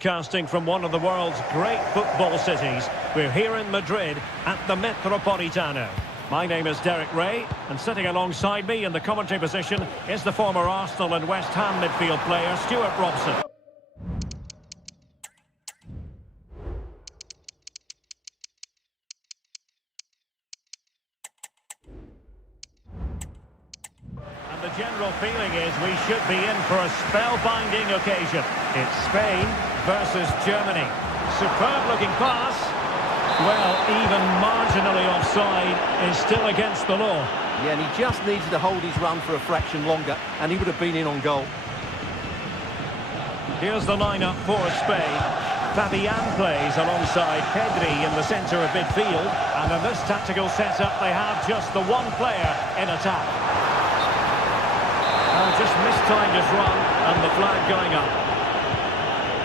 Broadcasting from one of the world's great football cities. We're here in Madrid at the Metropolitano. My name is Derek Ray, and sitting alongside me in the commentary position is the former Arsenal and West Ham midfield player, Stuart Robson. And the general feeling is we should be in for a spellbinding occasion. It's Spain versus Germany. Superb-looking pass. Well, even marginally offside is still against the law. Yeah, and he just needed to hold his run for a fraction longer, and he would have been in on goal. Here's the lineup for Spain. Fabian plays alongside Pedri in the centre of midfield. And in this tactical setup, they have just the one player in attack. Just mistimed his run, and the flag going up.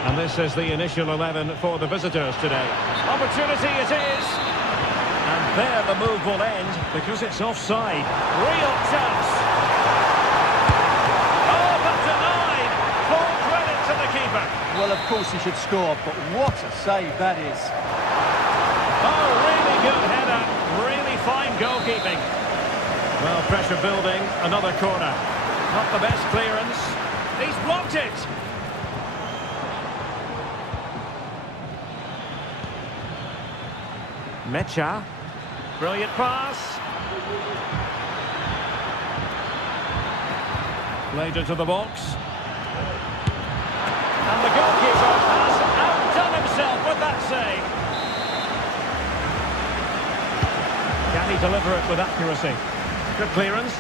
And this is the initial 11 for the visitors today. Opportunity it is. And there the move will end because it's offside. Real chance. Oh, but denied. Full credit to the keeper. Well, of course he should score, but what a save that is. Oh, really good header. Really fine goalkeeping. Well, pressure building. Another corner. Not the best clearance. He's blocked it. Mecha. Brilliant pass. Played into the box. And the goalkeeper has outdone himself with that save. Can he deliver it with accuracy? Good clearance.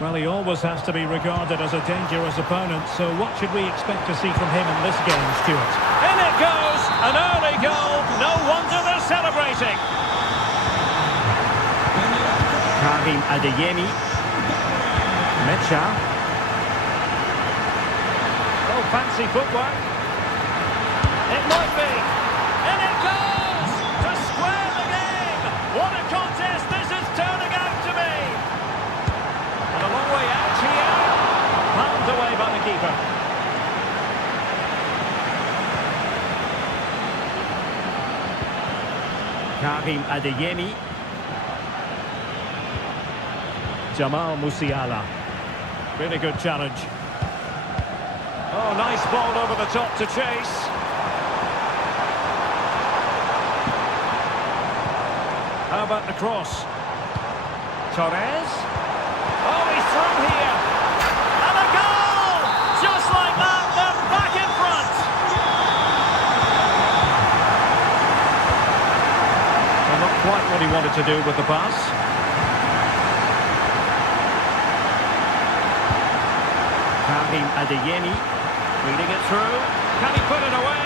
Well, he always has to be regarded as a dangerous opponent, so what should we expect to see from him in this game, Stuart? In it goes! An early goal! No wonder they're celebrating! Karim Adeyemi. Mecha. Oh, fancy footwork. It might be. In it goes! To square the game! What a contest this is turning out to be! A long way out here. Palmed away by the keeper. Karim Adeyemi. Jamal Musiala. Really good challenge. Oh, nice ball over the top to chase. How about the cross? Torres. Oh, he's through here. And a goal! Just like that, they're back in front. Well, not quite what he wanted to do with the pass. Karim Adeyemi reading it through. Can he put it away?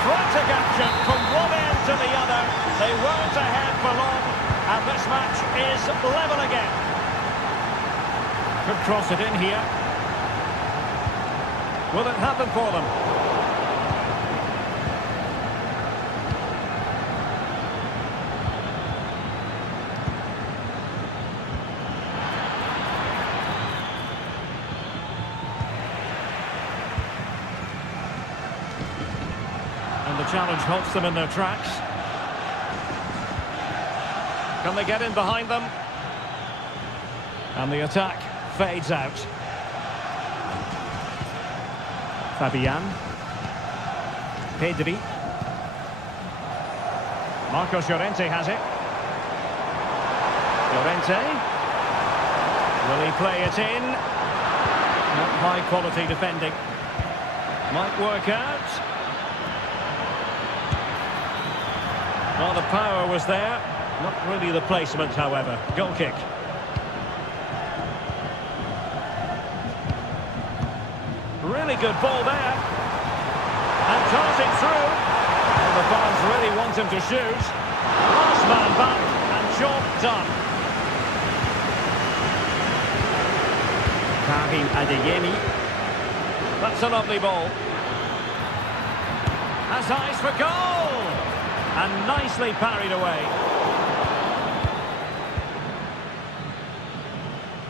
Frantic action from one end to the other. They weren't ahead for long, and this match is level again. Could cross it in here. Will it happen for them? And the challenge halts them in their tracks. Can they get in behind them? And the attack fades out. Fabian. Pedri. Marcos Llorente has it. Llorente. Will he play it in? Not high quality defending. Might work out. Well, the power was there. Not really the placement, however. Goal kick. Really good ball there. And darting through. Well, the fans really want him to shoot. Last man back and job done. Karim Adeyemi. That's a lovely ball. Has eyes for goal. And nicely parried away.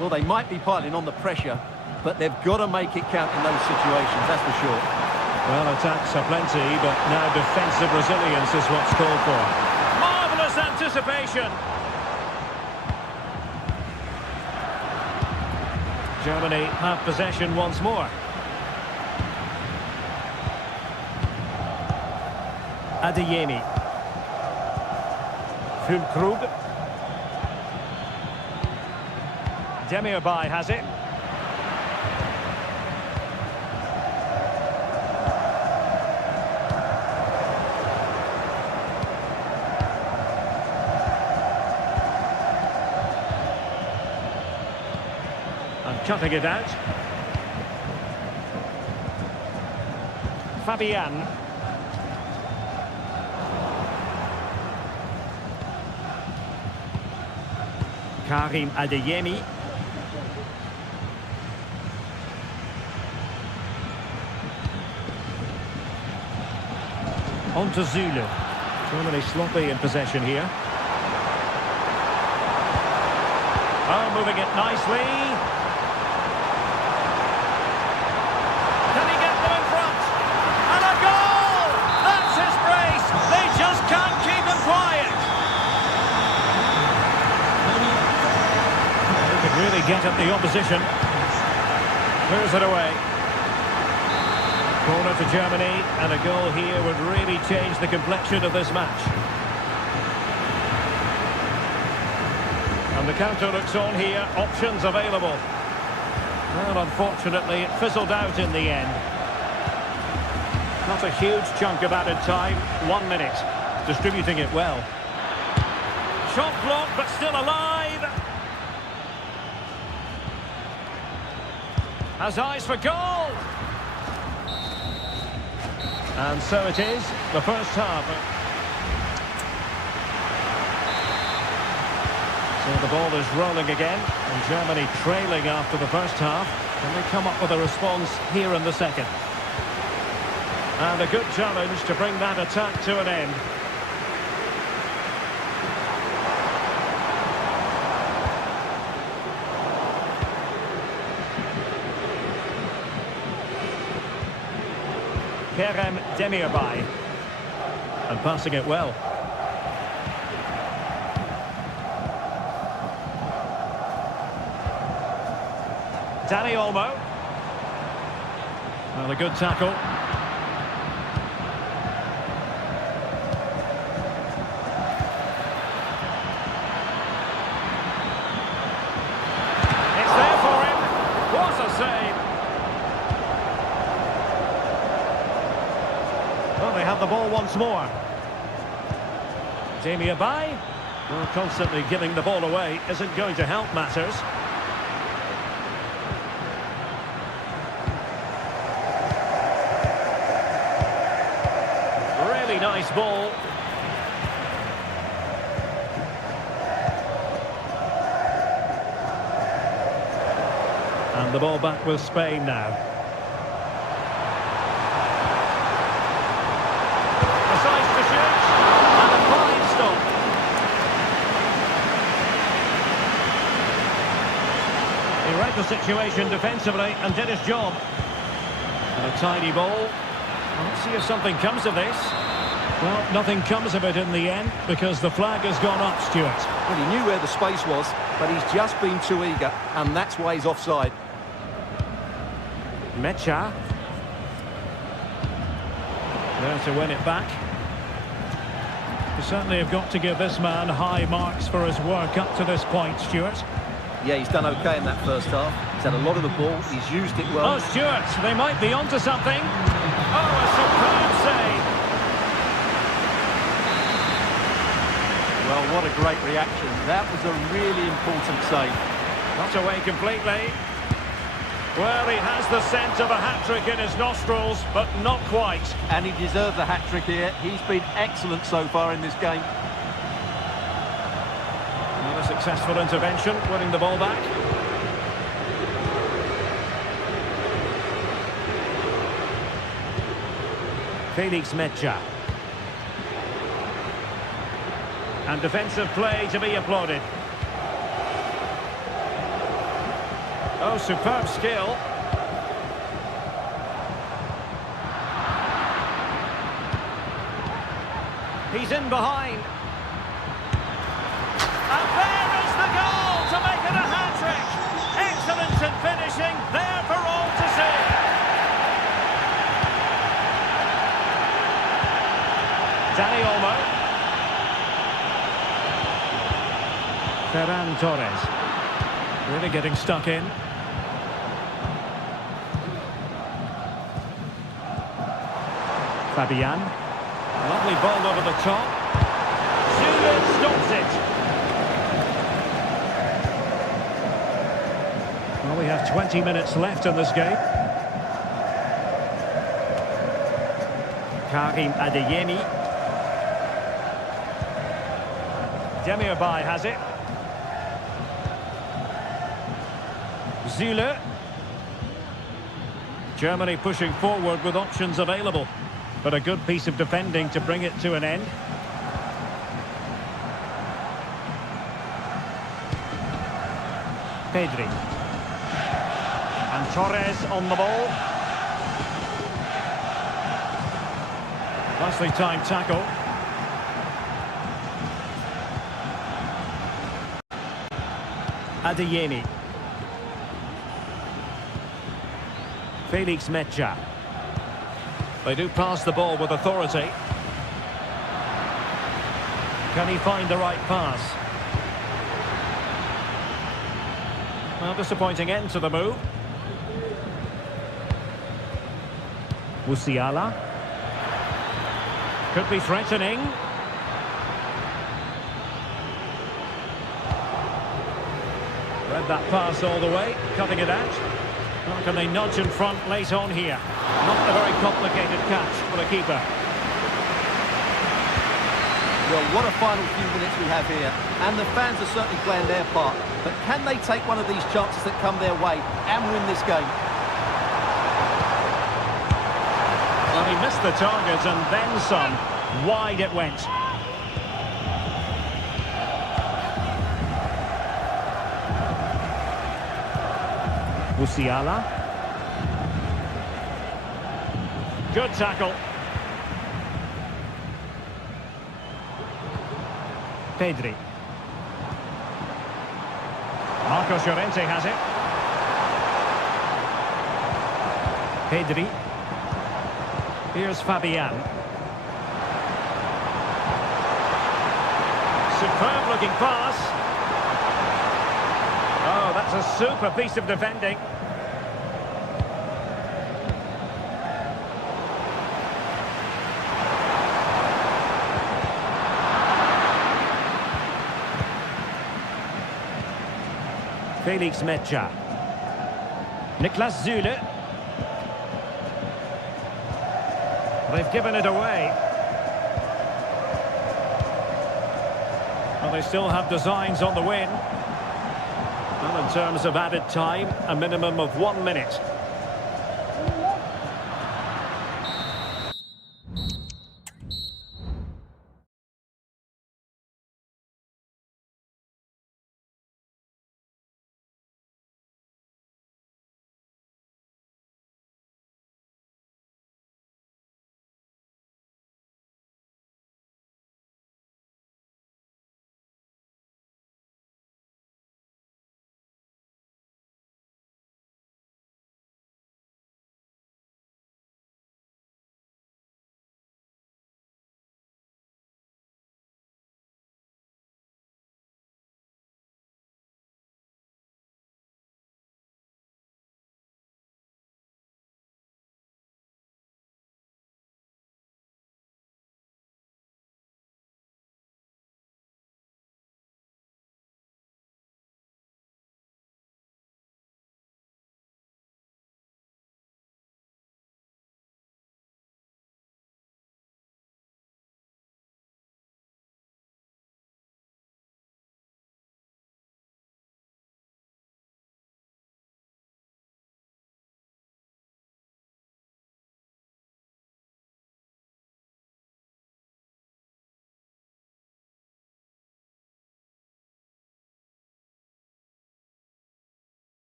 Well, they might be piling on the pressure, but they've got to make it count in those situations, that's for sure. Well, attacks are plenty, but now defensive resilience is what's called for. Marvellous anticipation. Germany have possession once more. Adeyemi. Füllkrug. Demirbay has it. And cutting it out. Fabian. Karim Adeyemi. On to Zulu. Germany sloppy in possession here. Oh, moving it nicely. Can he get them in front? And a goal! That's his brace. They just can't keep him quiet. They could really get at the opposition. Clears it away. Corner to Germany, and a goal here would really change the complexion of this match. And the counter looks on here, options available. Well, unfortunately, it fizzled out in the end. Not a huge chunk of added time, 1 minute. Distributing it well. Shot blocked, but still alive. Has eyes for goal. And so it is, the first half. So the ball is rolling again, and Germany trailing after the first half. Can they come up with a response here in the second? And a good challenge to bring that attack to an end. Kerem Demirbay. And passing it well. Dani Olmo. Well, a good tackle. It's there for him. What a save. Well, they have the ball once more. Demirbay. Well, constantly giving the ball away isn't going to help matters. Really nice ball. And the ball back with Spain now. Decides to shoot. And a fine stop. He read the situation defensively and did his job. And a tiny ball. Let's see if something comes of this. Well, nothing comes of it in the end because the flag has gone up, Stuart. Well, he knew where the space was, but he's just been too eager, and that's why he's offside. Mecha. There to win it back. You certainly have got to give this man high marks for his work up to this point, Stuart. Yeah, he's done okay in that first half. He's had a lot of the ball, he's used it well. Oh, Stuart, they might be onto something. Oh, a superb save. Well, what a great reaction. That was a really important save. Not away completely. Well, he has the scent of a hat-trick in his nostrils, but not quite. And he deserves a hat-trick here. He's been excellent so far in this game. Not a successful intervention, winning the ball back. Felix Mecha. And defensive play to be applauded. Oh, superb skill. He's in behind. And there is the goal to make it a hat-trick. Excellence in finishing, there for all to see. Danny Olmo. Ferran Torres. Really getting stuck in. Fabian. Lovely ball over the top. Zulu stops it. Well, we have 20 minutes left in this game. Karim Adeyemi. Demirbay has it. Zulu. Germany pushing forward with options available. But a good piece of defending to bring it to an end. Pedri. And Torres on the ball. Nicely timed tackle. Adeyemi. Felix Mecha. They do pass the ball with authority. Can he find the right pass? Well, disappointing end to the move. Musiala. Could be threatening. Read that pass all the way, cutting it out. Well, can they nudge in front late on here? Not a very complicated catch for the keeper. Well, what a final few minutes we have here. And the fans are certainly playing their part. But can they take one of these chances that come their way and win this game? Well, he missed the target and then some. Wide it went. Musiala. Good tackle. Pedri. Marco Llorente has it. Pedri. Here's Fabian. Superb looking pass. Oh, that's a super piece of defending. Felix Mecha. Niklas Zule. They've given it away. Well, they still have designs on the win. Well, in terms of added time, a minimum of 1 minute.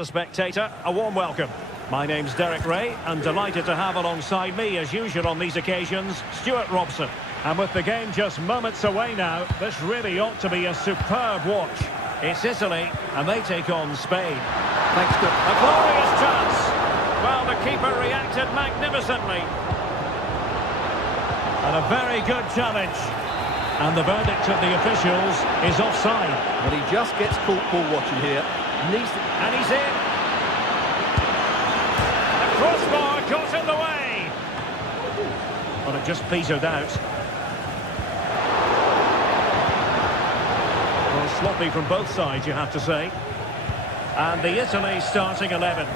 The spectator, a warm welcome. My name's Derek Ray, and delighted to have alongside me, as usual on these occasions, Stuart Robson. And with the game just moments away now, this really ought to be a superb watch. It's Italy, and they take on Spain. Thanks, Stuart. A glorious chance. Well, the keeper reacted magnificently. And a very good challenge. And the verdict of the officials is offside. But he just gets caught ball watching here. And he's in. The crossbar got in the way. Well, it just petered out. Well, sloppy from both sides, you have to say. And the Italy starting 11.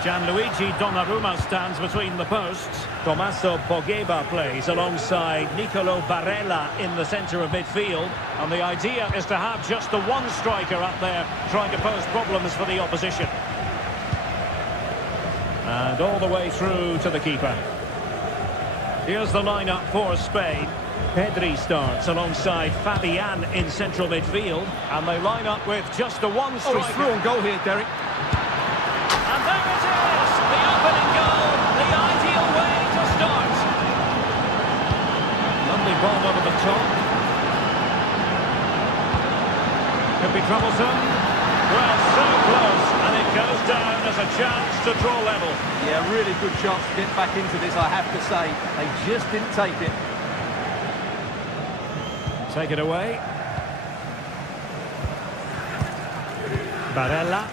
Gianluigi Donnarumma stands between the posts. Tommaso Pogba plays alongside Nicolo Barella in the centre of midfield. And the idea is to have just the one striker up there trying to pose problems for the opposition. And all the way through to the keeper. Here's the lineup for Spain. Pedri starts alongside Fabian in central midfield. And they line up with just the one striker. Oh, he's through on goal here, Derek. And there it is! The opening goal! The ideal way to start! Lovely ball over the top. Could be troublesome. Well, so close, and it goes down as a chance to draw level. Yeah, really good chance to get back into this, I have to say. They just didn't take it. Take it away. Barella.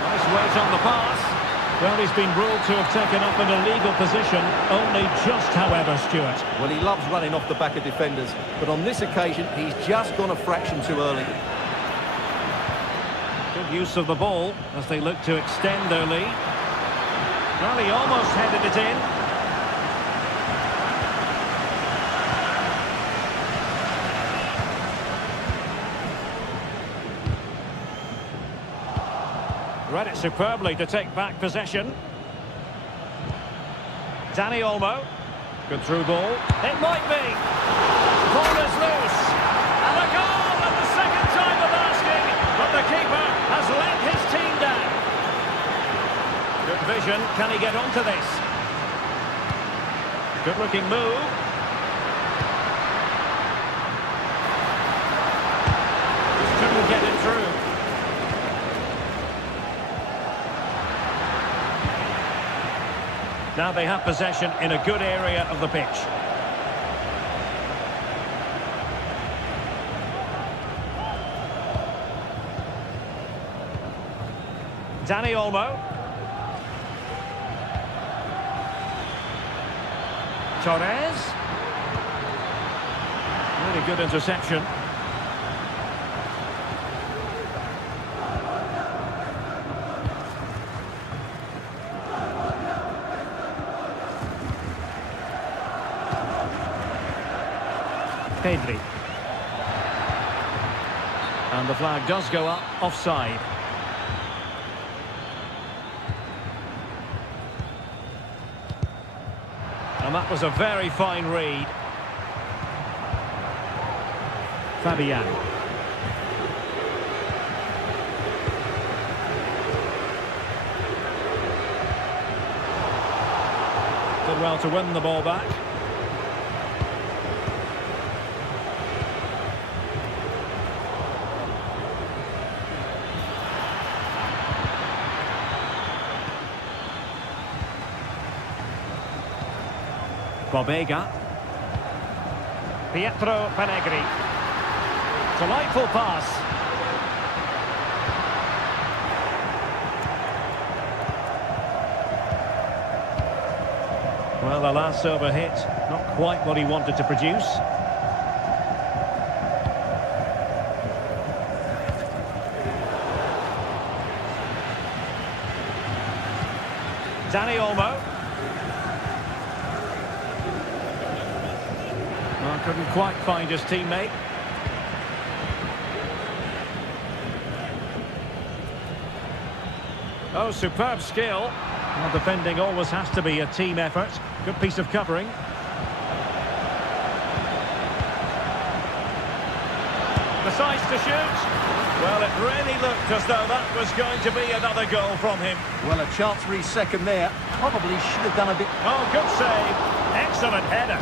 Nice weight on the pass. Well, he's been ruled to have taken up an illegal position, only just, however, Stuart. Well, he loves running off the back of defenders, but on this occasion, he's just gone a fraction too early. Good use of the ball as they look to extend their lead. Well, he almost headed it in. Read it superbly to take back possession. Dani Olmo. Good through ball. It might be. Ball is loose. And a goal at the second time of asking. But the keeper has let his team down. Good vision. Can he get onto this? Good looking move. Just couldn't get it through. Now they have possession in a good area of the pitch. Dani Olmo. Torres. Really good interception. Pedri. And the flag does go up, offside. And that was a very fine read. Fabian. Did well to win the ball back. Bobega. Pietro Pellegrini. Delightful pass. Well, the last over hit, not quite what he wanted to produce. Dani Olmo. Couldn't quite find his teammate. Oh, superb skill. Well, defending always has to be a team effort. Good piece of covering. Decides to shoot. Well, it really looked as though that was going to be another goal from him. Well, a chance for his second there. Probably should have done a bit. Oh, good save. Excellent header.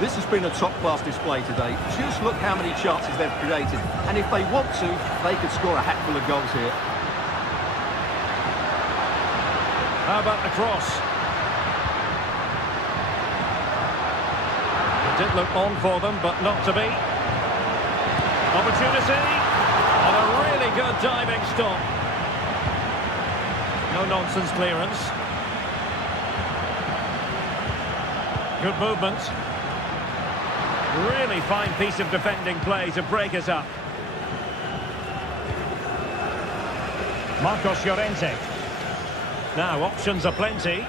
This has been a top-class display today. Just look how many chances they've created. And if they want to, they could score a hatful of goals here. How about the cross? It did look on for them, but not to be. Opportunity. And a really good diving stop. No-nonsense clearance. Good movement. Really fine piece of defending play to break us up. Marcos Llorente. Now, options are plenty.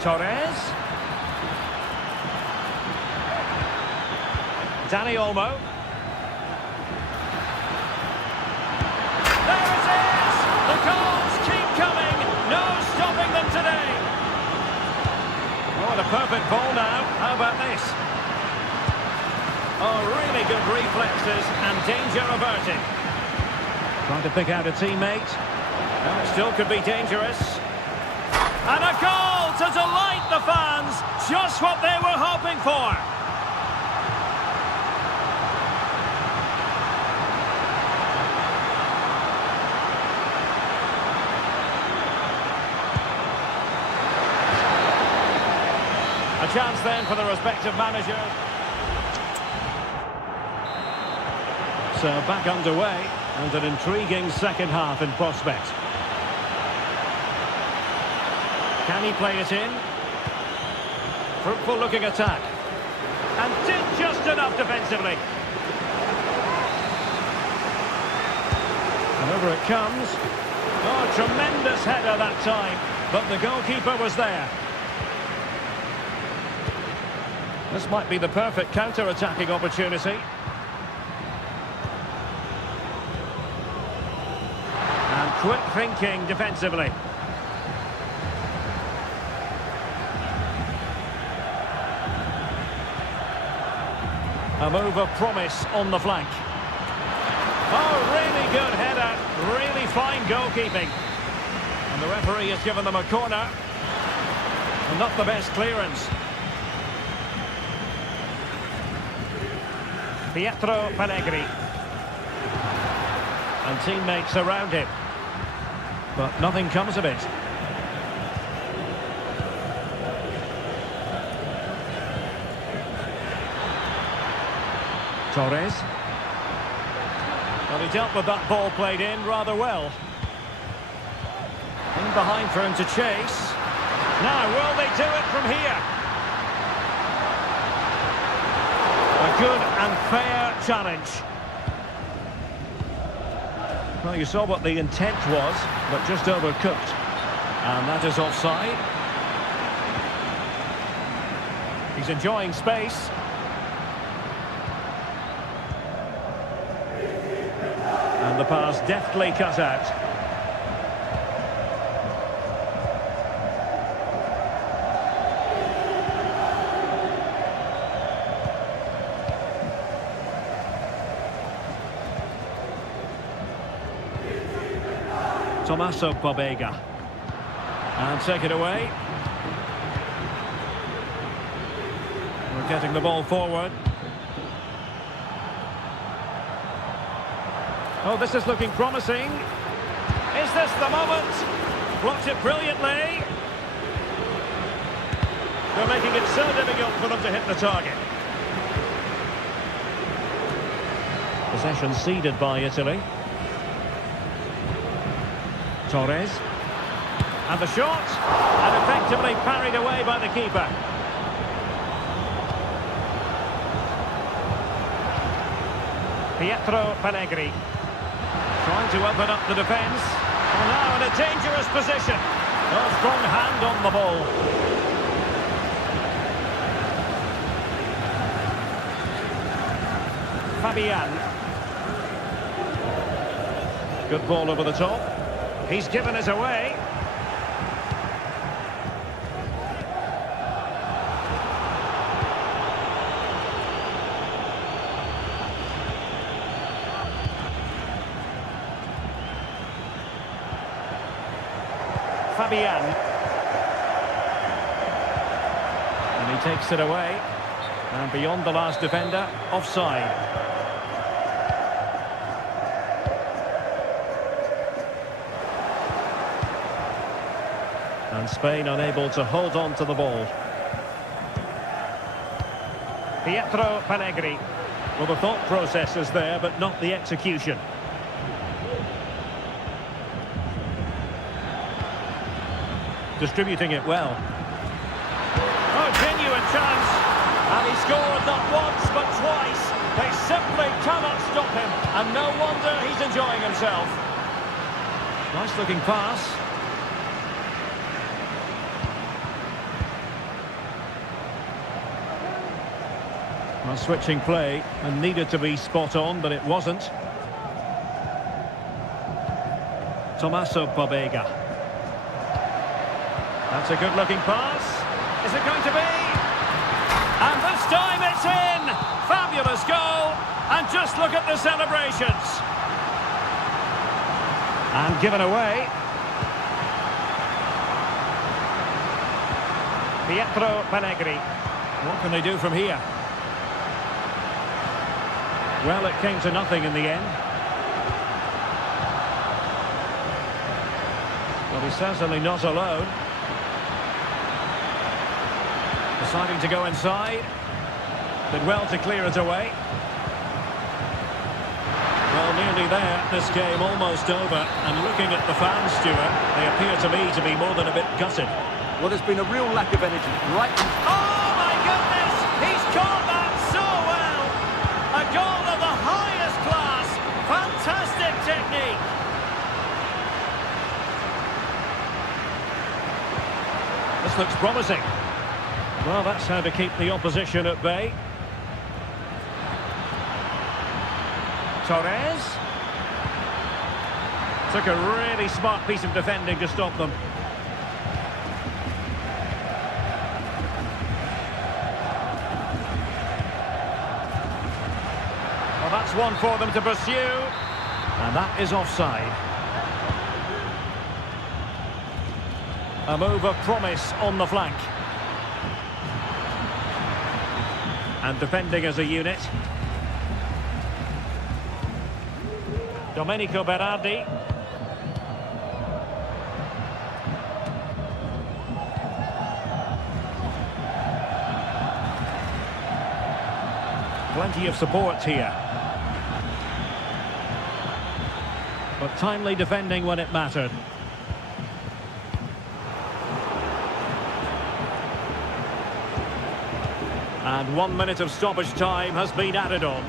Torres. Dani Olmo. There it is! The goals keep coming. No stopping them today. What a perfect ball now. How about this? Oh, really good reflexes and danger averted. Trying to pick out a teammate. Oh, it still could be dangerous. And a goal to delight the fans. Just what they were hoping for. A chance then for the respective managers. So back underway and an intriguing second half in prospect. Can he play it in? Fruitful looking attack. And did just enough defensively. And over it comes. Oh, tremendous header that time. But the goalkeeper was there. This might be the perfect counter-attacking opportunity. And quick thinking defensively. A move of promise on the flank. Oh, really good header. Really fine goalkeeping. And the referee has given them a corner. And not the best clearance. Pietro Pellegrini. And teammates around him. But nothing comes of it. Torres. Well, he dealt with that ball played in rather well. In behind for him to chase. Now, will they do it from here? A good and fair challenge. Well, you saw what the intent was, but just overcooked. And that is offside. He's enjoying space. And the pass deftly cut out. Tommaso Pobega. And take it away. We're getting the ball forward. Oh, this is looking promising. Is this the moment? Blocked it brilliantly. They're making it so difficult for them to hit the target. Possession ceded by Italy. Torres. And the shot. And effectively parried away by the keeper. Pietro Pellegrini. Trying to open up the defence. Well, now in a dangerous position. A strong hand on the ball. Fabian. Good ball over the top. He's given us away. Fabian. And he takes it away. And beyond the last defender, offside. And Spain unable to hold on to the ball. Pietro Panegri. Well, the thought process is there, but not the execution. Distributing it well. Oh, genuine chance. And he scored not once, but twice. They simply cannot stop him. And no wonder he's enjoying himself. Nice looking pass. Well, switching play and needed to be spot on, but it wasn't. Tommaso Pobega. That's a good-looking pass. Is it going to be? And this time it's in! Fabulous goal! And just look at the celebrations. And given away. Pietro Panegri. What can they do from here? Well, it came to nothing in the end. Well, he's certainly not alone. Deciding to go inside. Did well to clear it away. Well, nearly there. This game almost over. And looking at the fans, Stuart, they appear to me to be more than a bit gutted. Well, there's been a real lack of energy. Right. Oh, my goodness! He's caught that so well! A goal of the highest class. Fantastic technique. This looks promising. Well, that's how to keep the opposition at bay. Torres. Took a really smart piece of defending to stop them. Well, that's one for them to pursue. And that is offside. A move of promise on the flank. And defending as a unit. Domenico Berardi. Plenty of support here. But timely defending when it mattered. And 1 minute of stoppage time has been added on.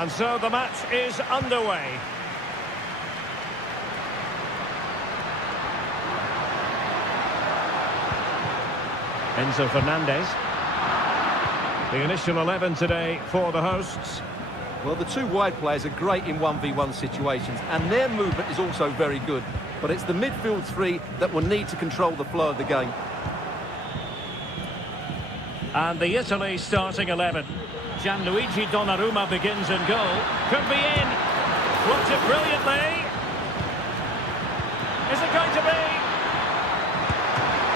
And so the match is underway. Enzo Fernandez. The initial 11 today for the hosts. Well, the two wide players are great in 1v1 situations, and their movement is also very good. But it's the midfield three that will need to control the flow of the game. And the Italy starting 11. Gianluigi Donnarumma begins in goal. Could be in. Blocked it brilliantly. Is it going to be?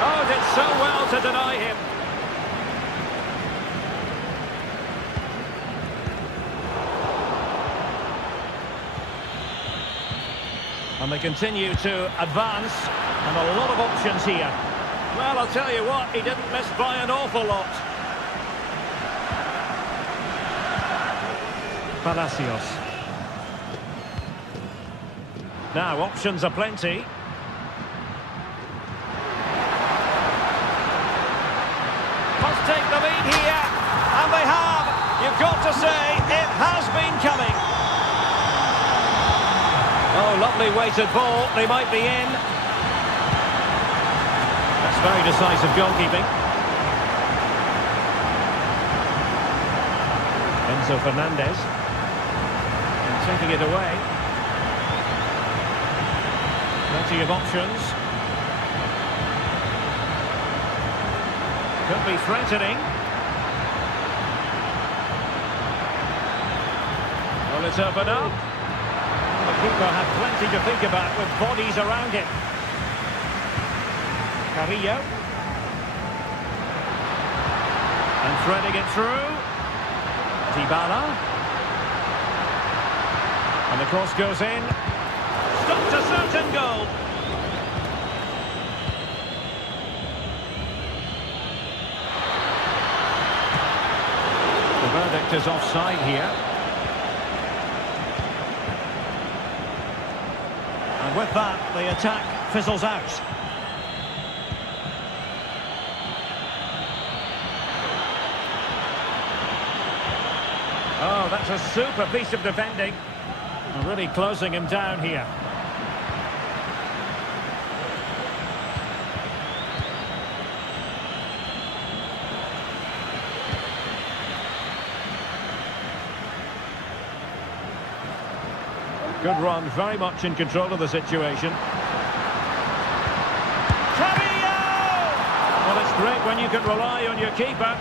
Oh, did so well to deny him. And they continue to advance, and a lot of options here. Well, I'll tell you what, he didn't miss by an awful lot. Palacios. Now, options are plenty. Must take the lead here, and they have. You've got to say, it has been coming. Oh, lovely weighted ball. They might be in. That's very decisive goalkeeping. Enzo Fernandez. And taking it away. Plenty of options. Could be threatening. Well, it's open up. The keeper had plenty to think about with bodies around him. Carrillo. And threading it through. Dybala. And the cross goes in. Stopped a certain goal. The verdict is offside here. And with that, the attack fizzles out. Oh, that's a super piece of defending. Really closing him down here. Good run, very much in control of the situation. Carrillo! Well, it's great when you can rely on your keeper.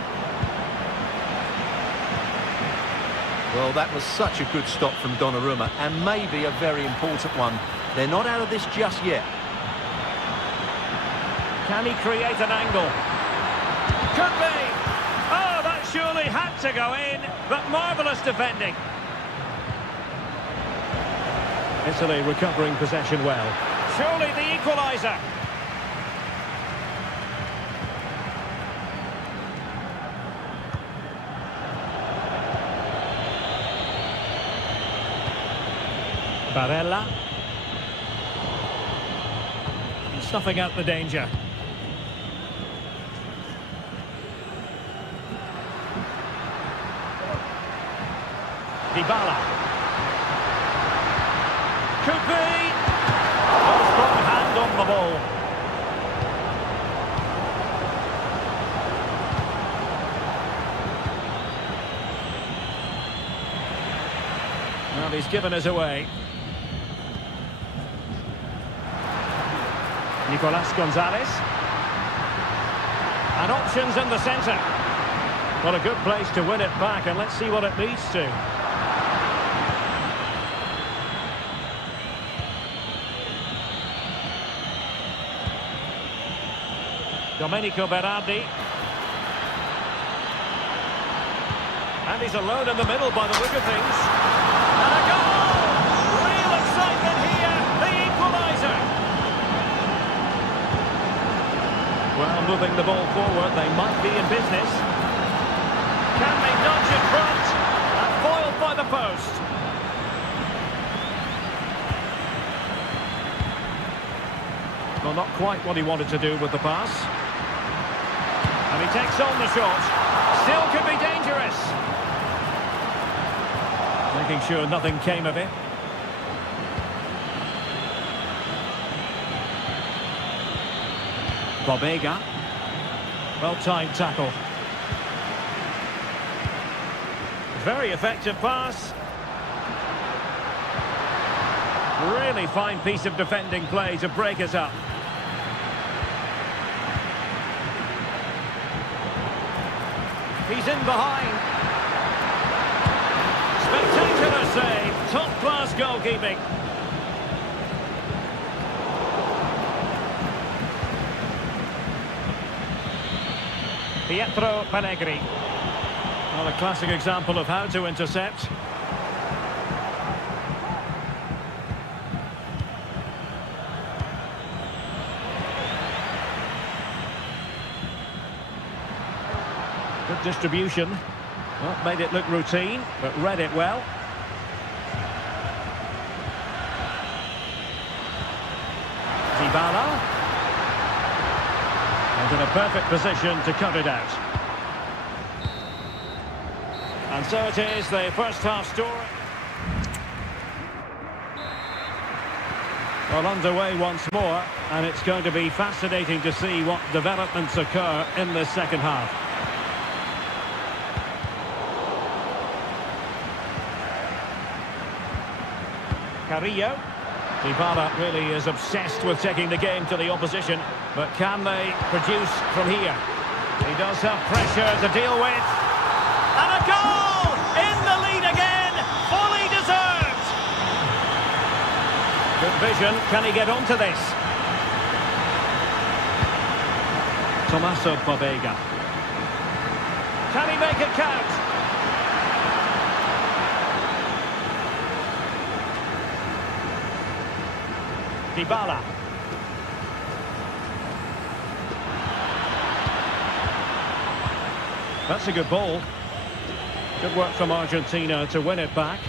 Well, that was such a good stop from Donnarumma, and maybe a very important one. They're not out of this just yet. Can he create an angle? Could be! Oh, that surely had to go in, but marvellous defending. Italy recovering possession well. Surely the equaliser. Barella. Snuffing out the danger. Dybala. Could be. Oh, strong hand on the ball. Well, he's given us away. Nicolas Gonzalez. And options in the centre. What a good place to win it back, and let's see what it leads to. Domenico Berardi. And he's alone in the middle by the look of things. And a goal! Real excitement here, the equaliser. Well, moving the ball forward, they might be in business. Can they nudge in front? And foiled by the post. Well, not quite what he wanted to do with the pass. And he takes on the shot. Still could be dangerous. Making sure nothing came of it. Bobega. Well-timed tackle. Very effective pass. Really fine piece of defending play to break us up. He's in behind. Spectacular save. Top-class goalkeeping. Pietro Pellegrini. Well, a classic example of how to intercept. Good distribution. Well, made it look routine, but read it well. Dybala. And in a perfect position to cut it out. And so it is, the first half story. Well, underway once more, and it's going to be fascinating to see what developments occur in this second half. Carrillo. Dybala really is obsessed with taking the game to the opposition, but can they produce from here? He does have pressure to deal with. And a goal! In the lead again! Fully deserved! Good vision. Can he get onto this? Tommaso Bobega. Can he make it count? Dybala. That's a good ball. Good work from Argentina to win it back.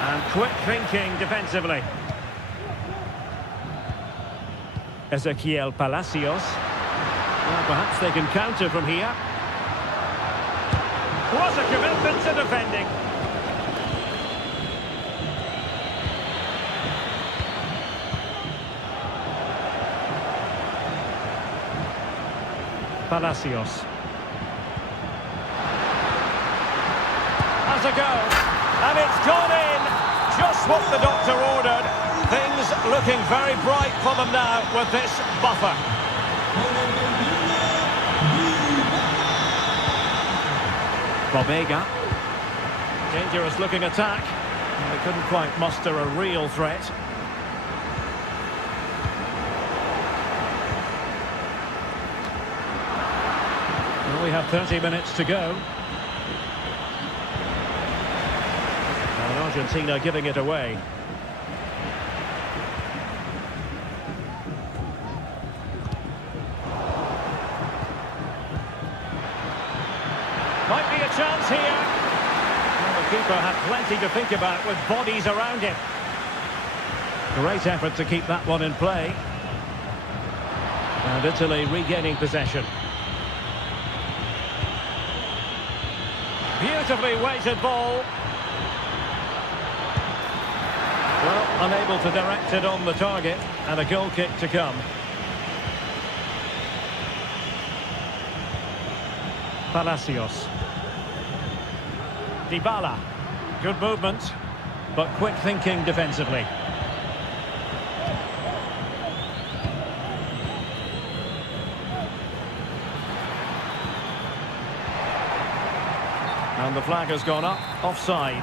And quick thinking defensively. Ezequiel Palacios. Well, perhaps they can counter from here. What a commitment to defending. Palacios. Has a go. And it's gone in. Just what the doctor ordered. Things looking very bright for them now with this buffer. Bobega. Dangerous looking attack. They couldn't quite muster a real threat. Well, we have 30 minutes to go. And Argentina giving it away. Might be a chance here. Well, the keeper had plenty to think about with bodies around him. Great effort to keep that one in play. And Italy regaining possession. Beautifully weighted ball. Well, unable to direct it on the target, and a goal kick to come. Palacios. Dybala. Good movement, but quick thinking defensively. And the flag has gone up, offside.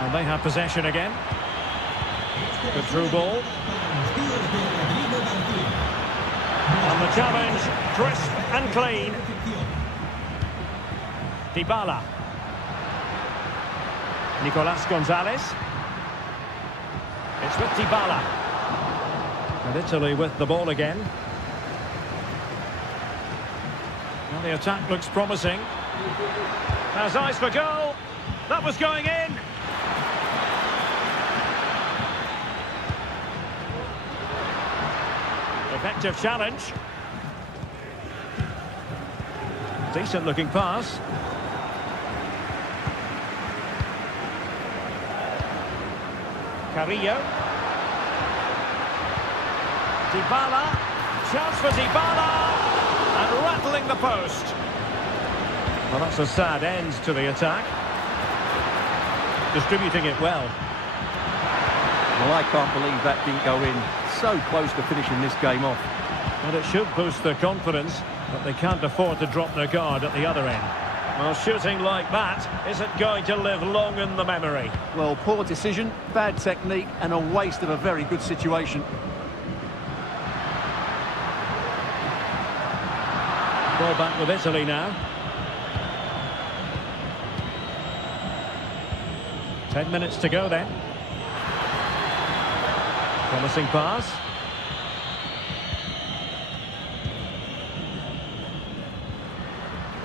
And they have possession again. Good through ball. And the challenge, crisp and clean. Dybala. Nicolas Gonzalez. It's with Dybala. And Italy with the ball again. Well, the attack looks promising. Has eyes for goal. That was going in. Effective challenge. Decent looking pass. Carrillo. Dybala. Chance for Dybala. And rattling the post. Well, that's a sad end to the attack. Distributing it well. Well, I can't believe that didn't go in. So close to finishing this game off. Well, it should boost their confidence, but they can't afford to drop their guard at the other end. Well, shooting like that isn't going to live long in the memory. Well, poor decision, bad technique, and a waste of a very good situation. Ball back with Italy now. 10 minutes to go then. Promising pass.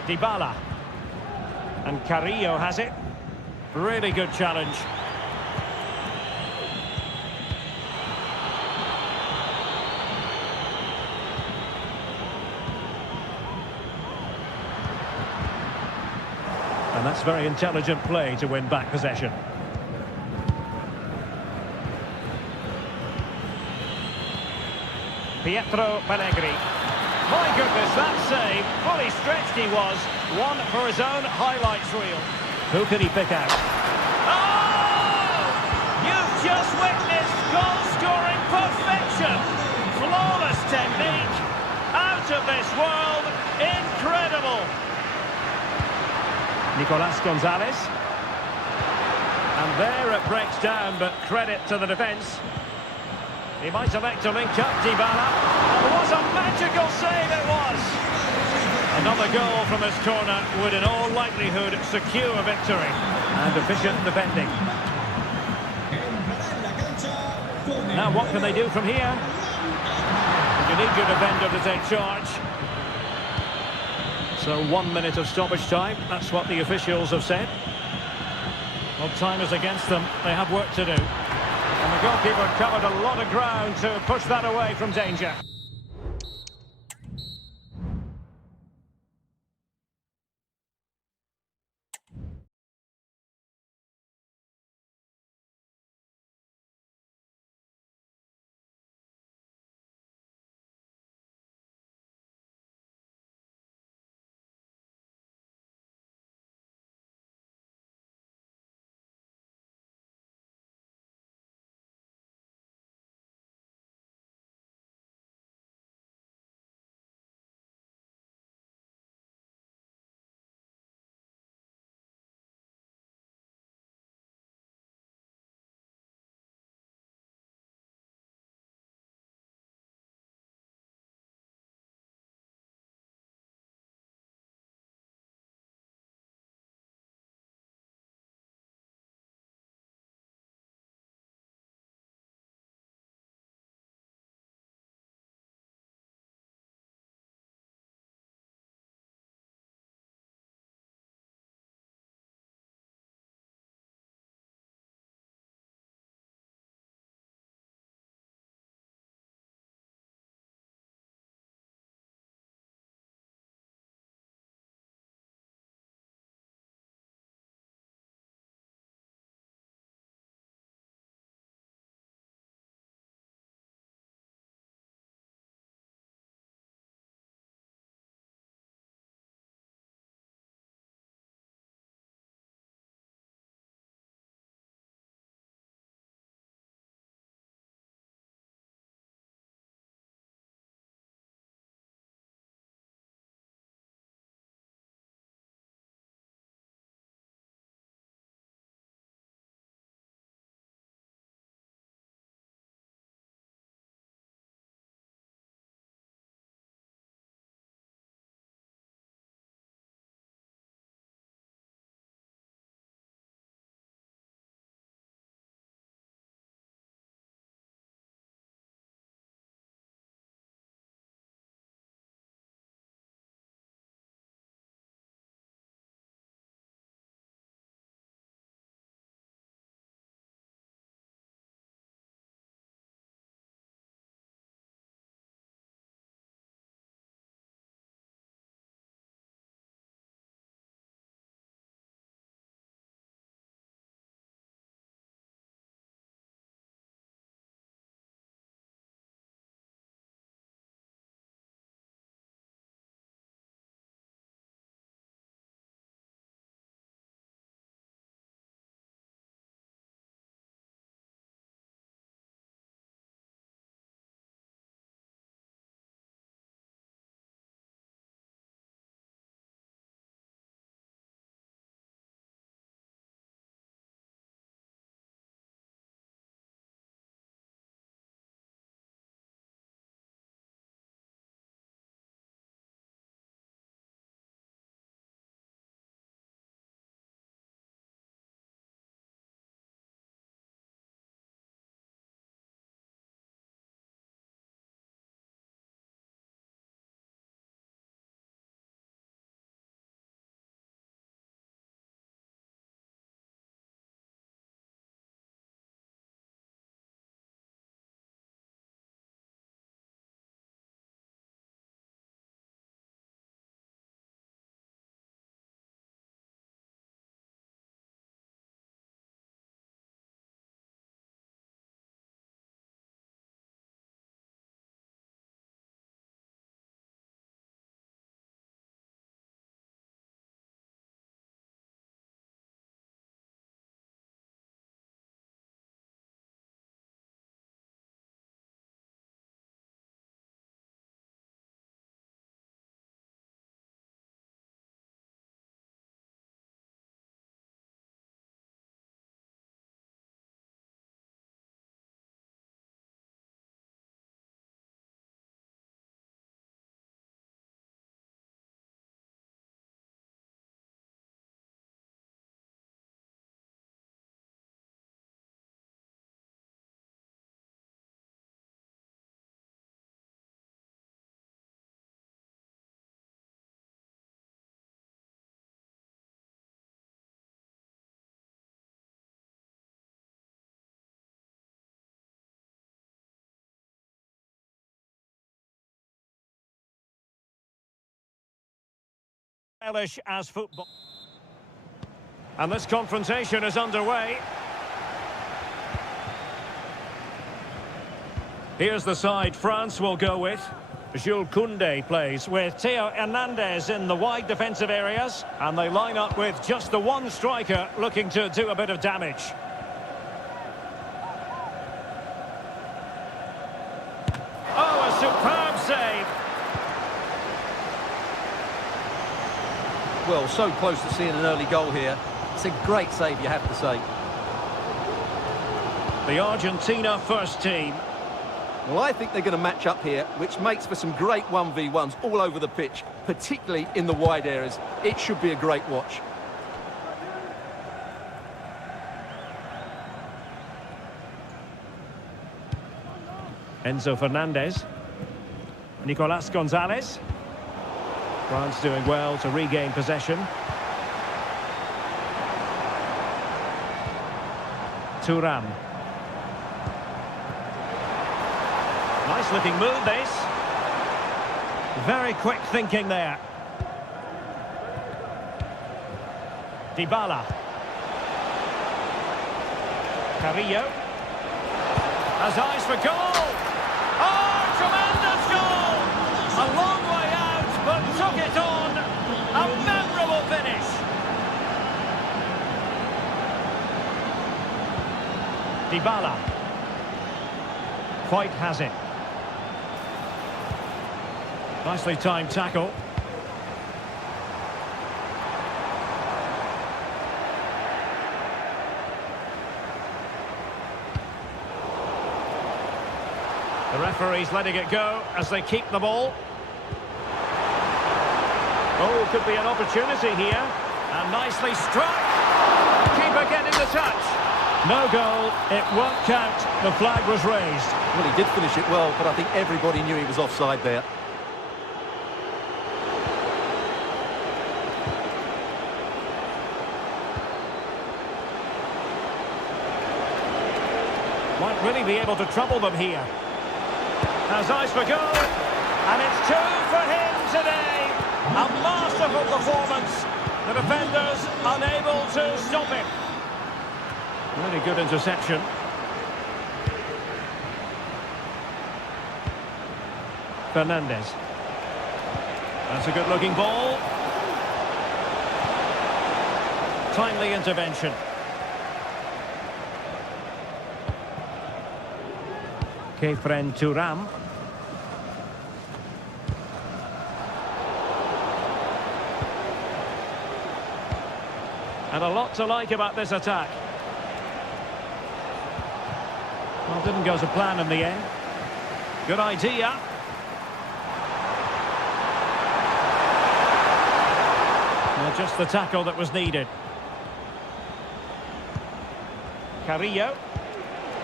Dybala. And Carrillo has it. Really good challenge. And that's very intelligent play to win back possession. Pietro Pellegrini. My goodness, that save. Fully stretched he was. One for his own highlights reel. Who could he pick out? Oh! You've just witnessed goal-scoring perfection. Flawless technique. Out of this world. Incredible. Nicolas Gonzalez. And there it breaks down, but credit to the defence. He might elect to link up Dybala. And what a magical save it was! Another goal from this corner would in all likelihood secure victory. And efficient defending. Now what can they do from here? You need your defender to take charge. So 1 minute of stoppage time, that's what the officials have said. Well, time is against them, they have work to do. And the goalkeeper covered a lot of ground to push that away from danger. stylish as football. And this confrontation is underway. Here's the side France will go with. Jules Koundé plays with Theo Hernandez in the wide defensive areas. And they line up with just the one striker looking to do a bit of damage. Oh, a superb save. Well, so close to seeing an early goal here. It's a great save, you have to say. The Argentina first team. Well, I think they're going to match up here, which makes for some great 1v1s all over the pitch, particularly in the wide areas. It should be a great watch. Enzo Fernandez. Nicolas Gonzalez. France doing well to regain possession. Thuram. Nice looking move, this. Very quick thinking there. Dybala. Carrillo. Has eyes for goal. Oh, tremendous goal! A long way out, but took it on. A memorable finish. Dybala. White has it. Nicely timed tackle. The referee's letting it go as they keep the ball. Oh, could be an opportunity here. And nicely struck. Keeper getting the touch. No goal. It won't count. The flag was raised. Well, he did finish it well, but I think everybody knew he was offside there. Might really be able to trouble them here. Has eyes for goal. And it's 2 for him today. A masterful performance. The defenders unable to stop him. Really good interception. Fernandez. That's a good-looking ball. Timely intervention. Kefren Thuram. And a lot to like about this attack. Well, didn't go to plan in the end. Good idea. Well, just the tackle that was needed. Carrillo.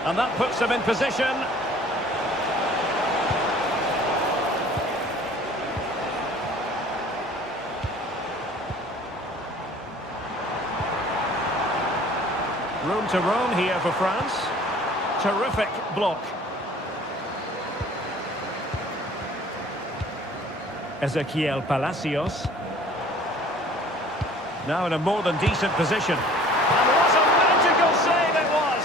And that puts them in position. Room to roam here for France. Terrific block. Ezequiel Palacios. Now in a more than decent position. And what a magical save it was!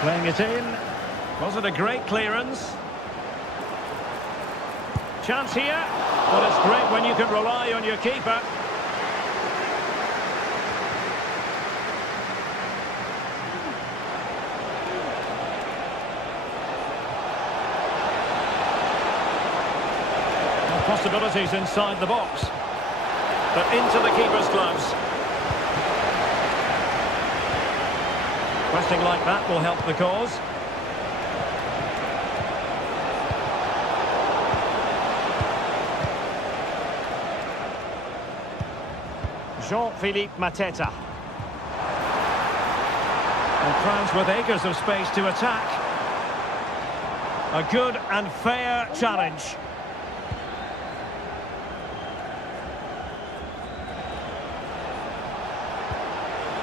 Playing it in. Was it a great clearance? Chance here. But it's great when you can rely on your keeper. Possibilities inside the box, but into the keeper's gloves. Pressing like that will help the cause. Jean-Philippe Mateta. And France with acres of space to attack. A good and fair challenge.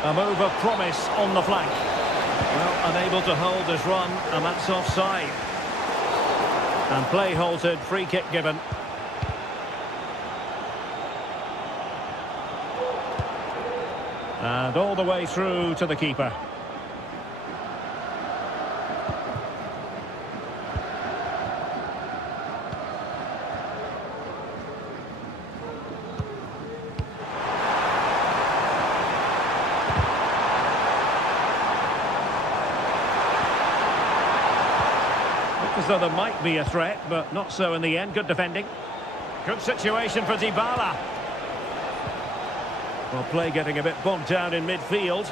A move of promise on the flank. Well, unable to hold his run, and that's offside. And play halted, free kick given. And all the way through to the keeper. As though there might be a threat, but not so in the end. Good defending. Good situation for Dybala. Well, play getting a bit bogged down in midfield.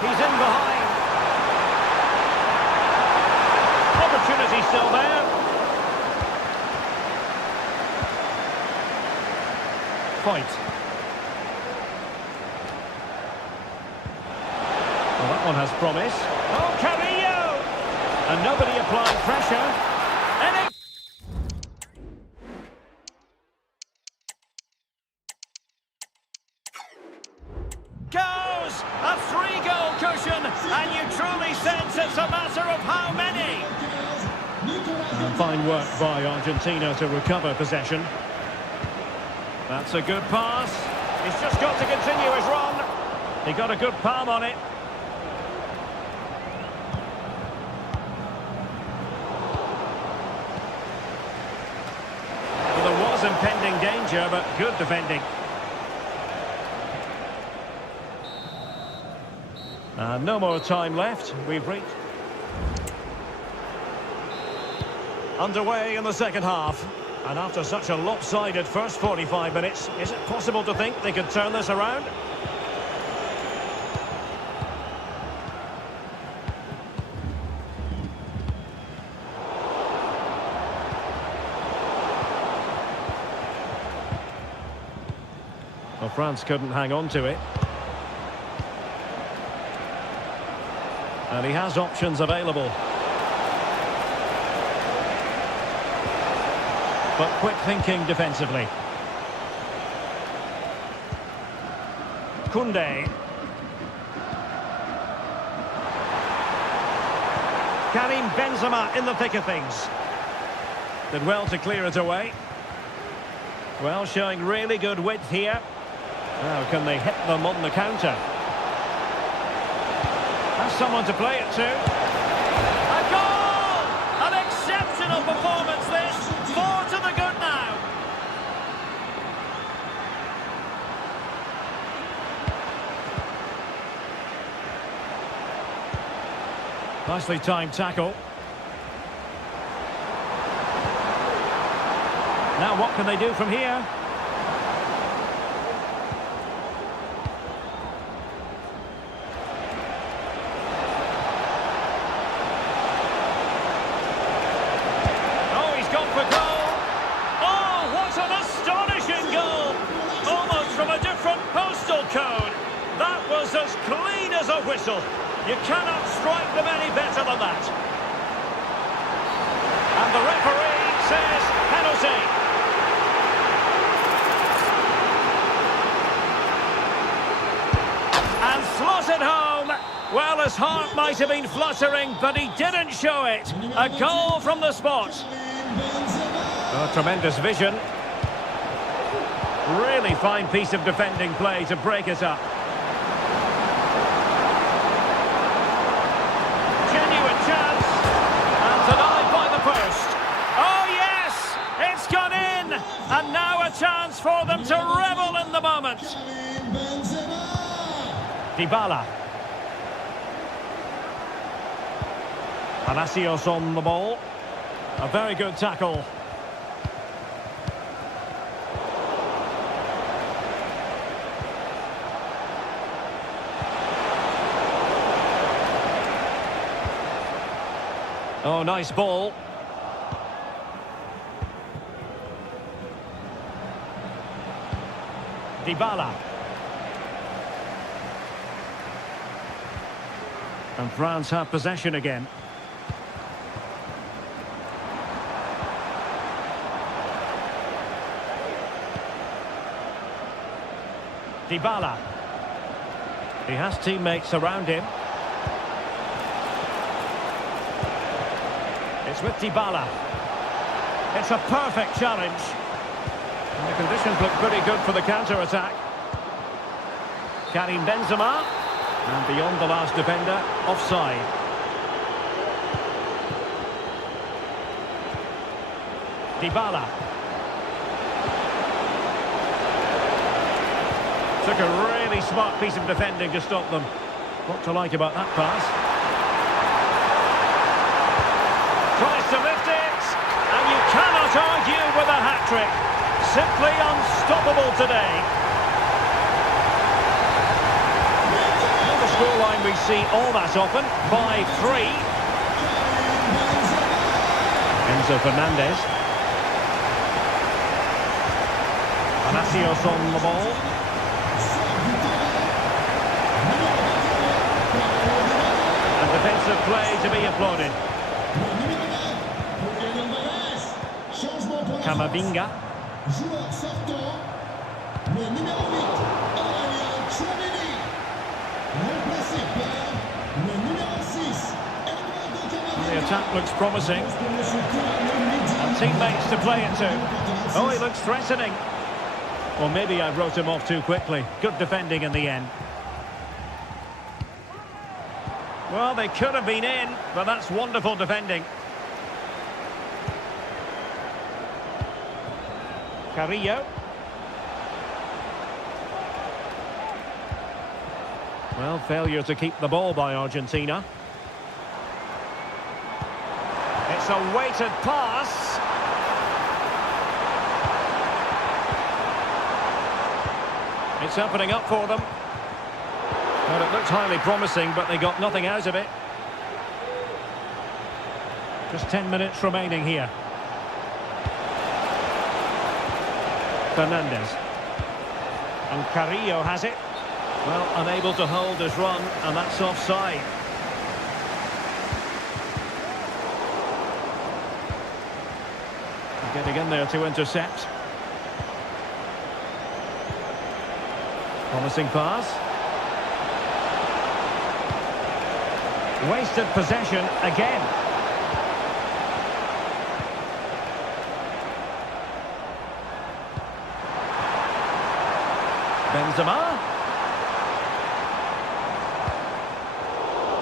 He's in behind. Opportunity still there. Point. Well, that one has promise. Oh, Carrillo! And nobody applying pressure. And it goes! A 3-goal cushion, and you truly sense it's a matter of how many. And fine work by Argentina to recover possession. That's a good pass. He's just got to continue his run. He got a good palm on it. Impending danger, but good defending. No more time left. We've reached underway in the second half, and after such a lopsided first 45 minutes, is it possible to think they could turn this around? Well, France couldn't hang on to it. And he has options available. But quick thinking defensively. Koundé. Karim Benzema in the thick of things. Did well to clear it away. Well, showing really good width here. Now, can they hit them on the counter? Has someone to play it to. A goal! An exceptional performance this. 4 to the good now. Nicely timed tackle. Now what can they do from here? As clean as a whistle. You cannot strike them any better than that. And the referee says penalty. And slotted home. Well, his heart might have been fluttering, but he didn't show it. A goal from the spot. Oh, tremendous vision. Really fine piece of defending play to break it up. And now a chance for them to revel in the moment. Dybala. Palacios on the ball. A very good tackle. Oh, nice ball. Dybala. And France have possession again. Dybala. He has teammates around him. It's with Dybala. It's a perfect challenge. And the conditions look pretty good for the counter-attack. Karim Benzema. And beyond the last defender, offside. Dybala. Took a really smart piece of defending to stop them. What to like about that pass? Tries to lift it, and you cannot argue with a hat-trick. Simply unstoppable today. Not the scoreline we see all that often, 5-3. Enzo Fernandez. Palacios on the ball. And defensive play to be applauded. Camavinga. The attack looks promising. And teammates to play it to. Oh, he looks threatening. Or maybe I wrote him off too quickly. Good defending in the end. Well, they could have been in, but that's wonderful defending. Carrillo. Well, failure to keep the ball by Argentina. It's a weighted pass. It's opening up for them. Well, it looked highly promising, but they got nothing out of it. Just 10 minutes remaining here. Fernandez. And Carrillo has it. Well, unable to hold his run, and that's offside. Getting in there to intercept. Promising pass. Wasted possession again. Benzema.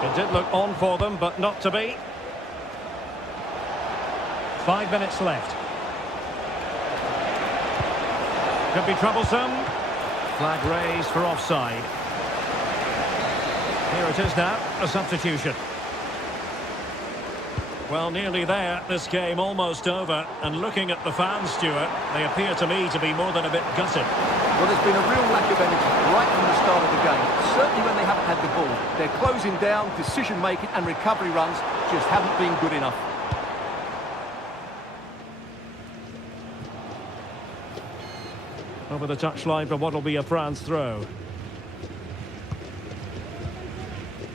It did look on for them, but not to be. 5 minutes left. Could be troublesome. Flag raised for offside. Here it is now, a substitution. Well, nearly there, this game almost over. And looking at the fans, Stuart, they appear to me to be more than a bit gutted. Well, there's been a real lack of energy right from the start of the game. Certainly when they haven't had the ball. They're closing down, decision-making and recovery runs just haven't been good enough. Over the touchline for what will be a France throw.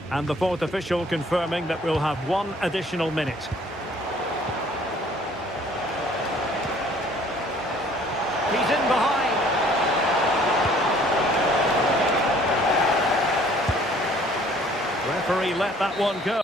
And the fourth official confirming that we'll have 1 additional minute. He's in behind. Referee let that one go.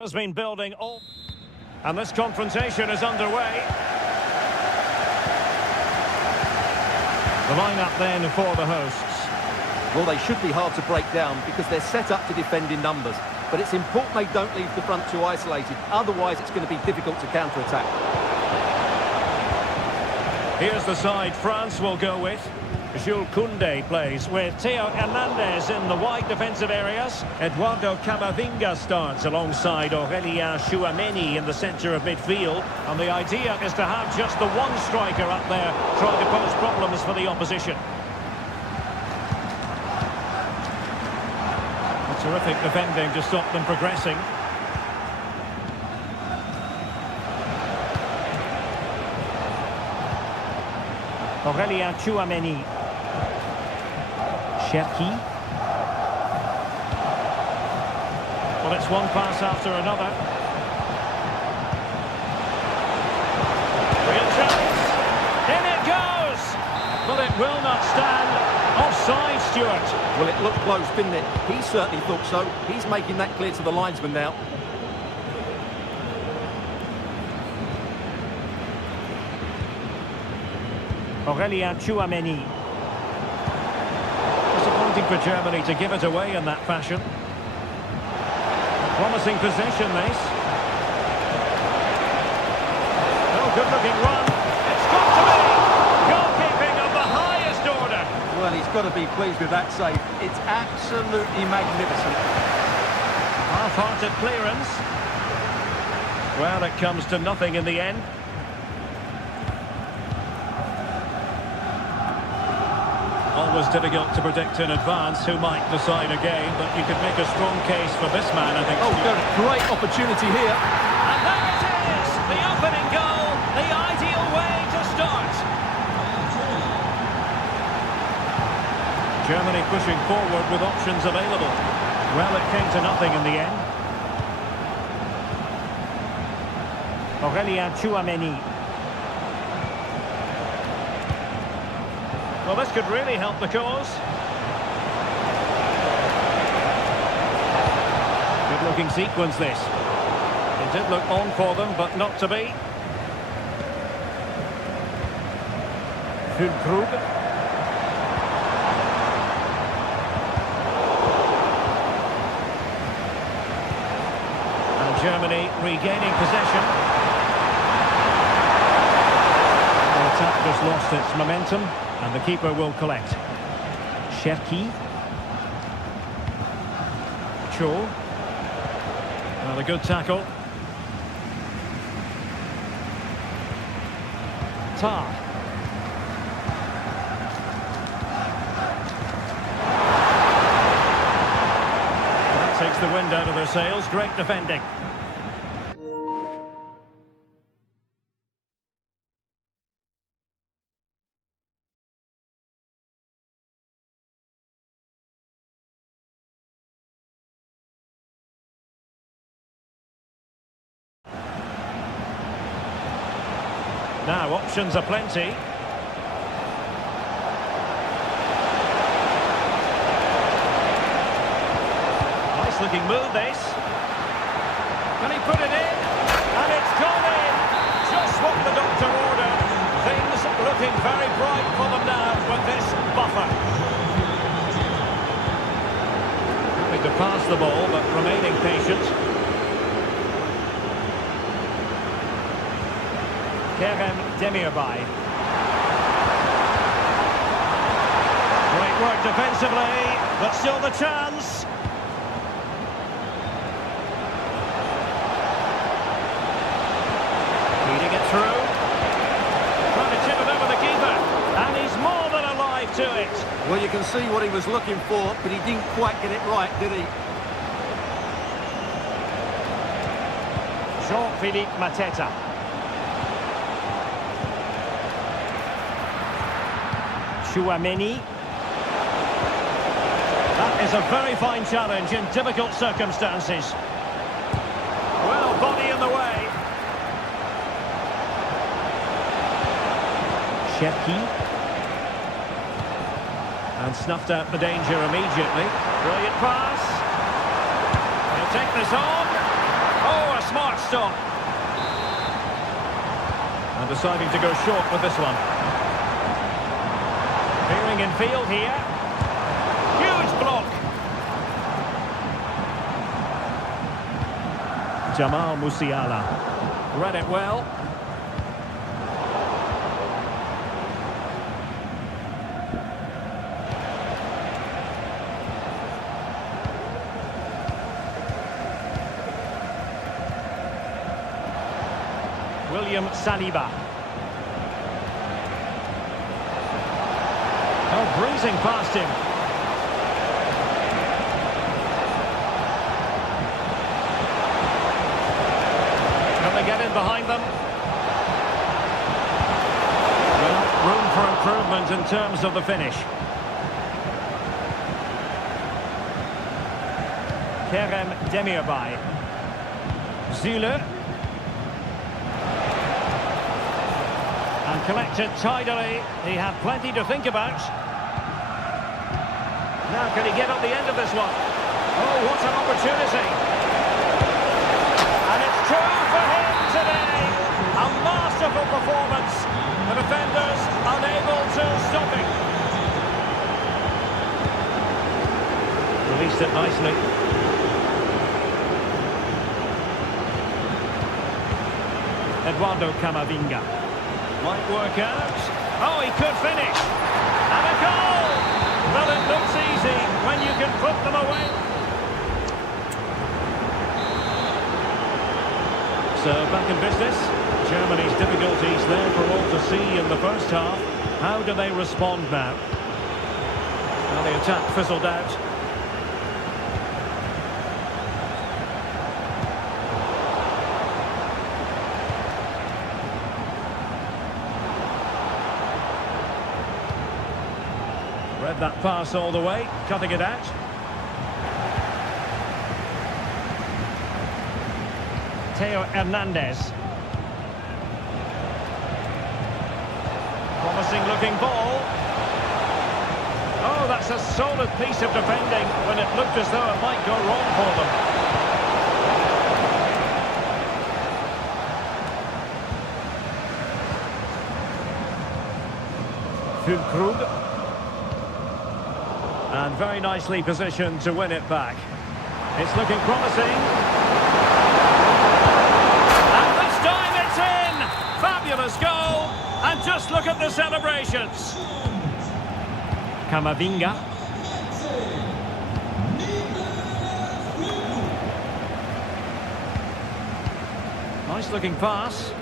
Has been building all... And this confrontation is underway. The line-up then for the hosts. Well, they should be hard to break down because they're set up to defend in numbers. But it's important they don't leave the front too isolated. Otherwise, it's going to be difficult to counter-attack. Here's the side France will go with. Jules Koundé plays with Theo Hernandez in the wide defensive areas. Eduardo Camavinga starts alongside Aurélien Tchouameni in the centre of midfield. And the idea is to have just the one striker up there trying to pose problems for the opposition. A terrific defending to stop them progressing. Aurélien Tchouameni. Cherki. Well, it's one pass after another. Real chance. In it goes! But it will not stand. Offside, Stuart. Well, it looked close, didn't it? He certainly thought so. He's making that clear to the linesman now. Aurélien Tchouameni. Disappointing for Germany to give it away in that fashion. Promising possession, this. Oh, good-looking run. It's got to be! Goalkeeping of the highest order. Well, he's got to be pleased with that save. It's absolutely magnificent. Half-hearted clearance. Well, it comes to nothing in the end. Always difficult to predict in advance who might decide a game, but you could make a strong case for this man, I think. Oh, great opportunity here. And there it is! The opening goal, the ideal way to start. Germany pushing forward with options available. Well, it came to nothing in the end. Aurélien Tchouameni. Well, this could really help the cause. Good-looking sequence, this. It did look on for them, but not to be. Füllkrug. And Germany regaining possession. The attack just lost its momentum. And the keeper will collect. Cherki. Cho. Well, a good tackle. Tar. That takes the wind out of their sails. Great defending. Now, options are plenty. Nice looking move, this. Can he put it in? And it's gone in! Just what the doctor ordered. Things looking very bright for them now with this buffer. Happy to pass the ball, but remaining patient. Kerem Demirbay. Great work defensively, but still the chance. Feeding it through. Trying to chip it over the keeper. And he's more than alive to it. Well, you can see what he was looking for, but he didn't quite get it right, did he? Jean-Philippe Mateta. Tchouameni. That is a very fine challenge in difficult circumstances. Well, body in the way. Cherki. And snuffed out the danger immediately. Brilliant pass. He'll take this on. smart stop. And deciding to go short with this one. Veering in field here. Huge block. Jamal Musiala. Read it well. William Saliba. Oh, breezing past him. Can they get in behind them? Well, room for improvement in terms of the finish. Kerem Demirbay. Zule. And collected tidily. He had plenty to think about. Now can he get up the end of this one? Oh, what an opportunity. And it's two for him today. A masterful performance. The defenders unable to stop him. Released it nicely. Eduardo Camavinga. Might work out. Oh, he could finish. And a goal! Well, it looks easy when you can put them away. So, back in business. Germany's difficulties there for all to see in the first half. How do they respond now? Well, the attack fizzled out. Read that pass all the way, cutting it out. Theo Hernandez. Promising looking ball. Oh, that's a solid piece of defending when it looked as though it might go wrong for them. Füllkrug. And very nicely positioned to win it back. It's looking promising. And this time it's in! Fabulous goal! And just look at the celebrations. Camavinga. Nice looking pass.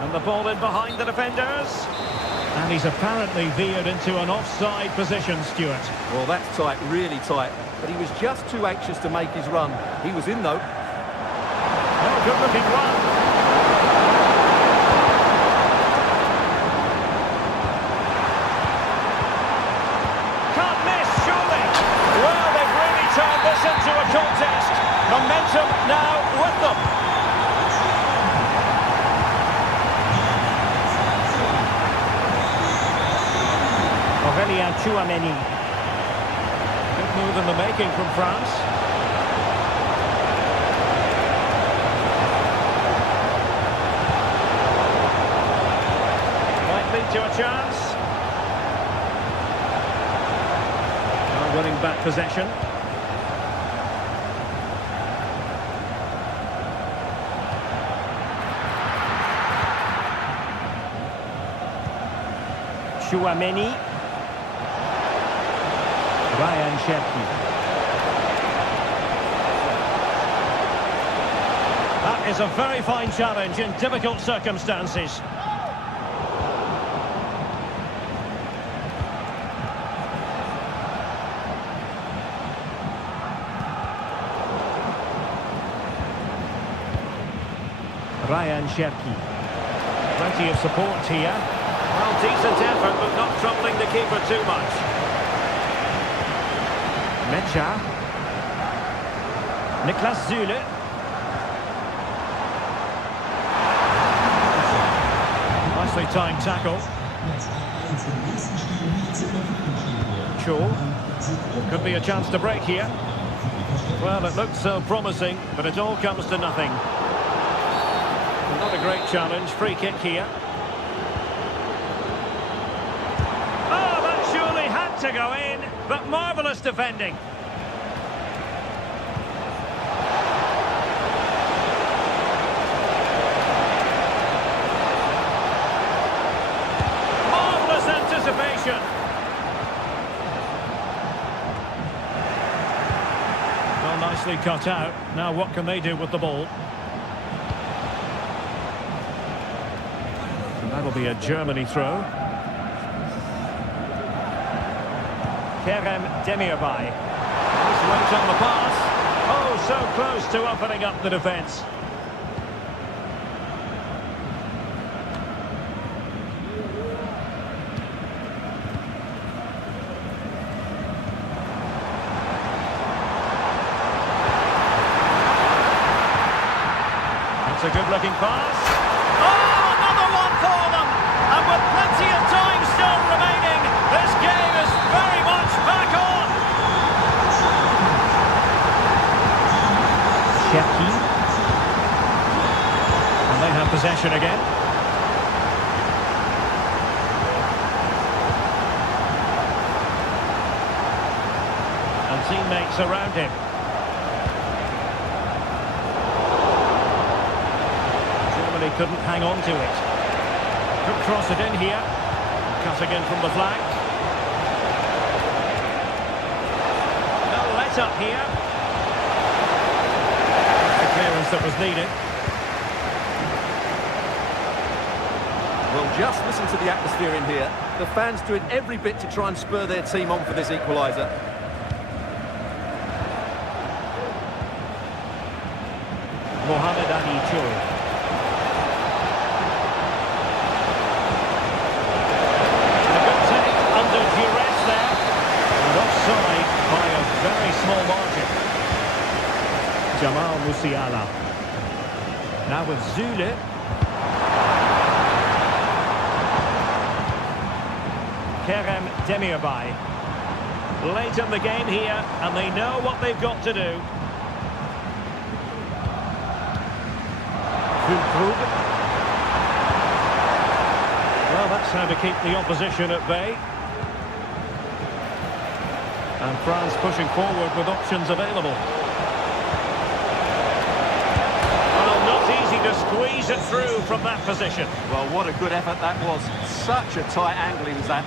And the ball in behind the defenders. And he's apparently veered into an offside position, Stuart. Well, that's tight, really tight. But he was just too anxious to make his run. He was in, though. Oh, good-looking run. Can't miss, surely. Well, they've really turned this into a contest. Momentum now with them. Chouameni. Good move in the making from France. Might lead to a chance. Now winning back possession. Chouameni. Ryan Shepki. That is a very fine challenge in difficult circumstances. Ryan Shepki. Plenty of support here. Well, decent effort, but not troubling the keeper too much. Mecha. Niklas Zule. Nicely timed tackle. Cho. Could be a chance to break here. Well, it looked so promising, but it all comes to nothing. Not a great challenge. Free kick here. Oh, that surely had to go in, but marvellous defending. Marvellous anticipation. Well, nicely cut out. Now what can they do with the ball? That'll be a Germany throw. Kerem Demirbay. Nice weight on the pass. Oh, so close to opening up the defence. That's a good-looking pass. With plenty of time still remaining, this game is very much back on. Shaki. And they have possession again. And teammates around him. Germany couldn't hang on to it. Could cross it in here. Cutting in from the flank. No let up here. The clearance that was needed. Well, just listen to the atmosphere in here. The fans doing every bit to try and spur their team on for this equaliser. Mohamed Ali Chouri. By a very small margin. Jamal Musiala. Now with Zule. Kerem Demirbay. Late in the game here, and they know what they've got to do. Fulkrug. Well, that's how to keep the opposition at bay. And France pushing forward with options available. Well, not easy to squeeze it through from that position. Well, what a good effort that was. Such a tight angle was that.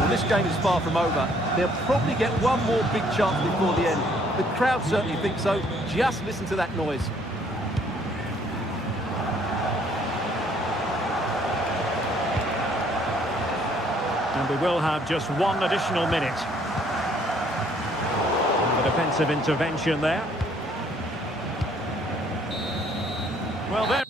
Well, this game is far from over. They'll probably get one more big chance before the end. The crowd certainly think so. Just listen to that noise. And we will have just one additional minute. And the defensive intervention there. Well, there.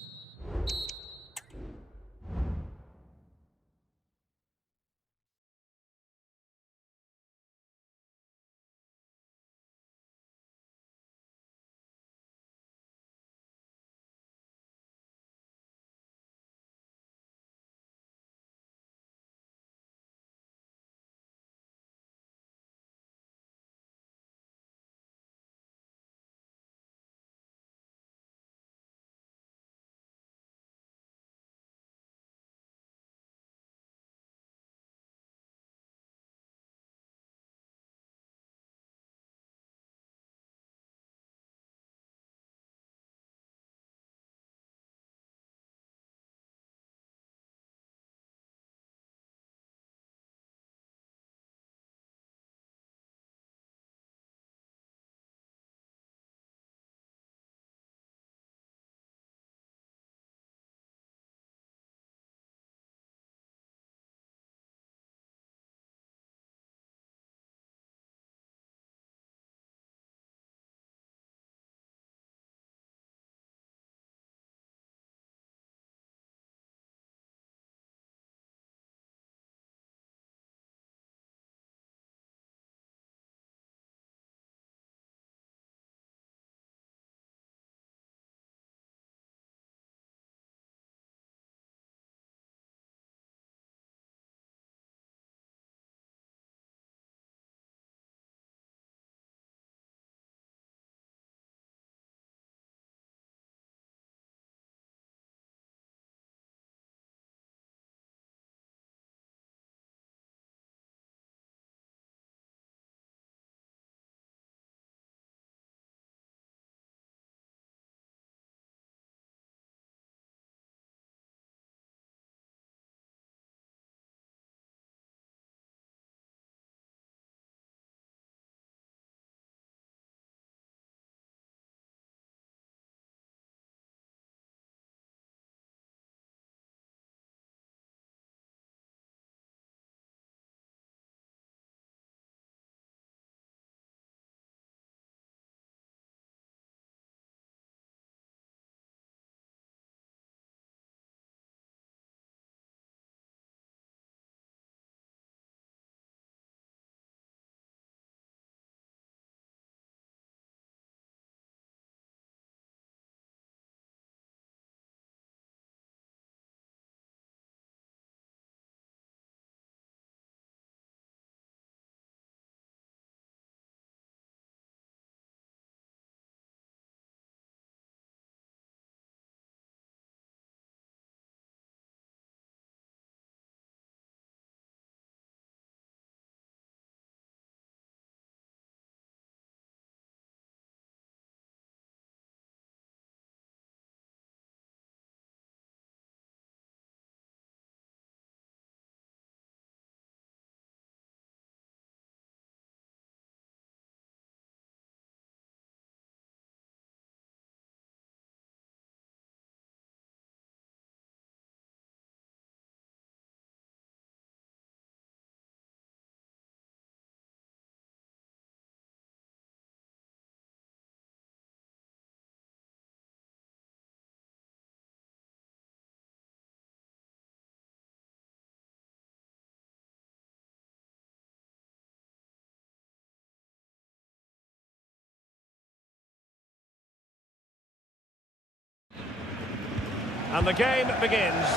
And the game begins.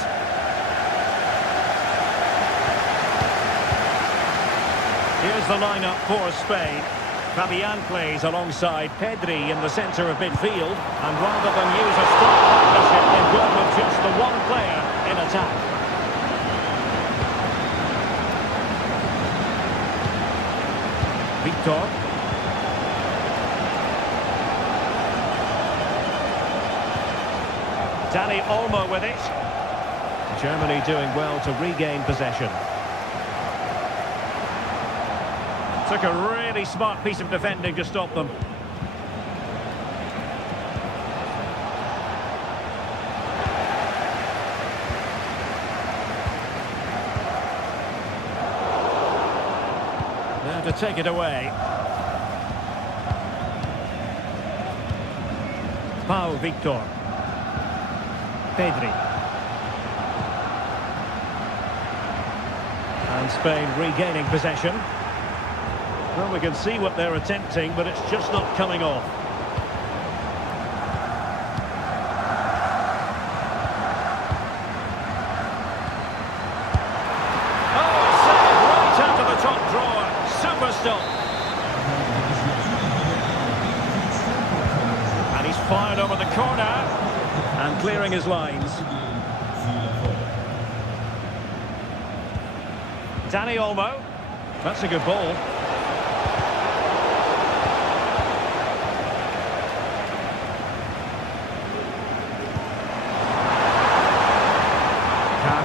Here's the lineup for Spain. Fabian plays alongside Pedri in the centre of midfield. And rather than use a strong partnership, they've gone with just the one player in attack. Victor. Dani Olmo with it. Germany doing well to regain possession. Took a really smart piece of defending to stop them. Now to take it away. Pau Victor. Pedri. And Spain regaining possession. Well, we can see what they're attempting, but it's just not coming off. Oh, a save right out of the top drawer. Super stop. And he's fired over the corner and clearing his lines. Dani Olmo. That's a good ball.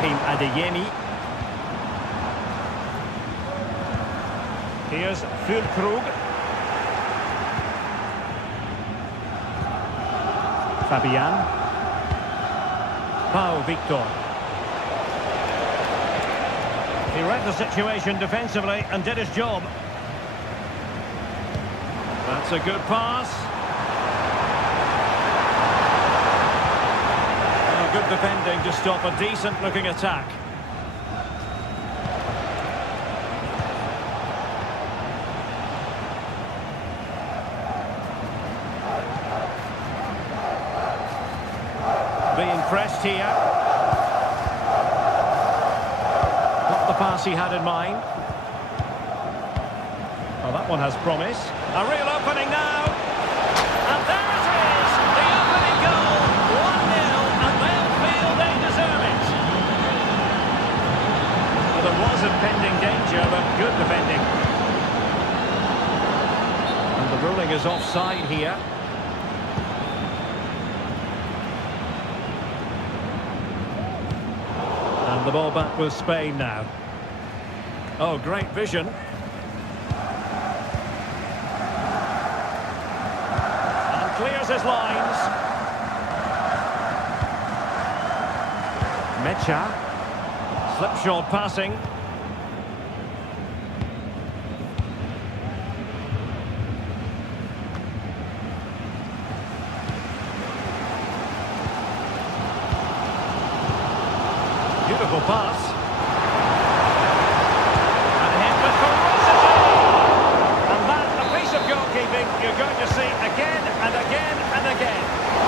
Adeyemi. Here's Füllkrug. Fabian. Pau Victor. He read the situation defensively and did his job. That's a good pass. Good defending to stop a decent-looking attack. Being pressed here. Not the pass he had in mind. Oh, that one has promise. A real opening now. And there it is! The opening goal! 1-0. There was impending danger, but good defending. And the ruling is offside here. And the ball back with Spain now. Oh, great vision. And clears his lines. Mecha. Slipshod passing. Beautiful pass. And hit with ferocity. And that, a piece of goalkeeping you're going to see again and again and again.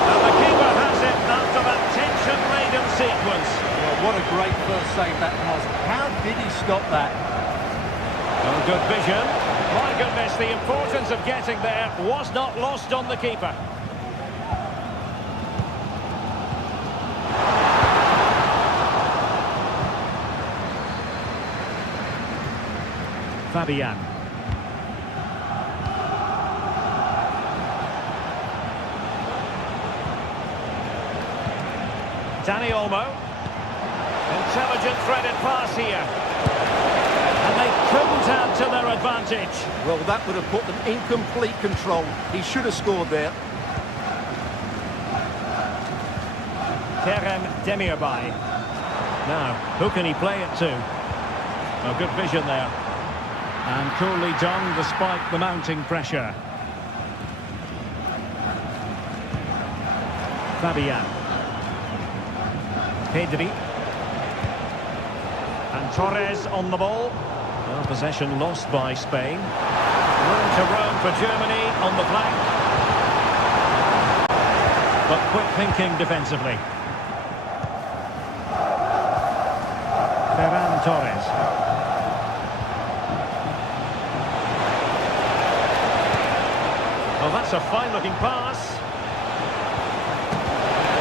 And the keeper has it after that tension-laden sequence. What a great first save that was. How did he stop that? Oh, good vision. My goodness, the importance of getting there was not lost on the keeper. Fabian. Dani Olmo. Intelligent threaded pass here. And they couldn't add to their advantage. Well, that would have put them in complete control. He should have scored there. Kerem Demirbay. Now, who can he play it to? Oh, good vision there. And coolly done despite the mounting pressure. Fabian. Pedri. And Torres on the ball. Well, possession lost by Spain. Room to roam for Germany on the flank. But quick thinking defensively. Ferran Torres. Oh, that's a fine-looking pass.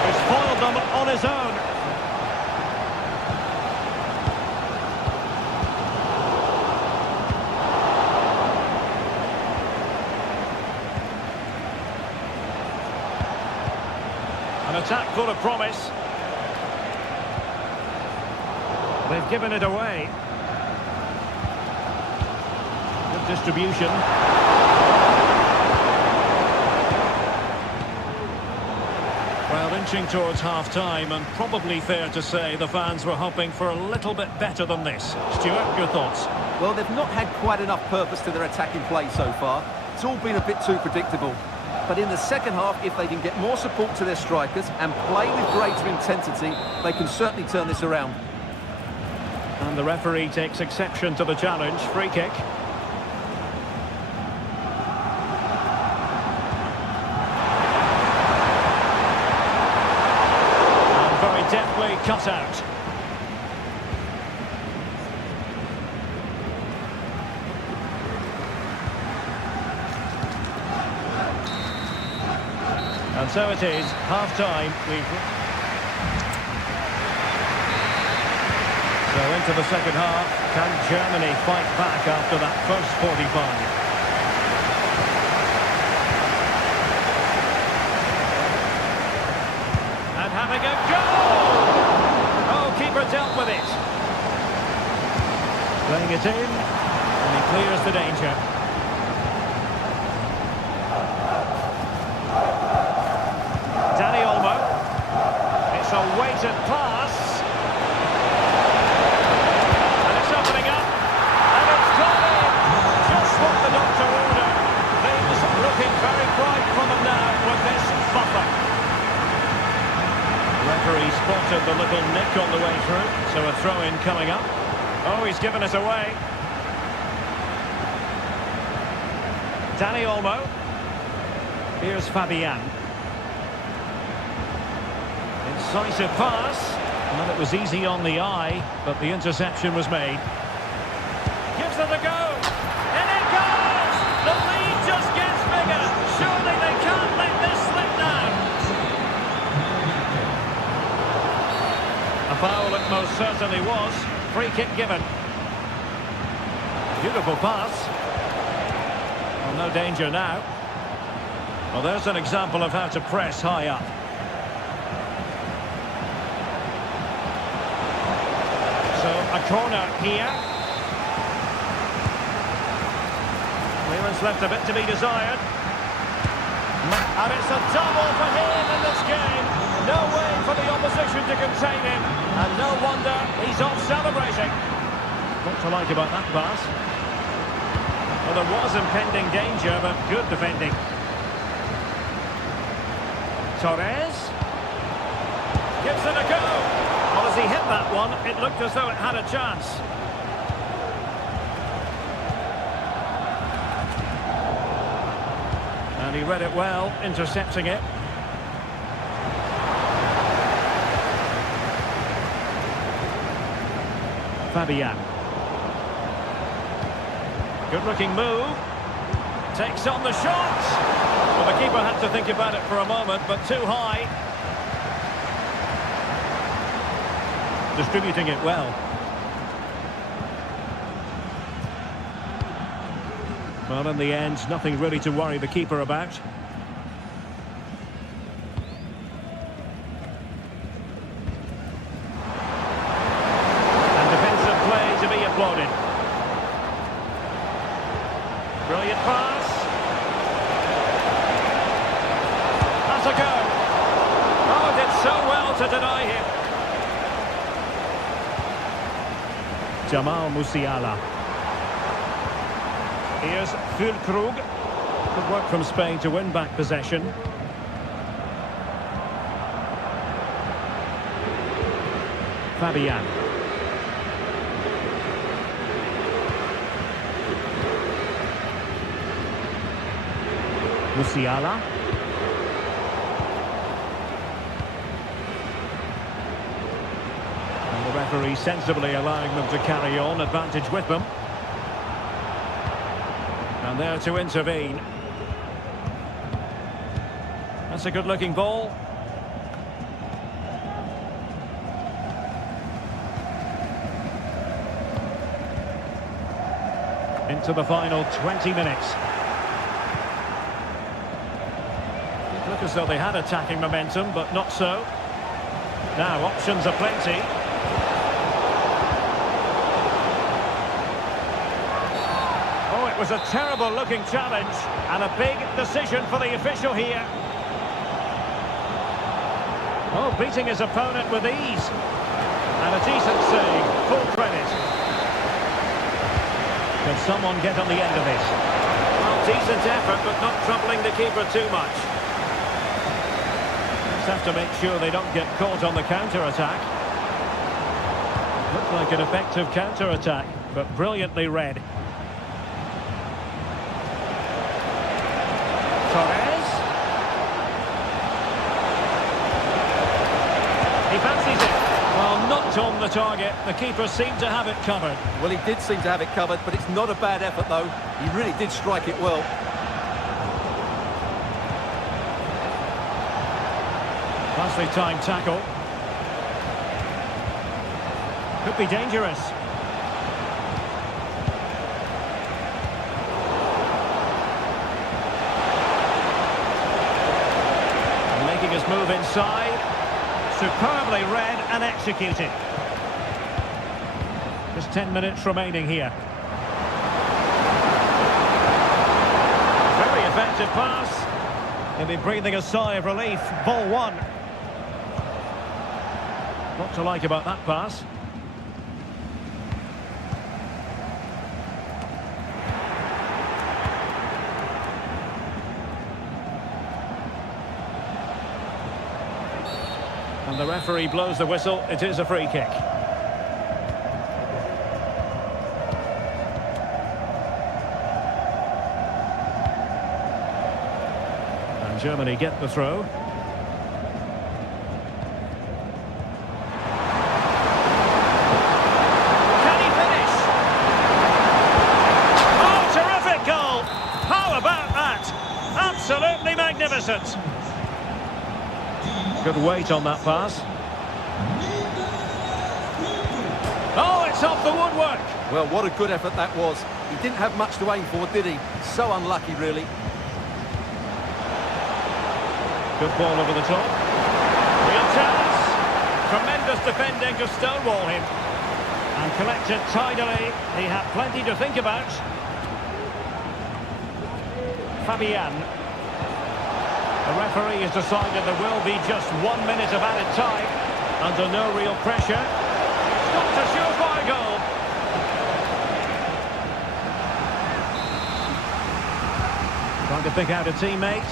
He's foiled them on his own. An attack full of promise. They've given it away. Good distribution. Well, inching towards half-time, and probably fair to say the fans were hoping for a little bit better than this. Stuart, your thoughts? Well, they've not had quite enough purpose to their attacking play so far. It's all been a bit too predictable. But in the second half, if they can get more support to their strikers and play with greater intensity, they can certainly turn this around. And the referee takes exception to the challenge. Free kick. And very deftly cut out. And so it is, half-time. So into the second half, can Germany fight back after that first 45? And having a goal! Oh, keeper dealt with it. Playing it in, and he clears the danger. Danny Olmo. It's a weighted pass. And it's opening up. And it's gone in. Just what the doctor ordered. Things looking very bright for them now with this buffer. Referee spotted the little nick on the way through. So a throw-in coming up. Oh, he's given it away. Danny Olmo. Here's Fabian. Incisive pass, and it was easy on the eye, but the interception was made. Gives it a go, and it goes! The lead just gets bigger. Surely they can't let this slip now. A foul it most certainly was. Free kick given. Beautiful pass. Well, no danger now. Well, there's an example of how to press high up. So a corner here. Clearance left a bit to be desired. And it's a double for him in this game. No way for the opposition to contain him. And no wonder he's off celebrating. What to like about that pass? Well, there was impending danger, but good defending. Torres. Gives it a go. Well, as he hit that one, it looked as though it had a chance. And he read it well, intercepting it. Fabian. Good-looking move. Takes on the shot. Well, the keeper had to think about it for a moment, but too high. Distributing it well. Well, in the end, nothing really to worry the keeper about. And defensive play to be applauded. Brilliant pass. That's a go. Oh, did so well to deny him. Jamal Musiala. Here's Füllkrug. Good work from Spain to win back possession. Fabian. Musiala. And the referee sensibly allowing them to carry on, advantage with them. And there to intervene. That's a good-looking ball. Into the final 20 minutes. It looked as though they had attacking momentum, but not so. Now, options are plenty. Oh, it was a terrible-looking challenge, and a big decision for the official here. Oh, beating his opponent with ease. And a decent save, full credit. Can someone get on the end of this? Well, decent effort, but not troubling the keeper too much. Just have to make sure they don't get caught on the counter-attack. Looks like an effective counter-attack, but brilliantly read. Torres. He fancies it. Well, not on the target. The keeper seemed to have it covered. Well, he did seem to have it covered, but it's not a bad effort, though. He really did strike it well. Nicely timed tackle. Could be dangerous. And making his move inside. Superbly read and executed. Just 10 minutes remaining here. Very effective pass. He'll be breathing a sigh of relief. Ball one. What to like about that pass? And the referee blows the whistle. It is a free kick. And Germany get the throw. Can he finish? Oh, terrific goal! How about that? Absolutely magnificent. Good weight on that pass. Oh, it's off the woodwork. Well, what a good effort that was. He didn't have much to aim for, did he? So unlucky, really. Good ball over the top. Real chance. Tremendous defending to stonewall him. And collected tidily. He had plenty to think about. Fabian. The referee has decided there will be just 1 minute of added time. Under no real pressure. Stopped a surefire goal. Trying to pick out a teammate.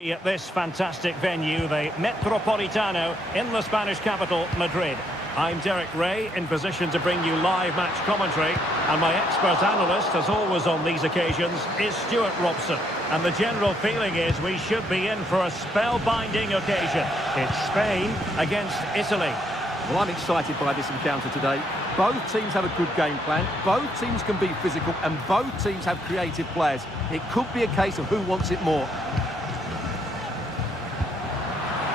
At this fantastic venue, the Metropolitano in the Spanish capital, Madrid. I'm Derek Ray, in position to bring you live match commentary, and my expert analyst, as always on these occasions, is Stuart Robson. And the general feeling is we should be in for a spellbinding occasion. It's Spain against Italy. Well, I'm excited by this encounter today. Both teams have a good game plan, both teams can be physical, and both teams have creative players. It could be a case of who wants it more.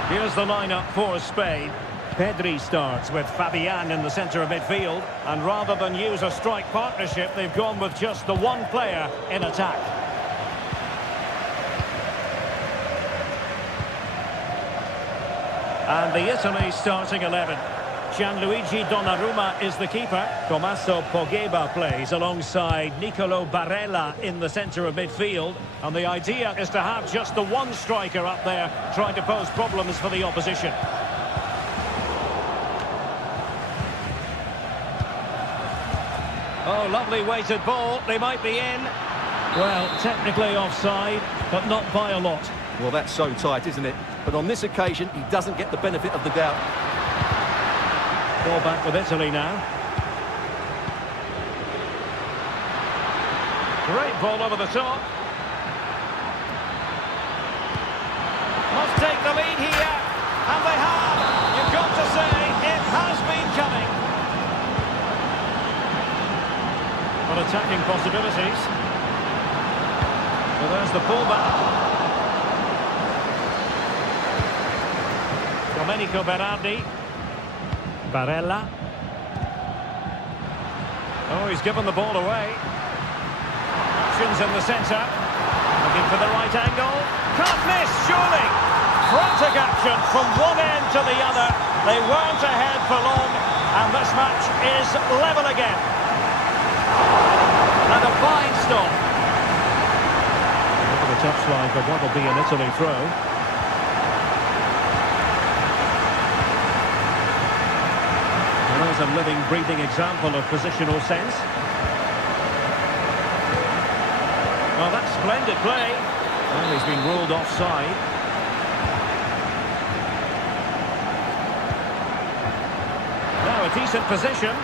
Here's the lineup for Spain. Pedri starts with Fabian in the centre of midfield, and rather than use a strike partnership, they've gone with just the one player in attack. And the Italy starting 11. Gianluigi Donnarumma is the keeper. Tommaso Pogba plays alongside Nicolo Barella in the centre of midfield. And the idea is to have just the one striker up there trying to pose problems for the opposition. Oh, lovely weighted ball. They might be in. Well, technically offside, but not by a lot. Well, that's so tight, isn't it? But on this occasion, he doesn't get the benefit of the doubt. Ball back with Italy now. Great ball over the top. Must take the lead here. And they have. You've got to say, it has been coming. But attacking possibilities. Well, there's the pullback. Domenico Berardi. Barella. Oh, he's given the ball away. Options in the centre. Looking for the right angle. Can't miss, surely. Frantic action from one end to the other. They weren't ahead for long, and this match is level again. And a fine stop. Look at the touchline for what will be an Italy throw. There's a living, breathing example of positional sense. Well, that's splendid play. Well, he's been ruled offside. Now a decent position.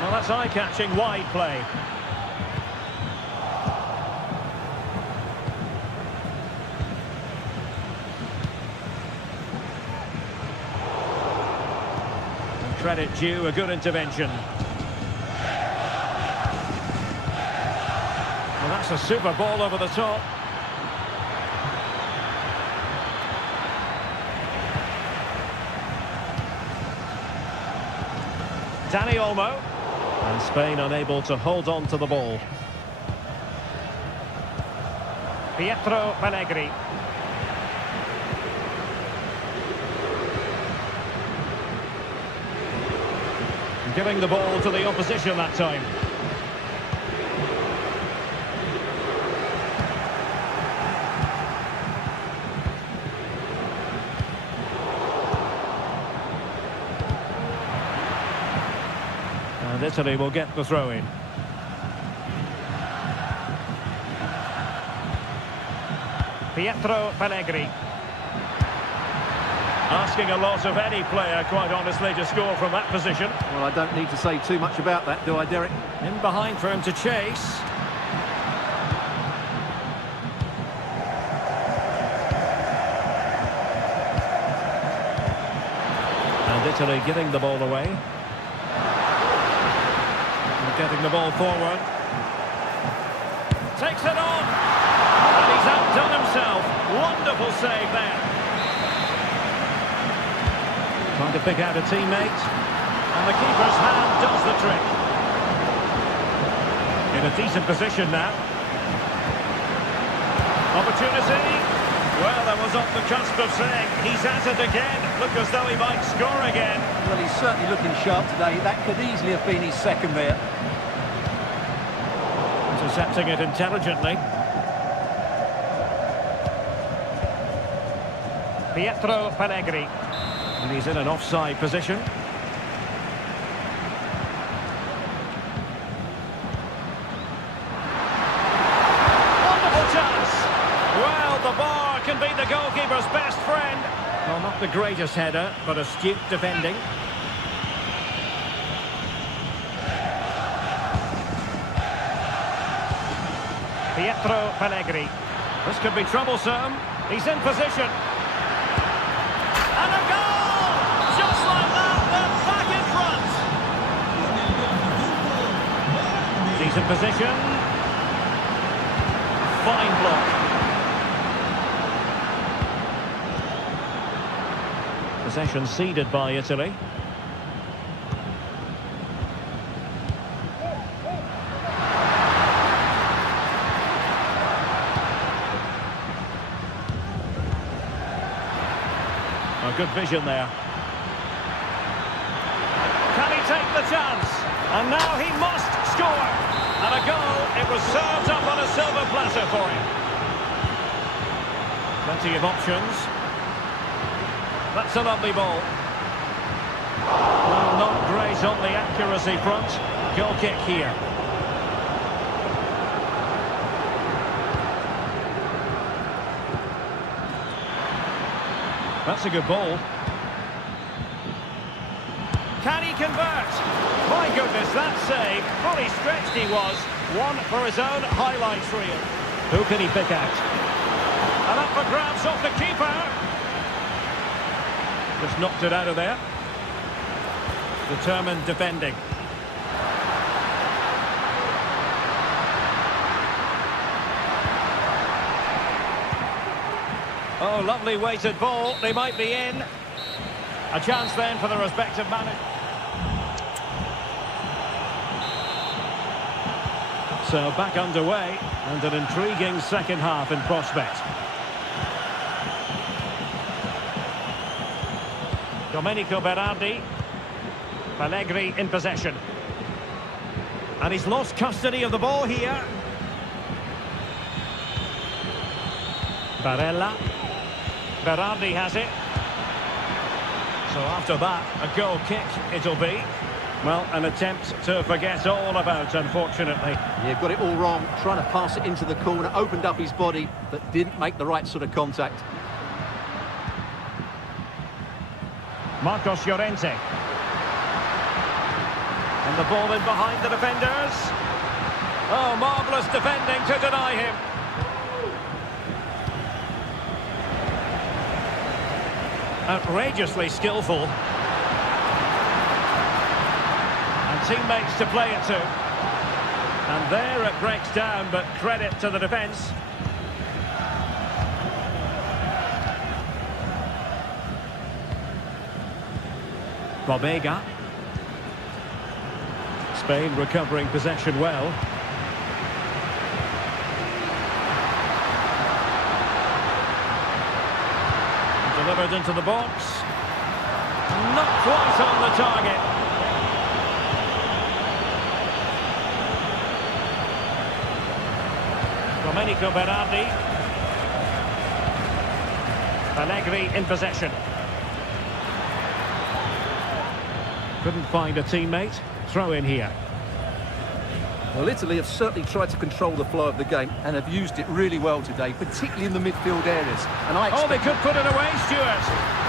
Well, that's eye-catching wide play. Credit due, a good intervention. Well, that's a super ball over the top. Dani Olmo. And Spain unable to hold on to the ball. Pietro Pellegrini. Giving the ball to the opposition that time. And Italy will get the throw in. Pietro Pellegrini. Asking a lot of any player, quite honestly, to score from that position. Well, I don't need to say too much about that, do I, Derek? In behind for him to chase. And Italy giving the ball away. And getting the ball forward. Takes it on. And he's outdone himself. Wonderful save there. Trying to pick out a teammate, and the keeper's hand does the trick. In a decent position now. Opportunity. Well, that was off the cusp of saying he's at it again. Look as though he might score again. Well, he's certainly looking sharp today. That could easily have been his second there. Intercepting it intelligently. Pietro Pellegrini. And he's in an offside position. the greatest header, but astute defending. Pietro Pellegrini. This could be troublesome. He's in position. And a goal! Just like that, they're back in front. Decent position. Fine block. Possession ceded by Italy. Good vision there. Can he take the chance? And now he must score. And a goal. It was served up on a silver platter for him. Plenty of options. That's a lovely ball. Well, not great on the accuracy front. Goal kick here. That's a good ball. Can he convert? My goodness, that save. Fully stretched he was. One for his own highlights reel. Who can he pick out? And up for grabs off the keeper. Just knocked it out of there. Determined defending. Oh, lovely weighted ball. They might be in. A chance then for the respective manager. So back underway and an intriguing second half in prospect. Domenico Berardi. Pellegrini in possession. And he's lost custody of the ball here. Barella. Berardi has it. So after that, a goal kick it'll be. Well, an attempt to forget all about, unfortunately. Yeah, got it all wrong. Trying to pass it into the corner, opened up his body, but didn't make the right sort of contact. Marcos Llorente. And the ball in behind the defenders. Oh, marvellous defending to deny him. Outrageously skillful. And teammates to play it to. And there it breaks down, but credit to the defence. Bobega. Spain recovering possession well. Delivered into the box. Not quite on the target. Domenico Berardi. Pellegrini in possession. Couldn't find a teammate. Throw in here. Well, Italy have certainly tried to control the flow of the game and have used it really well today, particularly in the midfield areas. And Oh, they could put it away, Stuart.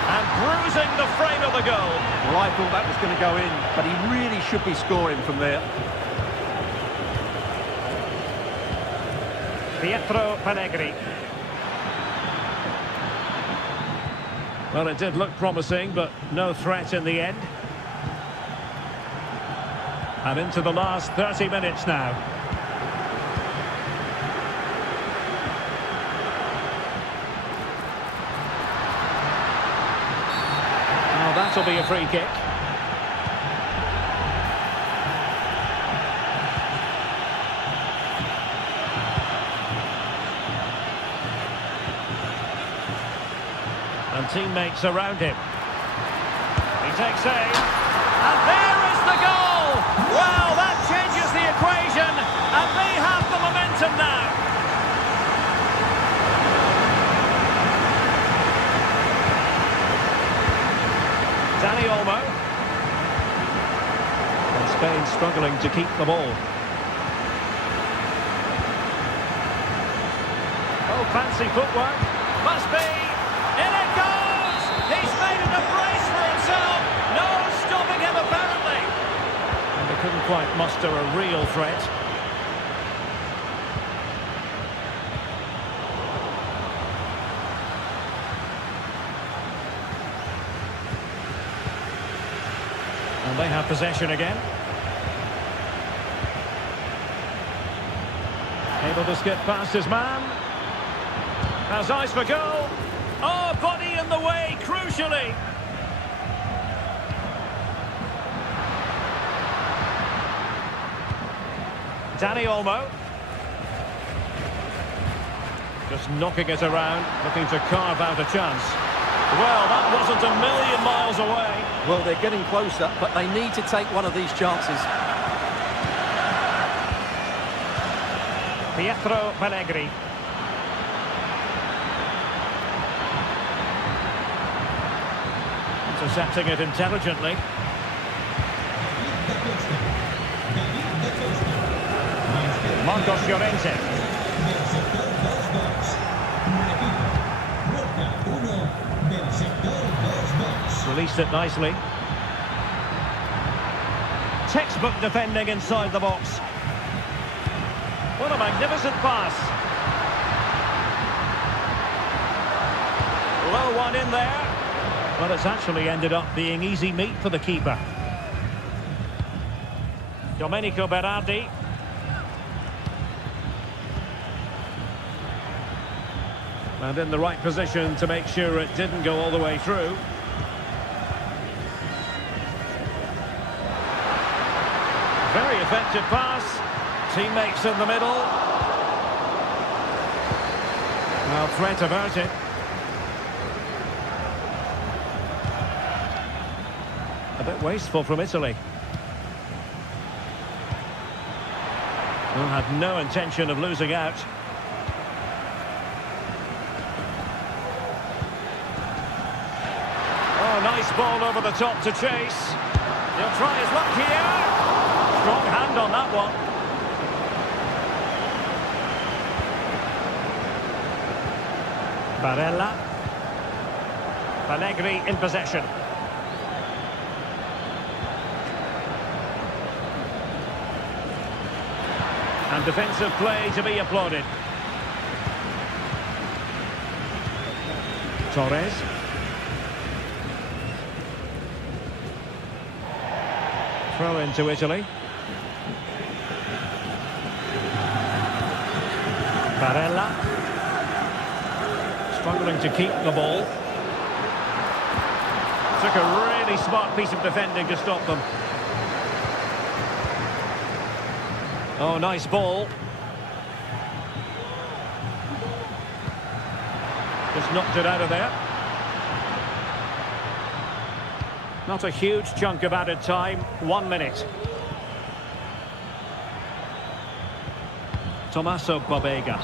And bruising the frame of the goal. Well, I thought that was going to go in, but he really should be scoring from there. Pietro Pellegrini. Well, it did look promising, but no threat in the end. And into the last 30 minutes now. Now that'll be a free kick. And teammates around him. He takes aim. And there is the goal! Well, that changes the equation, and they have the momentum now. Dani Olmo. And Spain struggling to keep the ball. Oh, fancy footwork. Must be. In it goes! He's made quite muster a real threat. And they have possession again. Able to skip past his man. Has eyes for goal. Oh, body in the way, crucially. Danny Olmo. Just knocking it around, looking to carve out a chance. Well, that wasn't a million miles away. Well, they're getting closer, but they need to take one of these chances. Pietro Pellegrini. Intercepting it intelligently. Marcos Llorente. Released it nicely. Textbook defending inside the box. What a magnificent pass. Low one in there. But it's actually ended up being easy meat for the keeper. Domenico Berardi. And in the right position to make sure it didn't go all the way through. Very effective pass. Teammates in the middle. Well, threat averted. A bit wasteful from Italy. Well, had no intention of losing out. Oh, nice ball over the top to chase. He'll try his luck here. Strong hand on that one. Barella. Pellegrini in possession. And defensive play to be applauded. Torres. Throw into Italy. Barella. Struggling to keep the ball. Took a really smart piece of defending to stop them. Oh, nice ball. Just knocked it out of there. Not a huge chunk of added time. 1 minute. Tommaso Babega.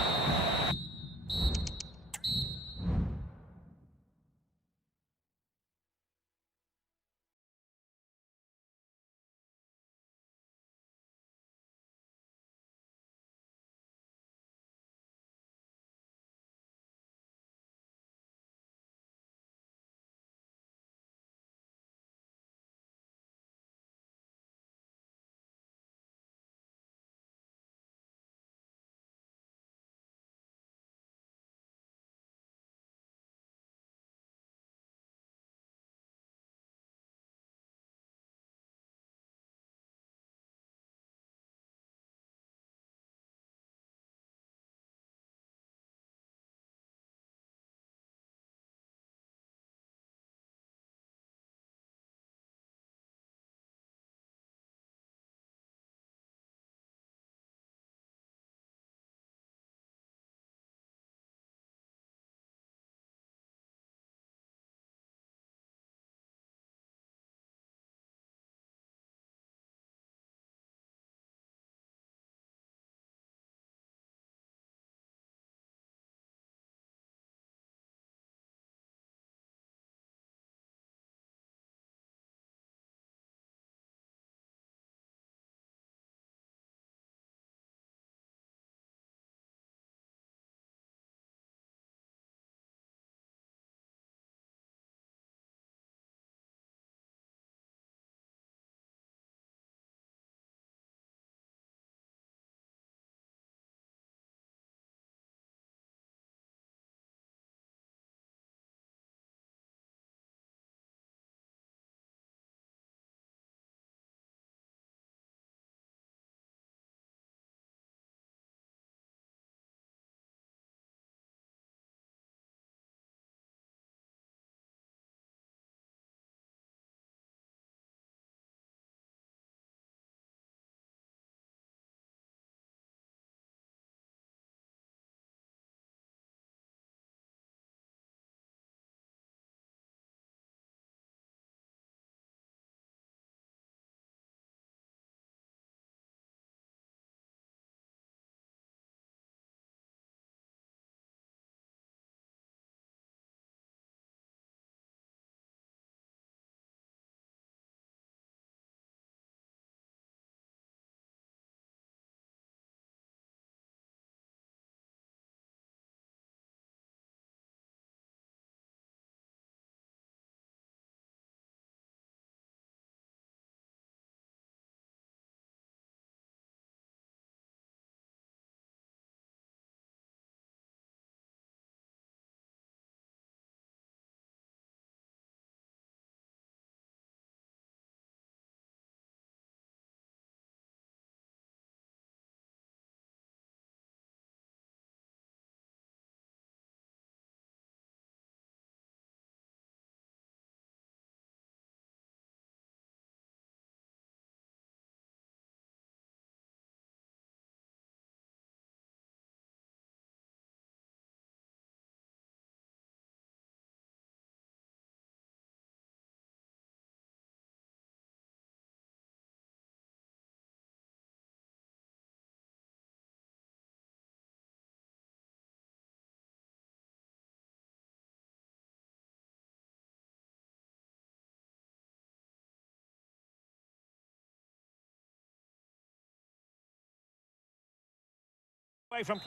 away from...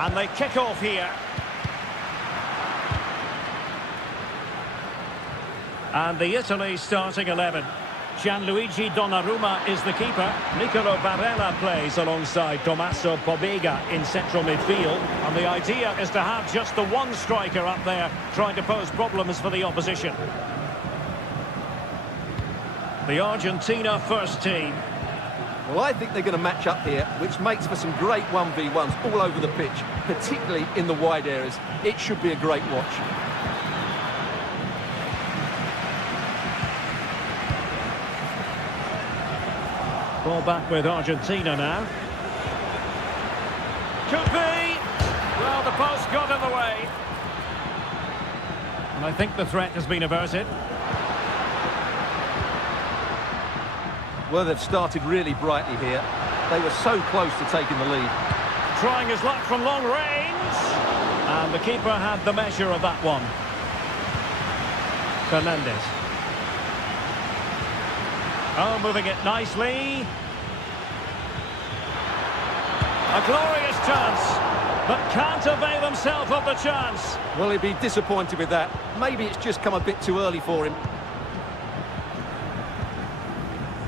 And they kick off here. And the Italy starting 11. Gianluigi Donnarumma is the keeper. Nicolo Barella plays alongside Tommaso Pobega in central midfield. And the idea is to have just the one striker up there trying to pose problems for the opposition. The Argentina first team. Well, I think they're going to match up here, which makes for some great 1v1s all over the pitch, particularly in the wide areas. It should be a great watch. Ball back with Argentina now. Could be! Well, the post got in the way. And I think the threat has been averted. Well, they've started really brightly here. They were so close to taking the lead. Trying his luck from long range. And the keeper had the measure of that one. Fernandez. Oh, moving it nicely. A glorious chance, but can't avail himself of the chance. Well, he'd be disappointed with that. Maybe it's just come a bit too early for him.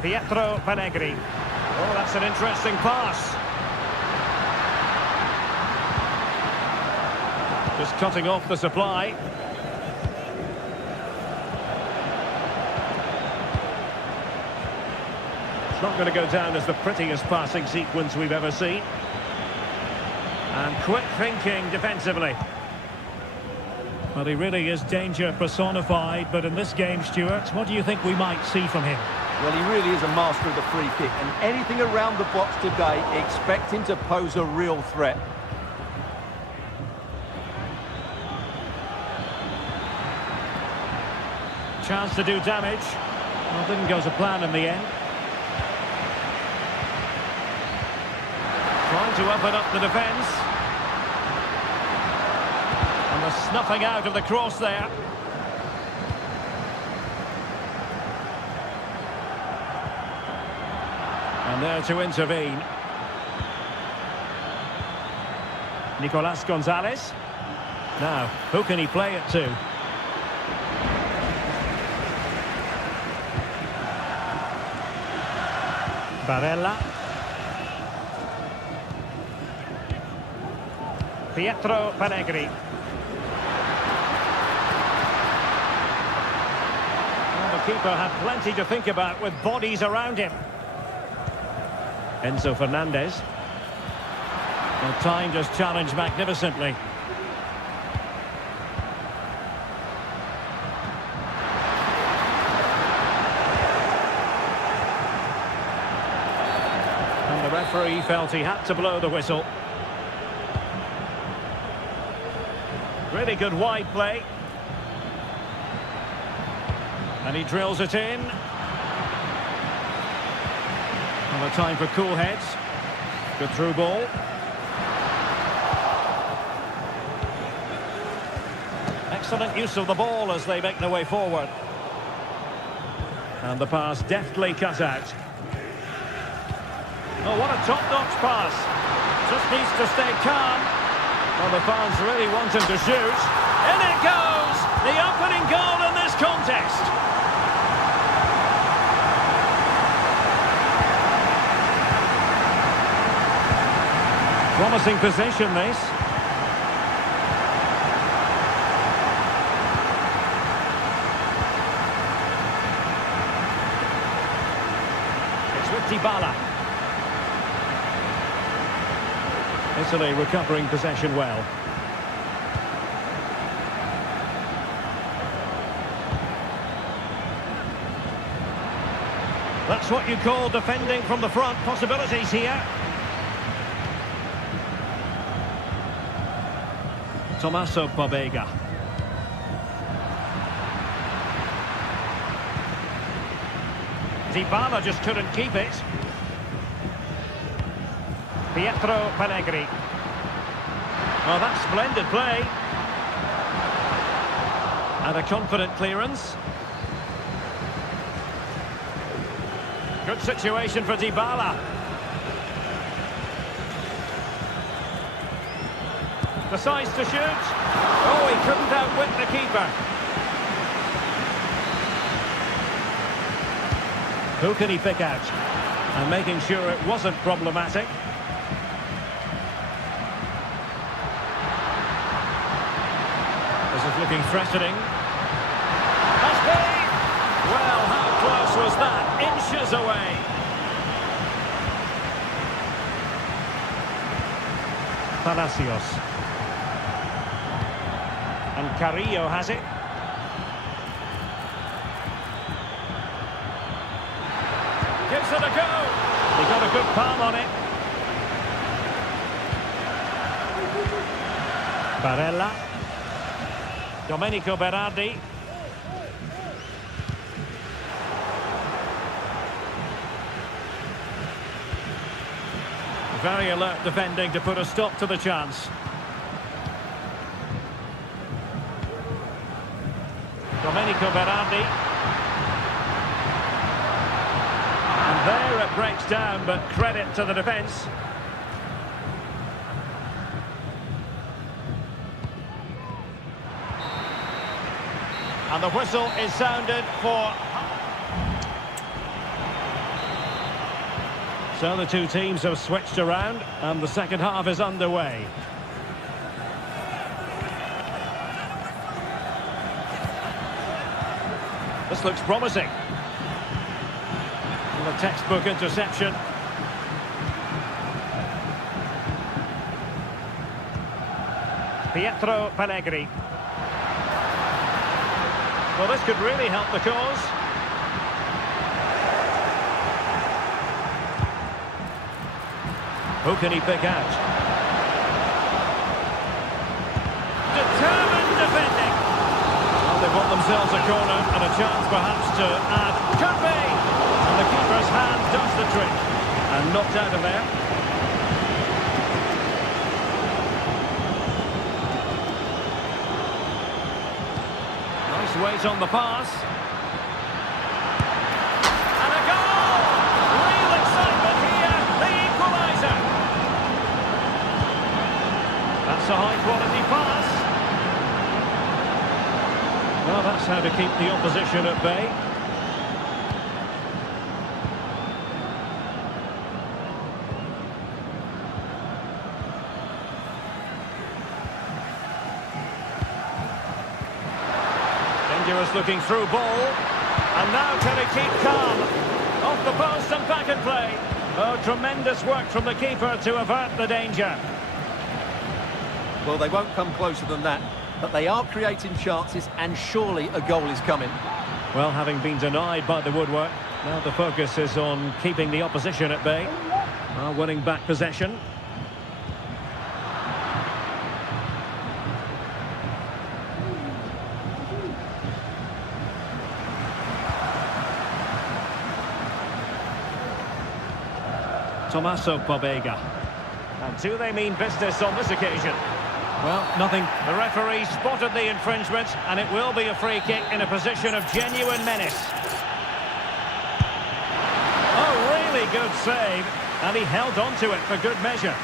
Pietro Panegri. Oh, that's an interesting pass. Just cutting off the supply. It's not going to go down as the prettiest passing sequence we've ever seen. And quick thinking defensively. Well, he really is danger personified, but in this game, Stuart, what do you think we might see from him? Well, he really is a master of the free kick, and anything around the box today, expect him to pose a real threat. Chance to do damage. Well, didn't go to plan in the end. Trying to open up the defence. And the snuffing out of the cross there. And there to intervene. Nicolas Gonzalez. Now, who can he play it to? Barella. Pietro Panegri. Well, the keeper had plenty to think about with bodies around him. Enzo Fernandez. Well, timed his challenge magnificently. And the referee felt he had to blow the whistle. Really good wide play. And he drills it in. And a time for cool heads. Good through ball. Excellent use of the ball as they make their way forward. And the pass deftly cut out. Oh, what a top-notch pass. Just needs to stay calm. Well, the fans really want him to shoot. In it goes! The opening goal in this contest. Promising possession, this. It's with Dybala. Italy recovering possession well. That's what you call defending from the front. Possibilities here. Tommaso Pobega. Dybala just couldn't keep it. Pietro Panegri. Oh, that's splendid play. And a confident clearance. Good situation for Dybala. Decides to shoot. Oh, he couldn't outwit the keeper. Who can he pick out? And making sure it wasn't problematic. This is looking threatening. Must be! Well, how close was that? Inches away. Palacios. And Carrillo has it. Gives it a go. He got a good palm on it. Barella. Domenico Berardi. Very alert defending to put a stop to the chance. Domenico Berardi. And there it breaks down, but credit to the defence. And the whistle is sounded for... So the two teams have switched around, and the second half is underway. This looks promising. And a textbook interception. Pietro Pellegrini. Well, this could really help the cause. Who can he pick out? Determined defending. Well, they've won themselves a corner and a chance perhaps to add. Could be! And the keeper's hand does the trick. And knocked out of there. Nice weight on the pass. And a goal! Real excitement here. The equaliser. That's a high-quality pass. Well, that's how to keep the opposition at bay. Dangerous looking through ball. And now can he keep calm? Off the post and back and play. Oh, tremendous work from the keeper to avert the danger. Well, they won't come closer than that, but they are creating chances, and surely a goal is coming. Well, having been denied by the woodwork, now the focus is on keeping the opposition at bay. Well, winning back possession. Tommaso Pobega. And do they mean business on this occasion? Well, nothing. The referee spotted the infringement, and it will be a free kick in a position of genuine menace. Oh, really good save, and he held on to it for good measure.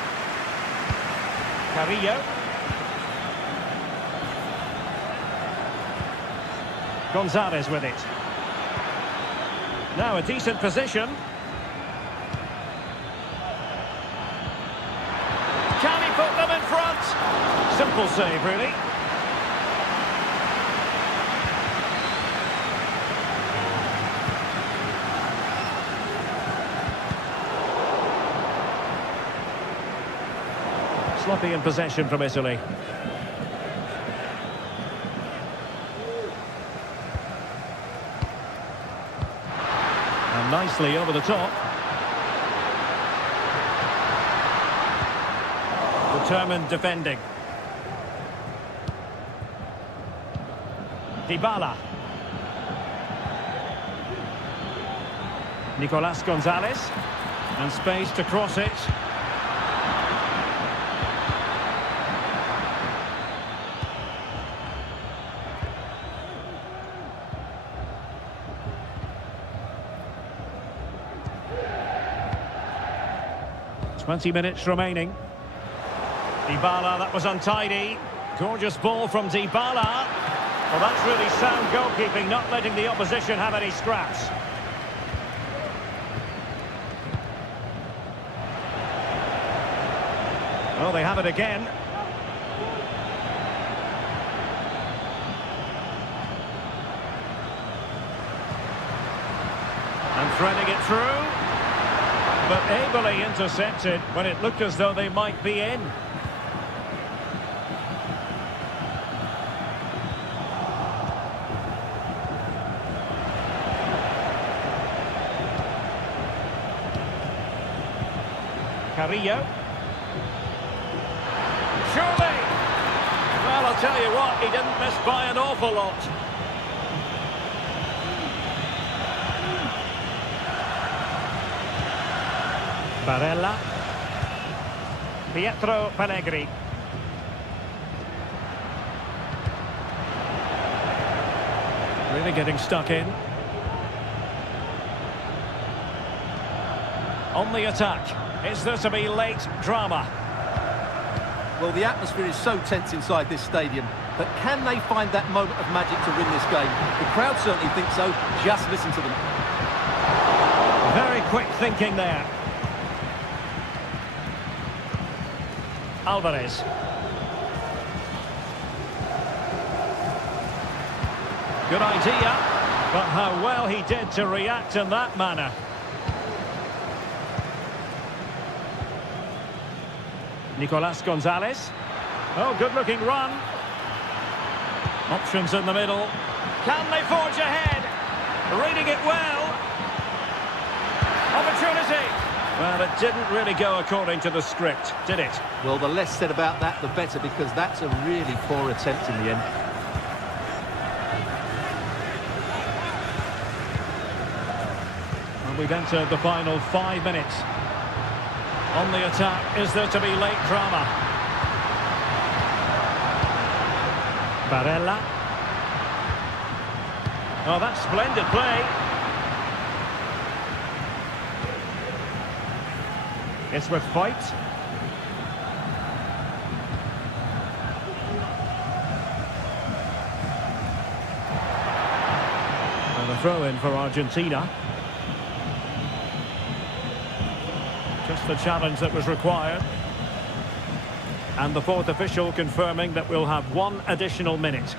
Carrillo. Gonzalez with it. Now a decent position. Can he put them in front? Simple save, really. Sloppy in possession from Italy. And nicely over the top. Determined defending. Dybala. Nicolas Gonzalez. And space to cross it. .20 minutes remaining. Dybala, that was untidy. Gorgeous ball from Dybala. Well, that's really sound goalkeeping, not letting the opposition have any scraps. Well, they have it again. And threading it through. But ably intercepted when it looked as though they might be in. Carrillo. Surely! Well, I'll tell you what, he didn't miss by an awful lot. Barella. Pietro Pellegrini. Really getting stuck in. On the attack. Is there to be late drama? Well, the atmosphere is so tense inside this stadium, but can they find that moment of magic to win this game? The crowd certainly think so. Just listen to them. Very quick thinking there. Alvarez. Good idea, but how well he did to react in that manner. Nicolas Gonzalez. Oh, good-looking run. Options in the middle. Can they forge ahead? Reading it well. Opportunity. Well, it didn't really go according to the script, did it? Well, the less said about that, the better, because that's a really poor attempt in the end. And we've entered the final 5 minutes. On the attack, is there to be late drama? Barella. Oh, that's splendid play. It's with fight. And a throw-in for Argentina. Just the challenge that was required. And the fourth official confirming that we'll have 1 additional minute.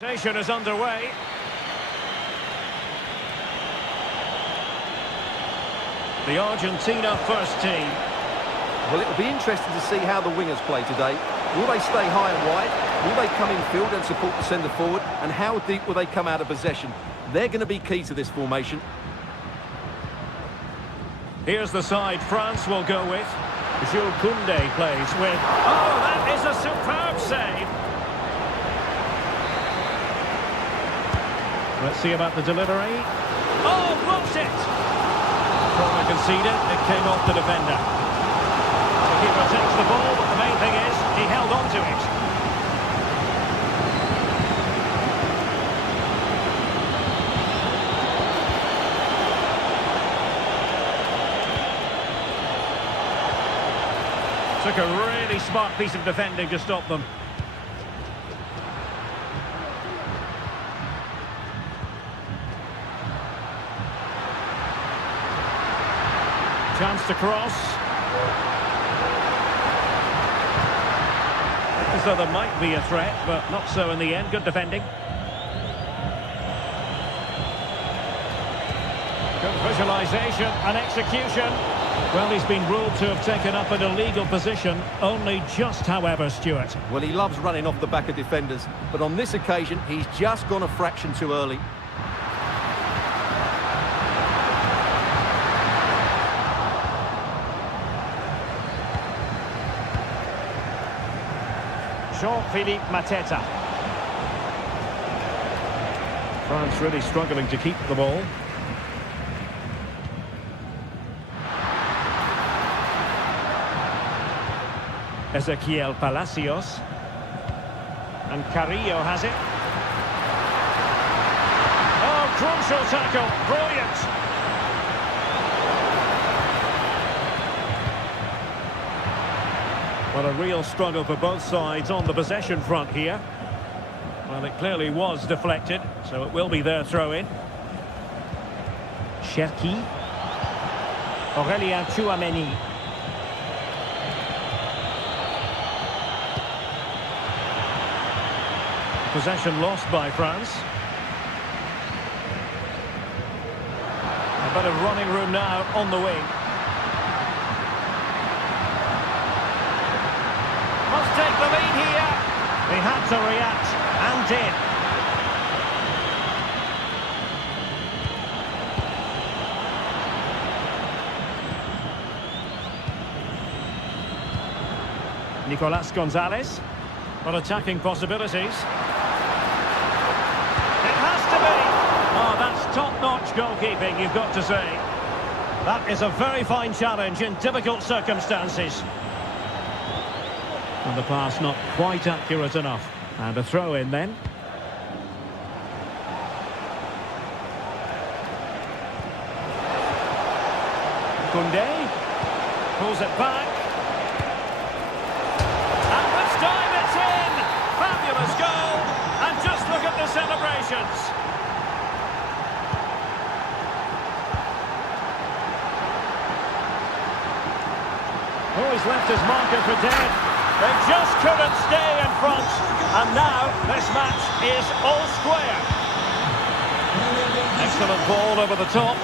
Station is underway. The Argentina first team. Well, it'll be interesting to see how the wingers play today. Will they stay high and wide? Will they come in field and support the centre forward? And how deep will they come out of possession? They're going to be key to this formation. Here's the side France will go with. Jules Koundé plays with. Oh, that is a superb save. Let's see about the delivery. Oh, blocks it. Corner conceded. It came off the defender. The keeper takes the ball, but the main thing is he held on to it. Took a really smart piece of defending to stop them. Chance to cross. As though there might be a threat, but not so in the end. Good defending. Good visualisation and execution. Well, he's been ruled to have taken up an illegal position. Only just, however, Stuart. Well, he loves running off the back of defenders, but on this occasion, he's just gone a fraction too early. Jean-Philippe Mateta. France really struggling to keep the ball. Ezequiel Palacios. And Carrillo has it. Oh, crucial tackle. Brilliant. Well, a real struggle for both sides on the possession front here. Well, it clearly was deflected, so it will be their throw-in. Cherki. Aurélien Tchouameni. Possession lost by France. A bit of running room now on the wing. Must take the lead here. He had to react and did. Nicolas Gonzalez. But attacking possibilities. Oh, that's top-notch goalkeeping, you've got to say. That is a very fine challenge in difficult circumstances. And the pass not quite accurate enough. And a throw-in then. Koundé pulls it back. And this time it's in! Fabulous goal! And just look at the celebrations. Oh, he's left his marker for dead. They just couldn't stay in front. And now this match is all square. Excellent ball over the top.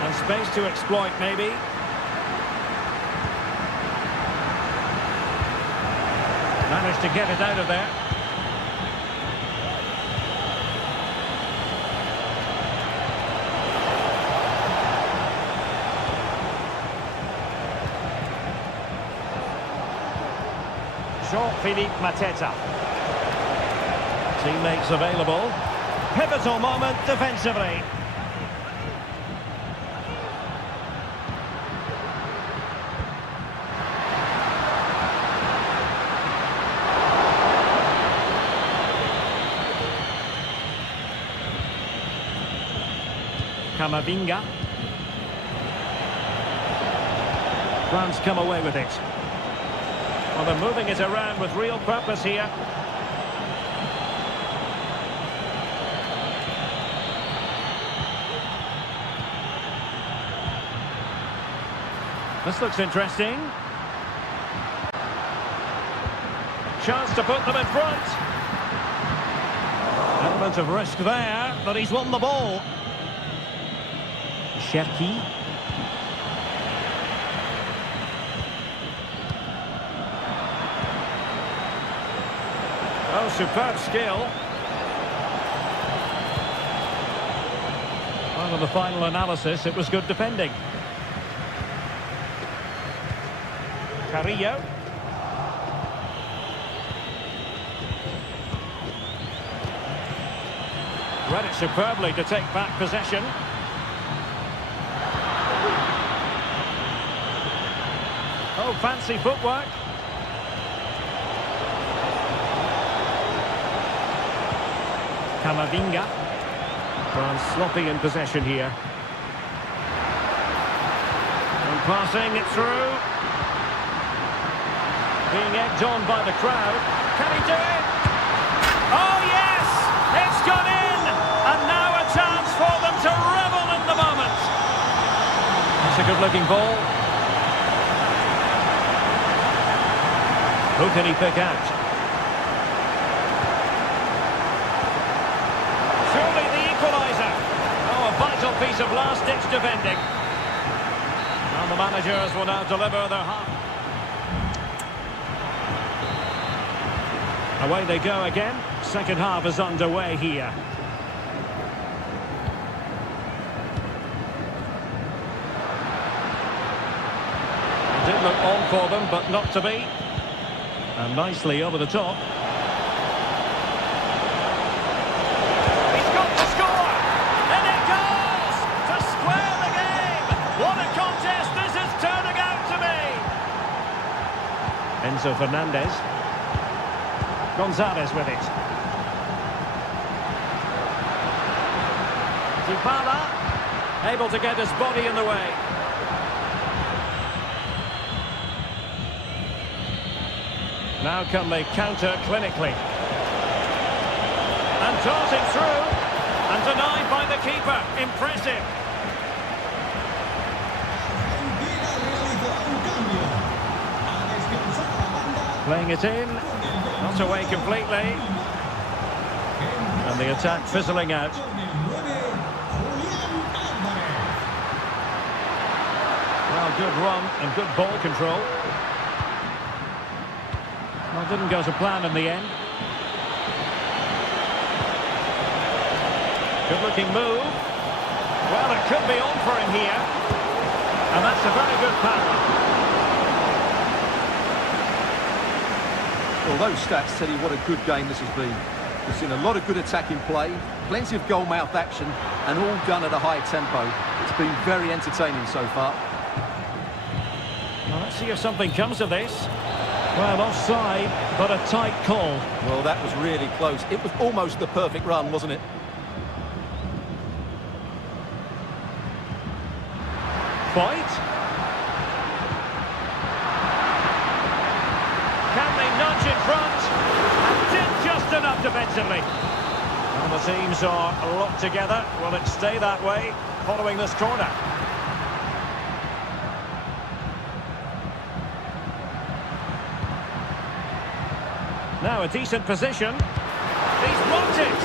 And space to exploit, maybe. Managed to get it out of there. Jean-Philippe Mateta. Teammates available. Pivotal moment defensively. Camavinga. France come away with it. Well, they're moving it around with real purpose here. This looks interesting. chance to put them in front. Element of risk there, but he's won the ball. Sherky. Oh, superb skill. Well, in the final analysis, it was good defending. Carrillo. Read it superbly to take back possession. Oh, fancy footwork. Camavinga. France sloppy in possession here. And passing it through. Being egged on by the crowd. Can he do it? Oh, yes! It's gone in! And now a chance for them to revel in the moment. That's a good-looking ball. Who can he pick out? Surely the equaliser. Oh, a vital piece of last-ditch defending. And the managers will now deliver their half. Away they go again. Second half is underway here. It did look on for them, but not to be. And nicely over the top. He's got to score! And it goes! To square the game! What a contest this is turning out to be! Enzo Fernandez. Gonzalez with it. Dybala, able to get his body in the way. Now can they counter clinically. And darting through. And denied by the keeper. Impressive. Playing it in. Not away completely. And the attack fizzling out. Well, good run and good ball control. Well, didn't go to plan in the end. Good-looking move. Well, it could be on for him here. And that's a very good pass. Well, those stats tell you what a good game this has been. We've seen a lot of good attacking play, plenty of goal-mouth action, and all done at a high tempo. It's been very entertaining so far. Well, let's see if something comes of this. Well, offside, but a tight call. Well, that was really close. It was almost the perfect run, wasn't it? Fight. Can they nudge in front? And did just enough defensively. And the teams are locked together. Will it stay that way following this corner? Now a decent position. He's blocked it.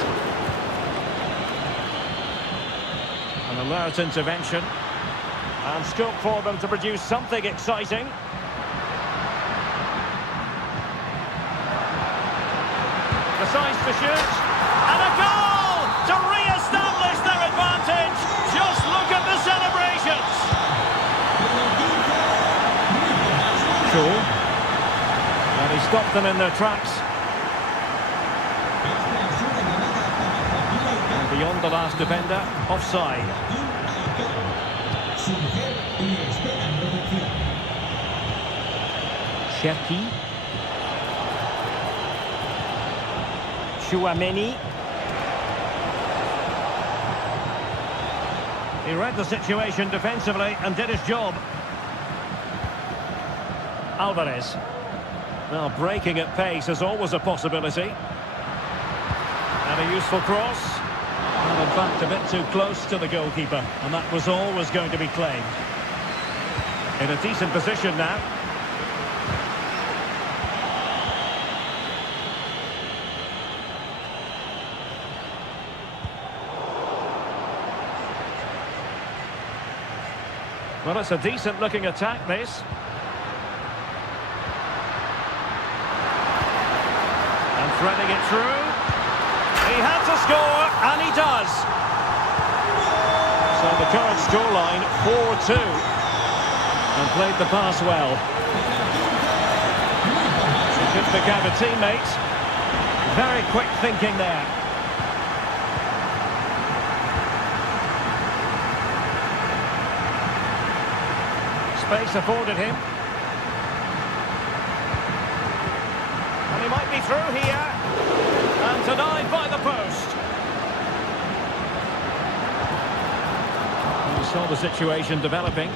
An alert intervention. And scope for them to produce something exciting. The size to shoot. And a goal to re-establish their advantage. Just look at the celebrations. Cool. And he stopped them in their tracks. And beyond the last defender, offside. Sherky. Chouameni. He read the situation defensively and did his job. Alvarez. Well, breaking at pace is always a possibility. And a useful cross. And in fact, a bit too close to the goalkeeper. And that was always going to be claimed. In a decent position now. Well, it's a decent-looking attack, this. And threading it through. He had to score, and he does. So the current scoreline, 4-2. And played the pass well. He could pick out a teammate. Very quick thinking there. Space afforded him. And he might be through here. And denied by the post. We saw the situation developing.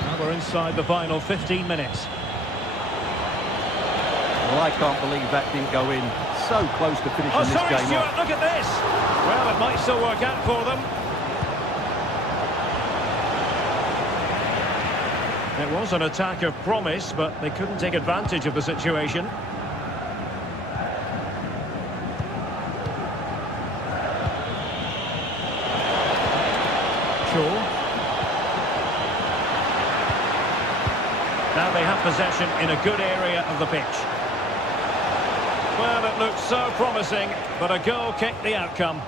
Now we're inside the final 15 minutes. Well, I can't believe that didn't go in. So close to finishing this sorry, game Stuart, off. look at this. Well, it might still work out for them. It was an attack of promise, but they couldn't take advantage of the situation. Sure. Now they have possession in a good area of the pitch. Well, it looked so promising, but a goal kicked the outcome.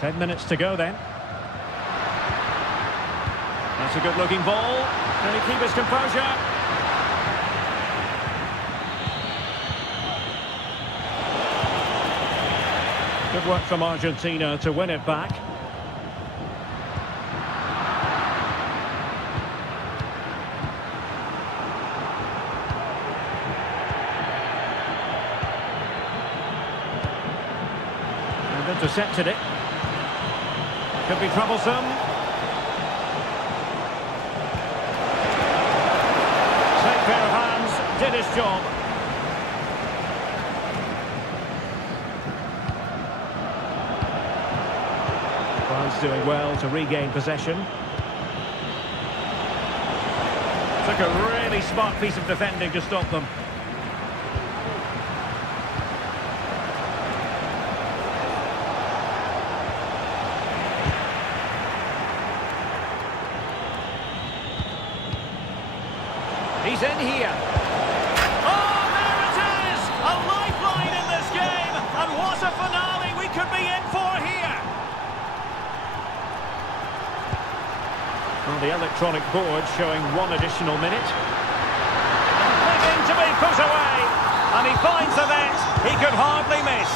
Ten minutes to go then. That's a good-looking ball. Can he keep his composure? Good work from Argentina to win it back. And intercepted it. Could be troublesome. Same pair of hands, did his job. France doing well to regain possession. Took a really smart piece of defending to stop them. He's in here. Oh, there it is! A lifeline in this game! And what a finale we could be in for here! Well, the electronic board showing one additional minute. Begging to be put away! And he finds the net. He could hardly miss.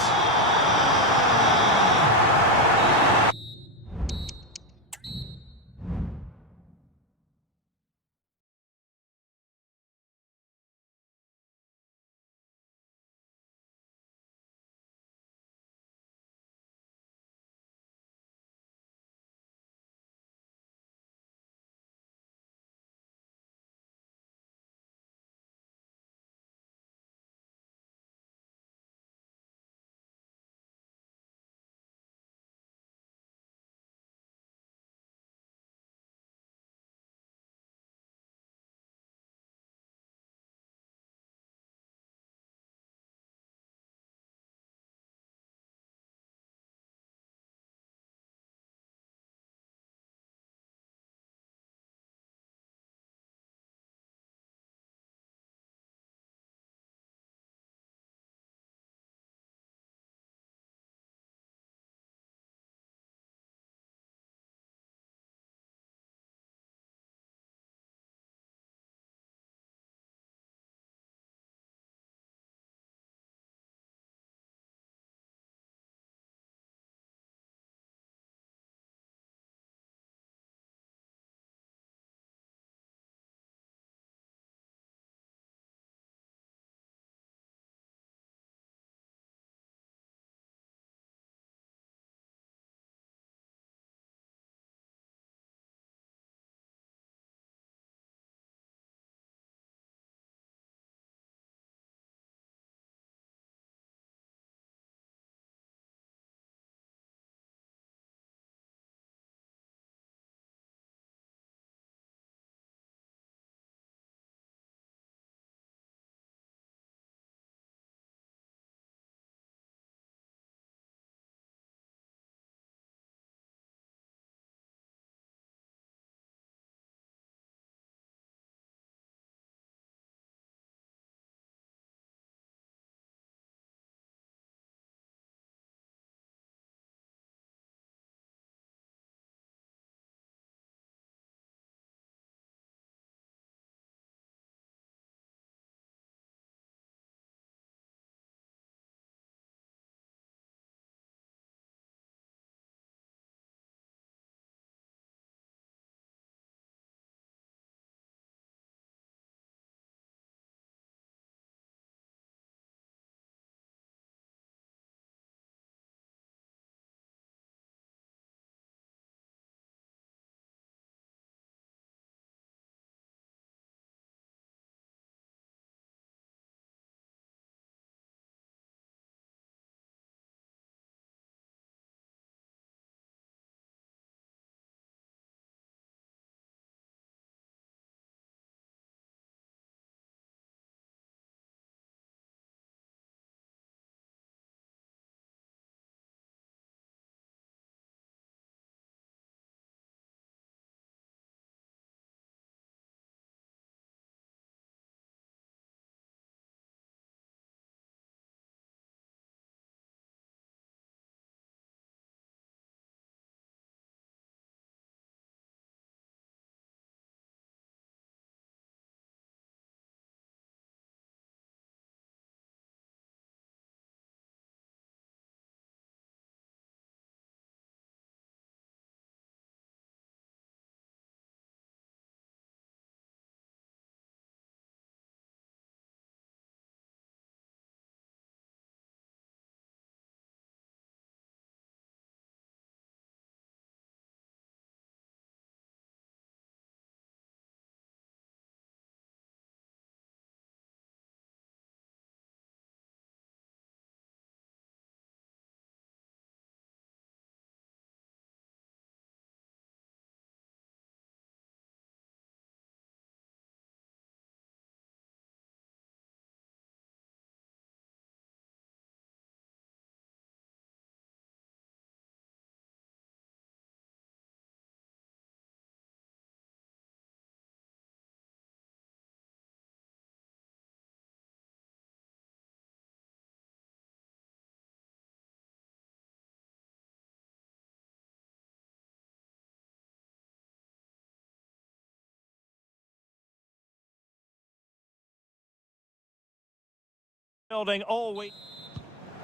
Building all week.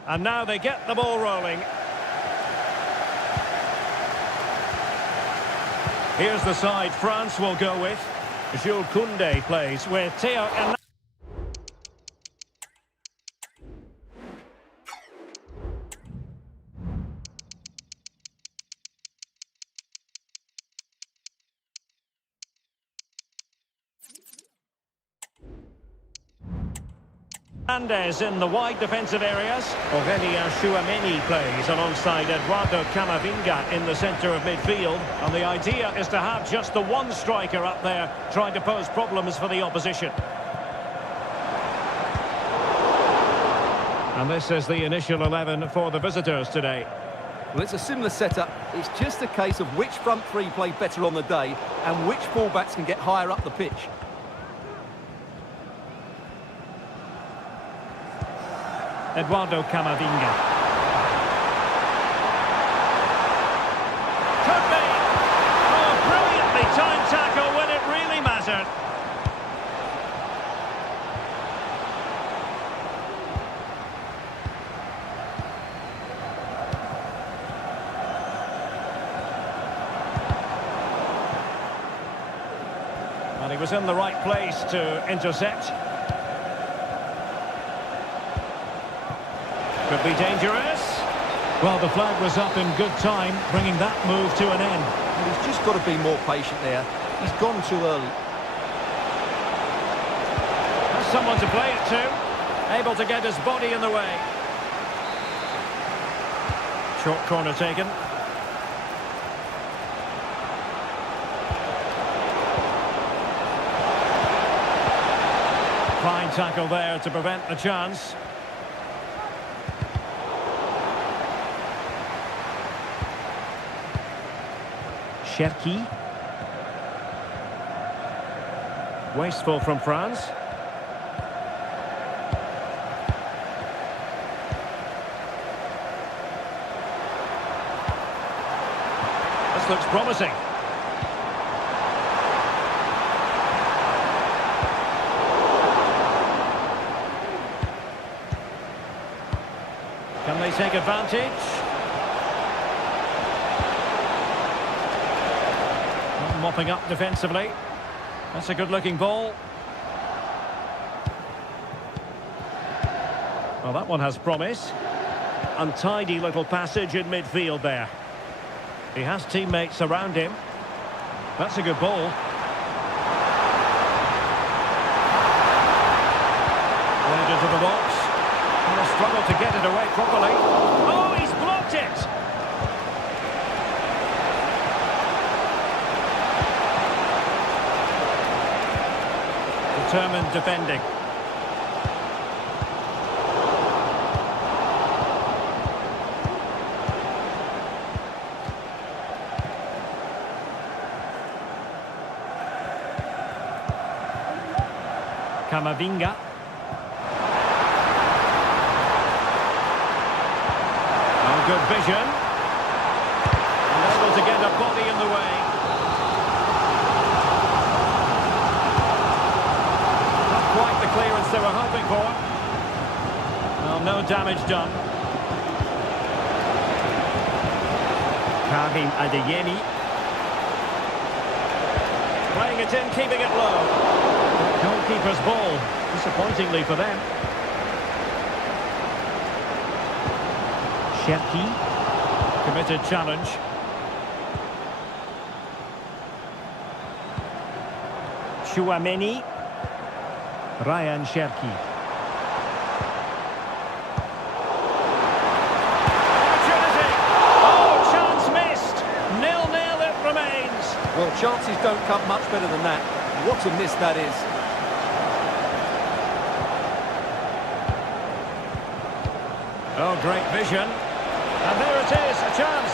And now they get the ball rolling. Here's the side France will go with. Jules Koundé plays with Theo and Hernandez in the wide defensive areas. Tchouaméni plays alongside Eduardo Camavinga in the centre of midfield. And the idea is to have just the one striker up there trying to pose problems for the opposition. And this is the initial 11 for the visitors today. Well, it's a similar setup. It's just a case of which front three play better on the day and which fullbacks can get higher up the pitch. Eduardo Camavinga. Could be! Oh, brilliantly timed tackle when it really mattered. And he was in the right place to intercept. Could be dangerous. Well, the flag was up in good time, bringing that move to an end. And he's just got to be more patient there. He's gone too early. Has someone to play it to. Able to get his body in the way. Short corner taken. Fine tackle there to prevent the chance. Cherki. Wasteful from France. This looks promising. Can they take advantage? Mopping up defensively. That's a good-looking ball. Well, that one has promise. Untidy little passage in midfield there. He has teammates around him. That's a good ball. Played into the box. And a struggle to get it away properly. Oh, he's blocked it! Determined defending. Camavinga. Oh, good vision. And able to get a body in the way. Quite the clearance they were hoping for. Well, no damage done. Karim Adeyemi. Playing it in, keeping it low. Goalkeeper's ball, disappointingly for them. Cherki. Committed challenge. Tchouaméni. Ryan Cherki. Opportunity! Oh, chance missed! 0-0 it remains. Well, chances don't come much better than that. What a miss that is. Oh, great vision. And there it is, a chance.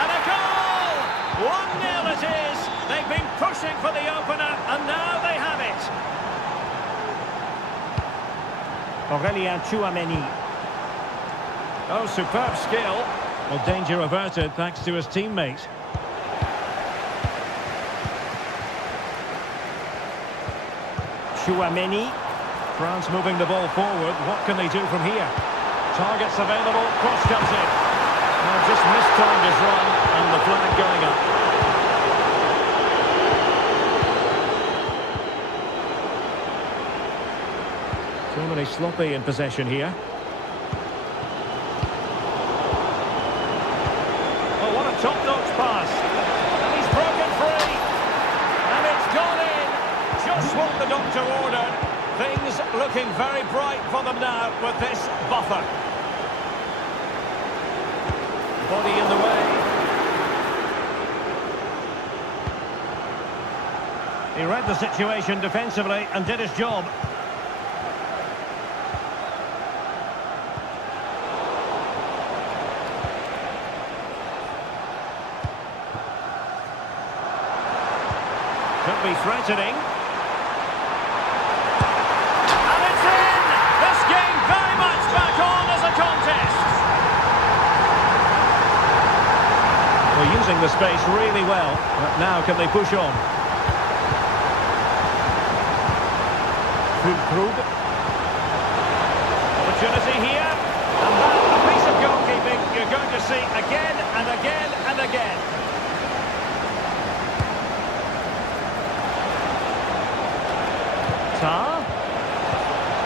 And a goal! 1-0 it is. They've been pushing for the opener, and now they have it. Tchouaméni. Oh, superb skill. Well, danger averted thanks to his teammate. Tchouaméni. France moving the ball forward. What can they do from here? Targets available. Cross comes in. Just mistimed his run and the flag going up. Germany sloppy in possession here. Oh, what a top-notch pass. And he's broken free. And it's gone in. Just what the doctor ordered. Things looking very bright for them now with this buffer. Body in the way. He read the situation defensively and did his job. Could be threatening. And it's in! This game very much back on as a contest. They're using the space really well, but now can they push on? Krug. Opportunity here. And that, a piece of goalkeeping you're going to see again and again and again.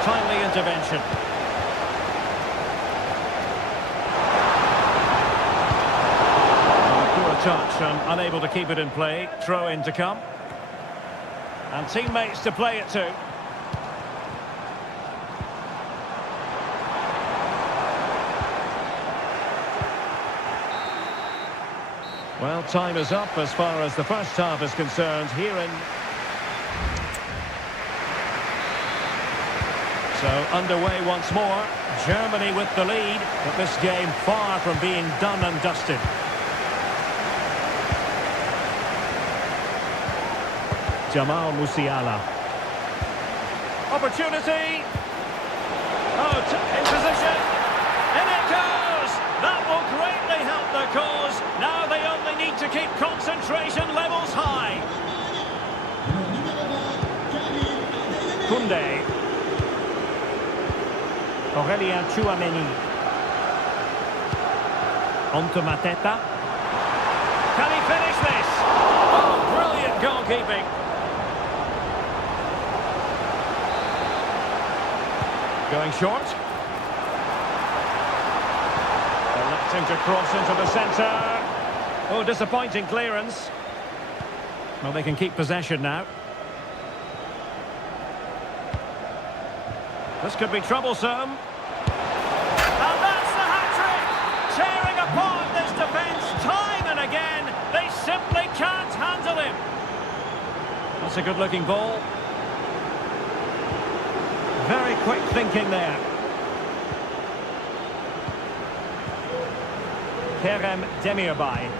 Timely intervention. Poor touch and unable to keep it in play. Throw in to come. And teammates to play it to. Well, time is up as far as the first half is concerned here in... So, underway once more. Germany with the lead, but this game far from being done and dusted. Jamal Musiala. Opportunity! Oh, in position! In it goes! That will greatly help their cause. Now they only need to keep concentration levels high. Koundé. Aurélien Tchouameni. Onto Mateta. Can he finish this? Oh, brilliant goalkeeping. Going short. Electing to cross into the centre. Oh, disappointing clearance. Well, they can keep possession now. This could be troublesome. And that's the hat-trick! Tearing apart this defence time and again. They simply can't handle him. That's a good-looking ball. Very quick thinking there. Kerem Demirbay.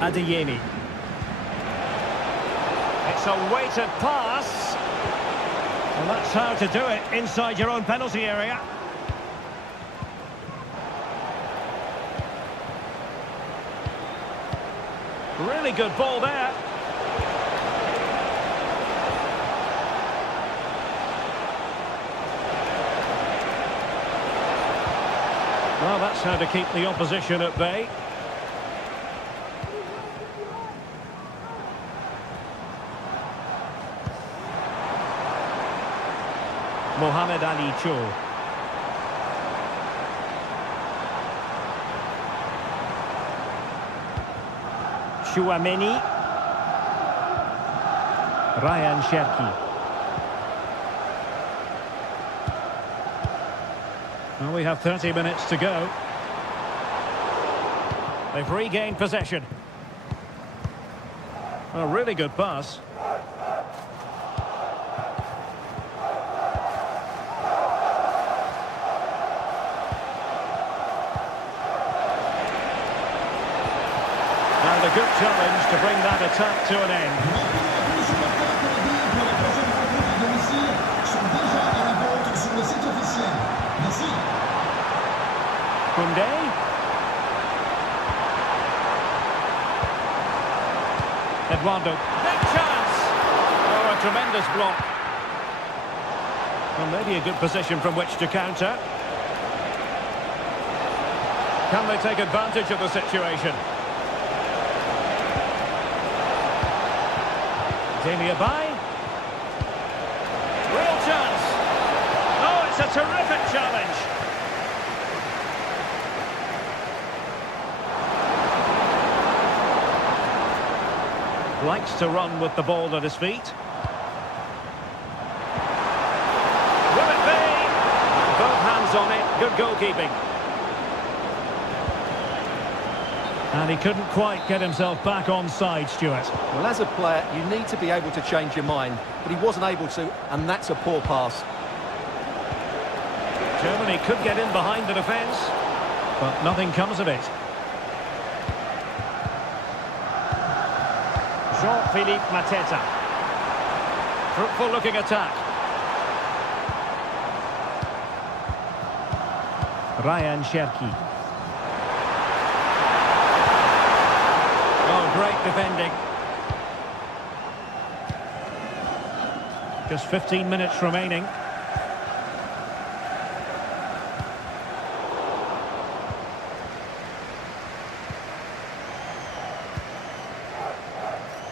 Adeyemi. It's a weighted pass. Well, that's how to do it inside your own penalty area. Really good ball there. Well, that's how to keep the opposition at bay. Mohamed Ali Cho. Tchouameni. Ryan Cherki. Well, we have 30 minutes to go. They've regained possession. A really good pass. And a good challenge to bring that attack to an end. Koundé. Eduardo. Big chance. tremendous block. Well, maybe a good position from which to counter. Can they take advantage of the situation? Demirbay. Real chance. Oh, it's a terrific challenge. Likes to run with the ball at his feet. Will it be? Both hands on it. Good goalkeeping. And he couldn't quite get himself back on side, Stuart. Well, as a player, you need to be able to change your mind, but he wasn't able to, and that's a poor pass. Germany could get in behind the defence, but nothing comes of it. Jean-Philippe Mateta. Fruitful looking attack. Ryan Cherki. Oh, great defending. Just 15 minutes remaining.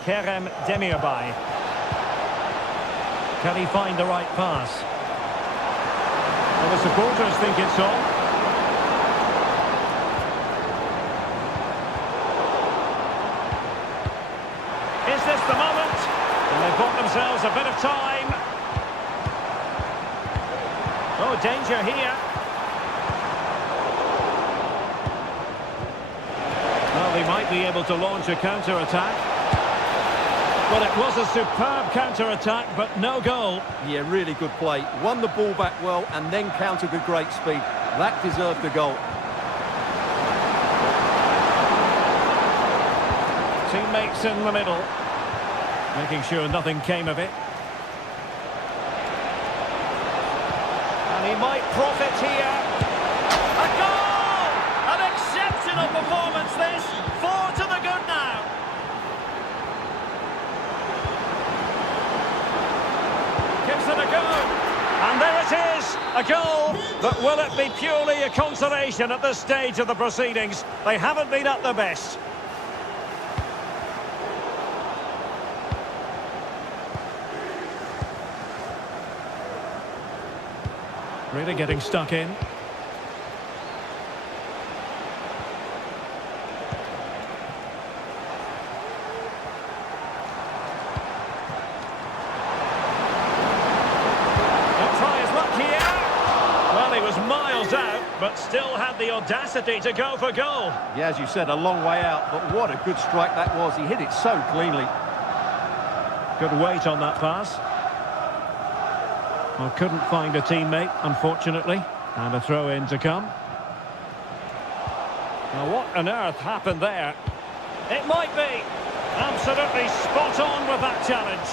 Kerem Demirbay. Can he find the right pass? Well, the supporters think it's on. Is this the moment? And they've bought themselves a bit of time. Oh, danger here. Well, they might be able to launch a counter-attack. Well, it was a superb counter-attack, but no goal. Yeah, really good play. Won the ball back well and then countered with great speed. That deserved a goal. Teammates in the middle, making sure nothing came of it. And he might profit here. A goal! An exceptional performance this. 4 to the good now. Gives it a go. And there it is, a goal. But will it be purely a consolation at this stage of the proceedings? They haven't been at their best. Really getting stuck in. But still had the audacity to go for goal. Yeah, as you said, a long way out, but what a good strike that was. He hit it so cleanly. Good weight on that pass. Well, couldn't find a teammate, unfortunately. And a throw-in to come. Now, what on earth happened there? It might be. Absolutely spot on with that challenge.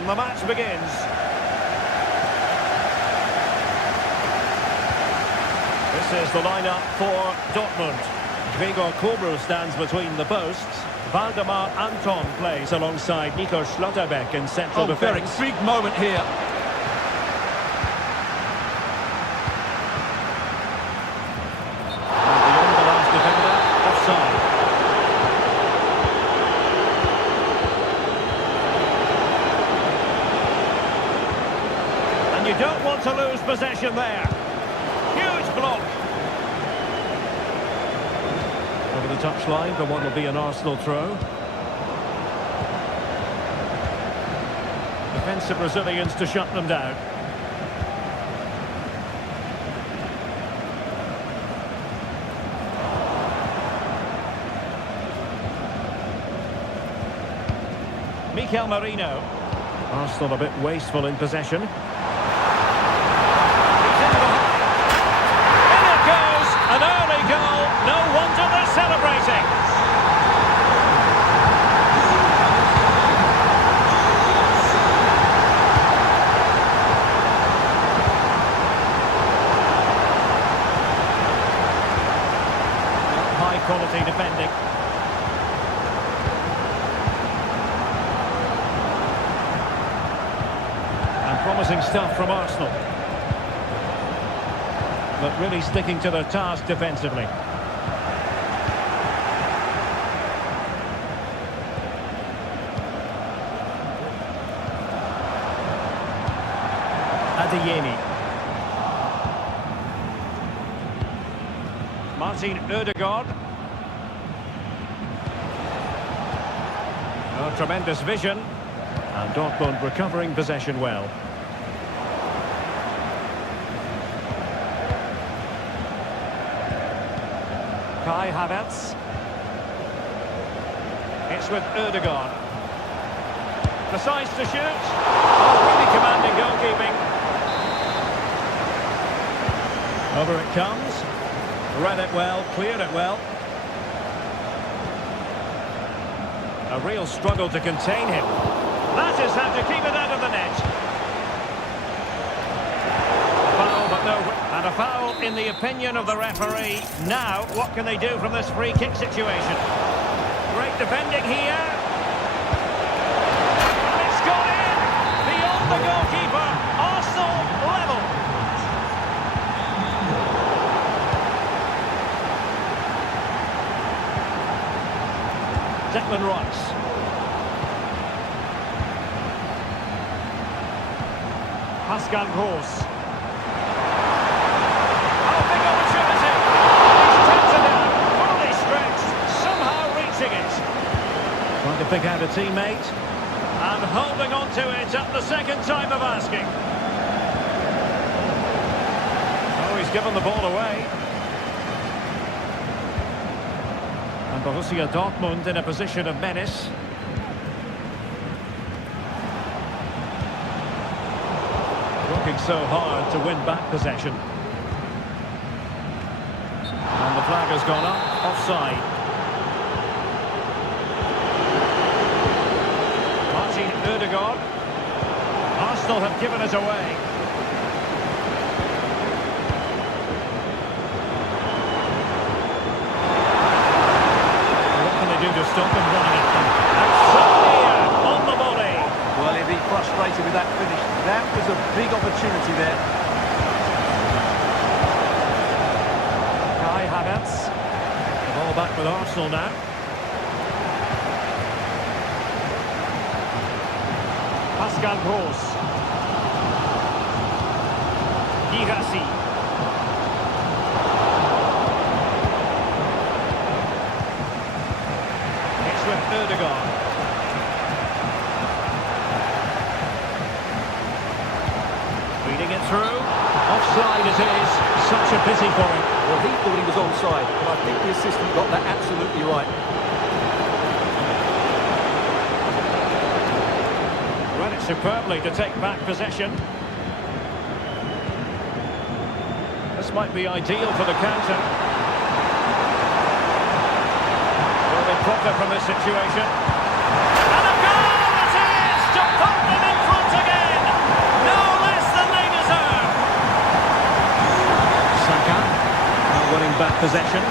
And the match begins. This is the lineup for Dortmund. Gregor Kobru stands between the posts. Valdemar Anton plays alongside Nico Schlotterbeck in central defence. Very big moment here. And beyond the last defender, offside. And you don't want to lose possession there. Huge block. Over the touchline, the one will be an Arsenal throw. Defensive Brazilians to shut them down. Mikel Merino. Arsenal a bit wasteful in possession. An early goal, no wonder they're celebrating. High quality defending. And promising stuff from Arsenal. But really sticking to their task defensively. Adeyemi. Martin Ødegaard. Oh, tremendous vision. And Dortmund recovering possession well. Kai Havertz. It's with Ødegaard. Decides to shoot. Oh, really commanding goalkeeping. Over it comes. Read it well, cleared it well. A real struggle to contain him. That is how to keep it out of the net. Foul, but no. And a foul in the opinion of the referee. Now, what can they do from this free kick situation? Great defending here. It's gone in! Beyond the goalkeeper. Arsenal level. Declan Rice. Pascal Gross. Oh, big opportunity. He's tapped it down, fully stretched, somehow reaching it. Trying to pick out a teammate and holding on to it at the second time of asking. Oh, he's given the ball away. And Borussia Dortmund in a position of menace. Working so hard to win back possession. And the flag has gone up, offside. Martin Ødegaard. Arsenal have given it away. What can they do to stop them running at them? And Sonia on the volley. Well, he'll be frustrated with that finish. That was a big opportunity there. Kai Havertz. The ball back with Arsenal now. Pascal Gross. Girassi. It's with Ødegaard. Feeding it through. Offside it is. Such a pity for him. Well, he thought he was onside, but I think the assistant got that absolutely right. Read it superbly to take back possession. This might be ideal for the counter. Will they profit from this situation? And a goal it is to put them in front! possession.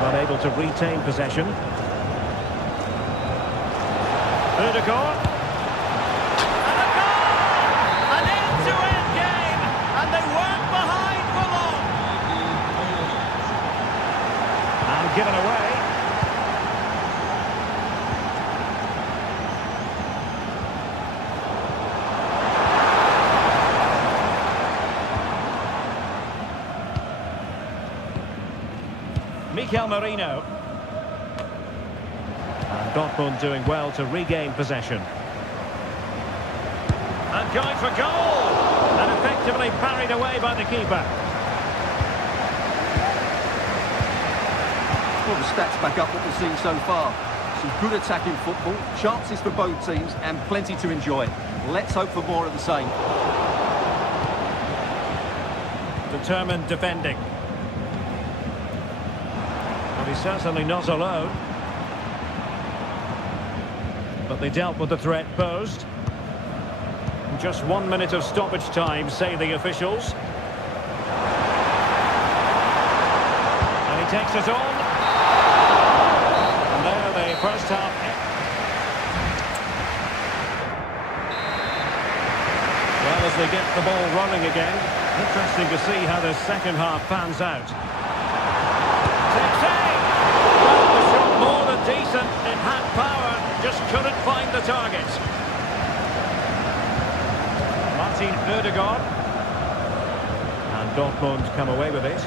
Unable to retain possession. Ødegaard. And a goal! An end-to-end game, and they weren't behind for long. And given away. Mikel Merino. And Dortmund doing well to regain possession. And going for goal! And effectively parried away by the keeper. Well, the stats back up what we've seen so far. Some good attacking football, chances for both teams, and plenty to enjoy. Let's hope for more of the same. Determined defending. But he's certainly not alone. But they dealt with the threat posed. Just 1 minute of stoppage time, say the officials. And he takes it on. And there the first half. Well, as they get the ball running again, interesting to see how the second half pans out. Well, the shot more than decent. It had power, just couldn't find the target. Martin Ødegaard. And Dortmund come away with it.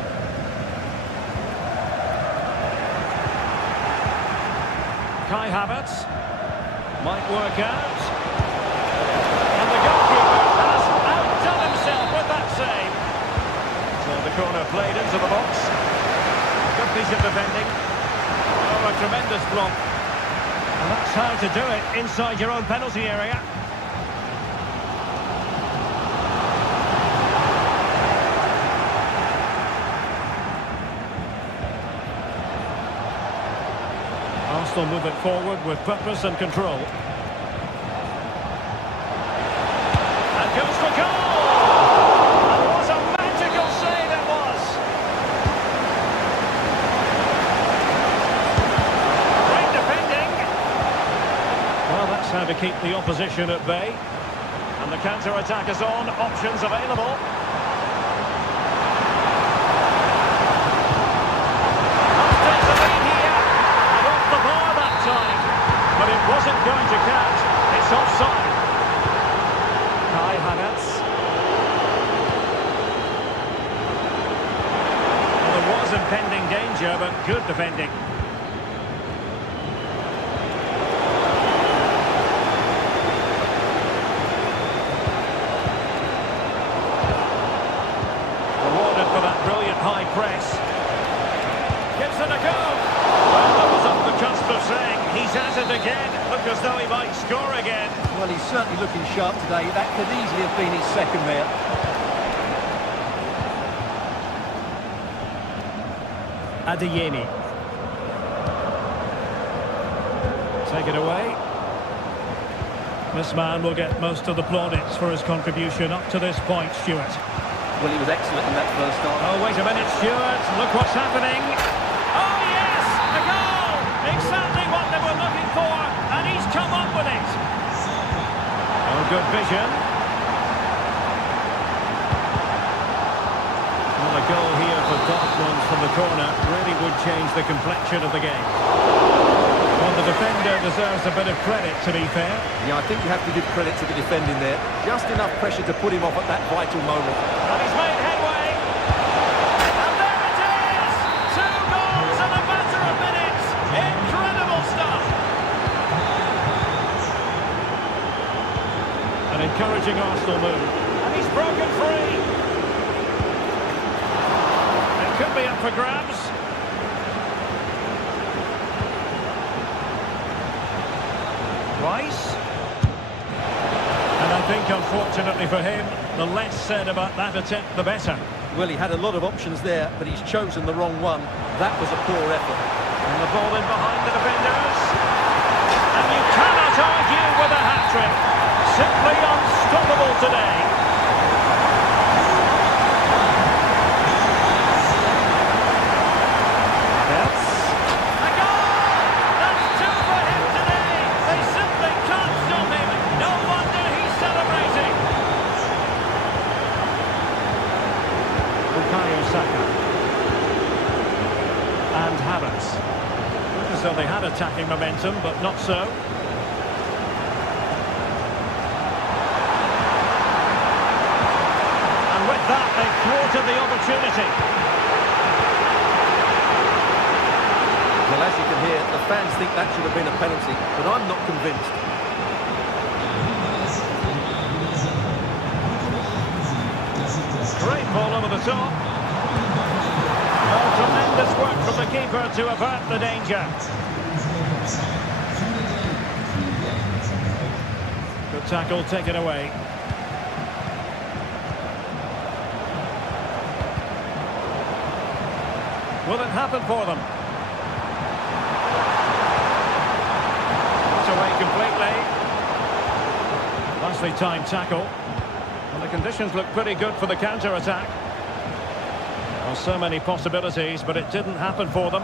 Kai Havertz might work out. And the goalkeeper has outdone himself with that save. So the corner played into the box. Good piece of defending. Oh, a tremendous block. And that's how to do it inside your own penalty area. Arsenal move it forward with purpose and control. And goes for goal! And what a magical save it was! Great defending! Well, that's how to keep the opposition at bay. And the counter-attack is on, options available. Wasn't going to catch. It's offside. Kai Havertz. Well, there was impending danger, but good defending. Rewarded for that brilliant high press. Gives it a go. Well, that was on the cusp of saying he's at it again. Look as though he might score again. Well, he's certainly looking sharp today. That could easily have been his second there. Adeyemi. Take it away. This man will get most of the plaudits for his contribution up to this point, Stuart. Well, he was excellent in that first half. Oh, wait a minute, Stuart. Look what's happening. Oh, yes! A goal! Exactly what they were looking for, and he's come up with it. Oh, good vision. Well, a goal here for Dortmund from the corner really would change the complexion of the game. Well, the defender deserves a bit of credit, to be fair. Yeah, I think you have to give credit to the defending there. Just enough pressure to put him off at that vital moment. And he's made headway. And there it is! 2 goals in a matter of minutes. Incredible stuff. An encouraging Arsenal move. And he's broken free. It could be up for grabs. Rice. And I think, Unfortunately for him, the less said about that attempt, the better. Well, he had a lot of options there, but he's chosen the wrong one. That was a poor effort. And the ball in behind the defenders. And you cannot argue with a hat-trick. Simply unstoppable today. That's a goal! That's two for him today. They simply can't stop him. No wonder he's celebrating. Saka. And Havertz. So they had attacking momentum, but not so. And with that, they thwarted the opportunity. Well, as you can hear, the fans think that should have been a penalty, but I'm not convinced. Great ball over the top. Oh, tremendous work from the keeper to avert the danger. Good tackle, taken away. Will it happen for them? It's away completely. Nicely timed tackle. And the conditions look pretty good for the counter-attack. Well, so many possibilities, but it didn't happen for them.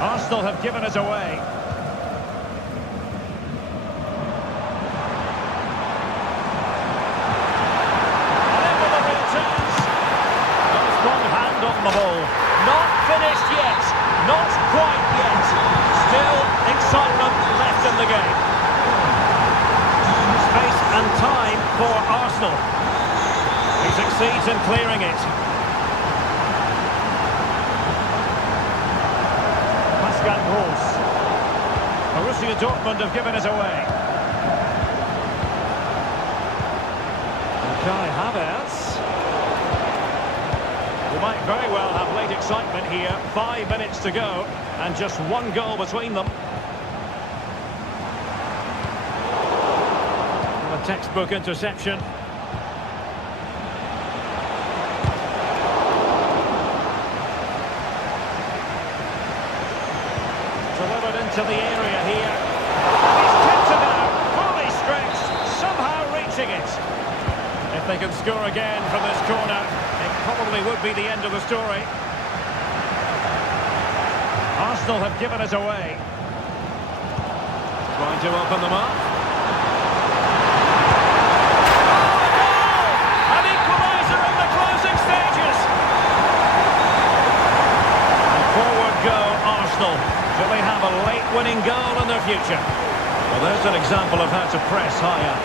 Arsenal have given us away. And in with a real chance. A strong hand on the ball. Not finished yet. Not quite yet. Still excitement left in the game. Space and time for Arsenal. He succeeds in clearing it. Borussia Dortmund have given us away. Kai Havertz. We might very well have late excitement here. 5 minutes to go and just one goal between them. A textbook interception. Delivered into the area here. He's kept it out, fully stretched, somehow reaching it. If they can score again from this corner, it probably would be the end of the story. Arsenal have given us away. Trying to open them up. Oh, a goal! An equaliser in the closing stages. And forward go Arsenal. Will they have a late winning goal in their future? Well, there's an example of how to press higher.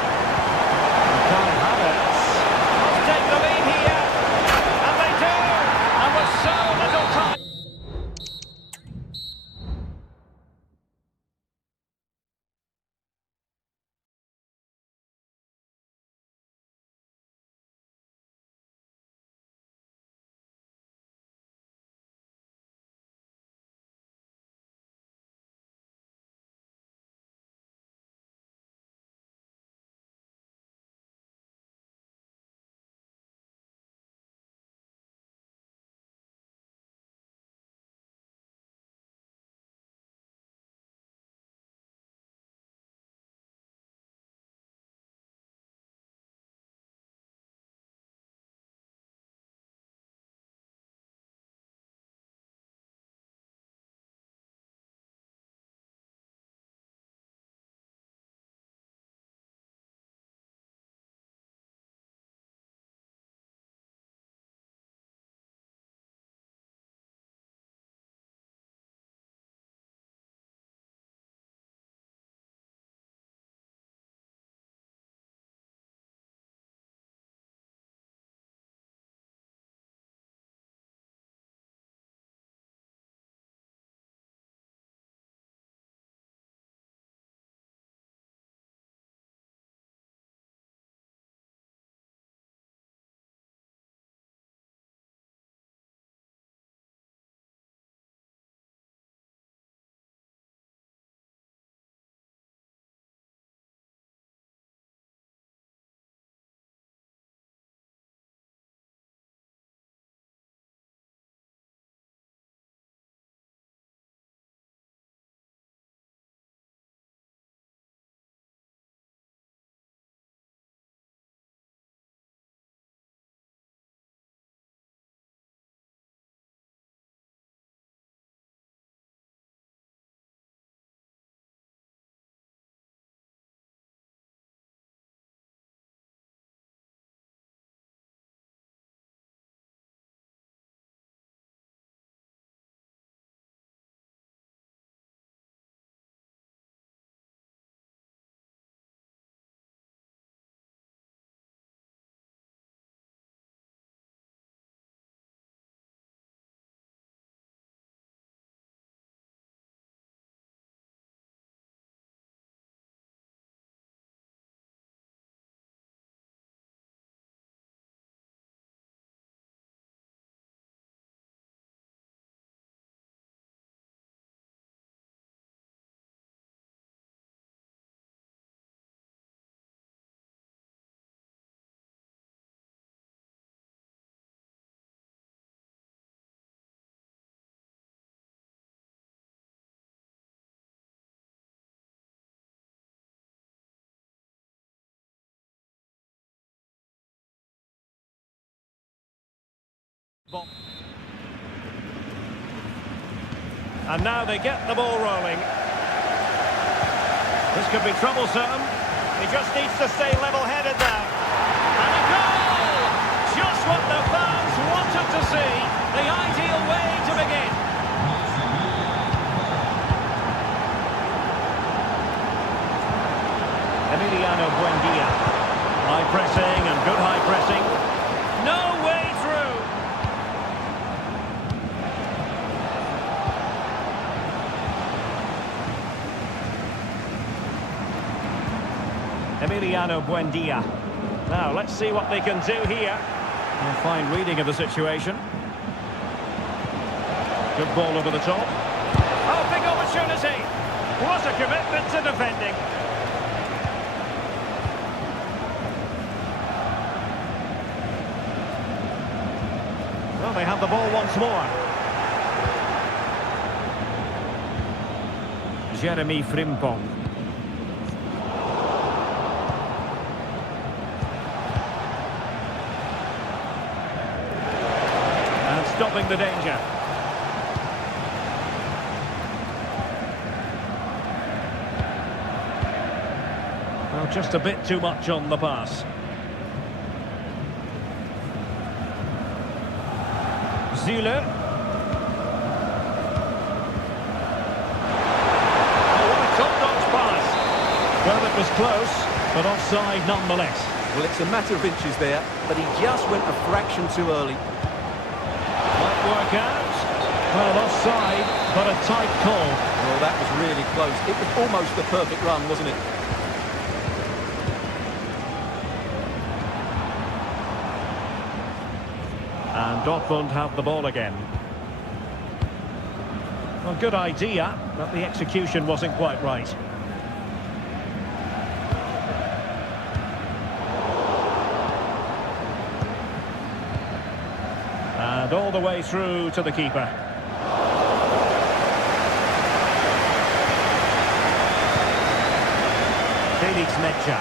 And now they get the ball rolling. This could be troublesome. He just needs to stay level-headed now. And a goal! Just what the fans wanted to see. The ideal way to begin. Emiliano Buendia. High pressing and good high pressing. No way through. Emiliano Buendia. Now, let's see what they can do here. A fine reading of the situation. Good ball over the top. Oh, big opportunity. What a commitment to defending. Well, they have the ball once more. Jeremy Frimpong. Stopping the danger. Well, just a bit too much on the pass. Zule. Oh, what a top-notch pass. Well, it was close, but offside nonetheless. Well, it's a matter of inches there, but he just went a fraction too early. Work out. Well, offside, but a tight call. Well, that was really close. It was almost the perfect run, wasn't it? And Dortmund have the ball again. Well, good idea, but the execution wasn't quite right. And all the way through to the keeper. Felix Mecha.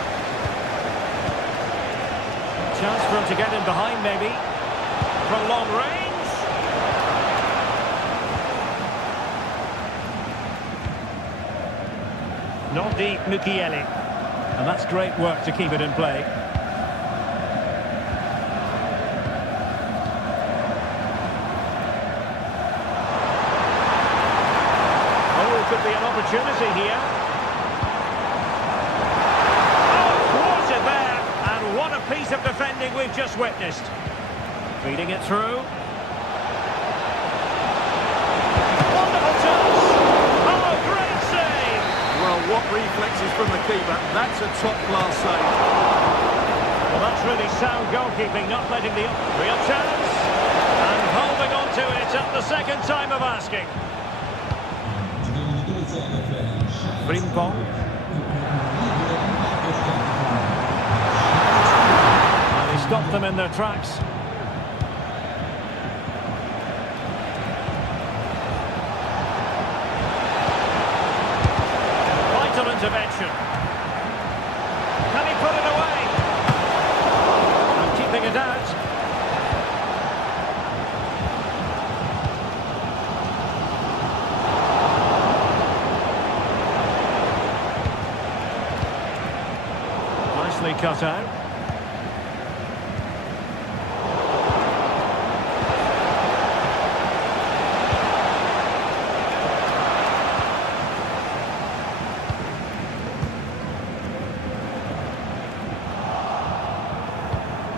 Chance for him to get in behind, maybe. From long range. Nordi Mukiele. And that's great work to keep it in play. Could be an opportunity here. Oh, thwarted there, and what a piece of defending we've just witnessed. Feeding it through. Wonderful chance. Oh, great save. Well, what reflexes from the keeper. That's a top-class save. Well, that's really sound goalkeeping, not letting the real chance. And holding on to it at the second time of asking. Frimpong. And he stopped them in their tracks. Vital intervention. Can he put it away? And keeping it out. Cut out.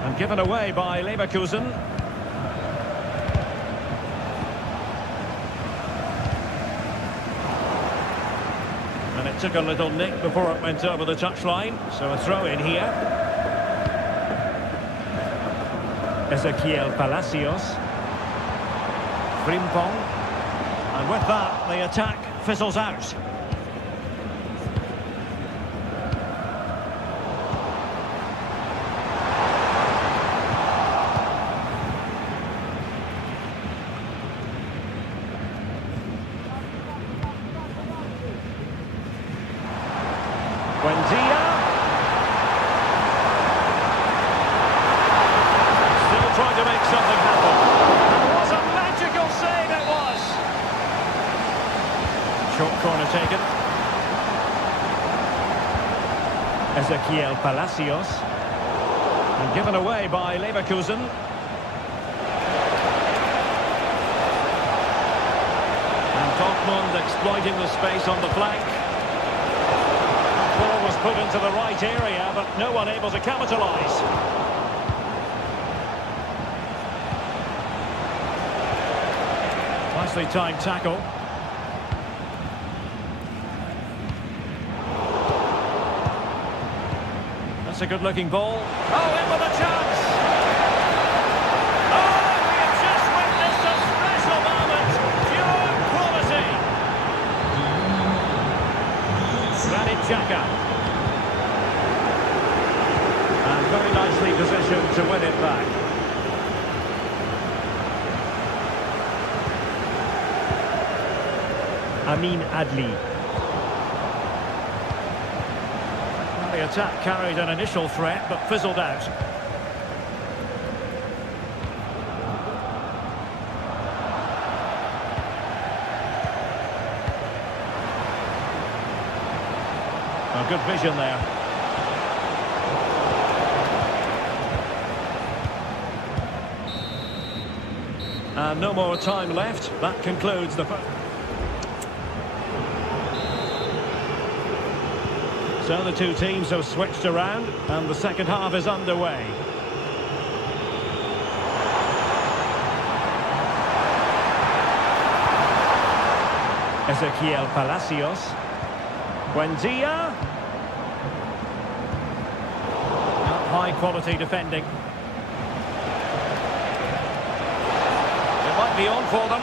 And given away by Leverkusen. And it took a little nick before it went over the touchline, so a throw in here. Ezequiel Palacios. Frimpong. And with that, the attack fizzles out. Buendia. Still trying to make something happen. undertaken. Ezequiel Palacios. And given away by Leverkusen. And Dortmund exploiting the space on the flank. Ball was put into the right area, but no one able to capitalise. Nicely timed tackle. That's a good-looking ball. Oh, in with a chance! Oh, we have just witnessed a special moment. Pure quality. Granit Xhaka. And very nicely positioned to win it back. Amin Adli. The attack carried an initial threat, but fizzled out. Oh, good vision there. And no more time left. That concludes the... So the two teams have switched around and the second half is underway. Ezequiel Palacios. Buendia. High quality defending. It might be on for them.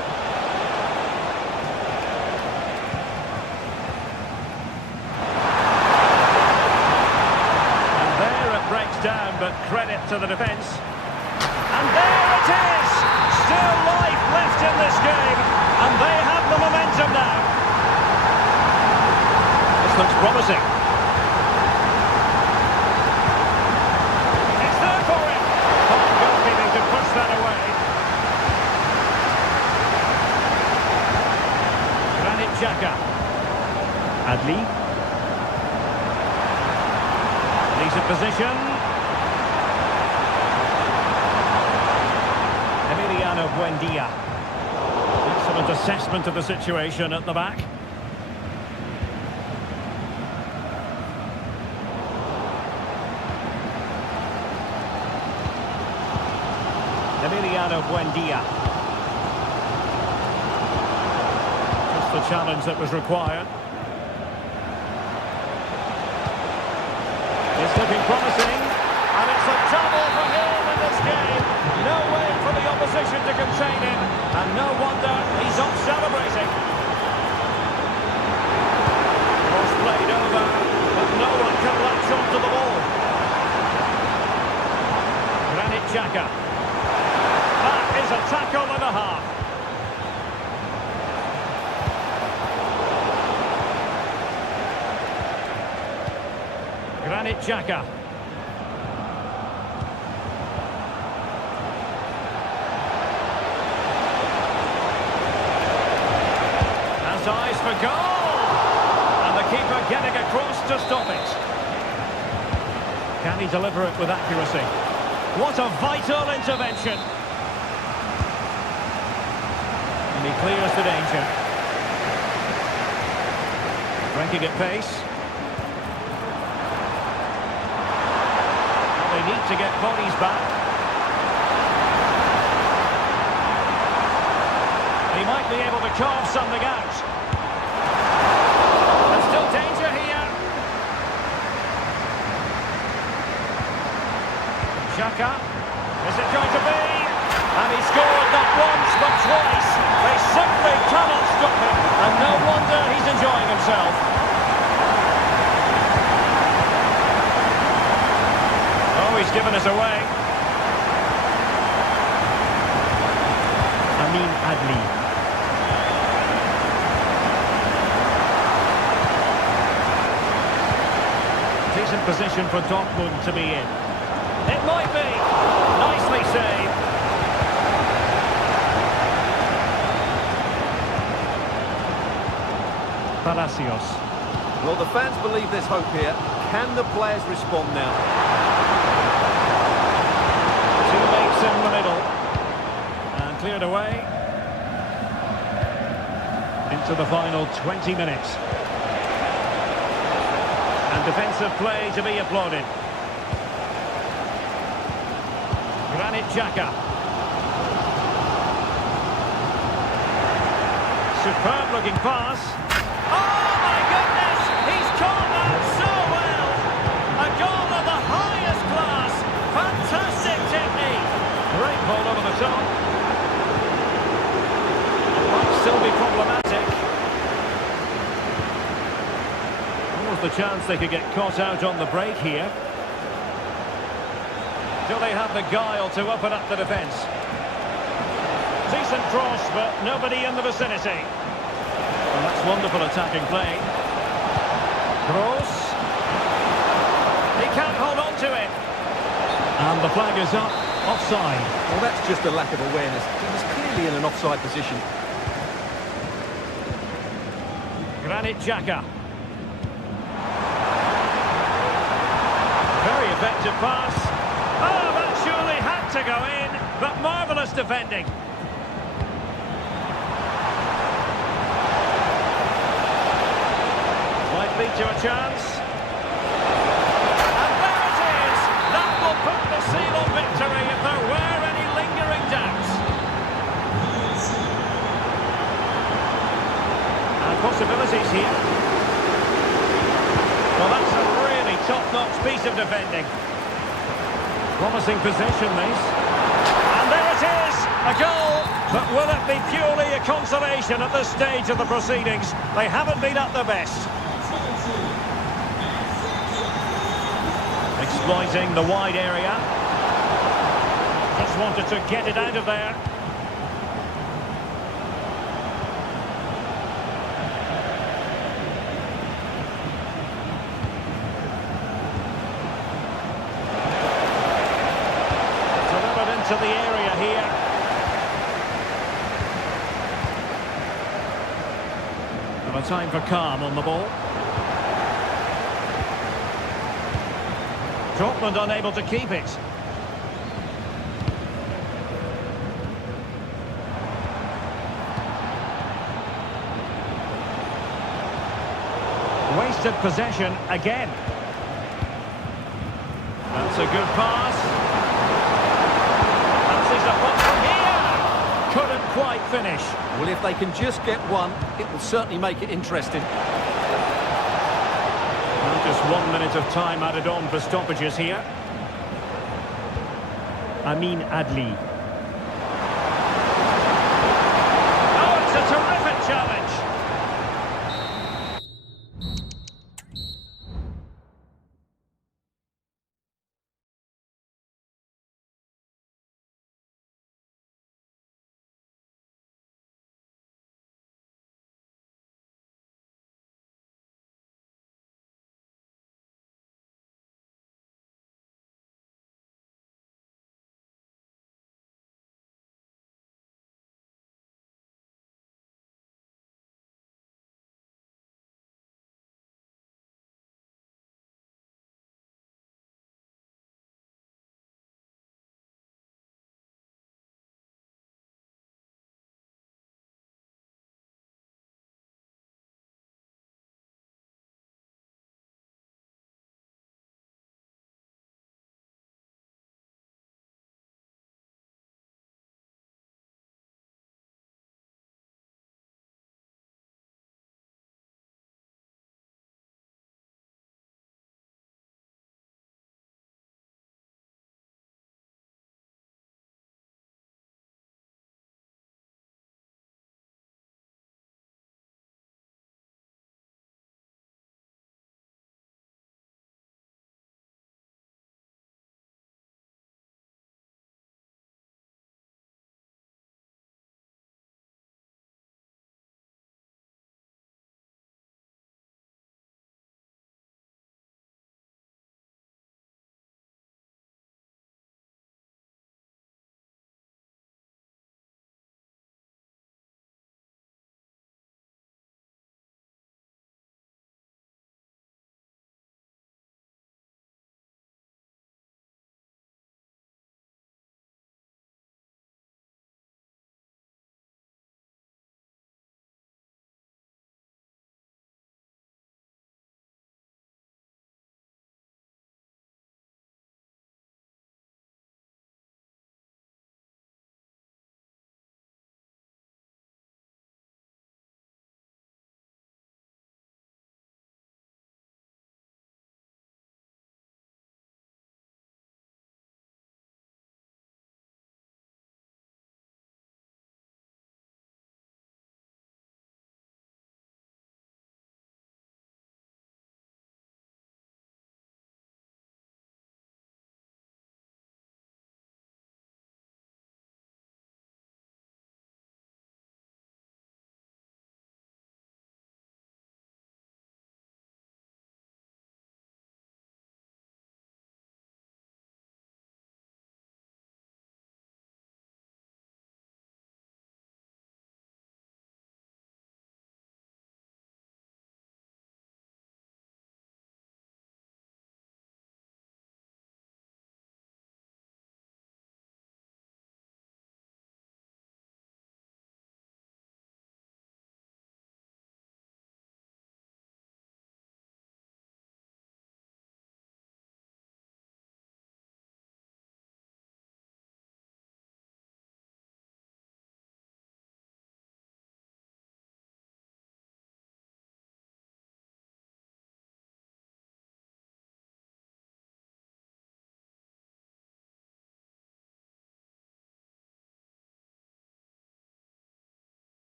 Down, but credit to the defence. And there it is! Still life left in this game, and they have the momentum now. This looks promising. It's there for him. Fine goalkeeping to push that away. Granit Xhaka. Adli. Decent position. Buendia. Excellent assessment of the situation at the back. Buendia. Just the challenge that was required. It's looking promising, and it's a double for him in this game. No way for the opposition to contain him, and no wonder he's off celebrating. Cross played over, but no one can latch onto the ball. Granit Xhaka. That is a tackle and a half. Granit Xhaka. Eyes for goal! And the keeper getting across to stop it. Can he deliver it with accuracy? What a vital intervention. And he clears the danger. Breaking at pace. Well, they need to get bodies back. He might be able to carve something out. There's still danger here. Xhaka. Is it going to be? And he scored not once but twice. They simply cannot stop him. And no wonder he's enjoying himself. Oh, he's given us away. Amin Adli. Decent position for Dortmund to be in. It might be. Nicely saved. Palacios. Well, the fans believe there's hope here. Can the players respond now? Teammates in the middle. And cleared away. Into the final 20 minutes. And defensive play to be applauded. Granit Xhaka. Superb looking pass. Oh my goodness! He's caught that so well! A goal of the highest class! Fantastic technique! Great ball over the top. Might still be problematic. Almost the chance they could get caught out on the break here. Do they have the guile to open up the defence? Decent cross, but nobody in the vicinity. Well, that's wonderful attacking play. Cross. He can't hold on to it. And the flag is up. Offside. Well, that's just a lack of awareness. He was clearly in an offside position. Granit Xhaka. Very effective pass. Oh, that surely had to go in, but marvellous defending. Might lead to a chance. And there it is! That will put the seal on victory if there were any lingering doubts. And possibilities here. Well, that's a really top-notch piece of defending. Promising possession, this. And there it is! A goal! But will it be purely a consolation at this stage of the proceedings? They haven't been at their best. Exploiting the wide area. Just wanted to get it out of there. Delivered into the area here. And a time for calm on the ball. Dortmund unable to keep it. Wasted possession again. That's a good pass. Fancies a putt from here. Couldn't quite finish. Well, if they can just get one, it will certainly make it interesting. Just 1 minute of time added on for stoppages here. Amin Adli. Oh, it's a terrific challenge.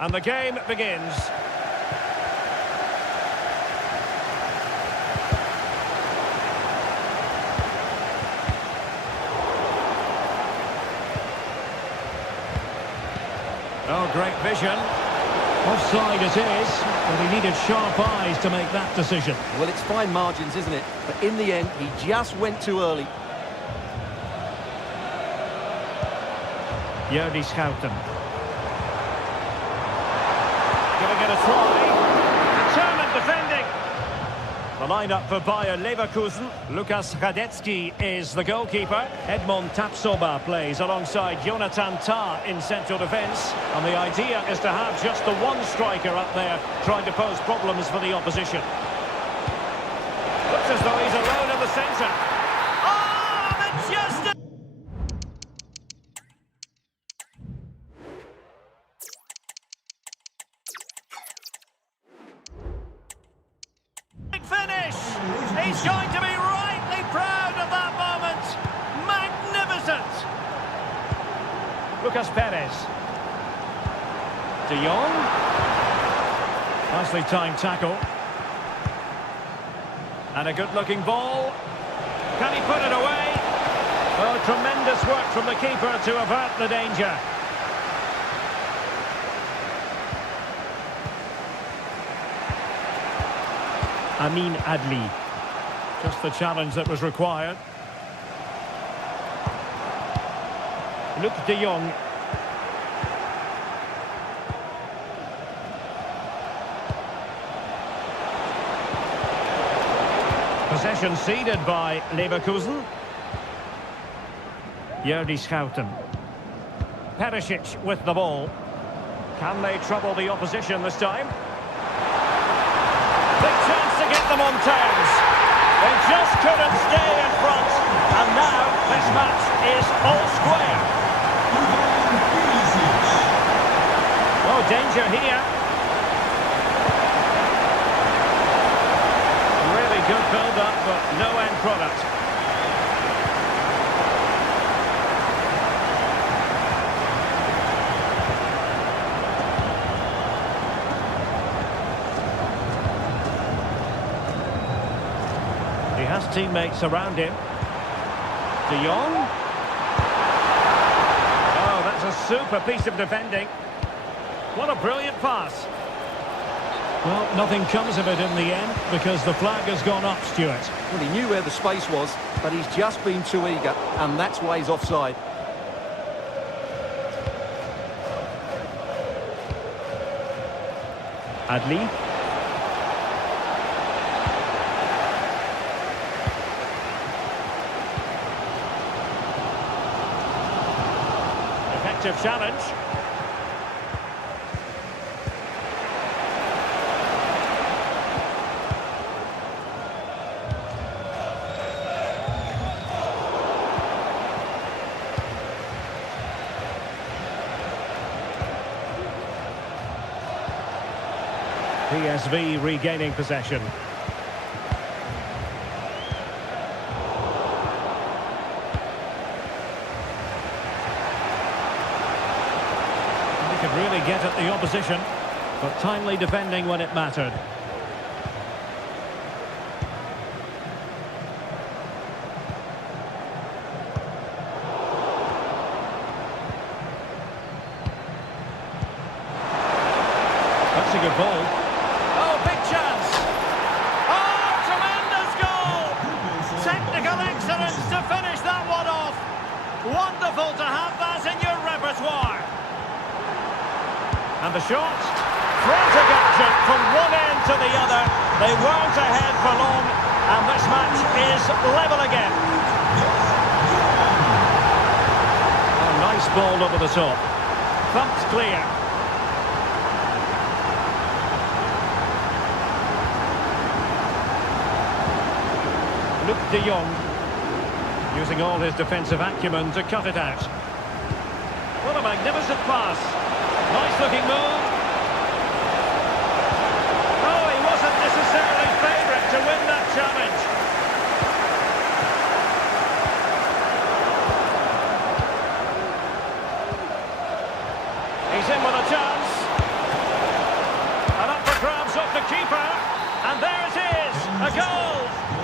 And the game begins. Oh, great vision. Offside it is, but he needed sharp eyes to make that decision. Well, it's fine margins, isn't it? But in the end, he just went too early. Schouten. Giving it a try. Determined defending. The lineup for Bayer Leverkusen. Lukas Radetzky is the goalkeeper. Edmond Tapsoba plays alongside Jonathan Tah in central defence. And the idea is to have just the one striker up there trying to pose problems for the opposition. Looks as though he's alone in the centre. Oh, the justice! Finish! He's going to be rightly proud of that moment. Magnificent! Lucas Perez. De Jong. Nicely timed tackle. And a good-looking ball. Can he put it away? Oh, tremendous work from the keeper to avert the danger. Amin Adli. Just the challenge that was required. Luc de Jong. Possession ceded by Leverkusen. Schouten. Perisic with the ball. Can they trouble the opposition this time? Big chance to get them on terms. They just couldn't stay in front. And now this match is all square. Oh, danger here. Really good build-up, but no end product. He has teammates around him. De Jong. Oh, that's a super piece of defending. What a brilliant pass. Well, nothing comes of it in the end because the flag has gone up, Stuart. Well, he knew where the space was, but he's just been too eager, and that's why he's offside. Adli. Effective challenge. PSV regaining possession. He could really get at the opposition, but timely defending when it mattered. That's a good ball. Oh, big chance. Oh, tremendous goal. Technical excellence to finish that one off. Wonderful to have that in your repertoire. And the shot. Frantic action from one end to the other. They weren't ahead for long, and this match is level again. Oh, nice ball over the top. Thumped clear. Luc de Jong, using all his defensive acumen to cut it out. What a magnificent pass. Nice looking move. Oh, he wasn't necessarily favourite to win that challenge. He's in with a chance.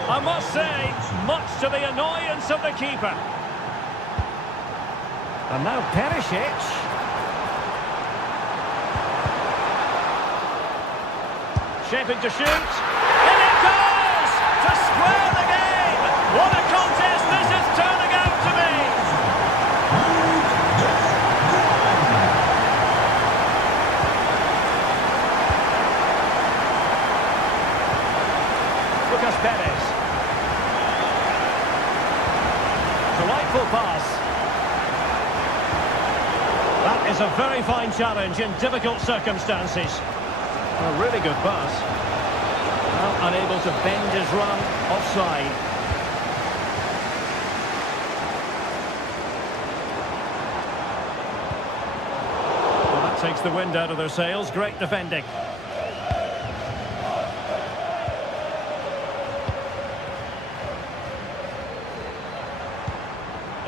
I must say, much to the annoyance of the keeper. And now Perisic. Shaping to shoot. And it goes! To square the game! What a contest this is turning out to be! Lucas Perez. Delightful pass. That is a very fine challenge in difficult circumstances. A really good pass. Well, unable to bend his run offside. Well, that takes the wind out of their sails. Great defending.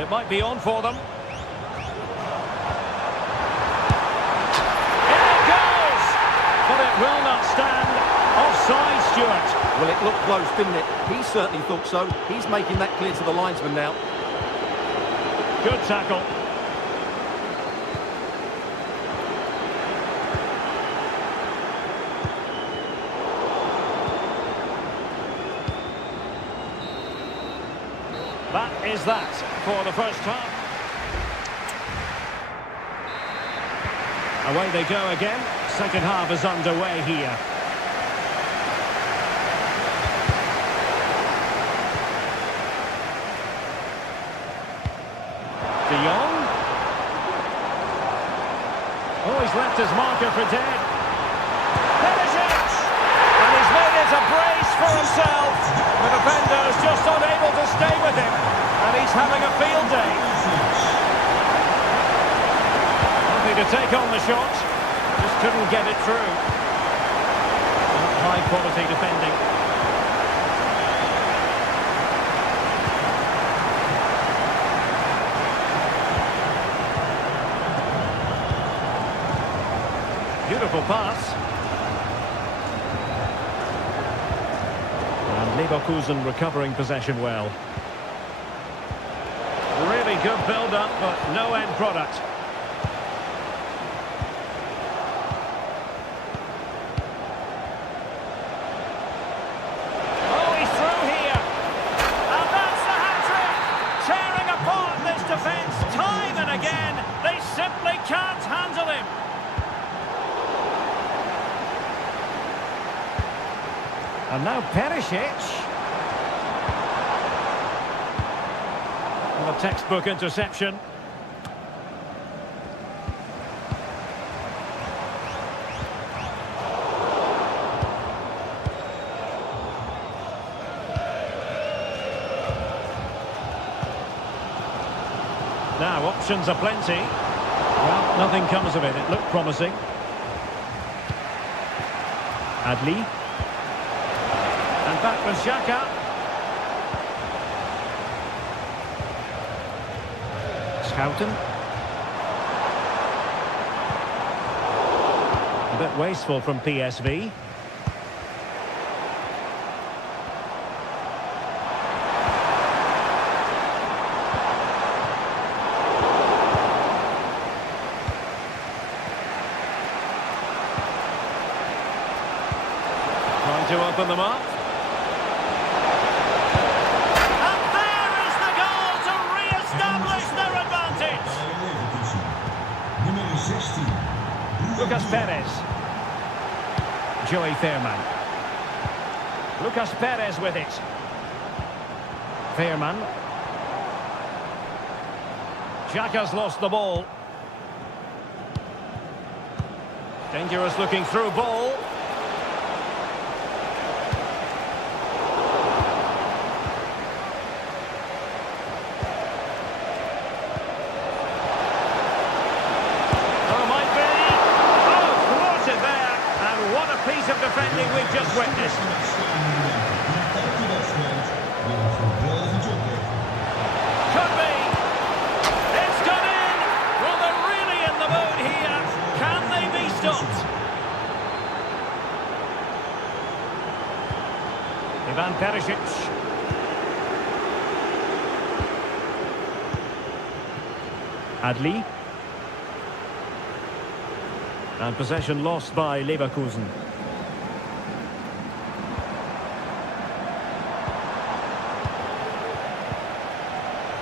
It might be on for them. But it will not stand. Offside, Stuart. Well, it looked close, didn't it? He certainly thought so. He's making that clear to the linesman now. Good tackle. That is that for the first half. Away they go again. Second half is underway here. De Jong. Oh, he's left his marker for dead. Perisic! And he's made it a brace for himself. The defender's just unable to stay with him. And he's having a field day. Nothing to take on the shot. Just couldn't get it through. High quality defending. Beautiful pass. And Leverkusen recovering possession well. Really good build-up, but no end product. And now Perisic. Well, a textbook interception. Now, options are plenty. Well, nothing comes of it. It looked promising. Adli. And back with Xhaka. Schouten. A bit wasteful from PSV. Trying to open them up. Lucas Perez. Joey Fairman. Lucas Perez with it. Fairman. Xhaka's lost the ball. Dangerous looking through ball. Piece of defending we've just witnessed. Could be. It's gone in. Well, they're really in the mood here. Can they be stopped? Adli. And possession lost by Leverkusen.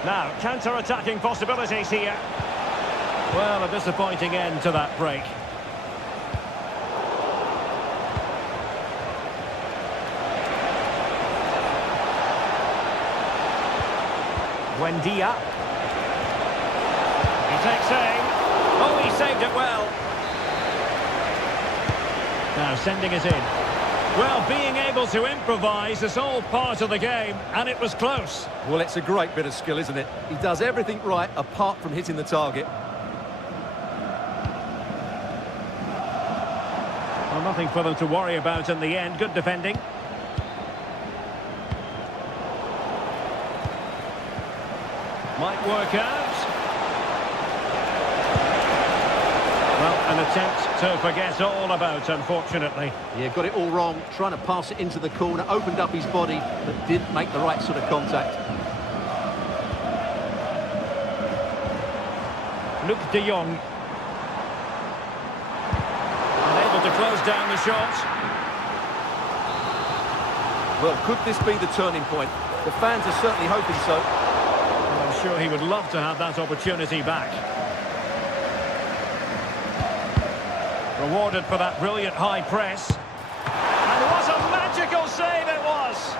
Now, counter-attacking possibilities here. Well, a disappointing end to that break. Buendia. He takes aim. Oh, he saved it well. Now sending it in. Well, being able to improvise is all part of the game, and it was close. Well, it's a great bit of skill, isn't it? He does everything right apart from hitting the target. Well, nothing for them to worry about in the end. Good defending. Might work out. Well, an attempt to forget all about, unfortunately. Yeah, got it all wrong, trying to pass it into the corner, opened up his body, but didn't make the right sort of contact. Luc de Jong. Unable to close down the shot. Well, could this be the turning point? The fans are certainly hoping so. Well, I'm sure he would love to have that opportunity back. Rewarded for that brilliant high press. And what a magical save it was!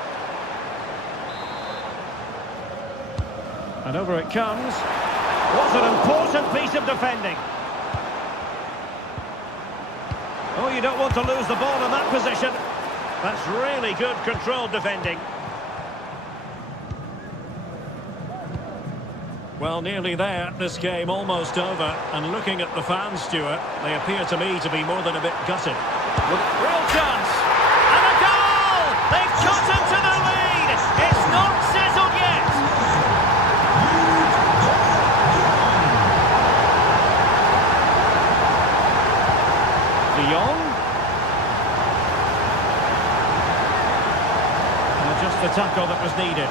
And over it comes. What an important piece of defending. Oh, you don't want to lose the ball in that position. That's really good controlled defending. Well, nearly there, this game almost over. And looking at the fans, Stuart, they appear to me to be more than a bit gutted. Real chance! And a goal! They've cut into the lead! It's not settled yet! De Jong. And just the tackle that was needed.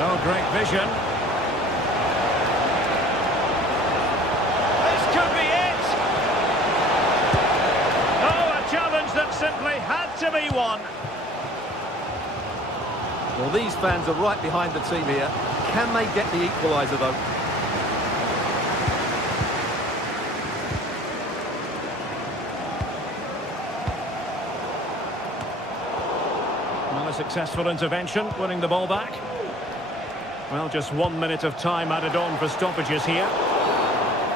Oh, great vision. This could be it. Oh, a challenge that simply had to be won. Well, these fans are right behind the team here. Can they get the equaliser, though? Well, a successful intervention, winning the ball back. Well, just 1 minute of time added on for stoppages here.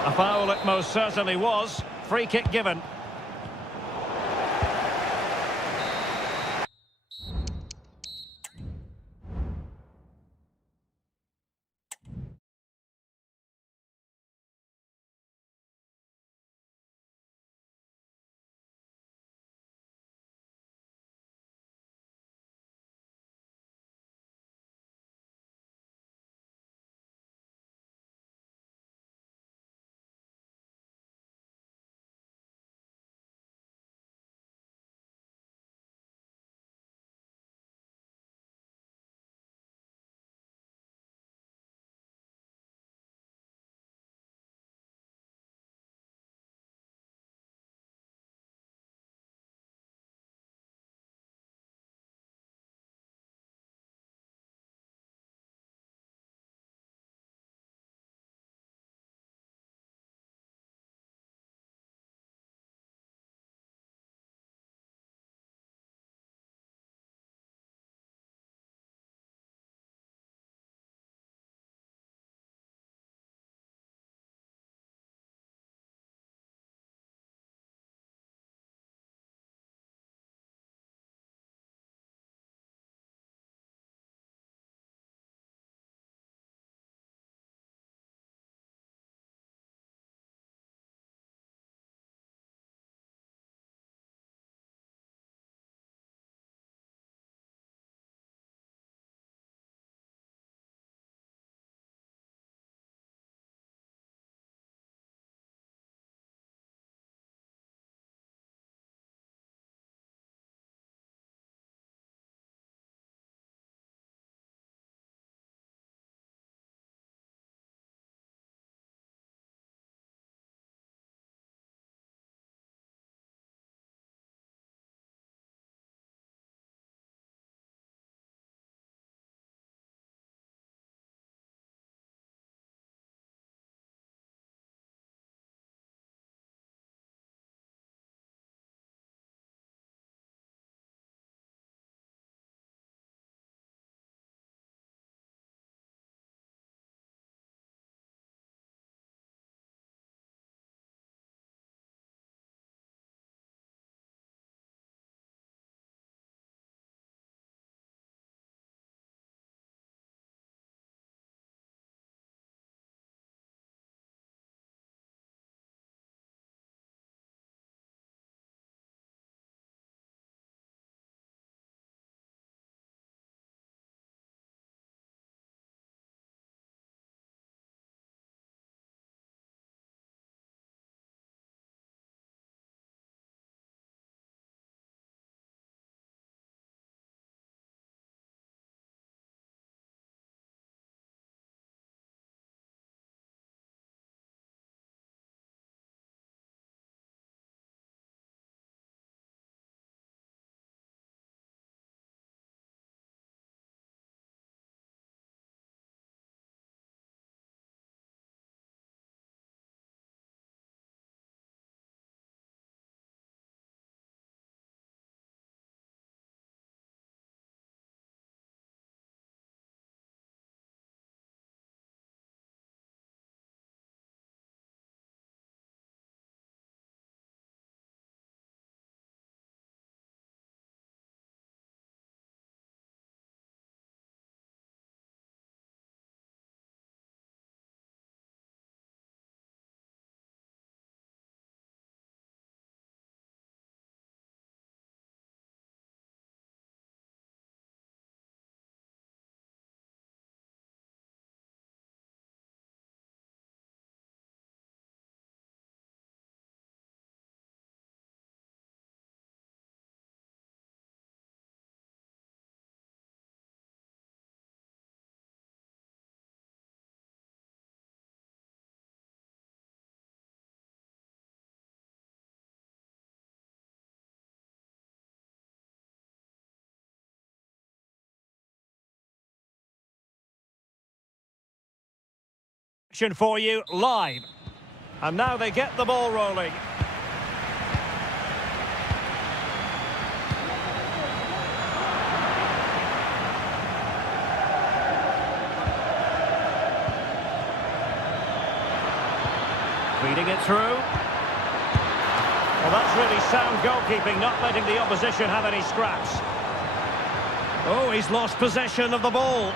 A foul it most certainly was. Free kick given. Action for you live. And now they get the ball rolling. Feeding it through. Well, that's really sound goalkeeping, not letting the opposition have any scraps. Oh, he's lost possession of the ball.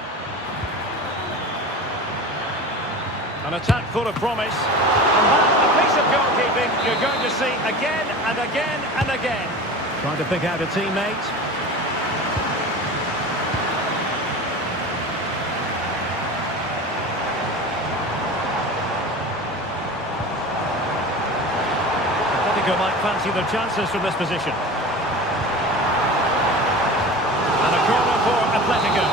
An attack full of promise. And that, a piece of goalkeeping you're going to see again and again and again. Trying to pick out a teammate. Atletico might fancy their chances from this position. And a corner for Atletico.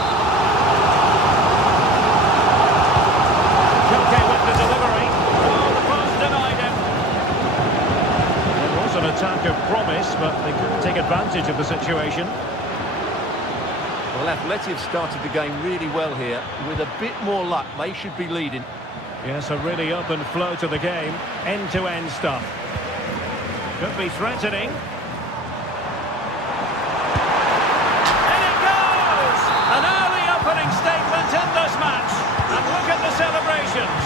With the delivery. Oh, the post denied him. It was an attack of promise, but they couldn't take advantage of the situation. Well, Athletic have started the game really well here. With a bit more luck, they should be leading. Yes, a really open flow to the game. End-to-end stuff. Could be threatening. And it goes! An early opening statement in this match. And look at the celebrations.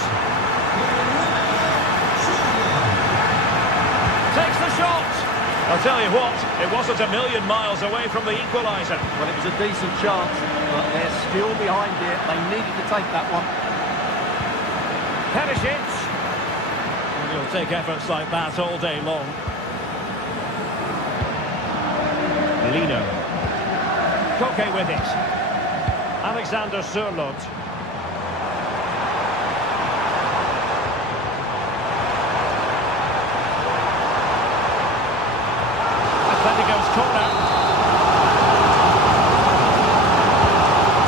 Takes the shot. I'll tell you what, it wasn't a million miles away from the equaliser. Well, it was a decent chance, but they're still behind here. They needed to take that one. Perisic. And he'll take efforts like that all day long. Lino. Koke with it. Alexander Sørloth. Atletico's corner.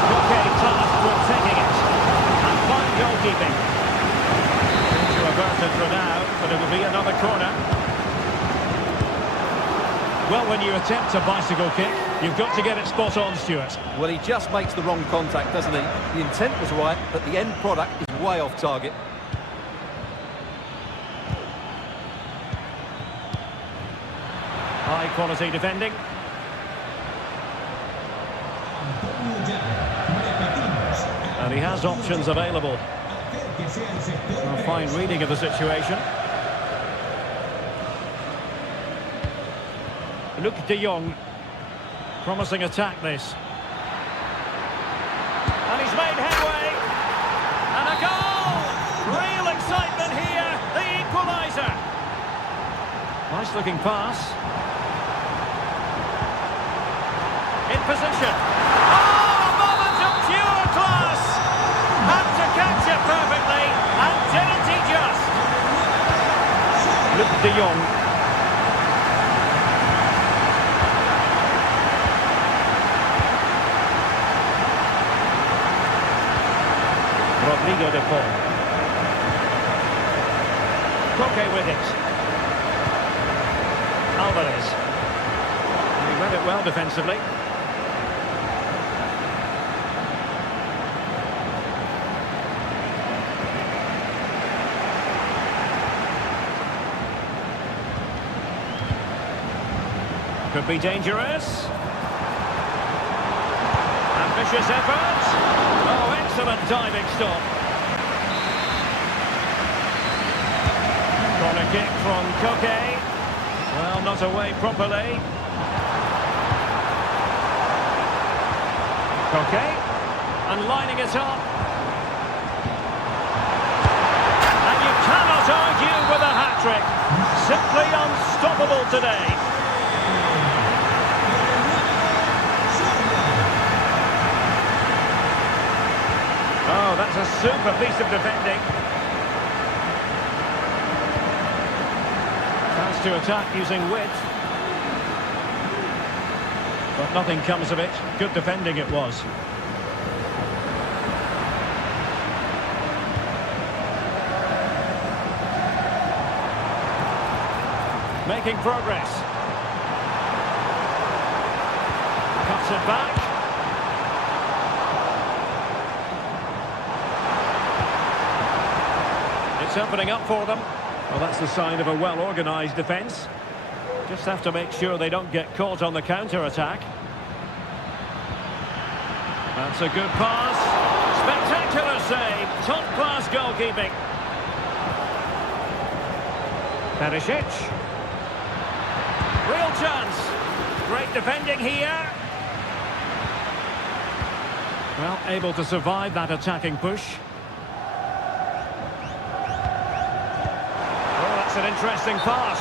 Koke tasked with taking it. And fine goalkeeping. Into averted for now, but it will be another corner. Well, when you attempt a bicycle kick, you've got to get it spot on, Stuart. Well, he just makes the wrong contact, doesn't he? The intent was right, but the end product is way off target. High quality defending. And he has options available. A fine reading of the situation. Luc de Jong. Promising attack this. And he's made headway. And a goal! Real excitement here. The equaliser. Nice looking pass. In position. Oh, a moment of pure class! Had to catch it perfectly, and didn't he just? Luc de Jong. Rodrigo de Paul. Koke with it. Alvarez. He read it well defensively. Could be dangerous. Ambitious effort. Oh, excellent diving stop. Corner kick from Koke. Well, not away properly. Koke. And lining it up. And you cannot argue with a hat-trick. Simply unstoppable today. Oh, that's a super piece of defending. Chance to attack using width. But nothing comes of it. Good defending it was. Making progress. Cuts it back. It's opening up for them. Well, that's the sign of a well-organised defence. Just have to make sure they don't get caught on the counter-attack. That's a good pass. Spectacular save. Top-class goalkeeping. Perisic. Real chance. Great defending here. Well, able to survive that attacking push. Oh, that's an interesting pass.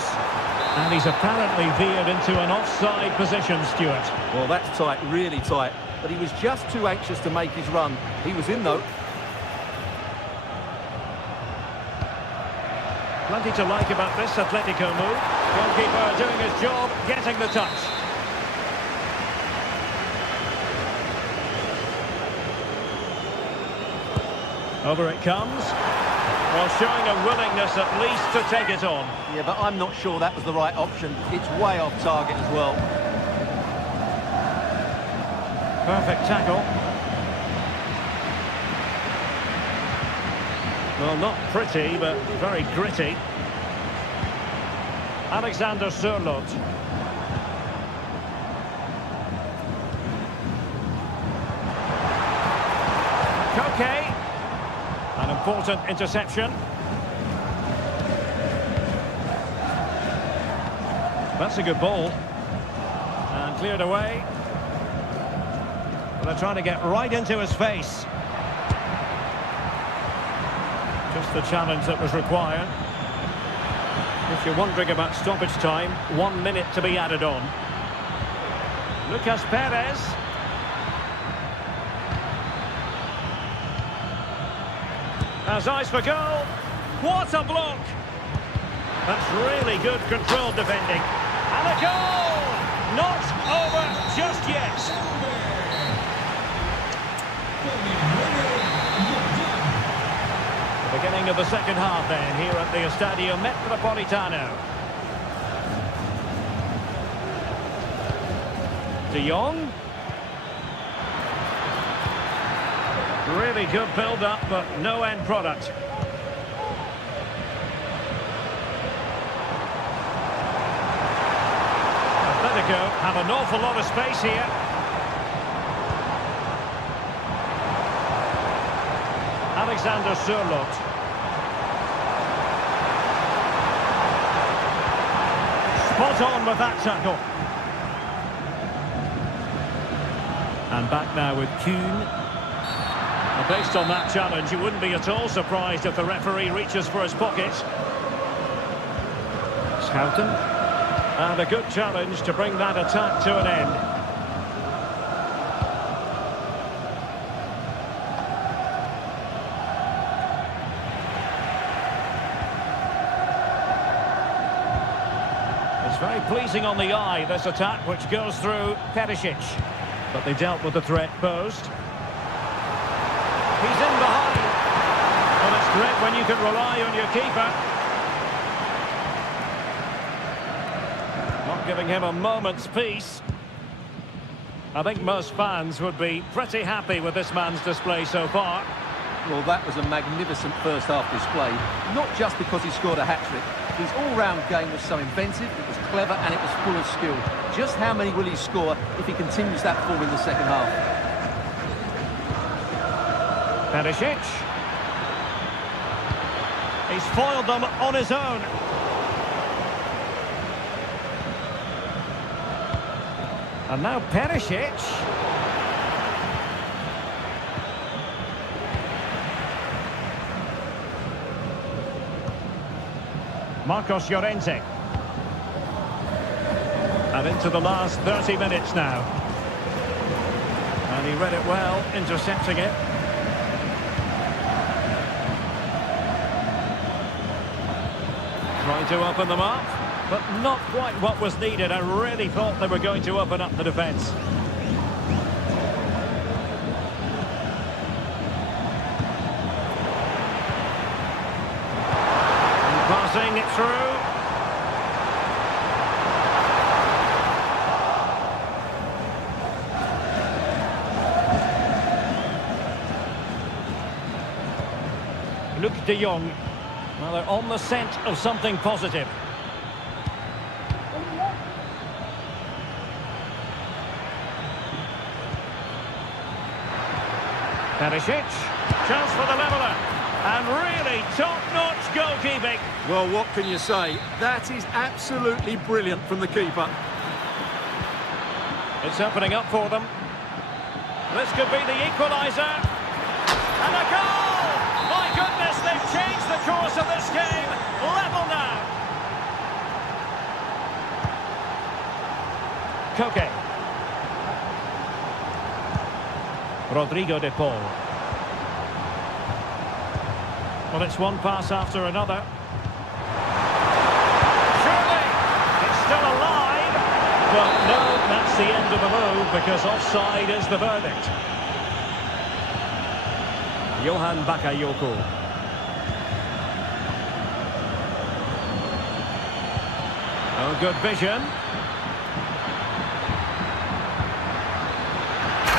And he's apparently veered into an offside position, Stuart. Well, that's tight, really tight. But he was just too anxious to make his run. He was in, though. Plenty to like about this Atletico move. Goalkeeper doing his job, getting the touch. Over it comes. Well, showing a willingness at least to take it on. Yeah, but I'm not sure that was the right option. It's way off target as well. Perfect tackle. Well, not pretty, but very gritty. Alexander Sørloth. Koke. An important interception. That's a good ball. And cleared away. But they're trying to get right into his face. Just the challenge that was required. If you're wondering about stoppage time, 1 minute to be added on. Lucas Perez. Has eyes for goal. What a block! That's really good controlled defending. And a goal! Not over just yet. The beginning of the second half then, here at the Estadio Metropolitano. De Jong. Really good build-up, but no end product. Atletico have an awful lot of space here. Alexander Sørloth. Spot on with that tackle. And back now with Kuhn. Based on that challenge, you wouldn't be at all surprised if the referee reaches for his pocket. Schouten. And a good challenge to bring that attack to an end. It's very pleasing on the eye, this attack, which goes through Perisic. But they dealt with the threat posed. He's in behind. Well, it's great when you can rely on your keeper. Not giving him a moment's peace. I think most fans would be pretty happy with this man's display so far. Well, that was a magnificent first-half display. Not just because he scored a hat-trick. His all-round game was so inventive, it was clever, and it was full of skill. Just how many will he score if he continues that form in the second half? Perisic. He's foiled them on his own. And now Perisic. Marcos Llorente. And into the last 30 minutes now. And he read it well, intercepting it. Trying to open them up, but not quite what was needed. I really thought they were going to open up the defence. Passing it through. Luc de Jong. Well, they're on the scent of something positive. Perisic, chance for the leveller, and really top-notch goalkeeping. Well, what can you say? That is absolutely brilliant from the keeper. It's opening up for them. This could be the equaliser. And a goal! My goodness, they've changed the course of this game. Level now. Koke. Rodrigo de Paul. Well, it's one pass after another. Surely, it's still alive. Well, no, that's the end of the move because offside is the verdict. Johan Bakayoko. Oh, good vision.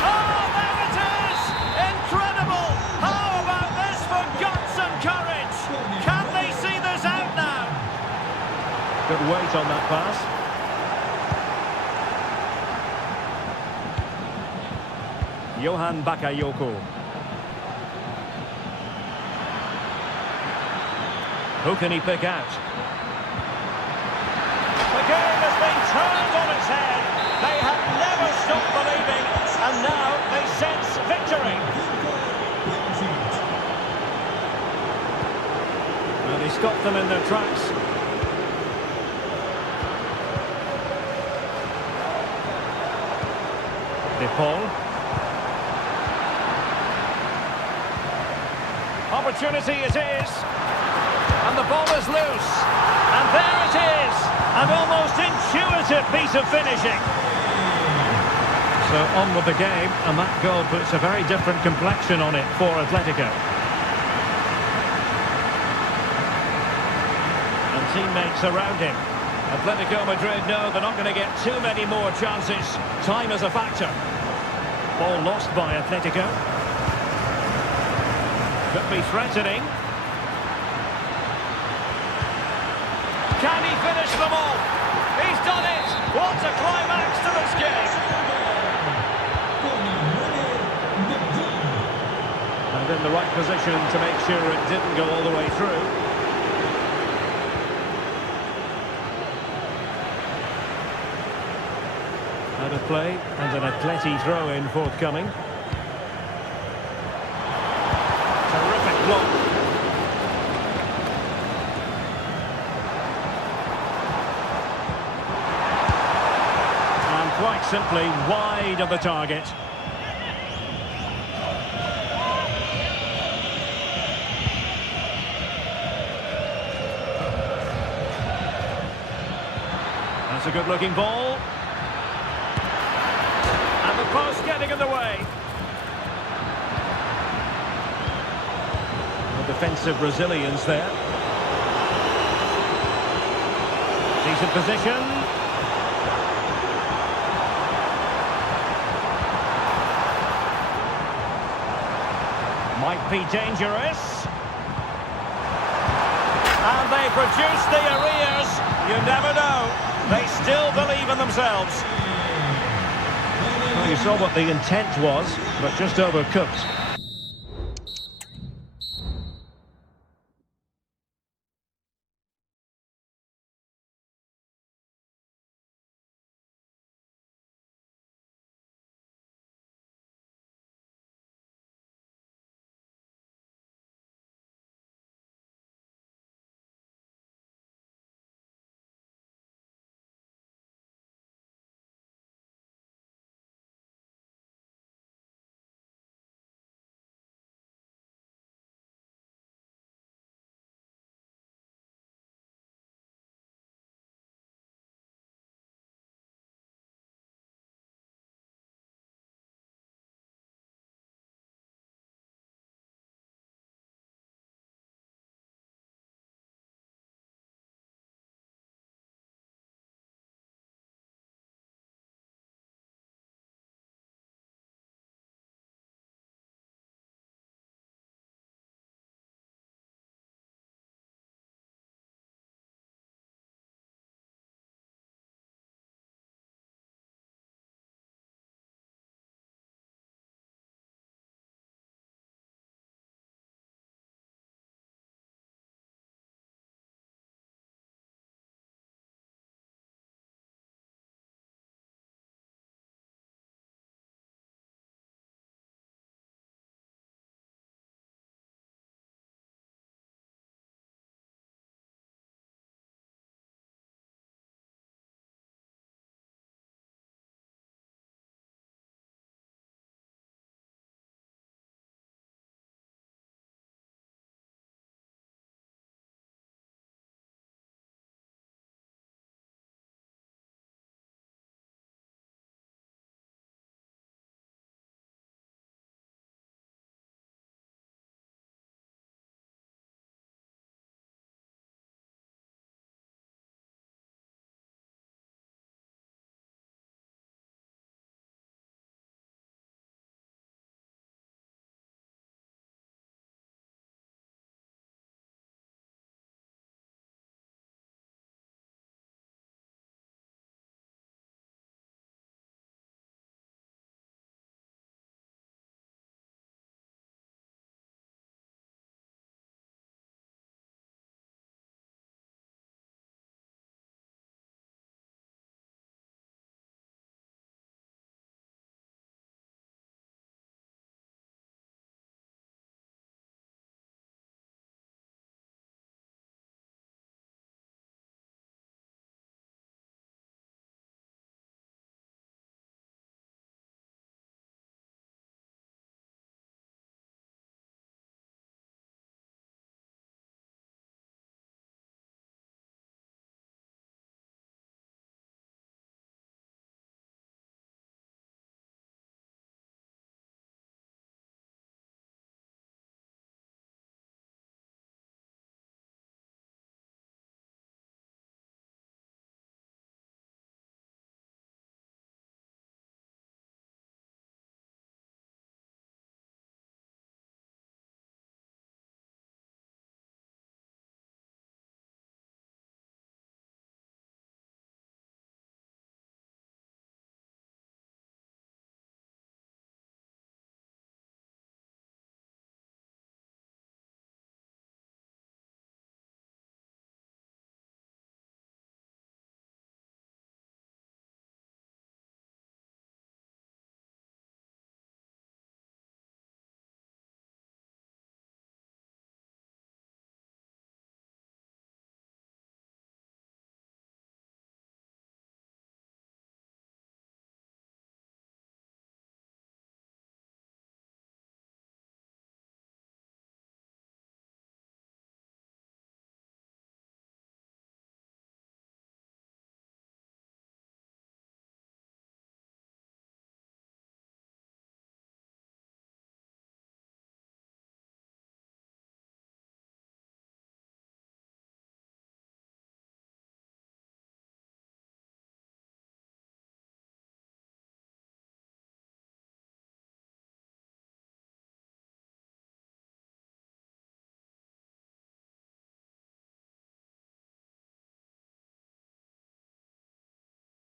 Oh, there it is! Incredible! How about this for guts and courage? Can they see this out now? Good weight on that pass. Johan Bakayoko. Who can he pick out? The game has been turned on its head. They have never stopped believing, and now they sense victory. And he stopped them in their tracks. De Paul. Opportunity it is. And the ball is loose. And there it is. An almost intuitive piece of finishing. So on with the game, and that goal puts a very different complexion on it for Atletico. And teammates around him. Atletico Madrid know they're not going to get too many more chances. Time is a factor. Ball lost by Atletico. Could be threatening. Can he finish them all? He's done it! What a climax to this game! And in the right position to make sure it didn't go all the way through. Out of play, and an Atleti throw-in forthcoming. Terrific block. Quite simply wide of the target. That's a good-looking ball. And the post getting in the way. The defensive resilience there. Decent position. Might be dangerous. And they produce the arrears. You never know. They still believe in themselves. Well, you saw what the intent was, but just overcooked.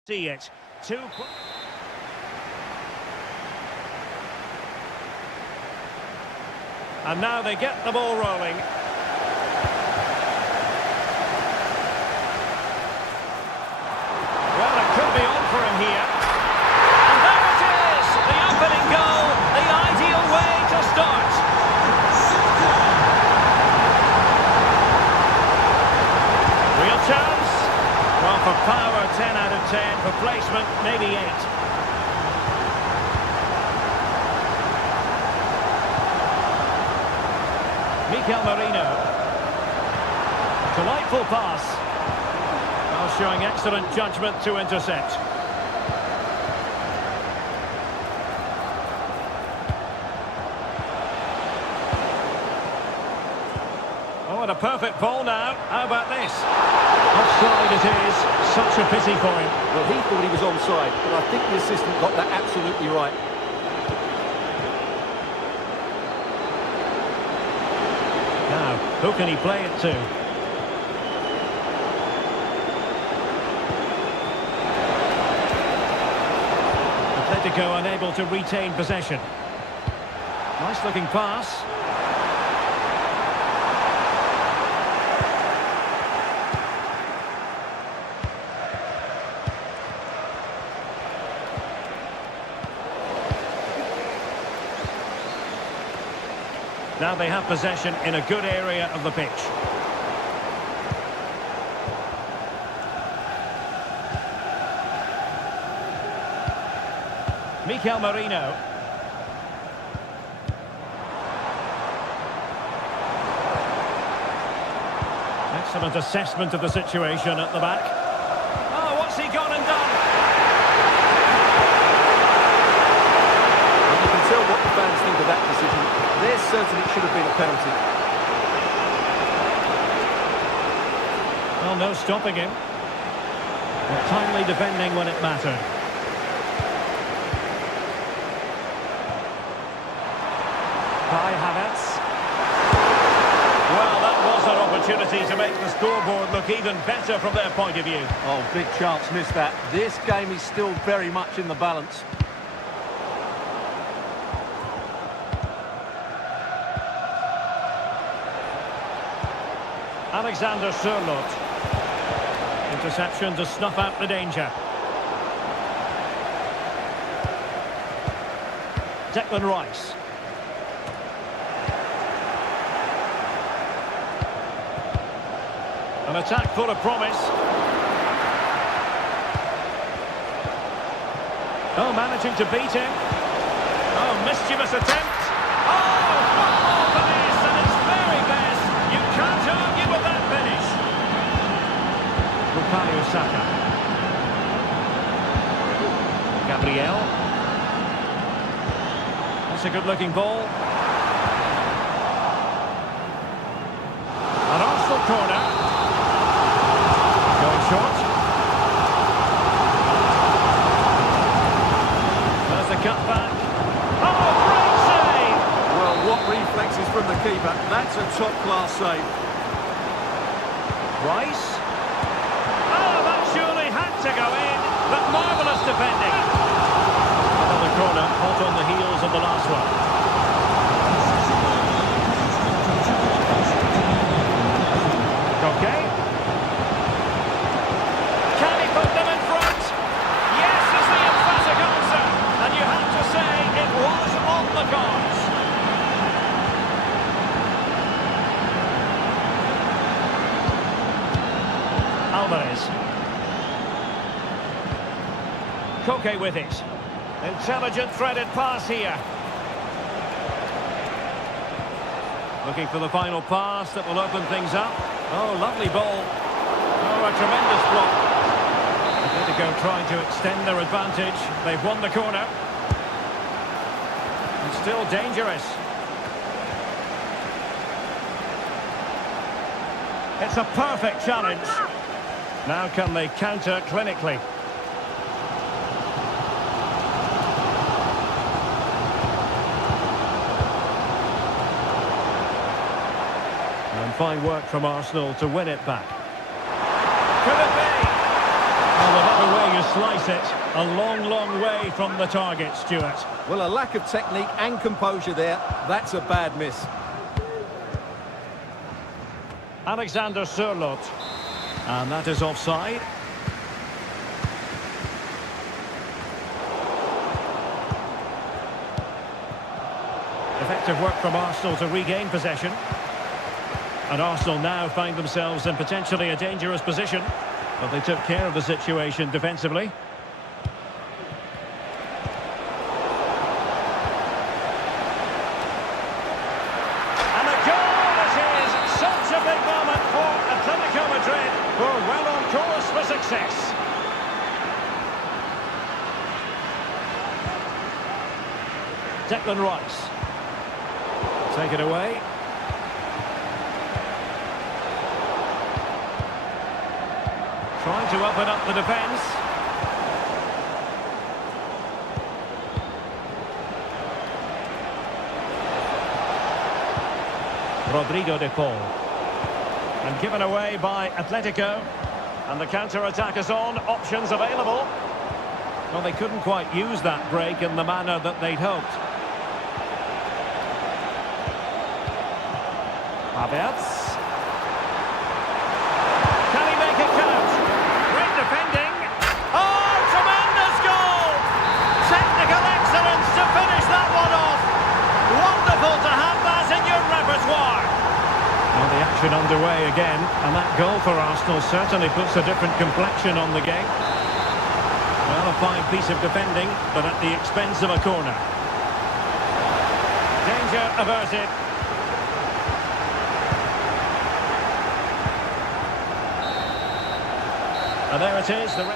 See it. Two. And now they get the ball rolling. Well, it could be on for him here. And there it is! The opening goal, the ideal way to start. Real chance. Well, for power, 10 out of 10. For placement, maybe 8. Mikel Merino. Delightful pass. Well, showing excellent judgment to intercept. Oh, and a perfect ball now. How about this? Offside it is. Such a pity for him. Well, he thought he was onside, but I think the assistant got that absolutely right. Now, who can he play it to? Atletico unable to retain possession. Nice looking pass. Now they have possession in a good area of the pitch. Mikel Merino. Excellent assessment of the situation at the back. Oh, what's he gone and done? You can tell what the fans think of that decision. They're certain it should have been a penalty. Well, no stopping him. But timely defending when it mattered. Kai Havertz. Well, that was an opportunity to make the scoreboard look even better from their point of view. Oh, big chance missed that. This game is still very much in the balance. Alexander Sørloth. Interception to snuff out the danger. Declan Rice. An attack full of promise. Oh, managing to beat him. Oh, mischievous attempt. Oh, football finish, and it's very best. You can't argue with that finish. Bukayo Saka. Gabriel. That's a good-looking ball. An Arsenal corner. Going short. There's the cutback. Oh, great save! Well, what reflexes from the keeper. That's a top-class save. Rice. Oh, that surely had to go in, but marvellous defending. Another corner, hot on the heels of the last one. Okay. Can he put them in front? Yes, is the emphatic answer. And you have to say it was on the cards. Alvarez. Koke with it. Intelligent threaded pass here. Looking for the final pass that will open things up. Oh, lovely ball. Oh, a tremendous block. Atletico trying to extend their advantage. They've won the corner. And still dangerous. It's a perfect challenge. Now can they counter clinically? And fine work from Arsenal to win it back. Could it be? Well, whatever way you slice it. A long, long way from the target, Stuart. Well, a lack of technique and composure there. That's a bad miss. Alexander Sørloth. And that is offside. Effective work from Arsenal to regain possession. And Arsenal now find themselves in potentially a dangerous position. But they took care of the situation defensively. And a goal it is! Such a big moment for Atletico Madrid, who are well on course for success. Declan Rice. Take it away. Trying to open up the defence. Rodrigo de Paul. And given away by Atletico. And the counter-attack is on. Options available. Well, they couldn't quite use that break in the manner that they'd hoped. Havertz. Can he make it count? Great defending. Oh, tremendous goal! Technical excellence to finish that one off. Wonderful to have that in your repertoire. Well, the action underway again, and that goal for Arsenal certainly puts a different complexion on the game. Well, a fine piece of defending, but at the expense of a corner. Danger averted. And there it is, so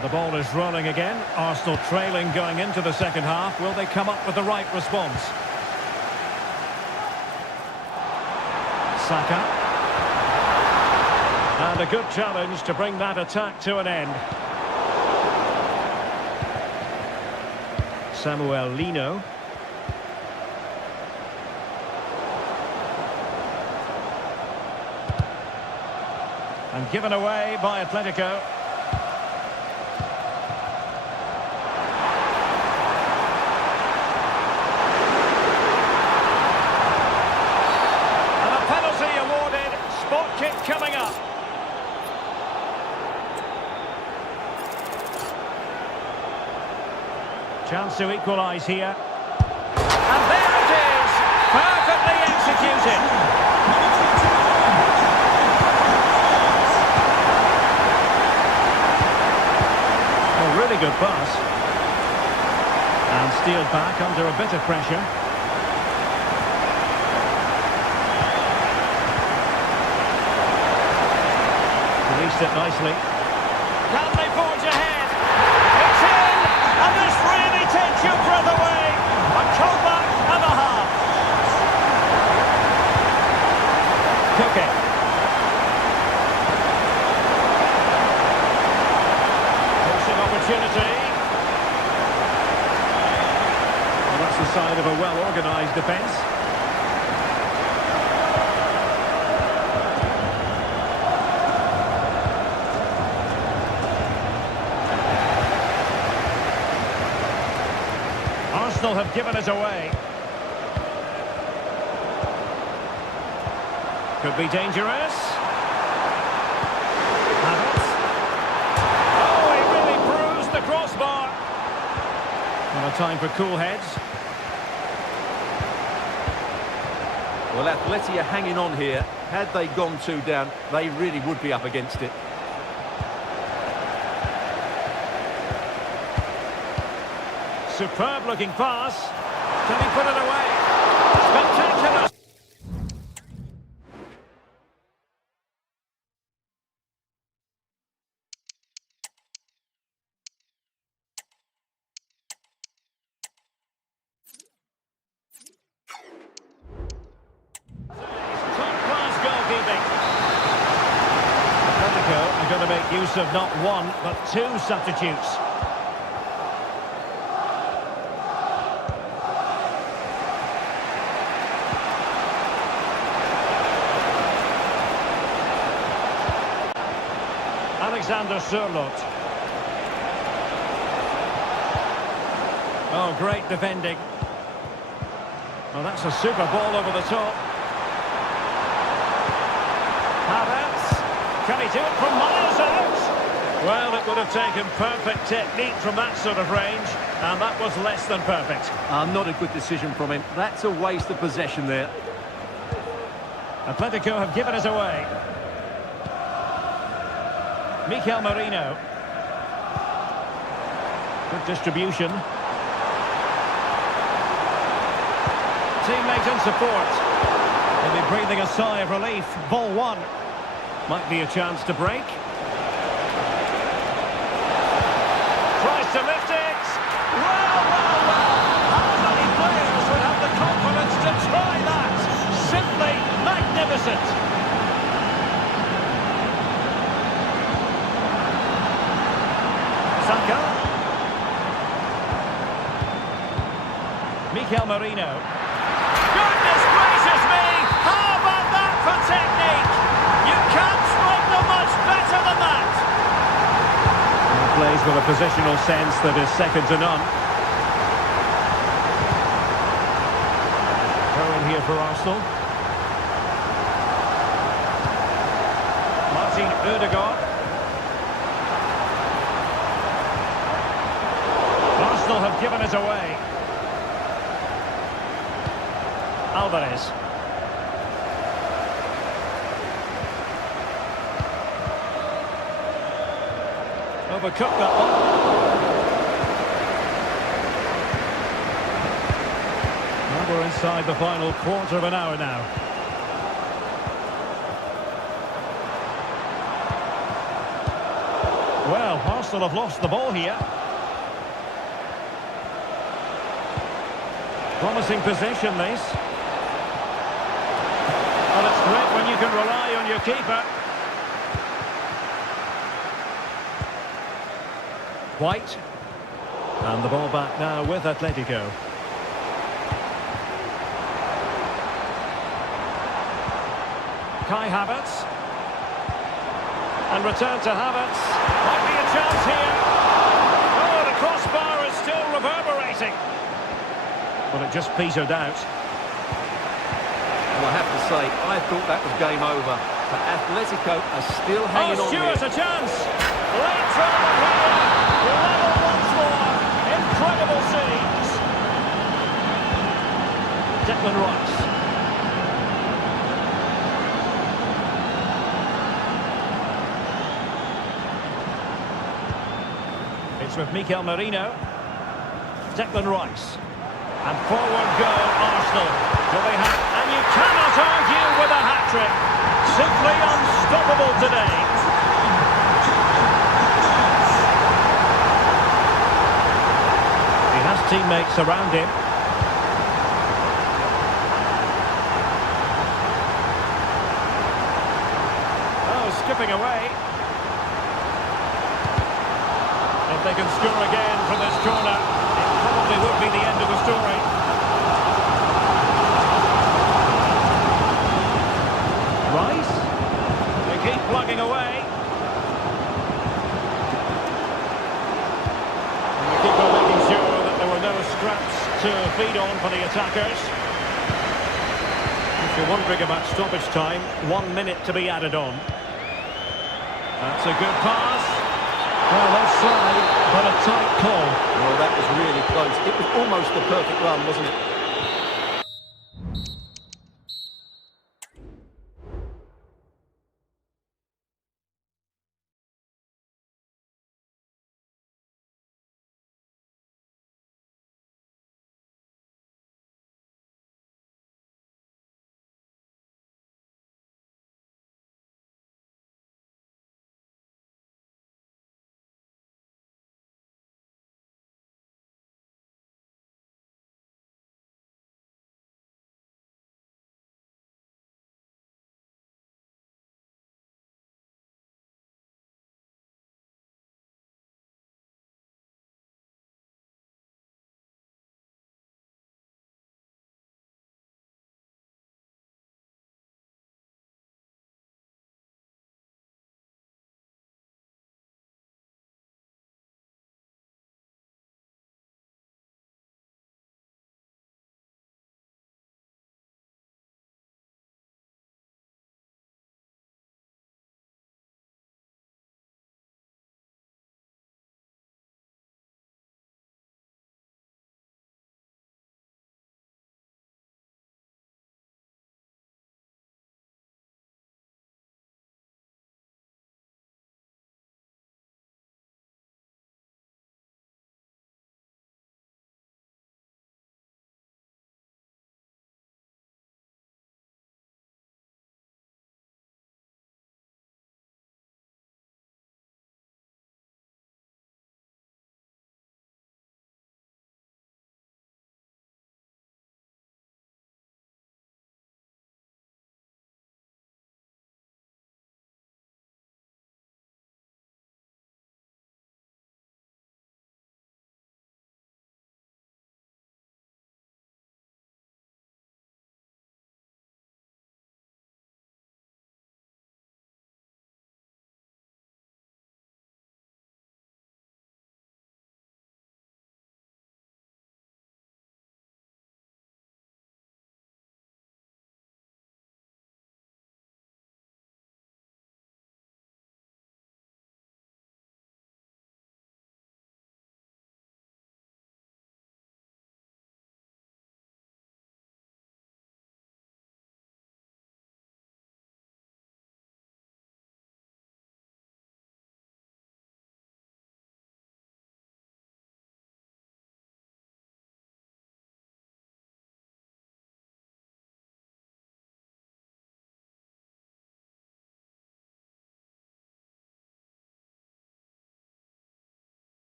the ball is rolling again. Arsenal trailing going into the second half. Will they come up with the right response? Saka. And a good challenge to bring that attack to an end. Samuel Lino. And given away by Atletico. And a penalty awarded. Spot kick coming up. Chance to equalise here. And there it is! Perfectly executed. Really good pass. And steered back under a bit of pressure. Released it nicely. Can they forge ahead? It's in! And this really takes your breath away. A comeback and a half. Cooking. Opportunity. Well, that's the sign of a well-organised defence. Arsenal have given it away. Could be dangerous. Crossbar. Well, a time for cool heads. Well, Atleti are hanging on here. Had they gone 2 down, they really would be up against it. Superb looking pass. Can he put it away? Spectacular. Atletico are going to make use of not one, but 2 substitutes. Alexander Sørloth. Oh, great defending. Well, that's a super ball over the top. Havertz. Can he do it from miles out? Well, it would have taken perfect technique from that sort of range, and that was less than perfect. Not a good decision from him. That's a waste of possession there. Atletico have given us away. Mikel Merino. Good distribution. Teammate and support. They'll be breathing a sigh of relief. Ball one. Might be a chance to break. Tries to lift it. Well, well, well. How many players would have the confidence to try that? Simply magnificent. Saka. Mikel Merino. Goodness gracious me! How about that for technique? You can't strike them much better than that. He plays with a positional sense that is second to none. Throw in here for Arsenal. Martin Ødegaard. Arsenal have given us away. Alvarez. Overcooked that one. Well, we're inside the final quarter of an hour now. Well, Arsenal have lost the ball here. Promising possession, this. Well, it's great when you can rely on your keeper. White. And the ball back now with Atletico. Kai Havertz. And return to Havertz. Might be a chance here. Oh, the crossbar is still reverberating. Well, it just petered out. Well, I have to say, I thought that was game over. But Atletico are still hanging on here. Oh, Stuart, a chance. Late trouble here. Level once more. Incredible scenes. Declan Rice. It's with Mikel Merino. Declan Rice. And forward go Arsenal. Do they have? And you cannot argue with a hat-trick. Simply unstoppable today. He has teammates around him. Oh, skipping away. If they can score again from this corner, it probably would be the end of the story. Rice. They keep plugging away. And the keeper making sure that there were no scraps to feed on for the attackers. If you're wondering about stoppage time, 1 minute to be added on. That's a good pass. Well, offside, but a tight call. Well, that was really close. It was almost the perfect run, wasn't it?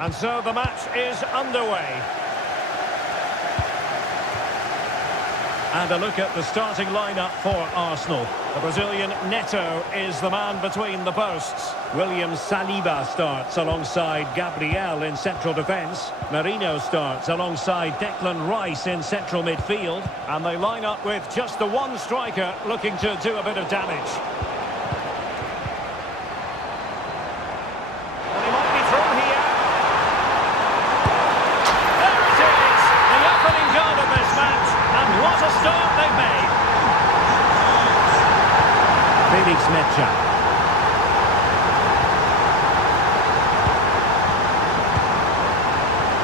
And so the match is underway. And a look at the starting lineup for Arsenal. The Brazilian Neto is the man between the posts. William Saliba starts alongside Gabriel in central defence. Merino starts alongside Declan Rice in central midfield. And they line up with just the one striker looking to do a bit of damage. And he might be through here. There it is! The opening goal of this match. And what a start they've made. Felix Mecha.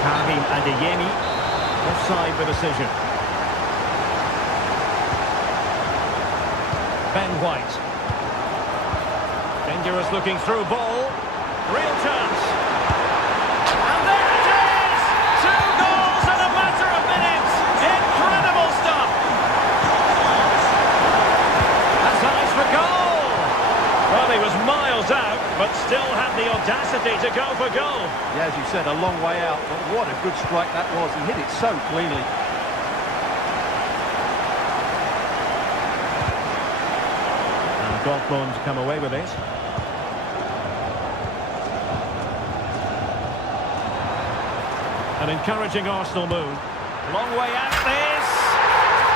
Karim Adeyemi. Offside the decision. Ben White. Dangerous looking through ball. Real chance. And there it is! 2 goals in a matter of minutes. Incredible stuff. That's eyes for goal. Well, he was miles out, but still had the audacity to go for goal. Yeah, as you said, a long way out, but what a good strike that was. He hit it so cleanly. And Dortmund come away with it. An encouraging Arsenal move. Long way out this.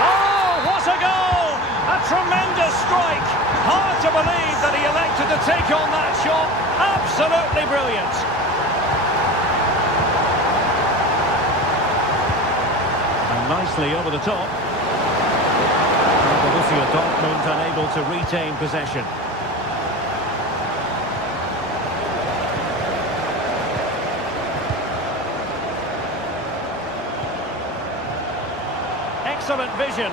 Oh, what a goal! A tremendous strike. Hard to believe that he elected to take on that shot. Absolutely brilliant. And nicely over the top. And Borussia Dortmund unable to retain possession. Excellent vision.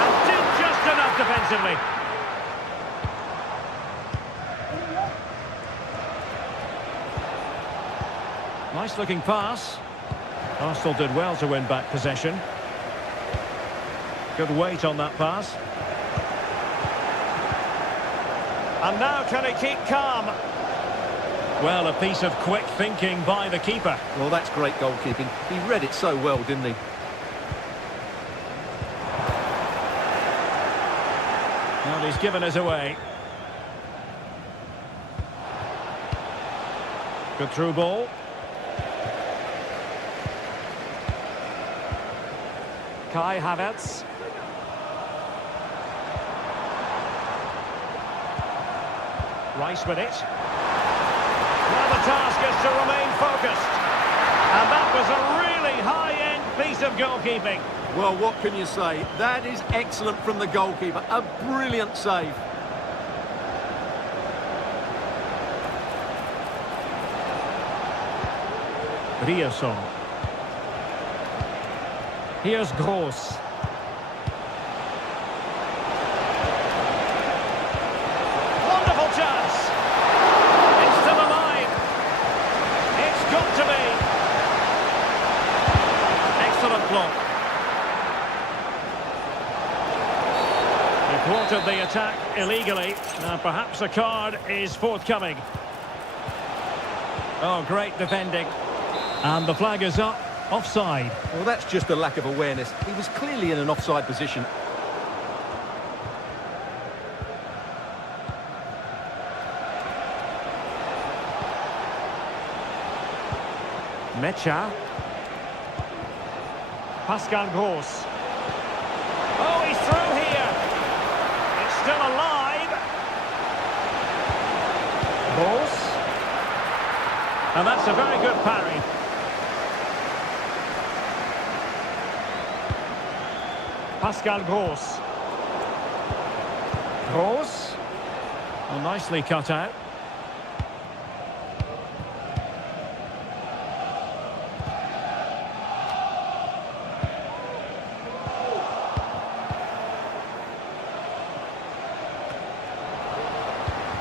And did just enough defensively. Nice looking pass. Arsenal did well to win back possession. Good weight on that pass. And now can he keep calm? Well, a piece of quick thinking by the keeper. Well, that's great goalkeeping. He read it so well, didn't he? Well, he's given us away. Good through ball. Kai Havertz. Rice with it. Now the task is to remain focused. And that was a really high-end piece of goalkeeping. Well, what can you say? That is excellent from the goalkeeper. A brilliant save. Rierson. Here's Gross. Wonderful chance. It's still alive. It's got to be. Excellent block. He thwarted the attack illegally. Now perhaps a card is forthcoming. Oh, great defending. And the flag is up. Offside. Well, that's just a lack of awareness. He was clearly in an offside position. Mecha. Pascal Gross. Oh, he's through here. It's still alive. Gross. And that's a very good parry. Pascal Gross. Gross. Well, nicely cut out.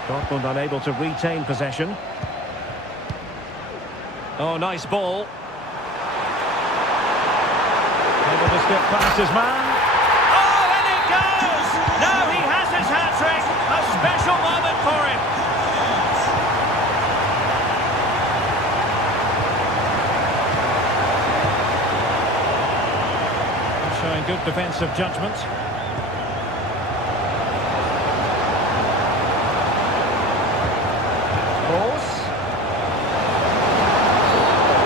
Dortmund unable to retain possession. Oh, nice ball. Able to skip past his man. Oh, and it goes! Now he has his hat-trick. A special moment for him. good defensive judgment. Cross.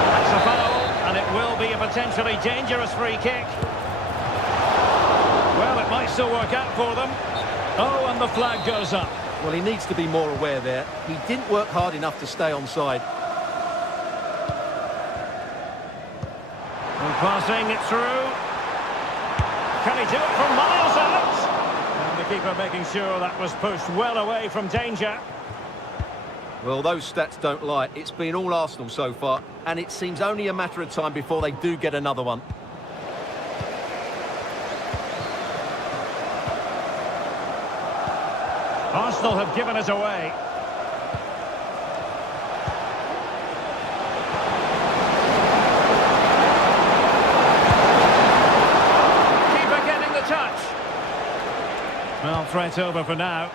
That's a foul, and it will be a potentially dangerous free kick. Well, it might still work out for them. Oh, and the flag goes up. Well, he needs to be more aware there. He didn't work hard enough to stay onside. And passing it through. Can he do it from miles out? And the keeper making sure that was pushed well away from danger. Well, those stats don't lie. It's been all Arsenal so far, and it seems only a matter of time before they do get another one. Arsenal have given us away. Keeper getting the touch. Well, threat over for now.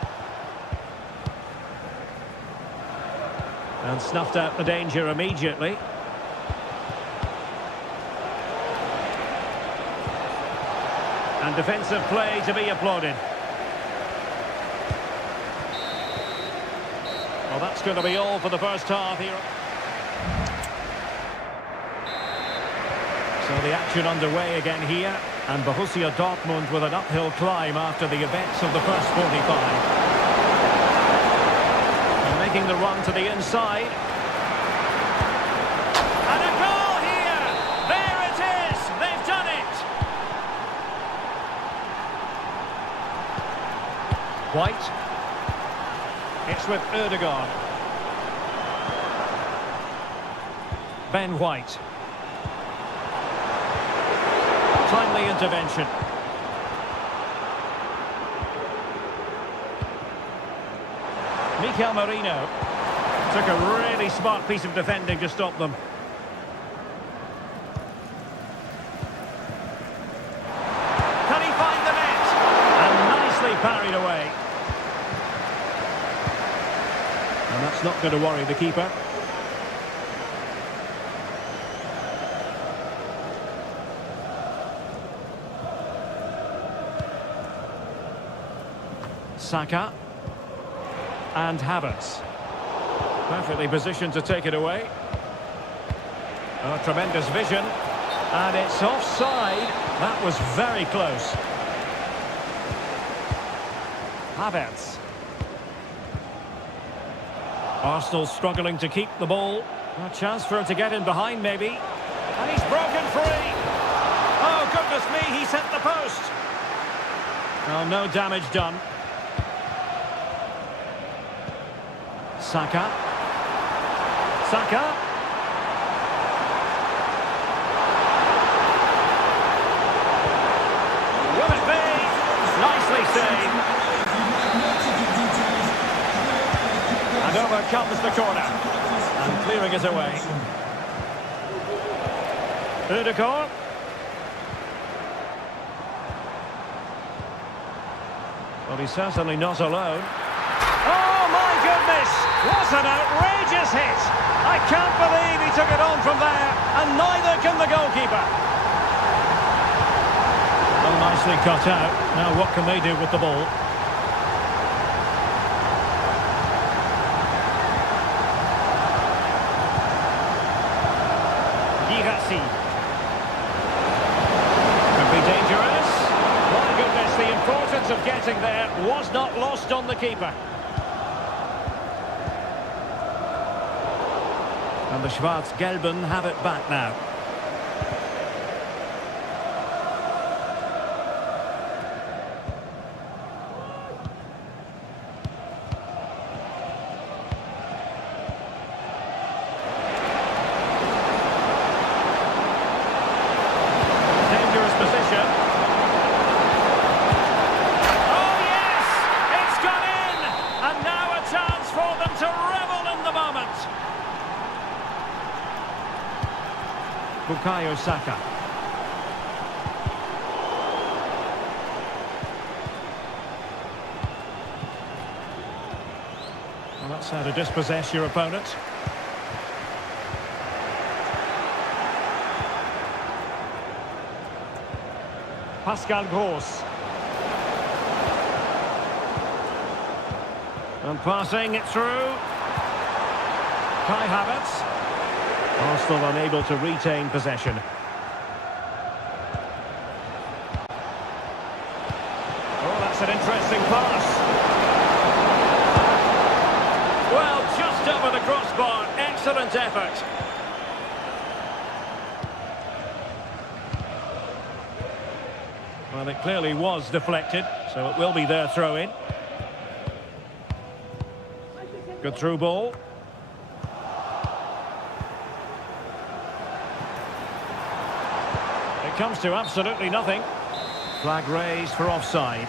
And snuffed out the danger immediately. And defensive play to be applauded. Well, that's going to be all for the first half here. So the action underway again here. And Borussia Dortmund with an uphill climb after the events of the first 45. And making the run to the inside. And a goal here! There it is! They've done it! White. It's with Ødegaard. Ben White. Timely intervention. Mikel Merino took a really smart piece of defending to stop them. Can he find the net? And nicely parried away. And that's not going to worry the keeper. Saka. And Havertz. Perfectly positioned to take it away. Oh, tremendous vision. And it's offside. That was very close. Havertz. Arsenal struggling to keep the ball. A chance for him to get in behind, maybe. And he's broken free. Oh, goodness me, he's hit the post. Well, no damage done. Saka. Saka. Will it be? Nicely saved. And over comes the corner. And clearing it away. Ødegaard. Well, he's certainly not alone. Oh, my goodness! What an outrageous hit! I can't believe he took it on from there, and neither can the goalkeeper. Well, nicely cut out. Now what can they do with the ball? Could be dangerous. My goodness, the importance of getting there was not lost on the keeper. And the Schwarz-Gelben have it back now. Dangerous position. Oh yes! It's gone in! And now a chance for them to revel in the moment. Bukayo Saka. Well, that's how to dispossess your opponent. Pascal Gross. And passing it through. Kai Havertz. Arsenal unable to retain possession. Oh, that's an interesting pass. Well, just over the crossbar. Excellent effort. Well, it clearly was deflected, so it will be their throw-in. Good through ball. It comes to absolutely nothing. Flag raised for offside.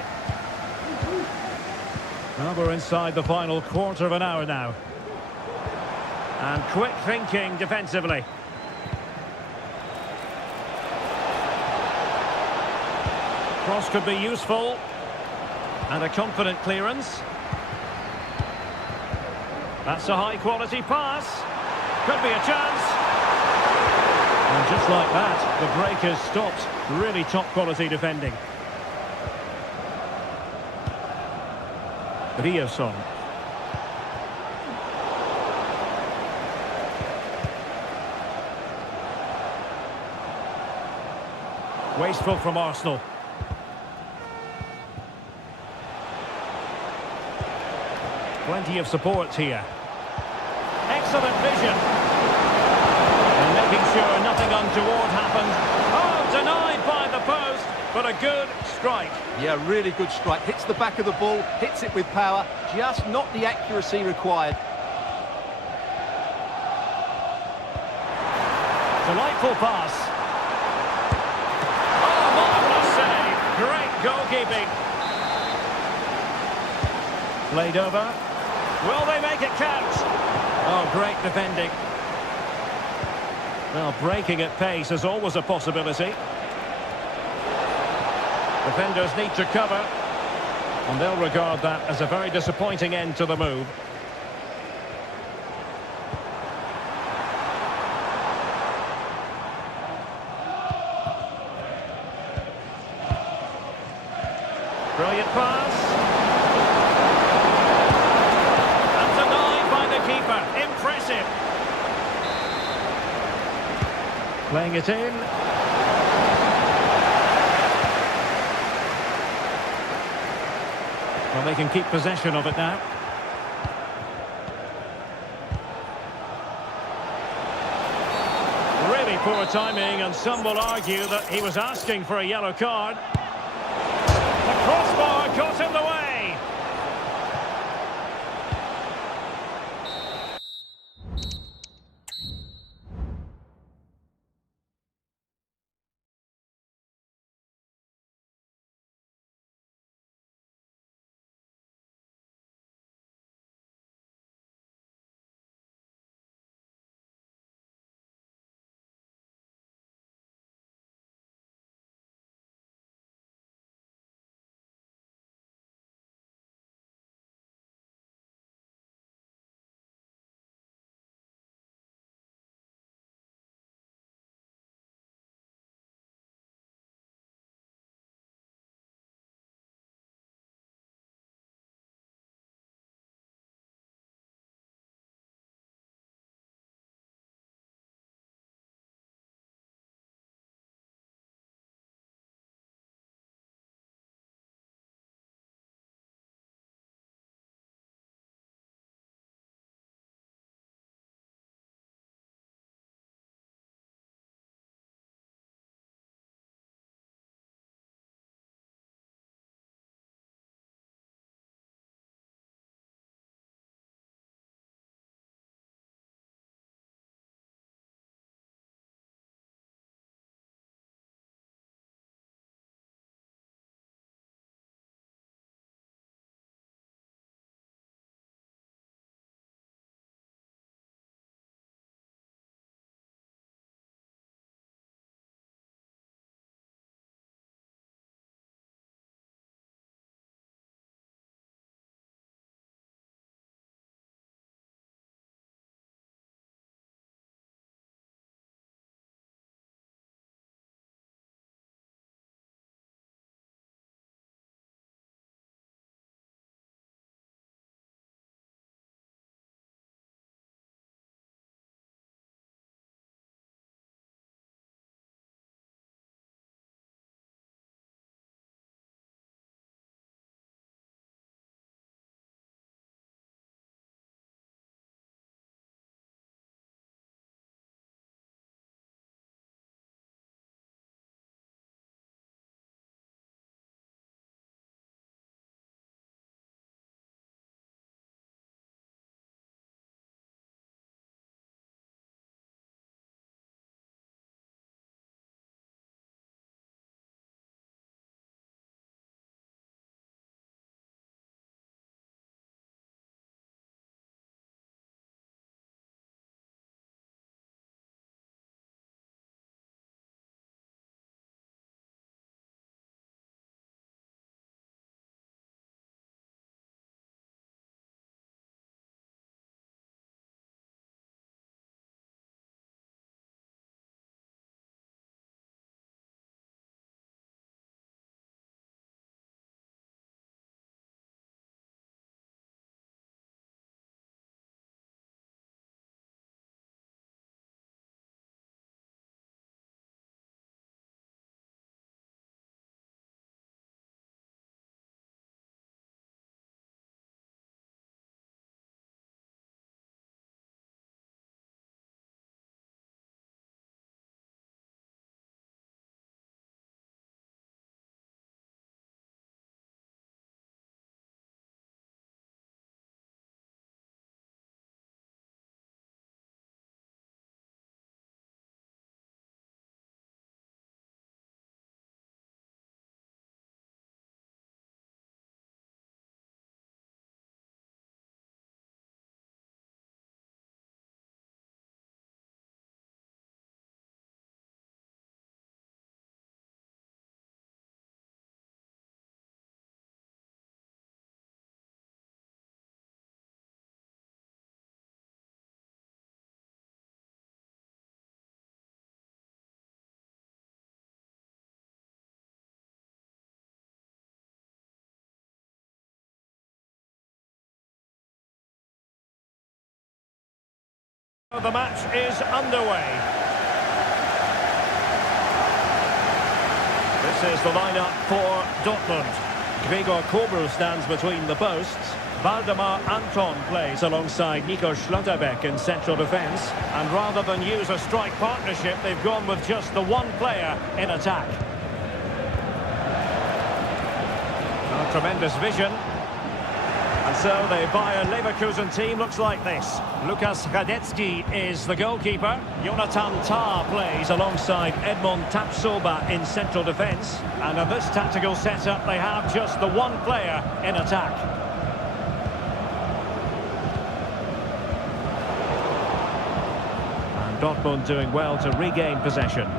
Well, we're inside the final quarter of an hour now. And quick thinking defensively. Cross could be useful. And a confident clearance. That's a high-quality pass. Could be a chance. And just like that, the break has stopped. Really top-quality defending. Riasson. Wasteful from Arsenal. Plenty of support here. Excellent vision. And making sure nothing untoward happened. Oh, denied by the post, but a good strike. Yeah, really good strike. Hits the back of the ball, hits it with power, just not the accuracy required. Delightful pass. Oh, marvellous save. Great goalkeeping. Played over. Will they make it count? Oh, great defending. Well, breaking at pace is always a possibility. Defenders need to cover, and they'll regard that as a very disappointing end to the move. Brilliant pass. And denied by the keeper. Impressive. Playing it in. Well, they can keep possession of it now. Really poor timing, and some will argue that he was asking for a yellow card. The crossbar caught in the way. The match is underway. This is the lineup for Dortmund. Gregor Kobel stands between the posts. Valdemar Anton plays alongside Nico Schlotterbeck in central defence. And rather than use a strike partnership, they've gone with just the one player in attack. Oh, tremendous vision. And so the Bayer Leverkusen team looks like this. Lukas Radetzky is the goalkeeper. Jonathan Tah plays alongside Edmond Tapsoba in central defence. And in this tactical setup, they have just the one player in attack. And Dortmund doing well to regain possession.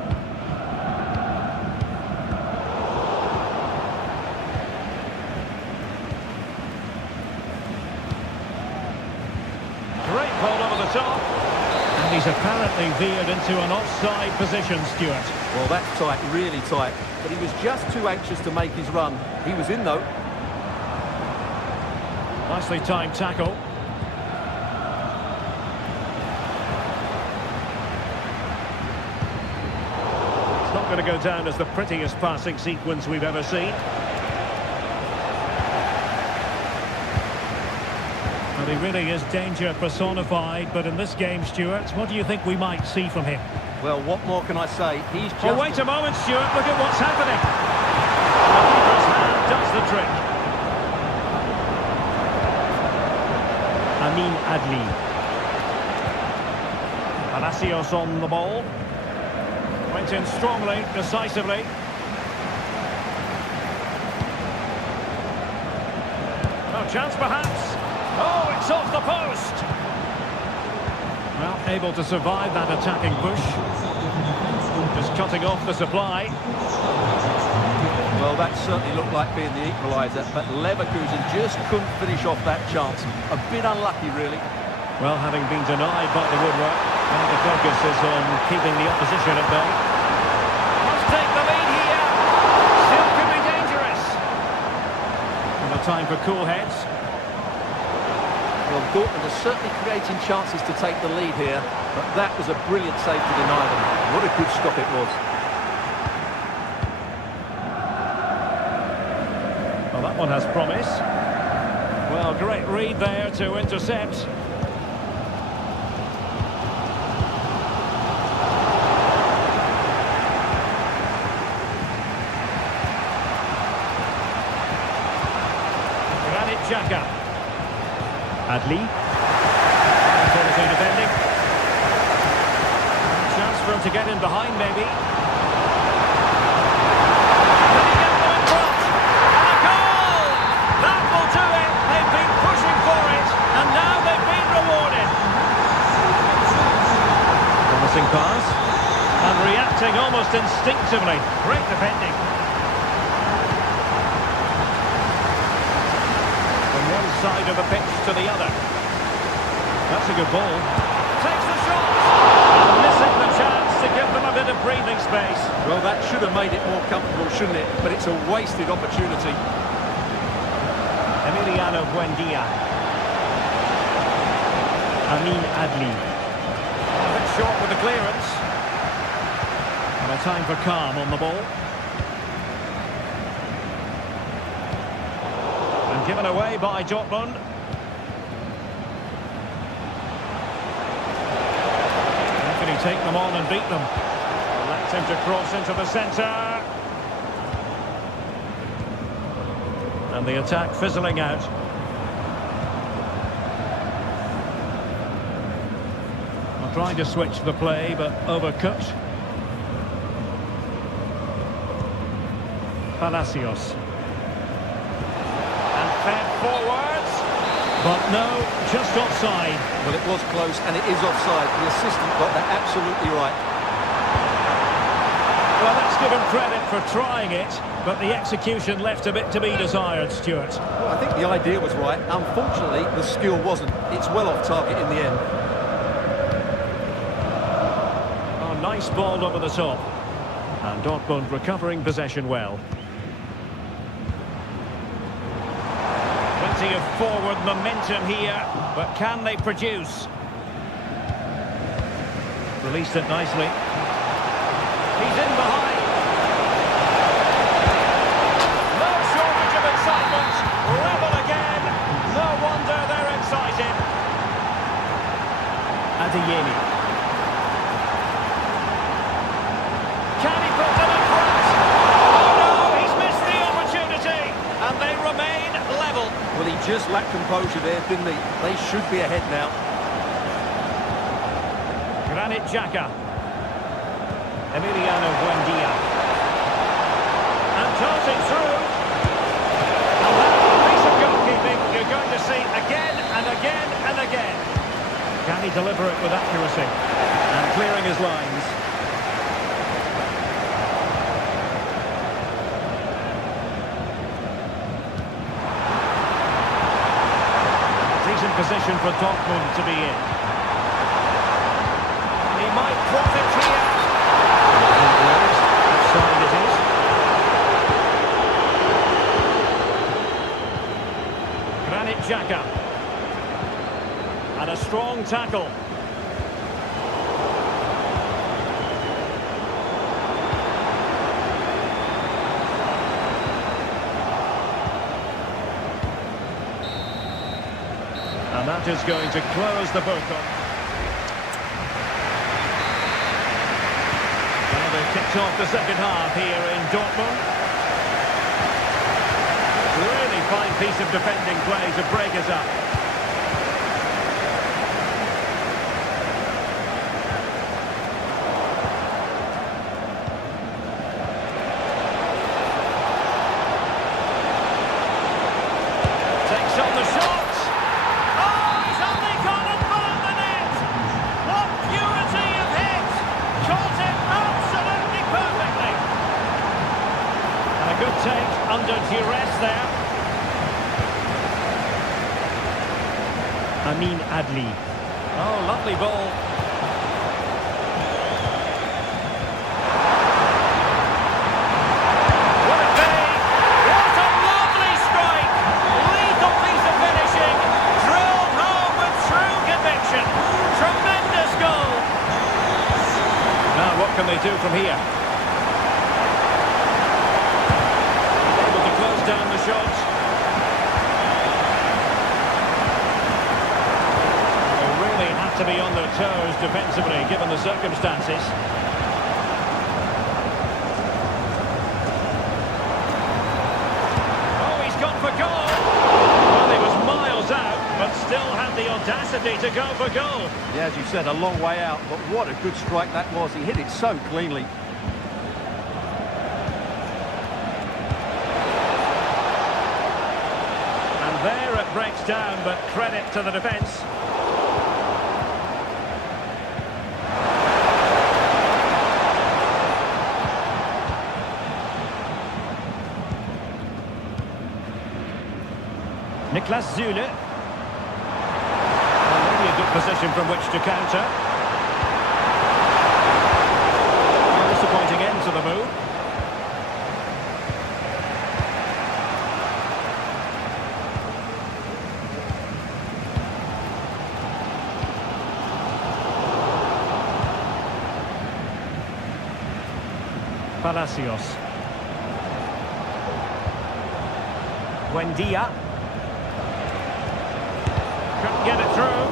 Top. And he's apparently veered into an offside position, Stuart. Well, that's tight, really tight. But he was just too anxious to make his run. He was in, though. Nicely timed tackle. It's not going to go down as the prettiest passing sequence we've ever seen. He really is danger personified, but in this game, Stuart, what do you think we might see from him? Well, what more can I say? He's just... Oh, wait a moment, Stuart, look at what's happening. The keeper's hand does the trick. Amin Adli. Palacios on the ball. Went in strongly, decisively. No chance, perhaps. Oh, it's off the post! Well, able to survive that attacking push. Just cutting off the supply. Well, that certainly looked like being the equaliser, but Leverkusen just couldn't finish off that chance. A bit unlucky, really. Well, having been denied by the woodwork, now the focus is on keeping the opposition at bay. Must take the lead here! Still could be dangerous! And a time for cool heads. Well, Dortmund are certainly creating chances to take the lead here, but that was a brilliant save to deny them. What a good stop it was. Well, that one has promise. Well, great read there to intercept. Granit Xhaka. Adli. Quality defending. Chance for him to get in behind, maybe. Can he get them in front? And a goal! That will do it. They've been pushing for it, and now they've been rewarded. Promising pass. And reacting almost instinctively. Great defending. Side of the pitch to the other. That's a good ball. Takes the shot! And missing the chance to give them a bit of breathing space. Well, that should have made it more comfortable, shouldn't it? But it's a wasted opportunity. Emiliano Buendia. Amin Adli. A bit short with the clearance. And a time for calm on the ball. Given away by Dortmund. How can he take them on and beat them? Allows him to cross into the centre. And the attack fizzling out. I'm trying to switch the play, but overcooked. Palacios. Fed forwards, but no, just offside. Well, it was close, and it is offside. The assistant got that absolutely right. Well, let's give him credit for trying it, but the execution left a bit to be desired, Stuart. Well, I think the idea was right. Unfortunately, the skill wasn't. It's well off target in the end. Oh, nice ball over the top. And Dortmund recovering possession well. Plenty of forward momentum here, but can they produce? Released it nicely. He's in behind. No shortage of excitement. Level again. No wonder they're excited. Adeyemi. Can he put them in front? Oh no, he's missed the opportunity. And they remain level. Well, he just lacked composure there, didn't he? They should be ahead now. Granit Xhaka. Emiliano Buendia. And tossing through. And that piece of goalkeeping you're going to see again and again and again. Can he deliver it with accuracy? And clearing his lines. Decent position for Dortmund to be in. He might profit here. Offside it is. Granit Xhaka. And a strong tackle. And that is going to close the book on. Well, they've kicked off the second half here in Dortmund. Really fine piece of defending play to break us up. Takes on the shot. Good take under duress there. Amin Adli. Oh, lovely ball. What a fade! What a lovely strike! Lethal piece of finishing. Drilled home with true conviction. Tremendous goal. Now what can they do from here? Down the shot. They really have to be on their toes defensively, given the circumstances. Oh, he's gone for goal. Well, he was miles out, but still had the audacity to go for goal. Yeah, as you said, a long way out, but what a good strike that was. He hit it so cleanly. There it breaks down, but credit to the defence. Niklas Süle. Maybe a good position from which to counter. A disappointing end to the move. Palacios. Buendia. Couldn't get it through.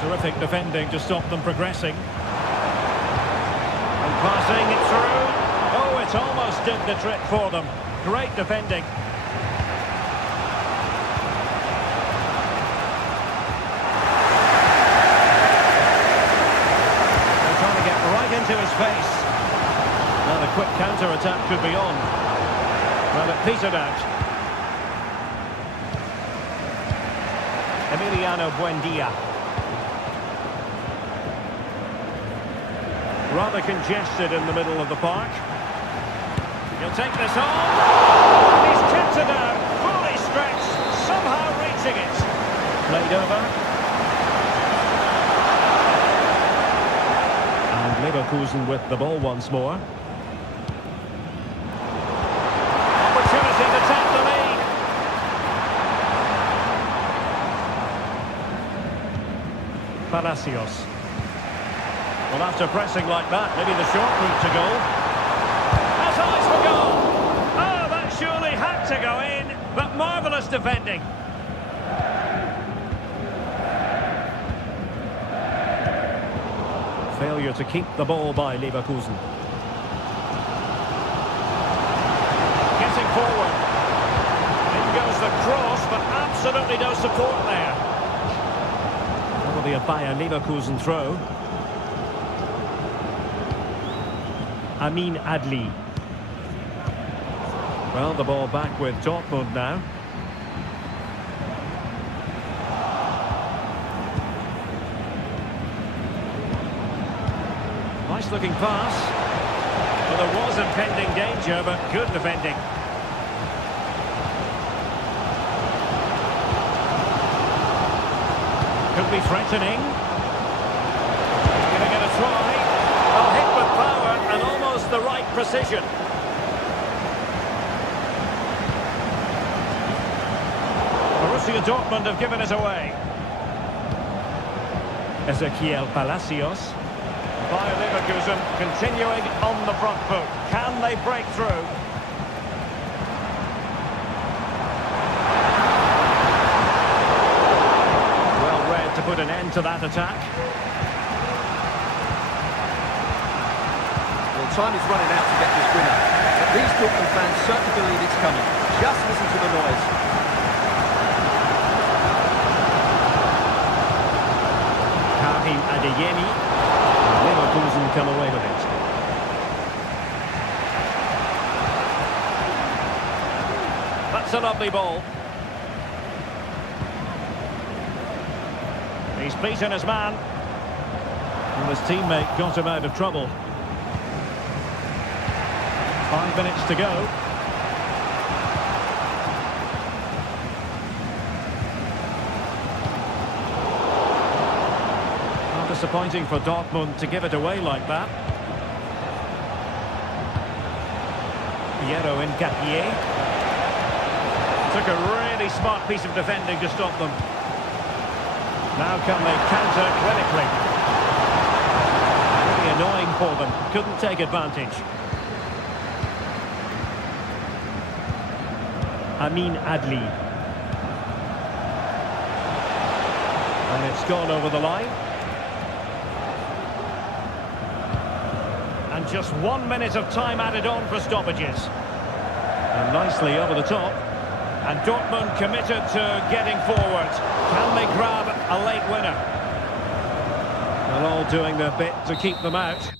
Terrific defending to stop them progressing. And passing it through. Oh, it almost did the trick for them. Great defending. Into his face. Now the quick counter-attack could be on. Well, it petered out. Emiliano Buendia. Rather congested in the middle of the park. He'll take this on. He's tipped it out, fully stretched, somehow reaching it. Played over. Leverkusen with the ball once more. Opportunity to take the lead. Palacios. Well, after pressing like that, maybe the short route to goal. Has eyes for goal! Oh, that surely had to go in, but marvellous defending. Failure to keep the ball by Leverkusen. Getting forward. In goes the cross, but absolutely no support there. That'll be a Bayer Leverkusen throw. Amin Adli. Well, the ball back with Dortmund now. Nice looking pass. Well, there was impending danger, but good defending. Could be threatening. Gonna get a try. Well, hit with power and almost the right precision. Borussia Dortmund have given it away. Ezequiel Palacios. Bayer Leverkusen continuing on the front foot. Can they break through? Well read to put an end to that attack. Well, time is running out to get this winner. But these Dortmund fans certainly believe it's coming. Just listen to the noise. Karim Adeyemi. Leverkusen come away with it. That's a lovely ball. He's beaten his man. And his teammate got him out of trouble. 5 minutes to go. Disappointing for Dortmund to give it away like that. Piero Incapié. Took a really smart piece of defending to stop them. Now can they counter clinically? Really annoying for them. Couldn't take advantage. Amin Adli. And it's gone over the line. And just 1 minute of time added on for stoppages. And nicely over the top. And Dortmund committed to getting forward. Can they grab a late winner? They're all doing their bit to keep them out.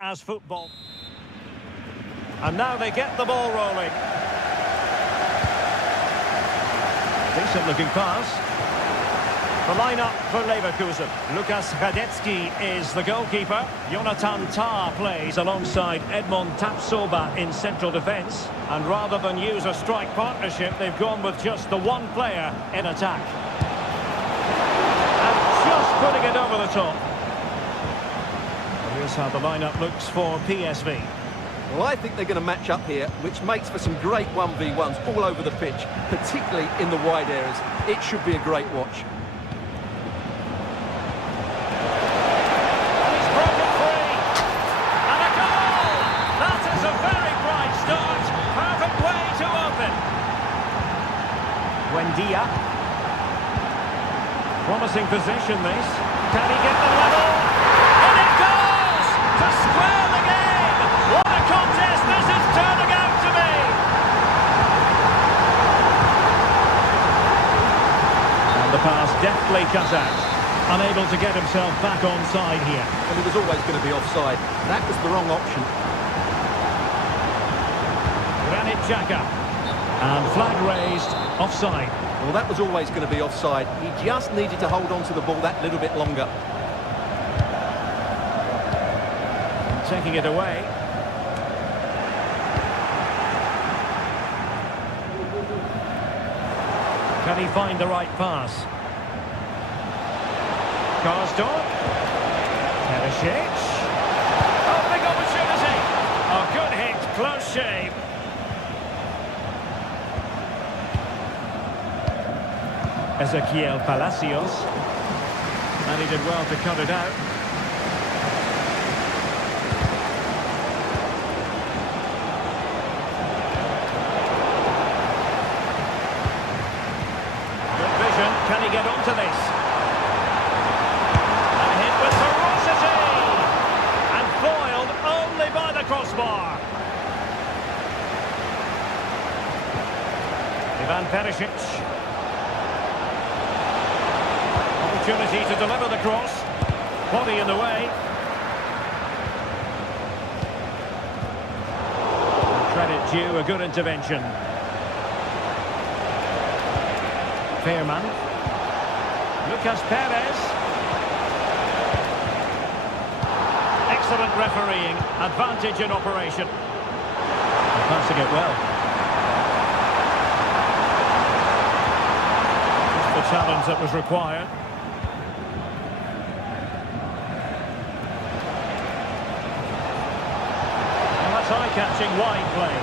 as football. And now they get the ball rolling. Decent looking pass. The lineup for Leverkusen. Lukas Radecki is the goalkeeper. Jonathan Tah plays alongside Edmond Tapsoba in central defence. And rather than use a strike partnership, they've gone with just the one player in attack. And just putting it over the top. Well, here's how the lineup looks for PSV. Well, I think they're going to match up here, which makes for some great 1v1s all over the pitch, particularly in the wide areas. It should be a great watch. And he's broken free. And a goal! That is a very bright start. Perfect way to open. Buendia. Promising position, this. Can he get the level? And it goes! To square the game! What a contest this is turning out to be! And the pass deftly cut out. Unable to get himself back onside here. And he was always going to be offside. That was the wrong option. Granit Xhaka. And flag raised, offside. Well, that was always going to be offside. He just needed to hold on to the ball that little bit longer. Taking it away. Can he find the right pass? Karsdorp. Perisic. Oh, big opportunity. Oh, good hit, close shave. Ezequiel Palacios. And he did well to cut it out. Good vision. Can he get onto this? And hit with ferocity. And foiled only by the crossbar. Ivan Perisic. Opportunity to deliver the cross. Body in the way. Credit due, a good intervention. Fairman. Lucas Perez. Excellent refereeing. Advantage in operation. Passing it well. Just the challenge that was required. Eye-catching wide play.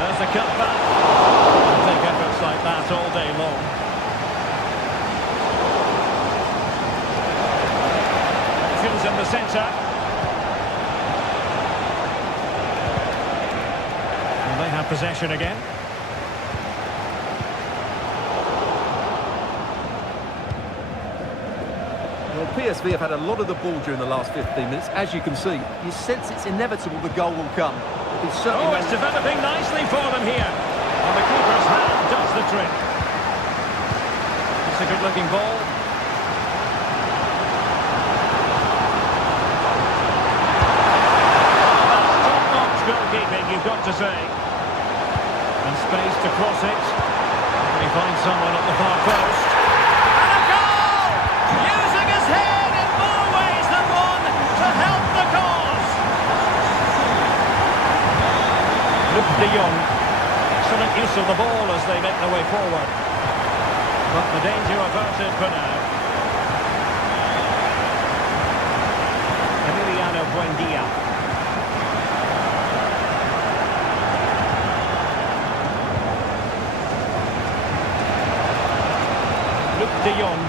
There's the cutback. I'll take efforts like that all day long. Options in the centre. And they have possession again. PSV have had a lot of the ball during the last 15 minutes. As you can see, you sense it's inevitable the goal will come. It's developing nicely for them here. And the keeper's hand does the trick. It's a good-looking ball. That's top-notch goalkeeping, you've got to say. And space to cross it. Can he find someone at the far post? De Jong. Excellent use of the ball as they make their way forward. But the danger averted for now. Emiliano Buendia. Luke De Jong.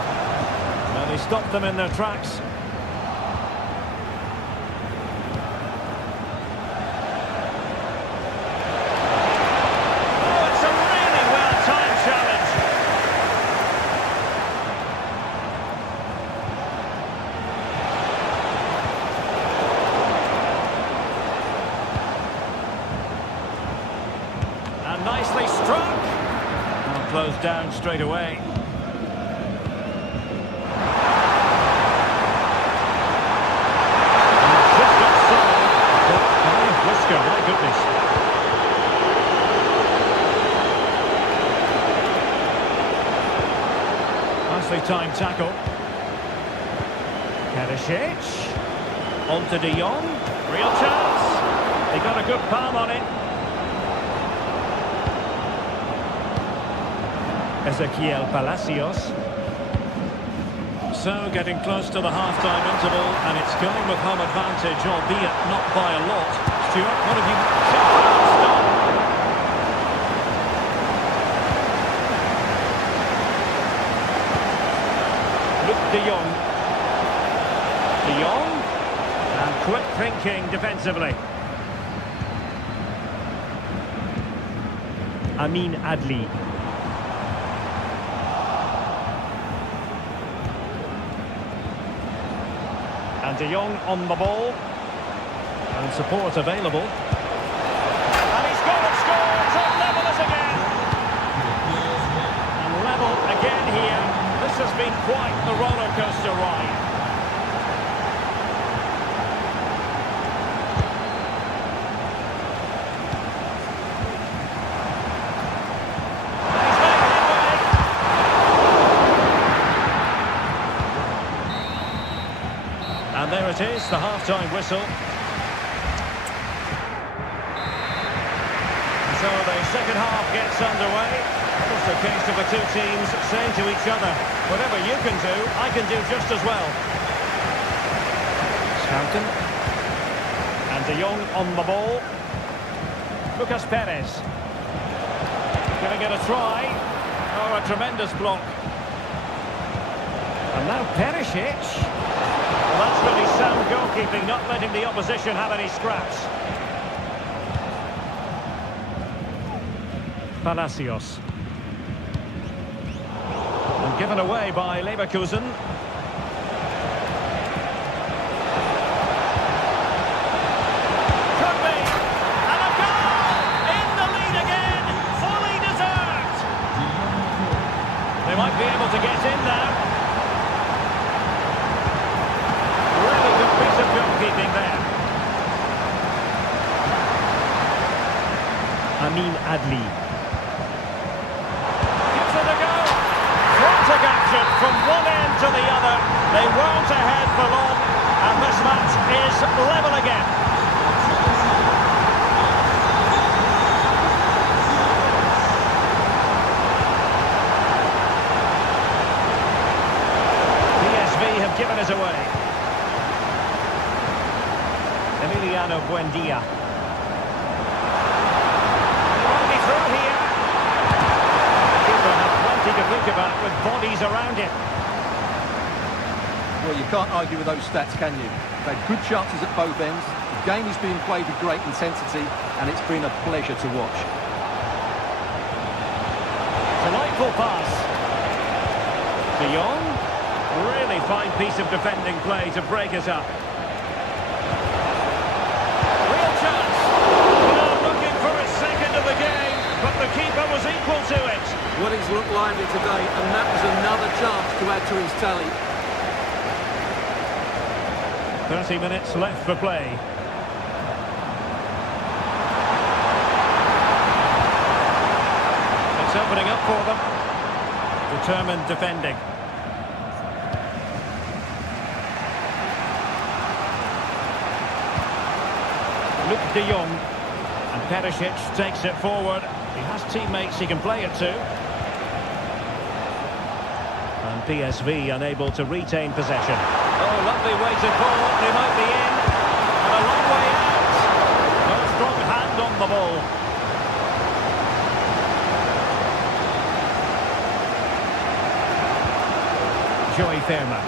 Now they stopped them in their tracks. Nicely struck. And closed. closed down straight away. And the keeper's hand does the trick. And space to cross it. Can he find someone at the far post? And a goal! Using his head in more ways than one to help the cause. Look, De Jong. Now they stop them in ther tracks. Well, nicely timed tackle. Perisic. On to De Jong. Real chance. He got a good palm on it. Ezequiel Palacios. So getting close to the half-time interval, and it's going with home advantage, albeit not by a lot. Stuart, what have you... Stop. Luke De Jong. De Jong. And quick thinking defensively. Amin Adli. And De Jong on the ball. And support available. And he's got it, scored to level us again. And level again here. This has been quite the roller coaster ride. And there it is, the half-time whistle. So the second half gets underway. Just a case of the two teams saying to each other, whatever you can do, I can do just as well. Scouten. And De Jong on the ball. Lucas Perez. Gonna get a try. Oh, a tremendous block. And now Perisic. Well, that's really sound goalkeeping, not letting the opposition have any scraps. Palacios. And given away by Leverkusen. Could be. And a goal! In the lead again. Fully deserved. They might be able to get in now. Really good piece of goalkeeping there. Amin Adli. Gives it a go. Frantic action from one end to the other. They weren't ahead for long, and this match is level again. PSV have given us away. Emiliano Buendia. They won't be through here. The keeper had plenty to think about with bodies around him. Well, you can't argue with those stats, can you? They've had good chances at both ends. The game is being played with great intensity, and it's been a pleasure to watch. Delightful pass. De Jong. Really fine piece of defending play to break us up. Real chance. Well, looking for a second of the game, but the keeper was equal to it. Well, he's looked lively today, and that was another chance to add to his tally. 30 minutes left for play. It's opening up for them. Determined defending. Luke De Jong. And Perisic takes it forward. He has teammates he can play it to. And PSV unable to retain possession. Oh, lovely weighted ball. They might be in. And a long way out. No strong hand on the ball. Joey Fairman.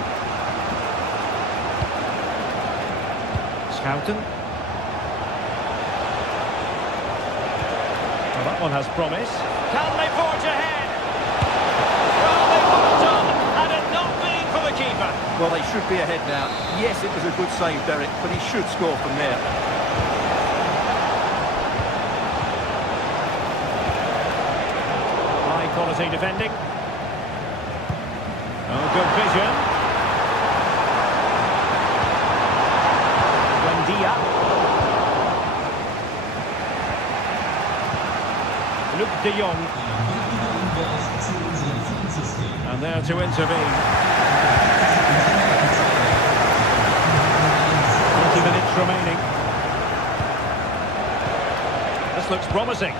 Scouten. Well, that one has promise. Can they forge ahead? Well, they would have done had it not been for the keeper. Well, they should be ahead now. Yes, it was a good save, Derek, but he should score from there. High quality defending. Oh, good vision. Buendia. Luke De Jong. And there to intervene. 20 minutes remaining. This looks promising.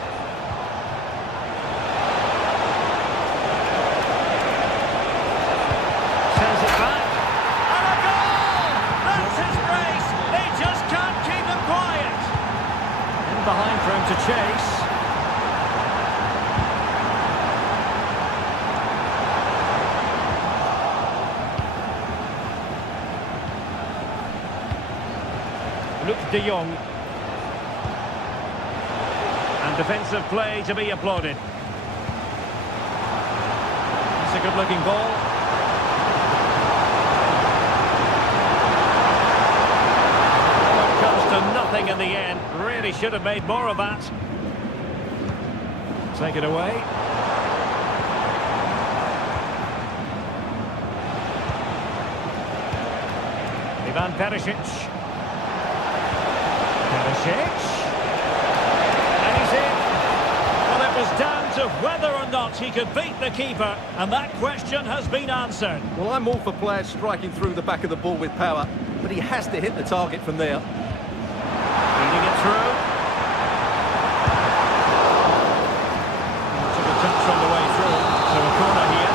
Sends it back. And a goal! That's his brace. They just can't keep him quiet. In behind for him to chase. De Jong. And defensive play to be applauded. It's a good-looking ball. Well, it comes to nothing in the end. Really should have made more of that. Take it away. Ivan Perisic. And he's in. Well, it was down to whether or not he could beat the keeper, and that question has been answered. Well, I'm all for players striking through the back of the ball with power, but he has to hit the target from there. Feeding it through. Took a touch on the way through, so a corner here.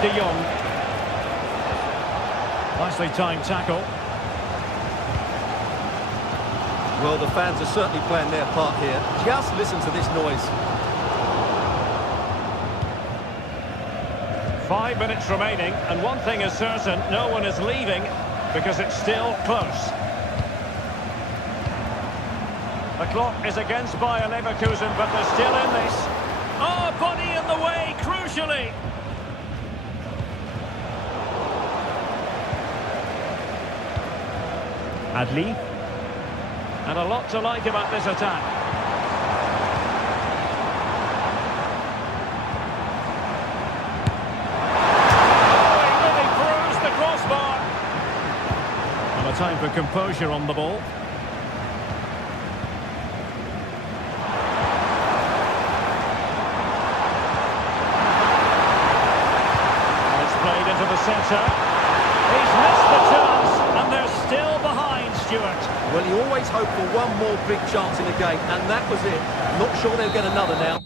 De Jong. Nicely timed tackle. Well, the fans are certainly playing their part here. Just listen to this noise. 5 minutes remaining, and one thing is certain, no one is leaving because it's still close. The clock is against Bayer Leverkusen, but they're still in this. Oh, body in the way, crucially. Adli. And a lot to like about this attack. Oh, he really bruised the crossbar. And a time for composure on the ball. And it's played into the centre. He's missed the chance, and they're still behind, Stuart. Well, you always hope for one more big chance in a game, and that was it. Not sure they'll get another now.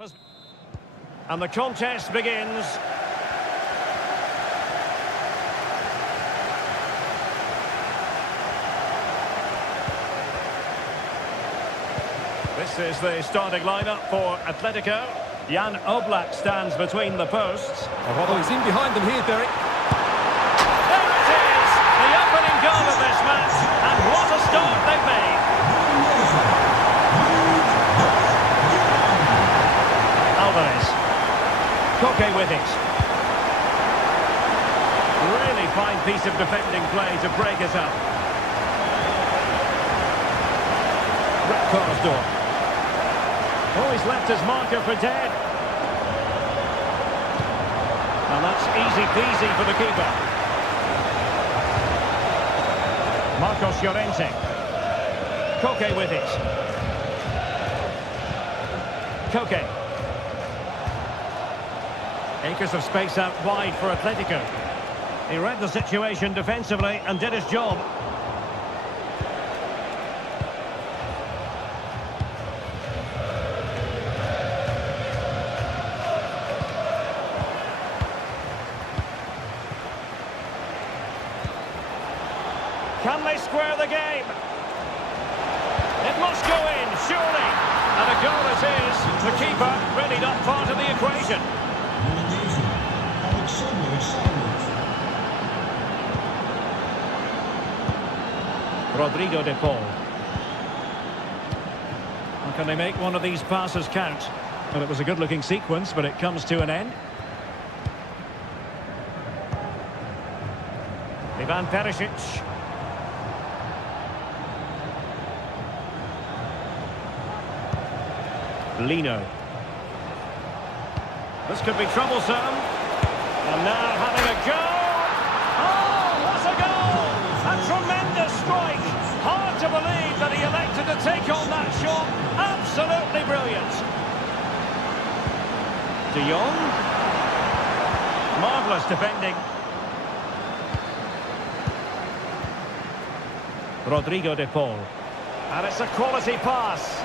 And the contest begins. This is the starting lineup for Atletico. Jan Oblak stands between the posts. Oh, he's in behind them here, Derek. There it is! The opening goal of this match. And what a start they've made. Alvarez. Koke with it. Really fine piece of defending play to break it up. Brett Korsdorf. Oh, he's left his marker for dead. And that's easy peasy for the keeper. Marcos Llorente. Koke with it. Koke. Acres of space out wide for Atletico. He read the situation defensively and did his job. Can they square the game? It must go in, surely. And a goal it is. The keeper really not part of the equation. Rodrigo de Paul. How can they make one of these passes count? Well, it was a good-looking sequence, but it comes to an end. Ivan Perisic. Lino. This could be troublesome. And now having a go. Oh, what a goal! A tremendous strike. Hard to believe that he elected to take on that shot. Absolutely brilliant. De Jong. Marvellous defending. Rodrigo de Paul. And it's a quality pass.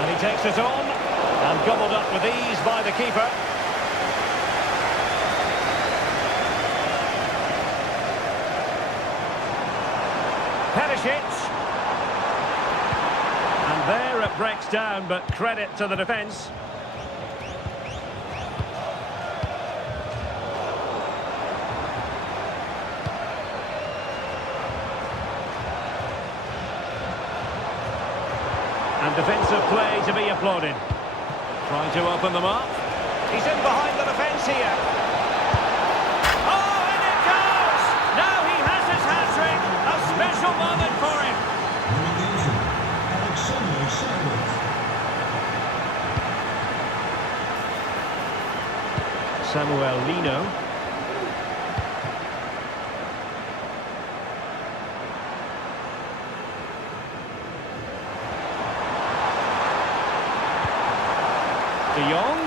And he takes it on, and gobbled up with ease by the keeper. Perisic. And there it breaks down, but credit to the defence. And defensive play to be applauded. Trying to open them up. He's in behind the defence here. Oh, and it goes! Now he has his hat-trick. A special moment for him. Samuel Lino. De Jong.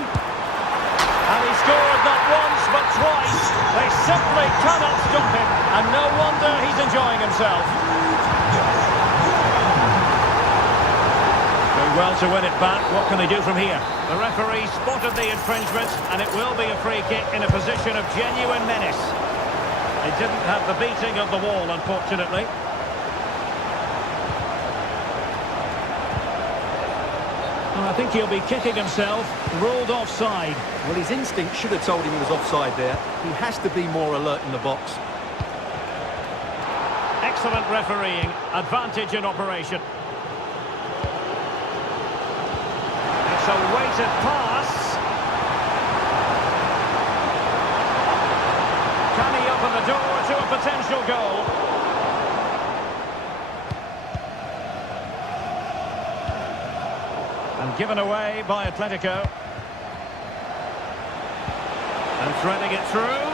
And he scored not once but twice. They simply cannot stop him. And no wonder he's enjoying himself. Doing well to win it back. What can they do from here? The referee spotted the infringement, and it will be a free kick in a position of genuine menace. It didn't have the beating of the wall, unfortunately. I think he'll be kicking himself, ruled offside. Well, his instinct should have told him he was offside there. He has to be more alert in the box. Excellent refereeing, advantage in operation. It's a weighted pass. Can he open the door to a potential goal? And given away by Atletico. And threading it through.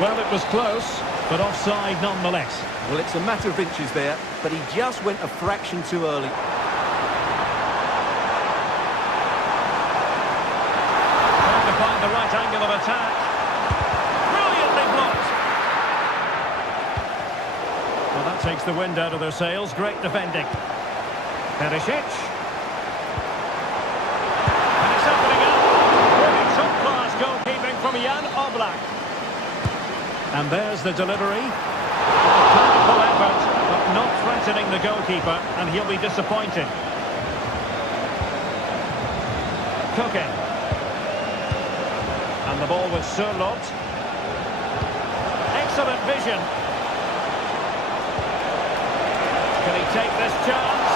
Well, it was close, but offside nonetheless. Well, it's a matter of inches there, but he just went a fraction too early. Trying to find the right angle of attack. Brilliantly blocked. Well, that takes the wind out of their sails. Great defending. Perisic. Black. And there's the delivery. Powerful effort, but not threatening the goalkeeper, and he'll be disappointed. Cooking. And the ball with Surlot. Excellent vision. Can he take this chance?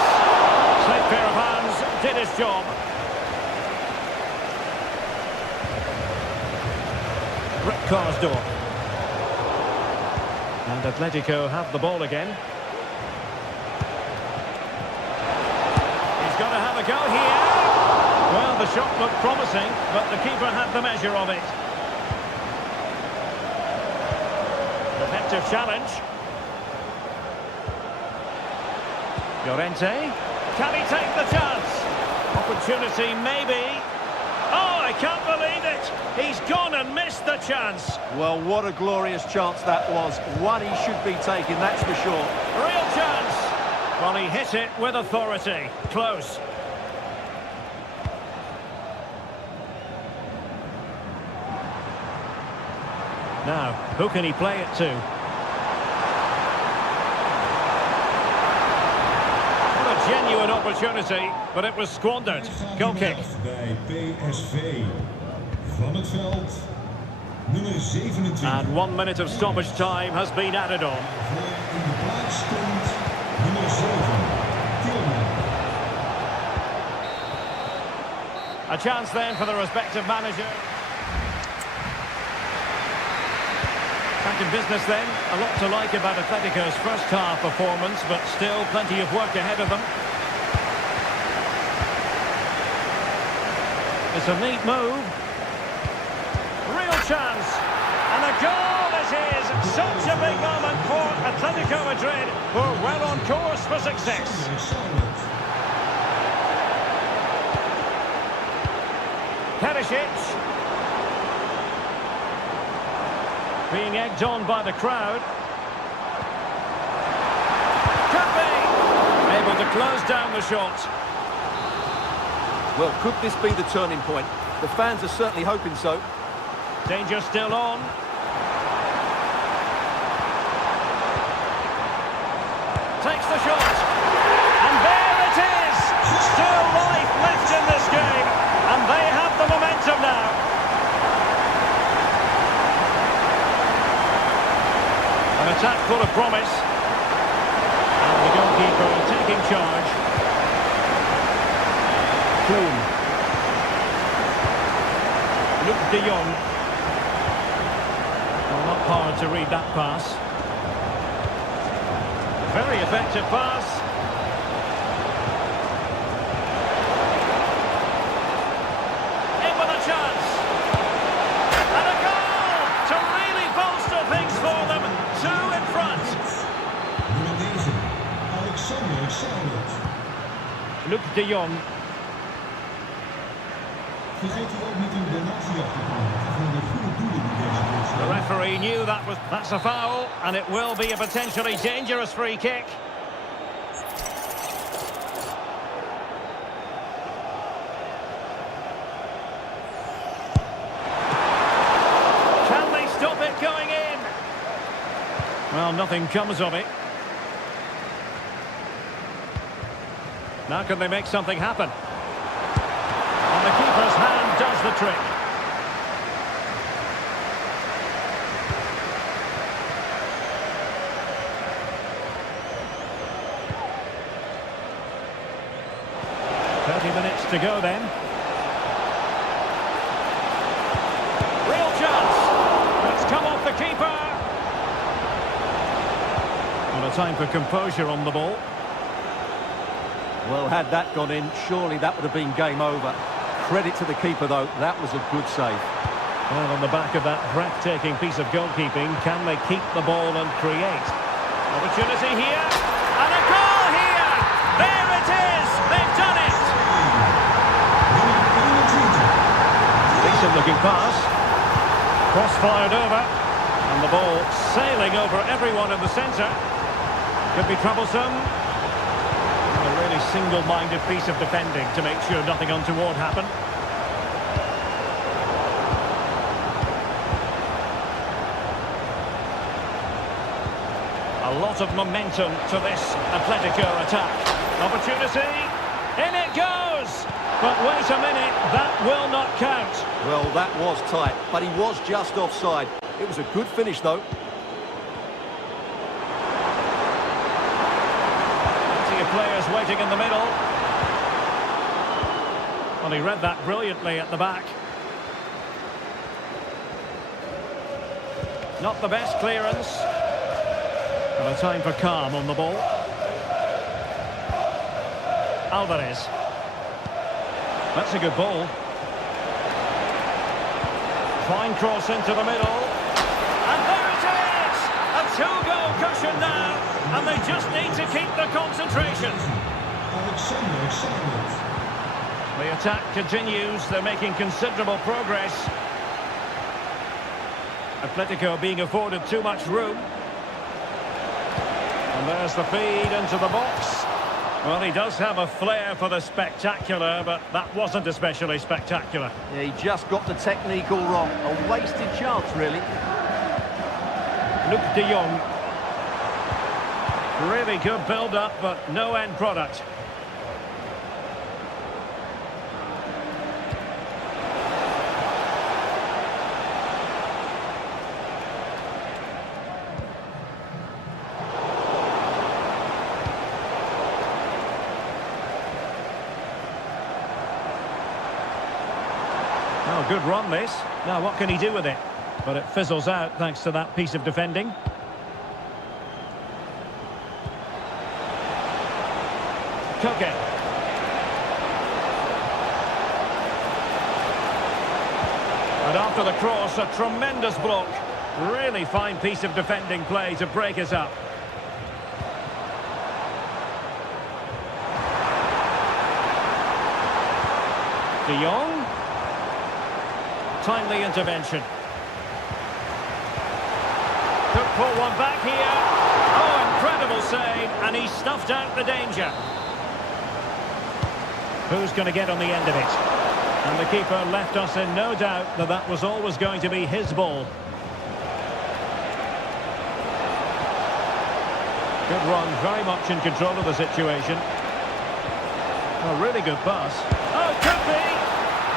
Slick pair of hands, did his job. Rick Karsdorp. And Atletico have the ball again. He's got to have a go here. Well, the shot looked promising, but the keeper had the measure of it. Effective challenge. Llorente. Can he take the chance? Opportunity, maybe. Oh, I can't believe it. He's gone and missed the chance. Well, what a glorious chance that was. One he should be taking, that's for sure. Real chance. Well, he hit it with authority. Close. Now, who can he play it to? What a genuine opportunity, but it was squandered. Goal kick. Bij PSV. Van het veld, nummer 27. And 1 minute of stoppage time has been added on. In de plaats stond nummer 7, Tilman. A chance then for the respective manager. Back in business then. A lot to like about Atletico's first half performance, but still plenty of work ahead of them. It's a neat move. Real chance. And a goal it is. Such a big moment for Atletico Madrid, who are well on course for success. Perisic. Being egged on by the crowd. Could be. Able to close down the shot. Well, could this be the turning point? The fans are certainly hoping so. Danger still on. Takes the shot. And there it is. Still life left in this game. And they have the momentum now. An attack full of promise. And the goalkeeper taking charge. Boom. Luke de Jong. Well, not hard to read that pass. Very effective pass. In with a chance. And a goal to really bolster things for them. 2 in front. Nummer 9, Alexander Sarnot. Luke de Jong. Vergeet u ook niet uw donatie af te kondigen voor de goede doelen in deze The wedstrijd. referee knew that's a foul, and it will be a potentially dangerous free kick. Can they stop it going in? Well, nothing comes of it. Now can they make something happen? And the keeper's hand does the trick. Minutes to go then. Real chance. It's come off the keeper. And a time for composure on the ball. Well, had that gone in, surely that would have been game over. Credit to the keeper, though. That was a good save. Well, on the back of that breathtaking piece of goalkeeping, can they keep the ball and create? Opportunity here. And a goal here. There it is. They've done it. Decent looking pass. Cross fired over. And the ball sailing over everyone in the centre. Could be troublesome. A really single-minded piece of defending to make sure nothing untoward happened. A lot of momentum to this Atletico attack. Opportunity. In it goes. But wait a minute, that will not count. Well, that was tight, but he was just offside. It was a good finish, though. Plenty of players waiting in the middle. Well, he read that brilliantly at the back. Not the best clearance. And a time for calm on the ball. Alvarez. That's a good ball. Fine cross into the middle. And there it is! A two-goal cushion now. And they just need to keep the concentration. The attack continues. They're making considerable progress. Atletico being afforded too much room. And there's the feed into the box. Well, he does have a flair for the spectacular, but that wasn't especially spectacular. Yeah, he just got the technique all wrong. A wasted chance, really. Luke de Jong. Really good build-up, but no end product. Oh, good run this. Now what can he do with it? But it fizzles out thanks to that piece of defending. Koke. And after the cross, a tremendous block. Really fine piece of defending play to break us up. De Jong. Timely intervention. Could pull one back here. Oh, incredible save, and he stuffed out the danger. Who's going to get on the end of it? And the keeper left us in no doubt that that was always going to be his ball. Good run, very much in control of the situation. A really good pass. Oh, could be!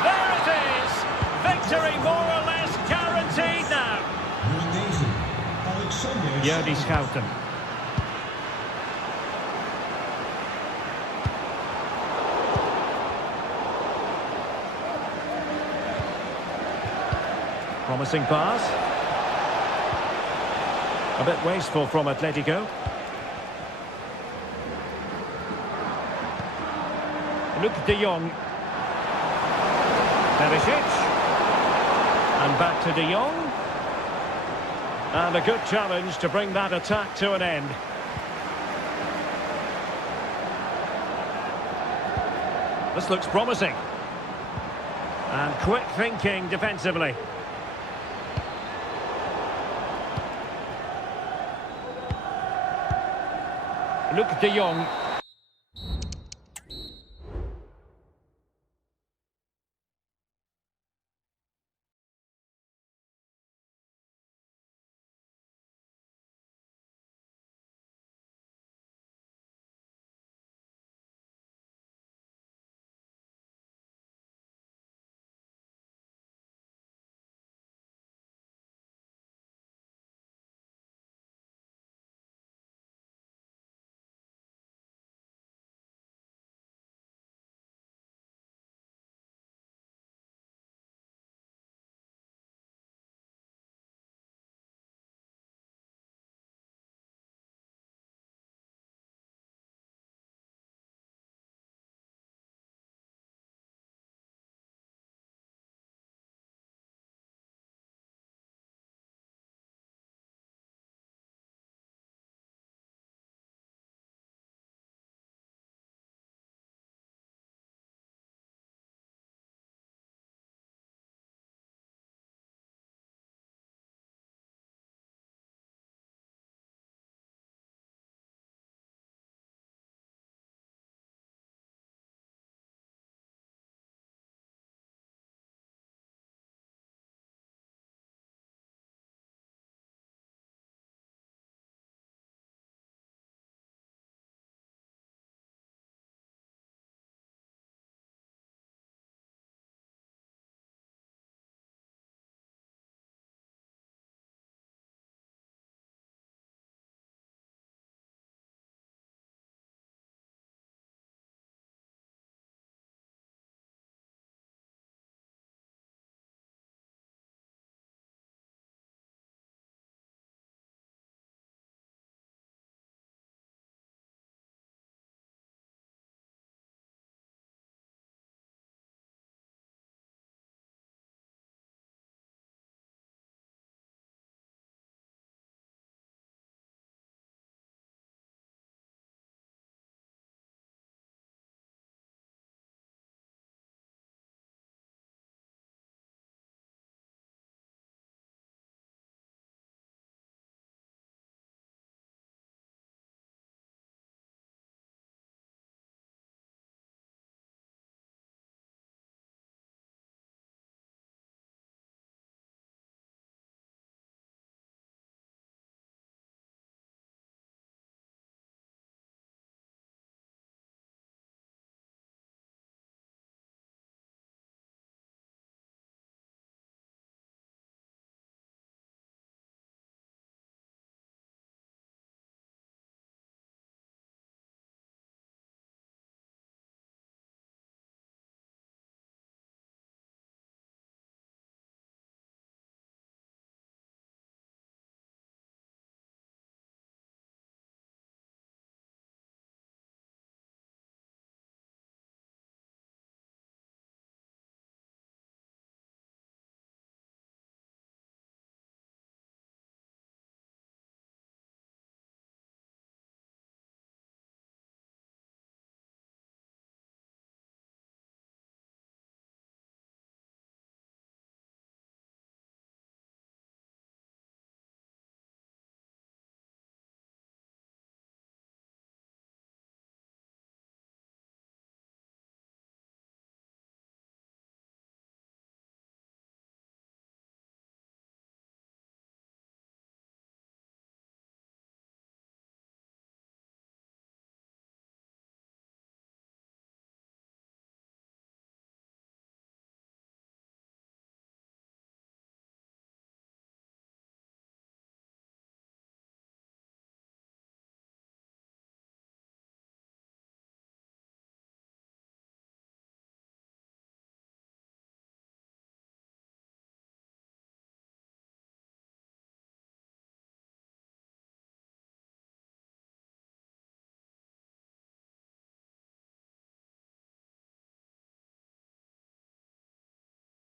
There it is! Victory more or less guaranteed now. Jordi Schouten. Promising pass. A bit wasteful from Atletico. Luke de Jong. Perisic. And back to de Jong. And a good challenge to bring that attack to an end. This looks promising. And quick thinking defensively. Luke de Jong.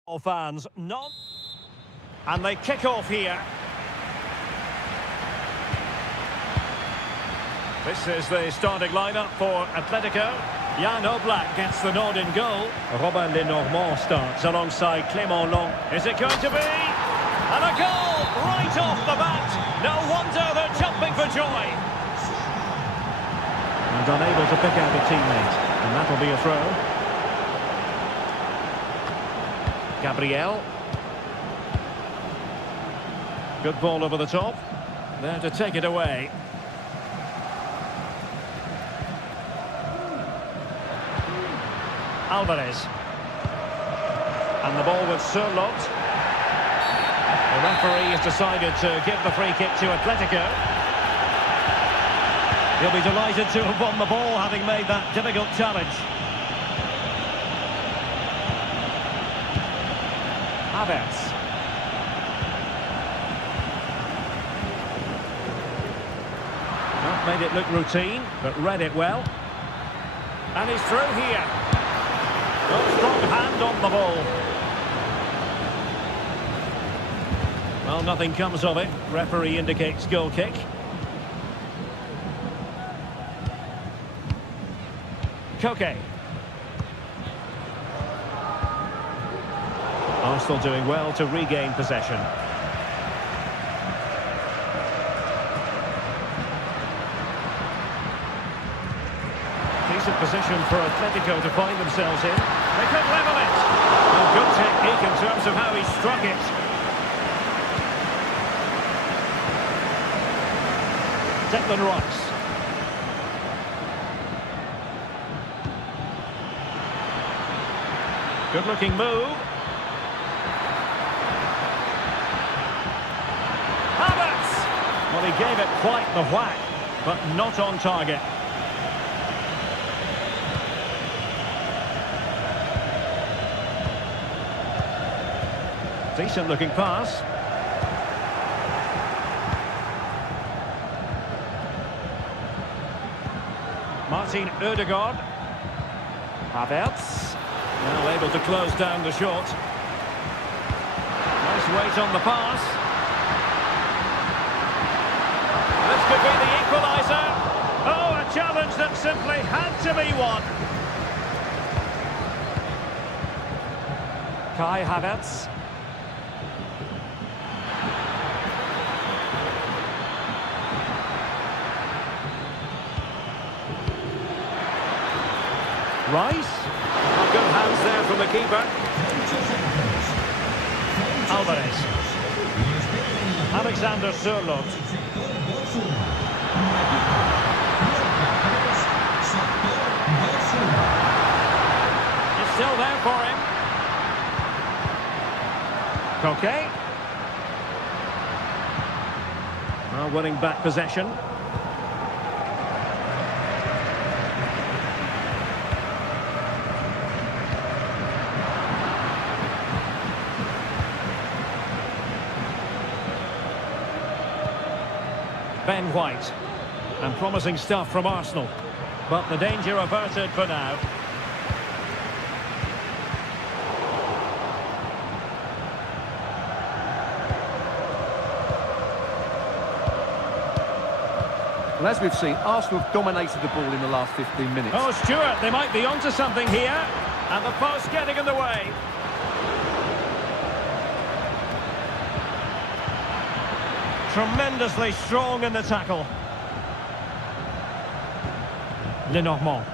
All fans, not. And they kick off here. This is the starting lineup for Atletico. Jan Oblak gets the nod in goal. Robin Lenormand starts alongside Clément Long. Is it going to be? And a goal right off the bat. No wonder they're jumping for joy. And unable to pick out a teammate. And that'll be a throw. Gabriel. Good ball over the top. There to take it away. Alvarez. And the ball with Surlot. The referee has decided to give the free kick to Atletico. He'll be delighted to have won the ball, having made that difficult challenge. Havertz. Not made it look routine, but read it well. And he's through here. A strong hand on the ball. Well, nothing comes of it. Referee indicates goal kick. Koke. Arsenal doing well to regain possession. Decent position for Atletico to find themselves in. They could level it. A good technique in terms of how he struck it. Declan Rice. Good looking move. Havertz! Well, he gave it quite the whack, but not on target. Decent looking pass. Martin Ødegaard. Havertz. Now able to close down the shot. Nice weight on the pass. This could be the equaliser. Oh, a challenge that simply had to be won. Kai Havertz. Rice. Good hands there from the keeper. Alvarez. Alexander Surlot. It's still there for him. Koke. Well, winning back possession. Ben White, and promising stuff from Arsenal, but the danger averted for now. Well, as we've seen, Arsenal have dominated the ball in the last 15 minutes. Oh, Stuart, they might be onto something here, and the post getting in the way. Tremendously strong in the tackle. Lenormand.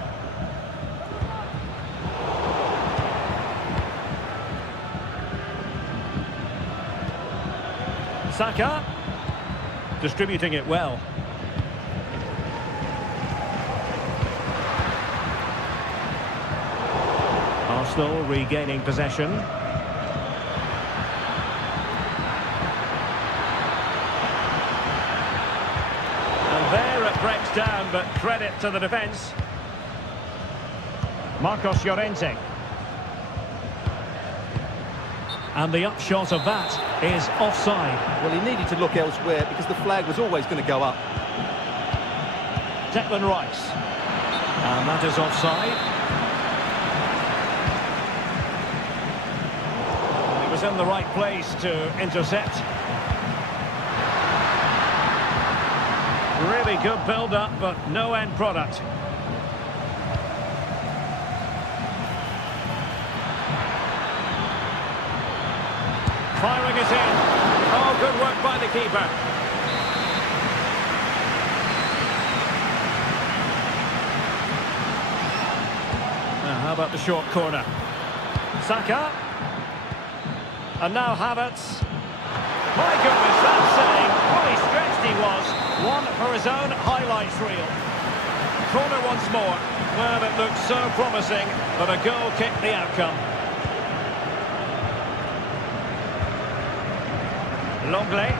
Saka. Distributing it well. Arsenal regaining possession. There it breaks down, but credit to the defence. Marcos Llorente. And the upshot of that is offside. Well, he needed to look elsewhere because the flag was always going to go up. Declan Rice. And that is offside. was in the right place to intercept. Really good build-up, but no end product. Firing it in. Oh, good work by the keeper. Now, how about the short corner? Saka. And now Havertz. My goodness, that save. Fully stretched he was. One for his own highlights reel. Corner once more. Well, it looked so promising, but a goal kicked the outcome. Longley.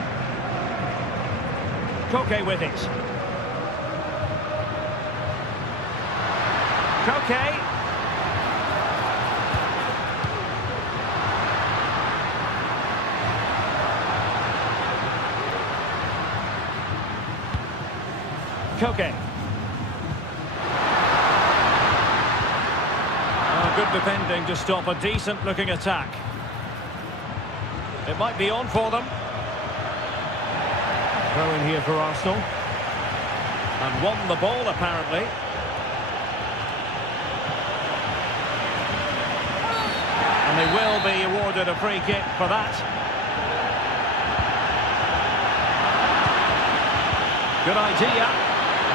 Koke with it. Koke. Koke. Oh, good defending to stop a decent-looking attack. It might be on for them. Throw in here for Arsenal. And won the ball, apparently. And they will be awarded a free kick for that. Good idea.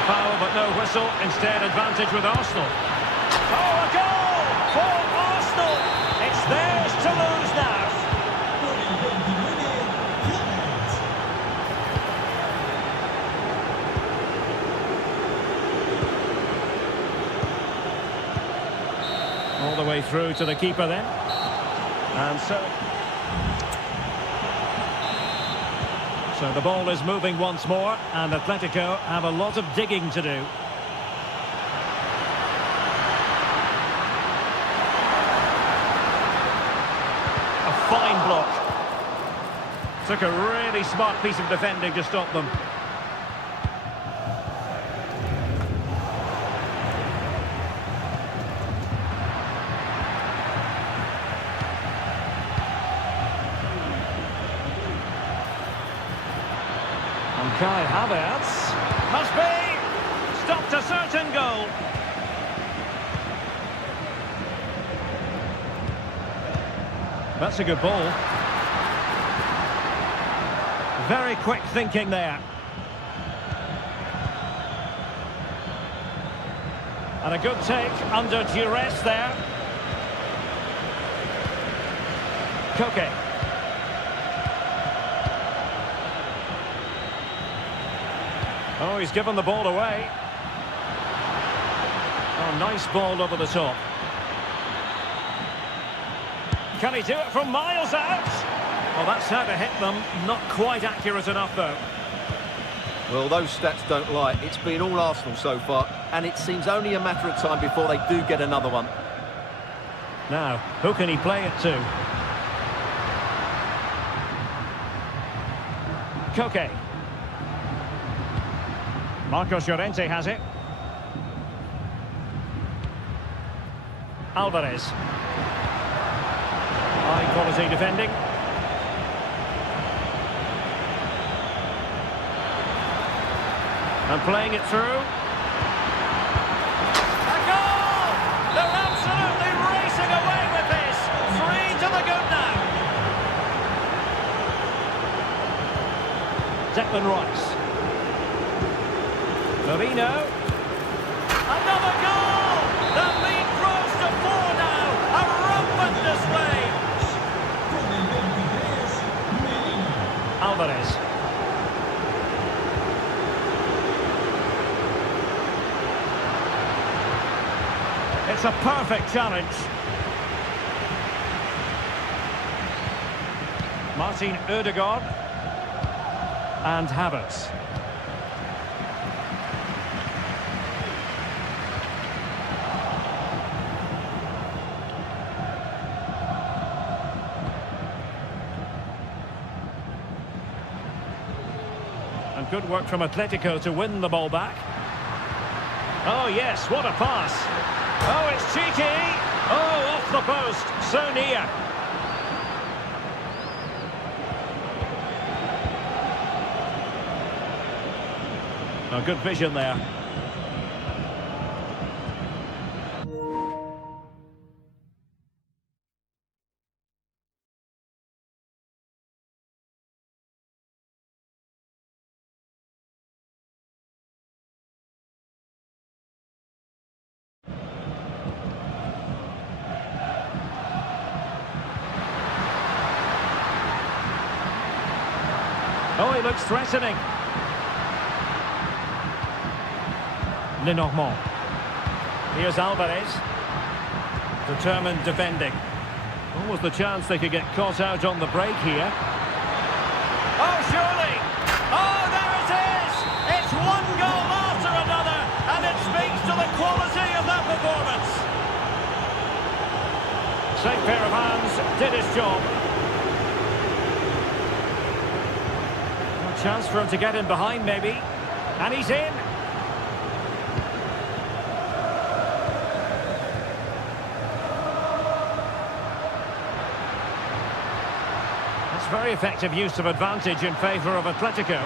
Foul, but no whistle. Instead, advantage with Arsenal. Oh, a goal for Arsenal! It's theirs to lose now. All the way through to the keeper then. And so the ball is moving once more, and Atletico have a lot of digging to do. A fine block. Took a really smart piece of defending to stop them. Kai Havertz must be stopped a certain goal. That's a good ball. Very quick thinking there. And a good take under duress there. Koke. Oh, he's given the ball away. Oh, nice ball over the top. Can he do it from miles out? Well, that's how to hit them. Not quite accurate enough, though. Well, those stats don't lie. It's been all Arsenal so far, and it seems only a matter of time before they do get another one. Now, who can he play it to? Koke. Marcos Llorente has it. Alvarez. High quality defending. And playing it through. A goal! They're absolutely racing away with this. 3 to the good now. Declan Rice. Marino. Another goal! The lead grows to 4 now. A rampant display. Alvarez. It's a perfect challenge. Martin Ødegaard. And Havertz. And good work from Atletico to win the ball back. Oh yes, what a pass. Oh, it's cheeky. Oh, off the post, so near. A good vision there. Oh, he looks threatening. Lenormand. Here's Alvarez. Determined defending. Almost the chance they could get caught out on the break here. Oh, surely! Oh, there it is! It's one goal after another, and it speaks to the quality of that performance. Same pair of hands did his job. Chance for him to get in behind, maybe. And he's in. That's very effective use of advantage in favour of Atletico.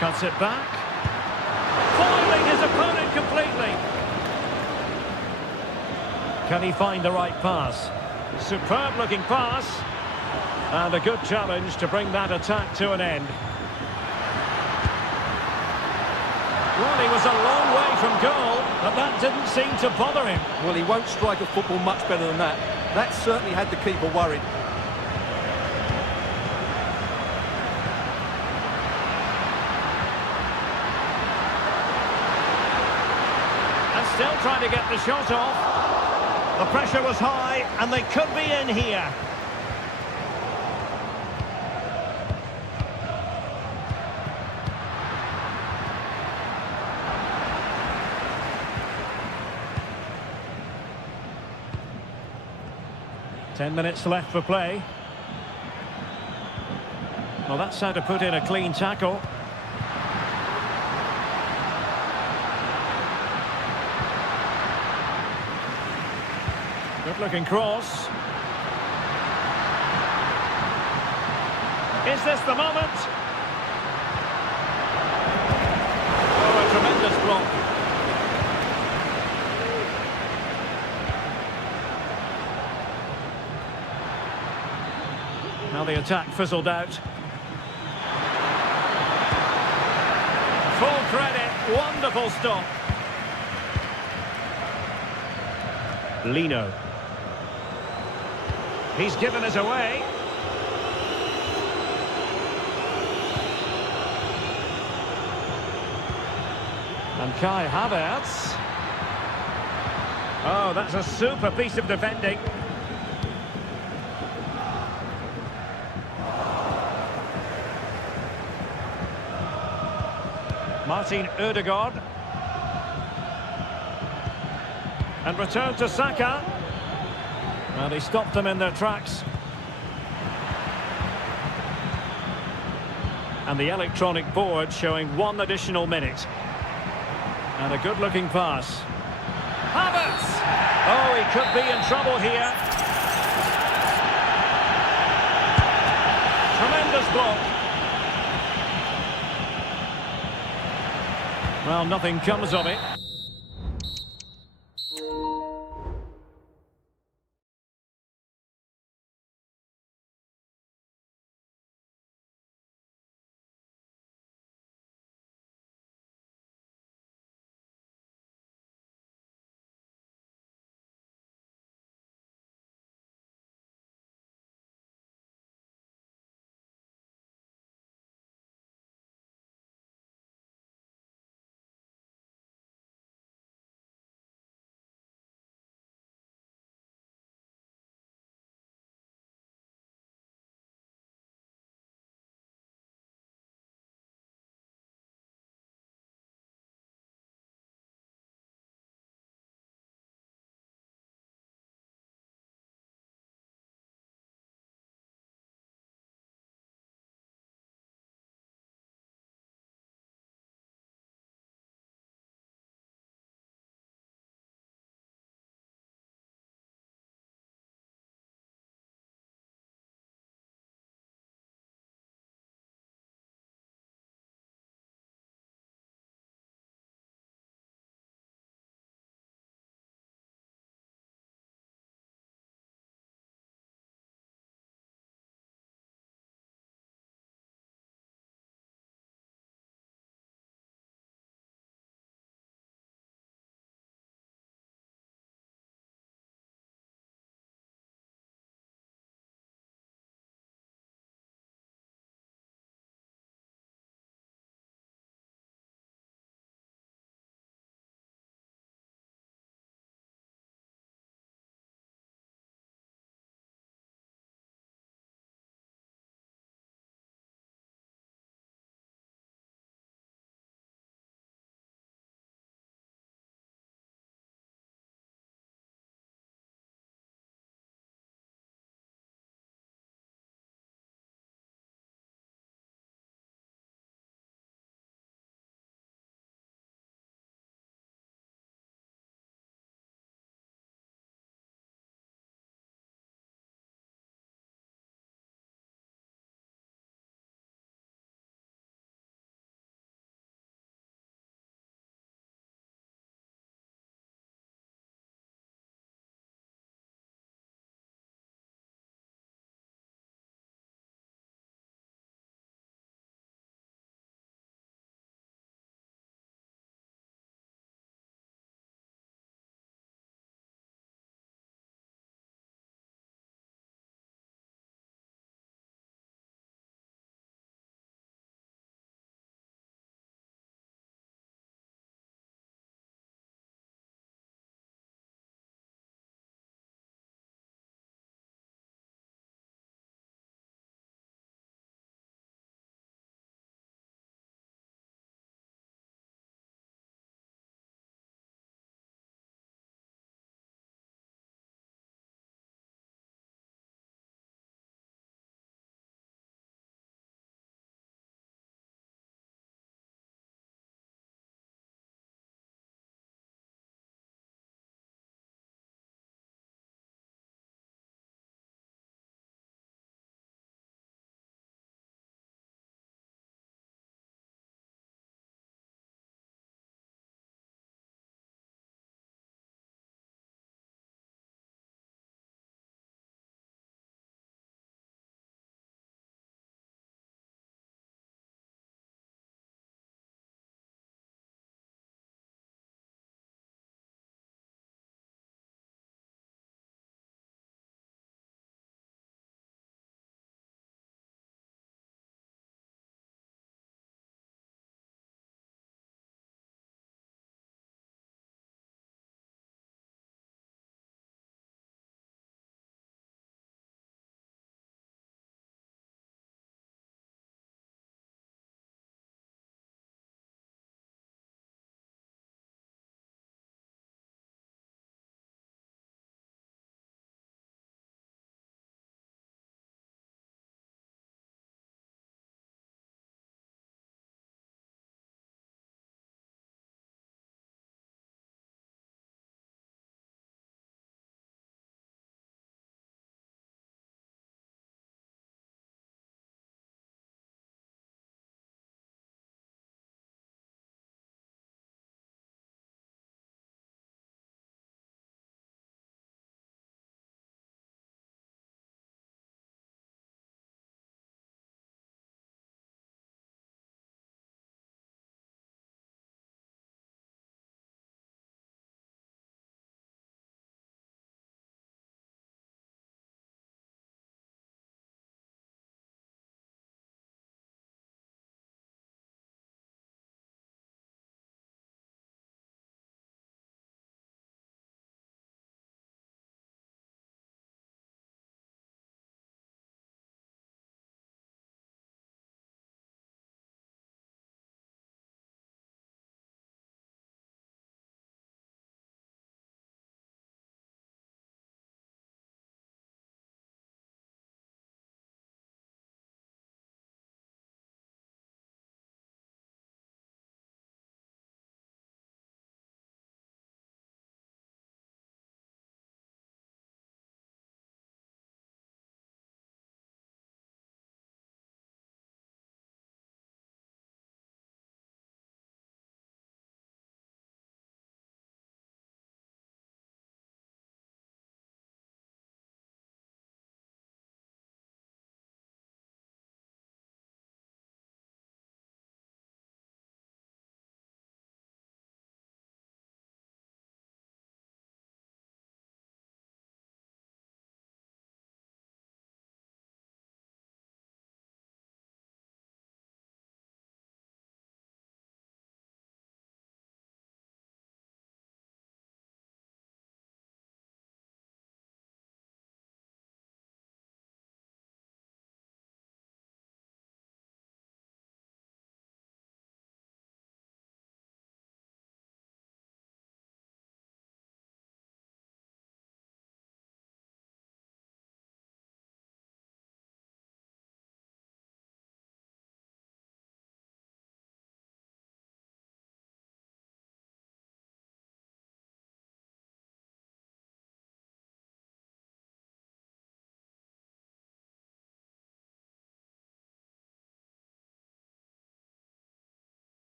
Cuts it back. Foiling his opponent completely. Can he find the right pass? Superb looking pass. And a good challenge to bring that attack to an end. Well, he was a long way from goal, but that didn't seem to bother him. Well, he won't strike a football much better than that. That certainly had the keeper worried. And still trying to get the shot off. The pressure was high, and they could be in here. Ten minutes left for play. Well, that's how to put in a clean tackle. Good-looking cross. Is this the moment? Oh, a tremendous block. Now the attack fizzled out. Full credit, wonderful stop. Lino. He's given us away. And Kai Havertz. Oh, that's a super piece of defending. Martin Ødegaard. And return to Saka. And he stopped them in their tracks. And the electronic board showing 1 additional minute. And a good-looking pass. Havertz! Oh, he could be in trouble here. Tremendous block. Well, nothing comes of it.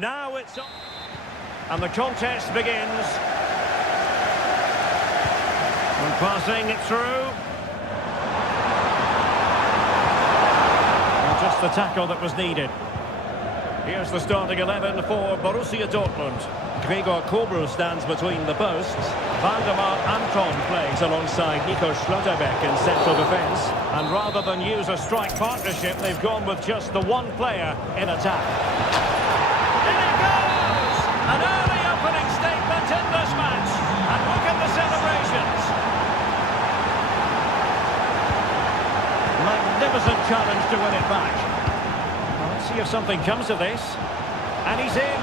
Now it's on. And the contest begins. And passing it through. And just the tackle that was needed. Here's the starting 11 for Borussia Dortmund. Gregor Kobel stands between the posts. Valdemar Anton plays alongside Nico Schlotterbeck in central defence. And rather than use a strike partnership, they've gone with just the one player in attack. In it goes! An early opening statement in this match. And look at the celebrations. Magnificent challenge to win it back. Well, let's see if something comes of this. And he's in.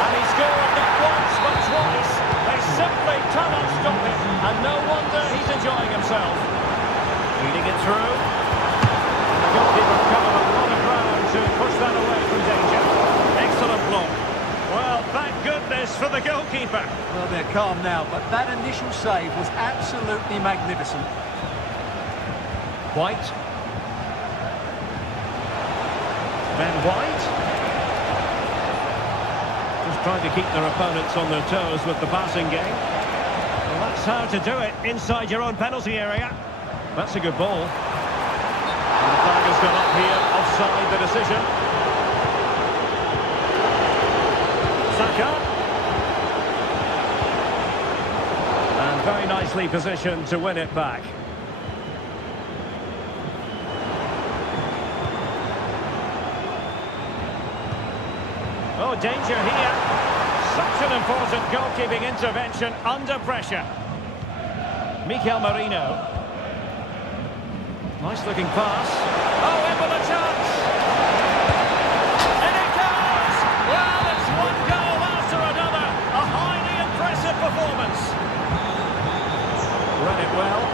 And he scored not once but twice. They simply cannot stop him. And no wonder he's enjoying himself. Feeding it through. And the goalkeeper covered a lot of ground to push that away from danger. Excellent block. Well, thank goodness for the goalkeeper. Well, they're calm now, but that initial save was absolutely magnificent. White. Ben White. Just trying to keep their opponents on their toes with the passing game. Well, that's how to do it inside your own penalty area. That's a good ball. And the flag has gone up here, offside the decision. Saka. And very nicely positioned to win it back. Oh, danger here. Such an important goalkeeping intervention under pressure. Mikel Merino. Nice looking pass. Oh, in with a chance. And it goes! Well, it's one goal after another. A highly impressive performance. Read it well.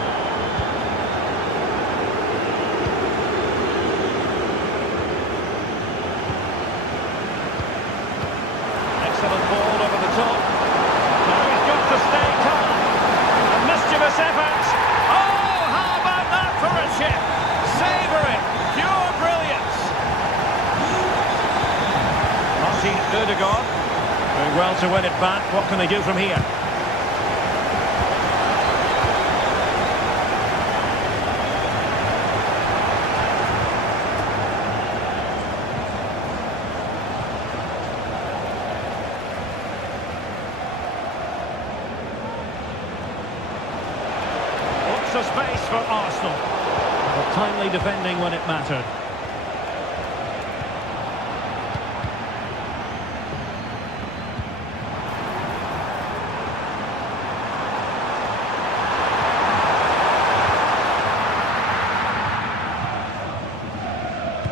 Excellent ball over the top. Now he's got to stay calm. A mischievous effort. Oh, how about that for a chip? Savour it. Pure brilliance. Martin Ødegaard doing well to win it back. What can they do from here? Of space for Arsenal, but timely defending when it mattered.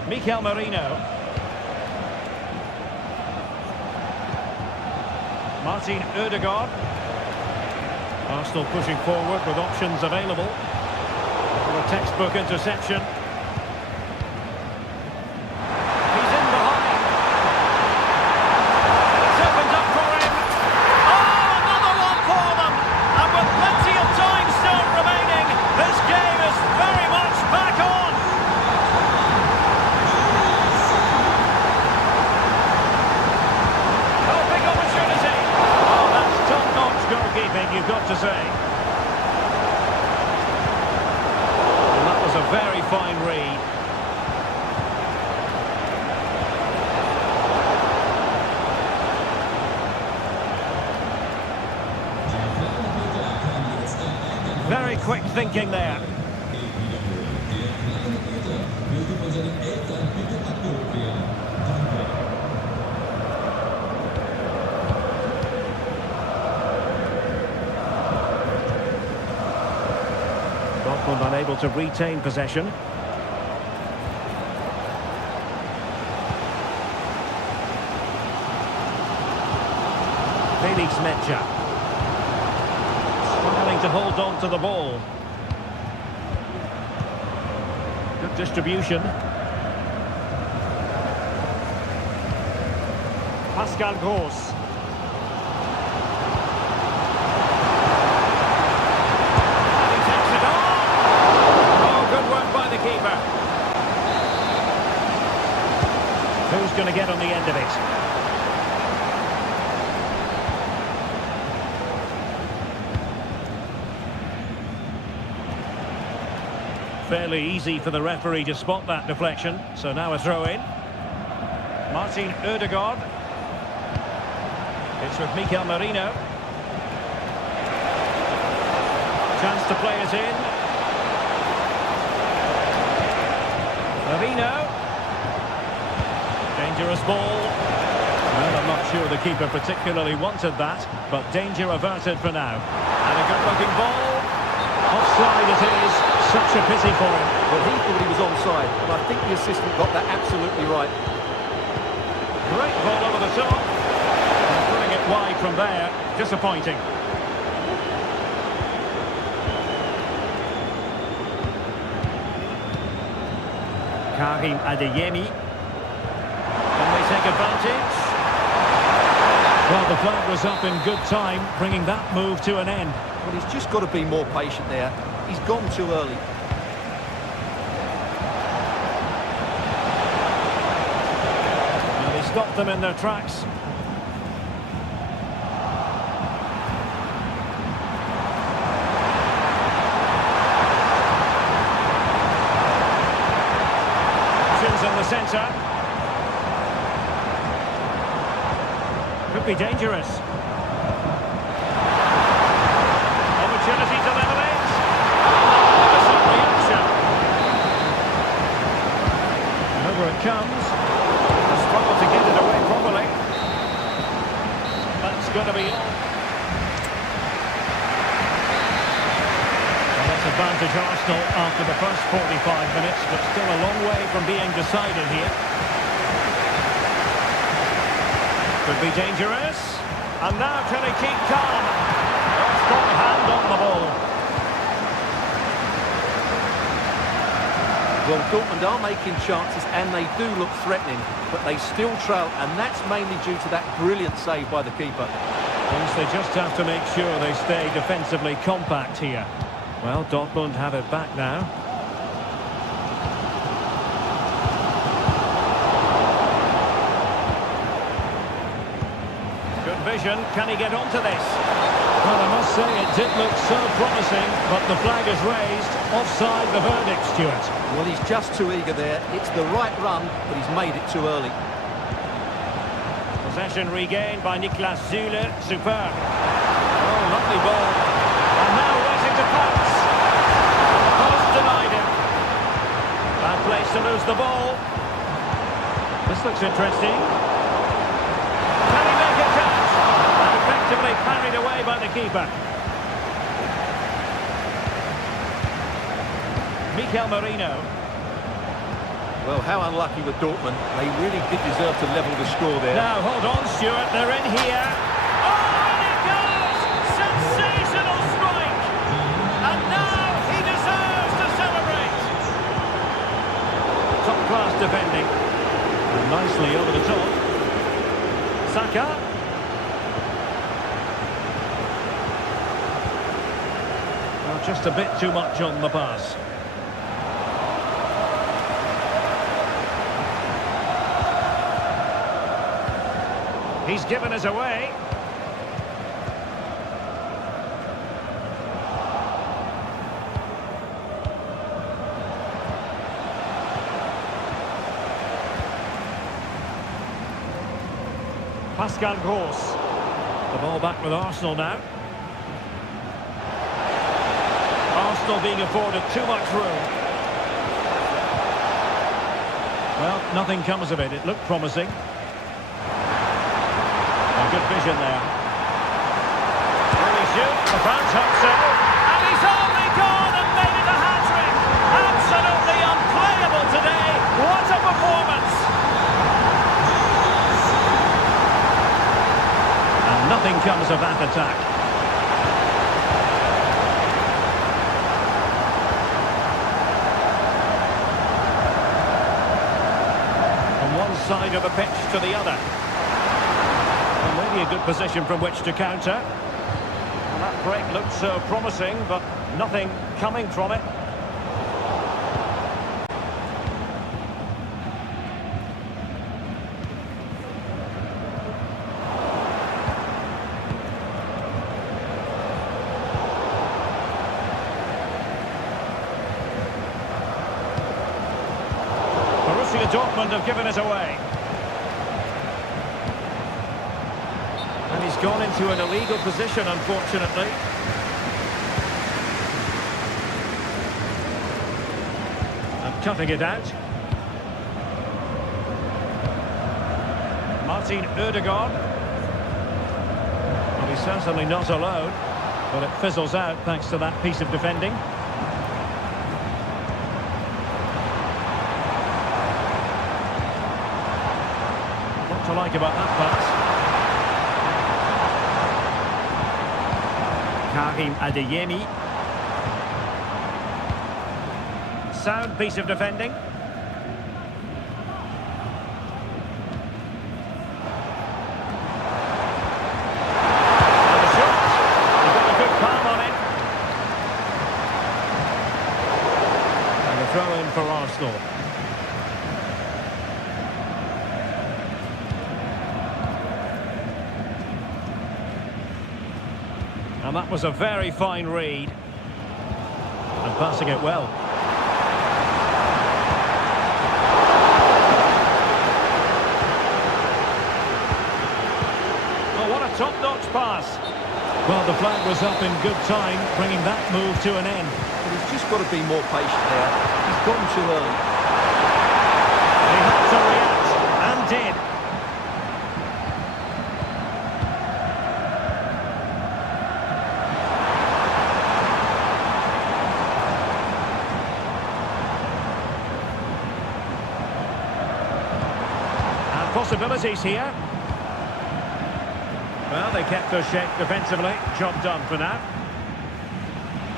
Mikel Merino. Martin Ødegaard. Arsenal pushing forward with options available. For a textbook interception. He's in behind. It's opened up for him. Oh, another one for them. And with plenty of time still remaining, this game is very much back on. Oh, big opportunity. Oh, that's top-notch goalkeeping, you've got to say. And that was a very fine read. Very quick thinking there. Dortmund unable to retain possession. Felix Metscher. Struggling to hold on to the ball. Good distribution. Pascal Gross. And he takes it on. Oh, good work by the keeper. Who's going going to get on the end of it. Fairly easy for the referee to spot that deflection. So now a throw-in. Martin Ødegaard. It's with Mikel Merino. Chance to play it in. Merino. Dangerous ball. Well, I'm not sure the keeper particularly wanted that, but danger averted for now. And a good-looking ball. Offside it is. Such a pity for him. Well, he thought he was onside, but I think the assistant got that absolutely right. Great ball over the top. And putting it wide from there. Disappointing. Karim Adeyemi. Can they take advantage? Well, the flag was up in good time, bringing that move to an end. Well, he's just got to be more patient there. He's gone too early. And he stopped them in their tracks. In the centre. Could be dangerous. Opportunity to level it. Magnificent reaction. And over it comes. A struggle to get it away properly. That's going to be all. Advantage Arsenal after the first 45 minutes, but still a long way from being decided here. Could be dangerous. And now can he keep calm? A strong hand on the ball. Well, Dortmund are making chances and they do look threatening, but they still trail, and that's mainly due to that brilliant save by the keeper. Yes, they just have to make sure they stay defensively compact here. Well, Dortmund have it back now. Good vision. Can he get onto this? Well, I must say it did look so promising, but the flag is raised. Offside the verdict, Stuart. Well, he's just too eager there. It's the right run, but he's made it too early. Possession regained by Niklas Süle. Superb. Oh, lovely ball. And now waiting to pounce. Denied him. Bad place to lose the ball. This looks interesting. Can he make a catch? And effectively parried away by the keeper. Mikel Merino. Well, how unlucky with Dortmund. They really did deserve to level the score there. Now, hold on, Stuart. They're in here. Oh, and it goes! Sensational strike! And now he deserves to celebrate. Top-class defending. And nicely over the top. Saka. Well, just a bit too much on the pass. He's given us away. Pascal Gross. The ball back with Arsenal now. Arsenal being afforded too much room. Well, nothing comes of it. It looked promising. Good vision there. Will he shoot? The fans hope so. And he's only gone and made it a hat-trick. Absolutely unplayable today. What a performance. And nothing comes of that attack. From one side of the pitch to the other. Maybe a good position from which to counter. And that break looked so promising, but nothing coming from it. Dortmund have given it away. And he's gone into an illegal position, unfortunately. And cutting it out. Martin Ødegaard. Well, he's certainly not alone, but it fizzles out thanks to that piece of defending. What to like about that pass? Karim Adeyemi. Sound piece of defending. And the shot. He got a good palm on it. And a throw in for Arsenal. And that was a very fine read. And passing it well. Oh, what a top-notch pass. Well, the flag was up in good time, bringing that move to an end. But he's just got to be more patient there. He's gone too early. He had to react, and did. Possibilities here. Well, they kept their shape defensively. Job done for now.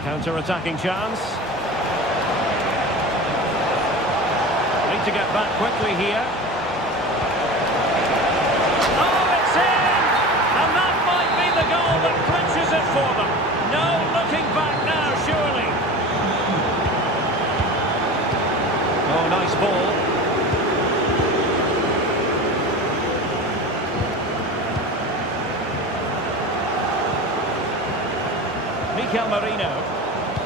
Counter-attacking chance. Need to get back quickly here. Oh, it's in! And that might be the goal that clinches it for them. No looking back now, surely. Oh, nice ball. Mikel Merino.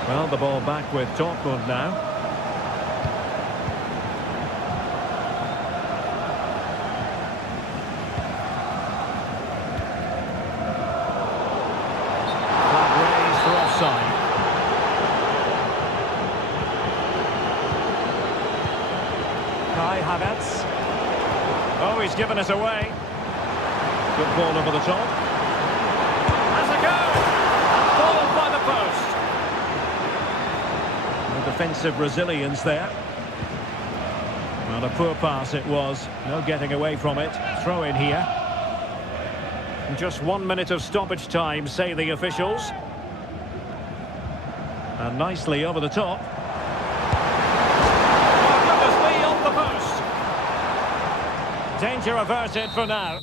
Well, the ball back with Dortmund now. Flag raised for offside. Kai Havertz. Oh, he's given it away. Good ball over the top. Has a go! Followed by the post. No defensive resilience there. Well, a poor pass it was. No getting away from it. Throw in here. Just 1 minute of stoppage time, say the officials. And nicely over the top. Oh, goodness me, off the post. Danger averted for now.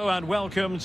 And welcome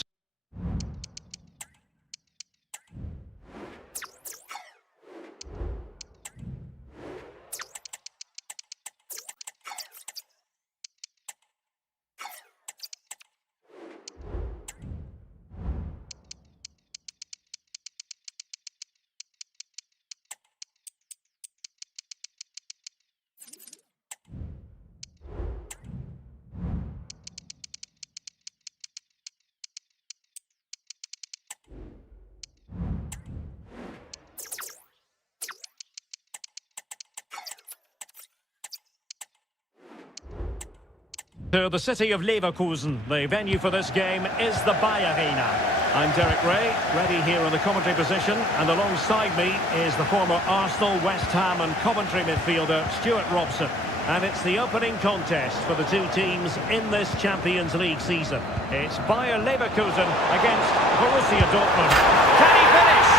to the city of Leverkusen. The venue for this game is the Bayer Arena. I'm Derek Ray, ready here in the commentary position, and alongside me is the former Arsenal, West Ham and Coventry midfielder Stuart Robson. And it's the opening contest for the two teams in this Champions League season. It's Bayer Leverkusen against Borussia Dortmund. Can he finish?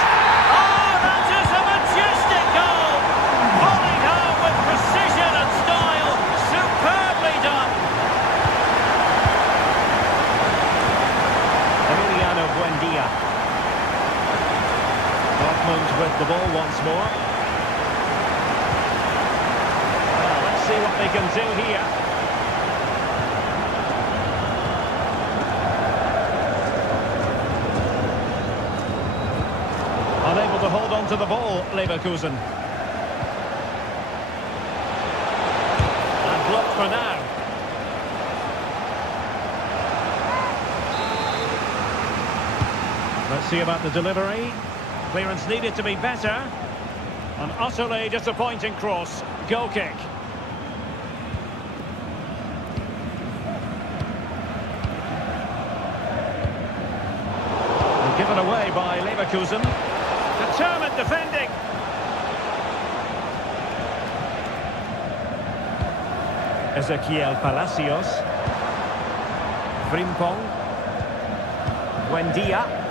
Oh, that is a majestic goal! Volleyed home with precision and style. Superbly done. Buendia. Dortmund with the ball once more. Well, let's see what they can do here. Unable to hold on to the ball, Leverkusen. And blocked for now. Let's see about the delivery. Clearance needed to be better. An utterly disappointing cross. Goal kick. And given away by Leverkusen. Determined defending. Ezequiel Palacios. Frimpong. Buendia.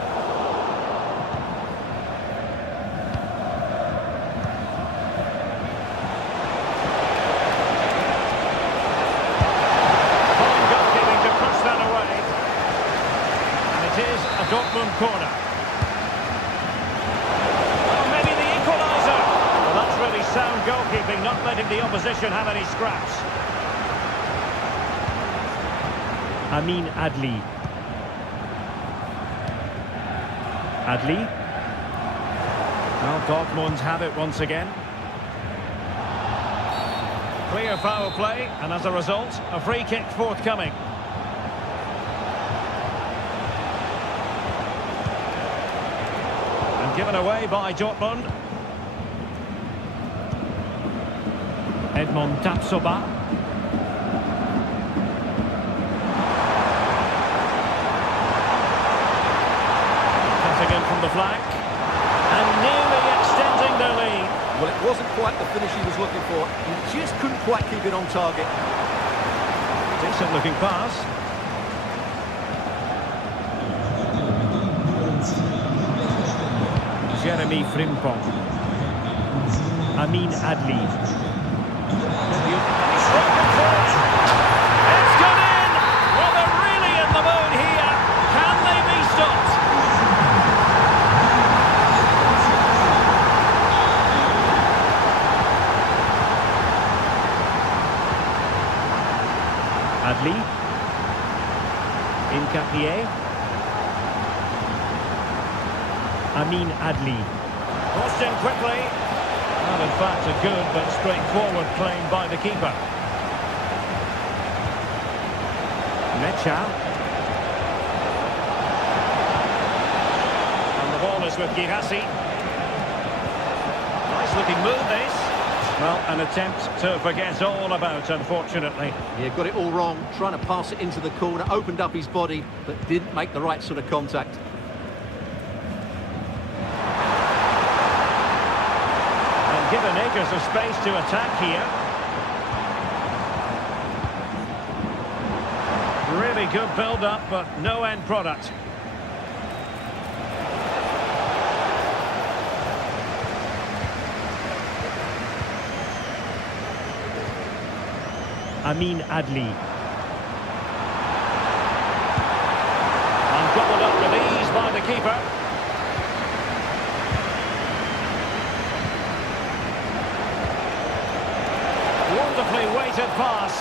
Dortmund corner. Oh, maybe the equaliser. Well, that's really sound goalkeeping, not letting the opposition have any scraps. Amin Adli. Adli. Well, Dortmund have it once again. Clear foul play, and as a result, a free kick forthcoming. Given away by Dortmund. Edmond Tapsoba. Cutting in from the flank. And nearly extending their lead. Well, it wasn't quite the finish he was looking for. He just couldn't quite keep it on target. Decent looking pass. Jeremy Frimpong. Amin Adli. It's gone in! Well, they're really in the mood here. Can they be stopped? Adli. Incapié. Amin Adli. Crossed in quickly. And in fact, a good but straightforward claim by the keeper. Mecha. And the ball is with Girassi. Nice looking move, this. Well, an attempt to forget all about, unfortunately. Yeah, got it all wrong. Trying to pass it into the corner, opened up his body, but didn't make the right sort of contact. Given acres of space to attack here. Really good build-up, but no end product. Amin Adli. gobbled up with ease by the keeper. Wonderfully weighted pass.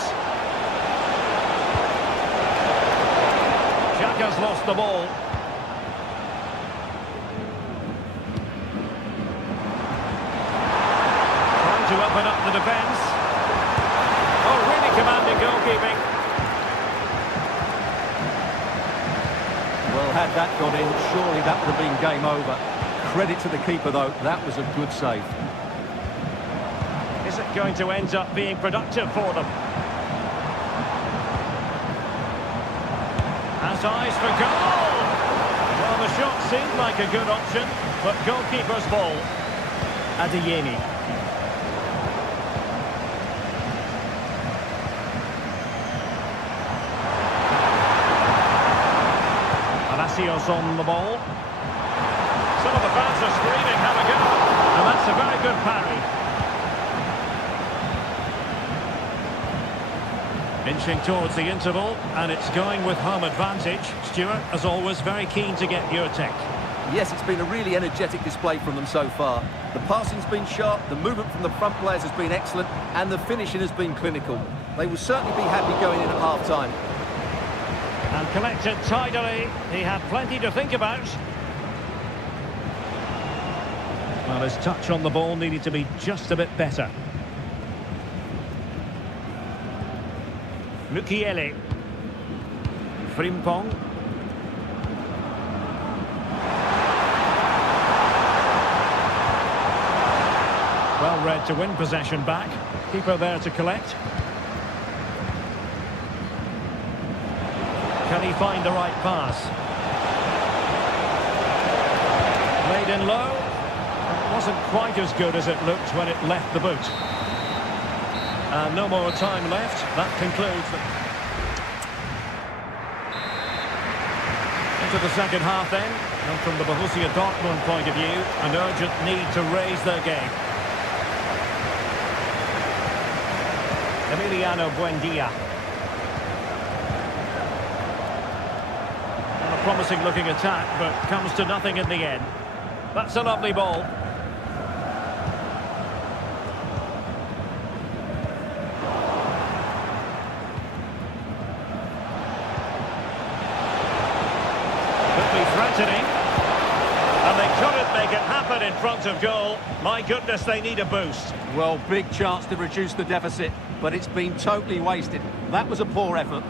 Xhaka's lost the ball. Trying to open up the defence. Oh, really commanding goalkeeping. Well, had that gone in, surely that would have been game over. Credit to the keeper, though. That was a good save. Is it going to end up being productive for them? Has eyes for goal! Well, the shot seemed like a good option, but goalkeeper's ball. Adeyemi. Palacios on the ball. Some of the fans are screaming, have a go. And that's a very good parry. Inching towards the interval, and it's going with home advantage. Stuart, as always, very keen to get your take. Yes, it's been a really energetic display from them so far. The passing's been sharp, the movement from the front players has been excellent, and the finishing has been clinical. They will certainly be happy going in at half-time. And collected tidily. He had plenty to think about. Well, his touch on the ball needed to be just a bit better. Mukiele. Frimpong. Well read to win possession back. Keeper there to collect. Can he find the right pass? Laid in low. It wasn't quite as good as it looked when it left the boot. And no more time left. That concludes into the second half then. And from the Borussia Dortmund point of view, an urgent need to raise their game. Emiliano Buendia. And a promising looking attack, but comes to nothing in the end. That's a lovely ball. Threatening, and they couldn't make it happen in front of goal. My goodness, they need a boost. Well, big chance to reduce the deficit, but it's been totally wasted. That was a poor effort.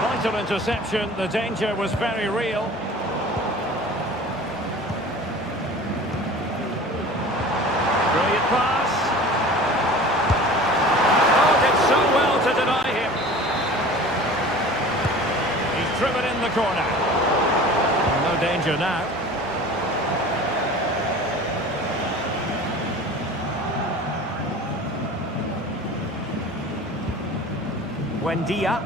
Vital interception, the danger was very real. Brilliant pass. Oh, did so well to deny him. Driven in the corner. No danger now. Buendia.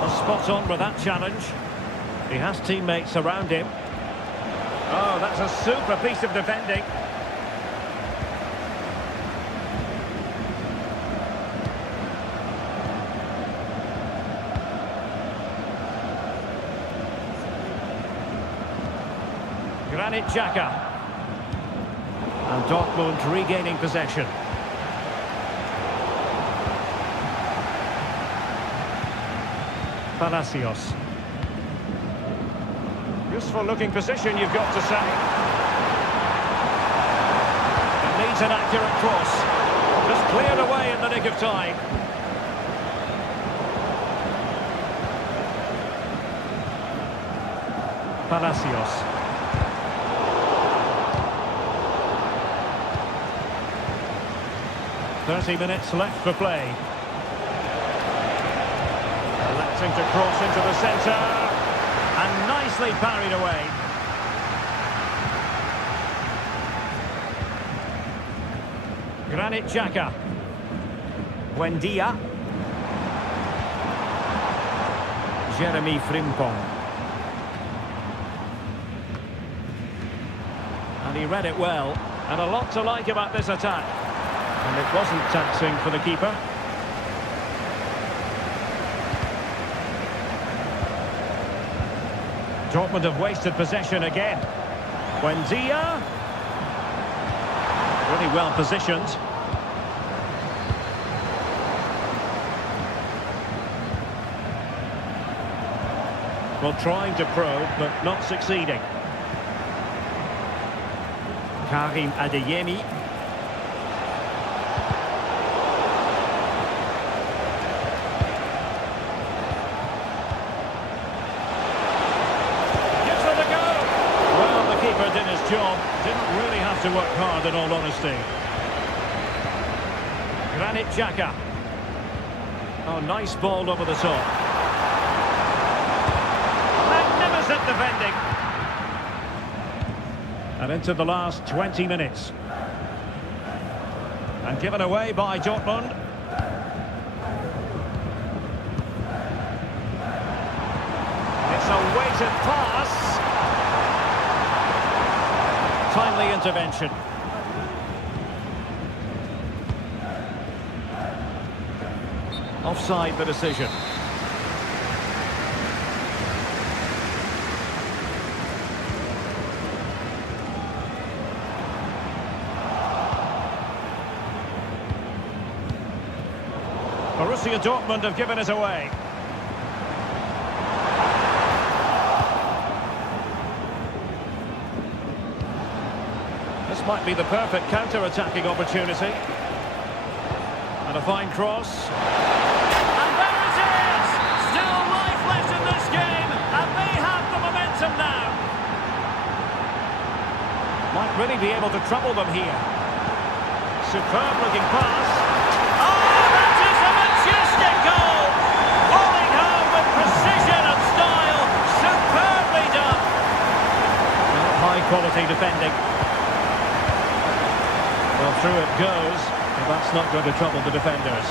Was spot on with that challenge. He has teammates around him. Oh, that's a super piece of defending. Granit Xhaka. And Dortmund regaining possession. Palacios. Useful looking position, you've got to say. It needs an accurate cross. Just cleared away in the nick of time. Palacios. .30 minutes left for play. Electing to cross into the centre. And nicely parried away. Granit Xhaka. Buendia. Jeremy Frimpong. And he read it well. And a lot to like about this attack. And it wasn't taxing for the keeper. Dortmund have wasted possession again. Buendia. Really well positioned. Well, trying to probe, but not succeeding. Karim Adeyemi. Gives it a go. Well, the keeper did his job. Didn't really have to work hard, in all honesty. Granit Xhaka. Oh, nice ball over the top. Magnificent defending. And into the last 20 minutes. And given away by Dortmund. It's a weighted pass. Timely intervention. Offside the decision. Borussia Dortmund have given it away. This might be the perfect counter-attacking opportunity. And a fine cross. And there it is! Still life left in this game, and they have the momentum now. Might really be able to trouble them here. Superb looking pass. Goal! Falling home with precision and style. Superbly done. High quality defending. Well, through it goes. But that's not going to trouble the defenders.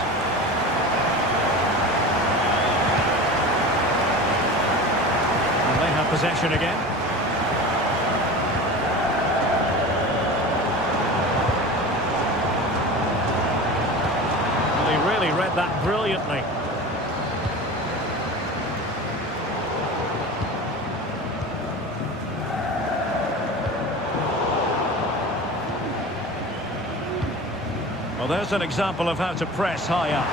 And they have possession again. Really read that brilliantly. Well, there's an example of how to press high up.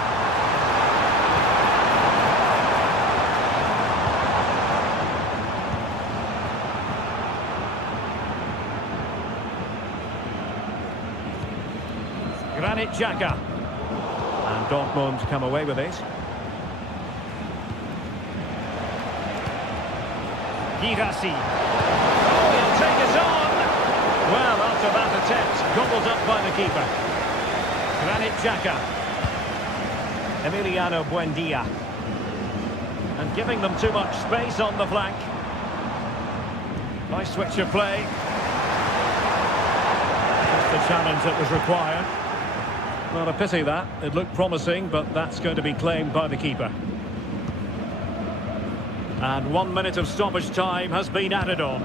Granit Xhaka. And Dortmund come away with it. Girassi. Oh, he'll take it on. Well, after that attempt, gobbled up by the keeper. Granit Xhaka. Emiliano Buendia. And giving them too much space on the flank. Nice switch of play. Just the challenge that was required. Not a pity that. It looked promising, but that's going to be claimed by the keeper. And 1 minute of stoppage time has been added on.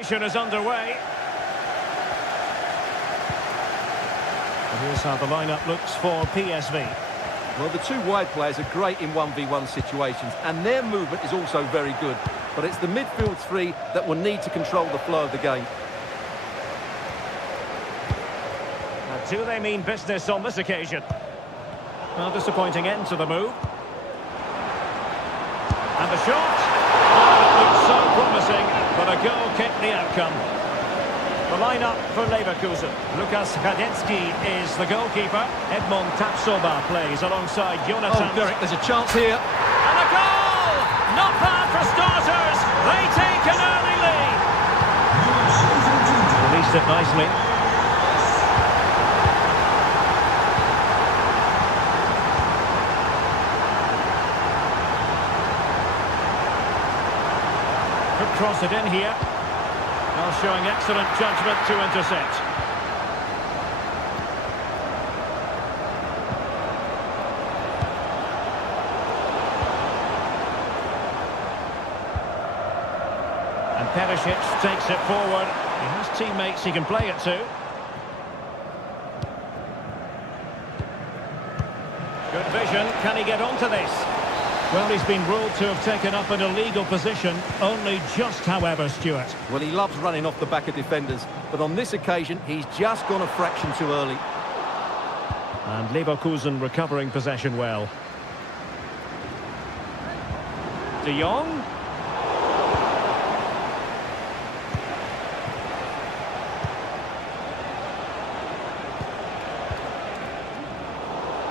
Is underway. And here's how the lineup looks for PSV. Well, the two wide players are great in 1v1 situations, and their movement is also very good. But it's the midfield three that will need to control the flow of the game. Now, do they mean business on this occasion? Well, disappointing end to the move. And the shot. Oh, it looks so promising, but a goal kicked the outcome. The lineup for Leverkusen. Lukas Radecki is the goalkeeper. Edmond Tapsoba plays alongside Jonathan. Oh, Derek, there's a chance here. And a goal! Not bad for starters. They take an early lead. Released it nicely. Could cross it in here. Now showing excellent judgment to intercept. And Perisic takes it forward. He has teammates he can play it to. Good vision. Can he get onto this? Well, he's been ruled to have taken up an illegal position, only just, however, Stuart. Well, he loves running off the back of defenders, but on this occasion, he's just gone a fraction too early. And Leverkusen recovering possession well. De Jong.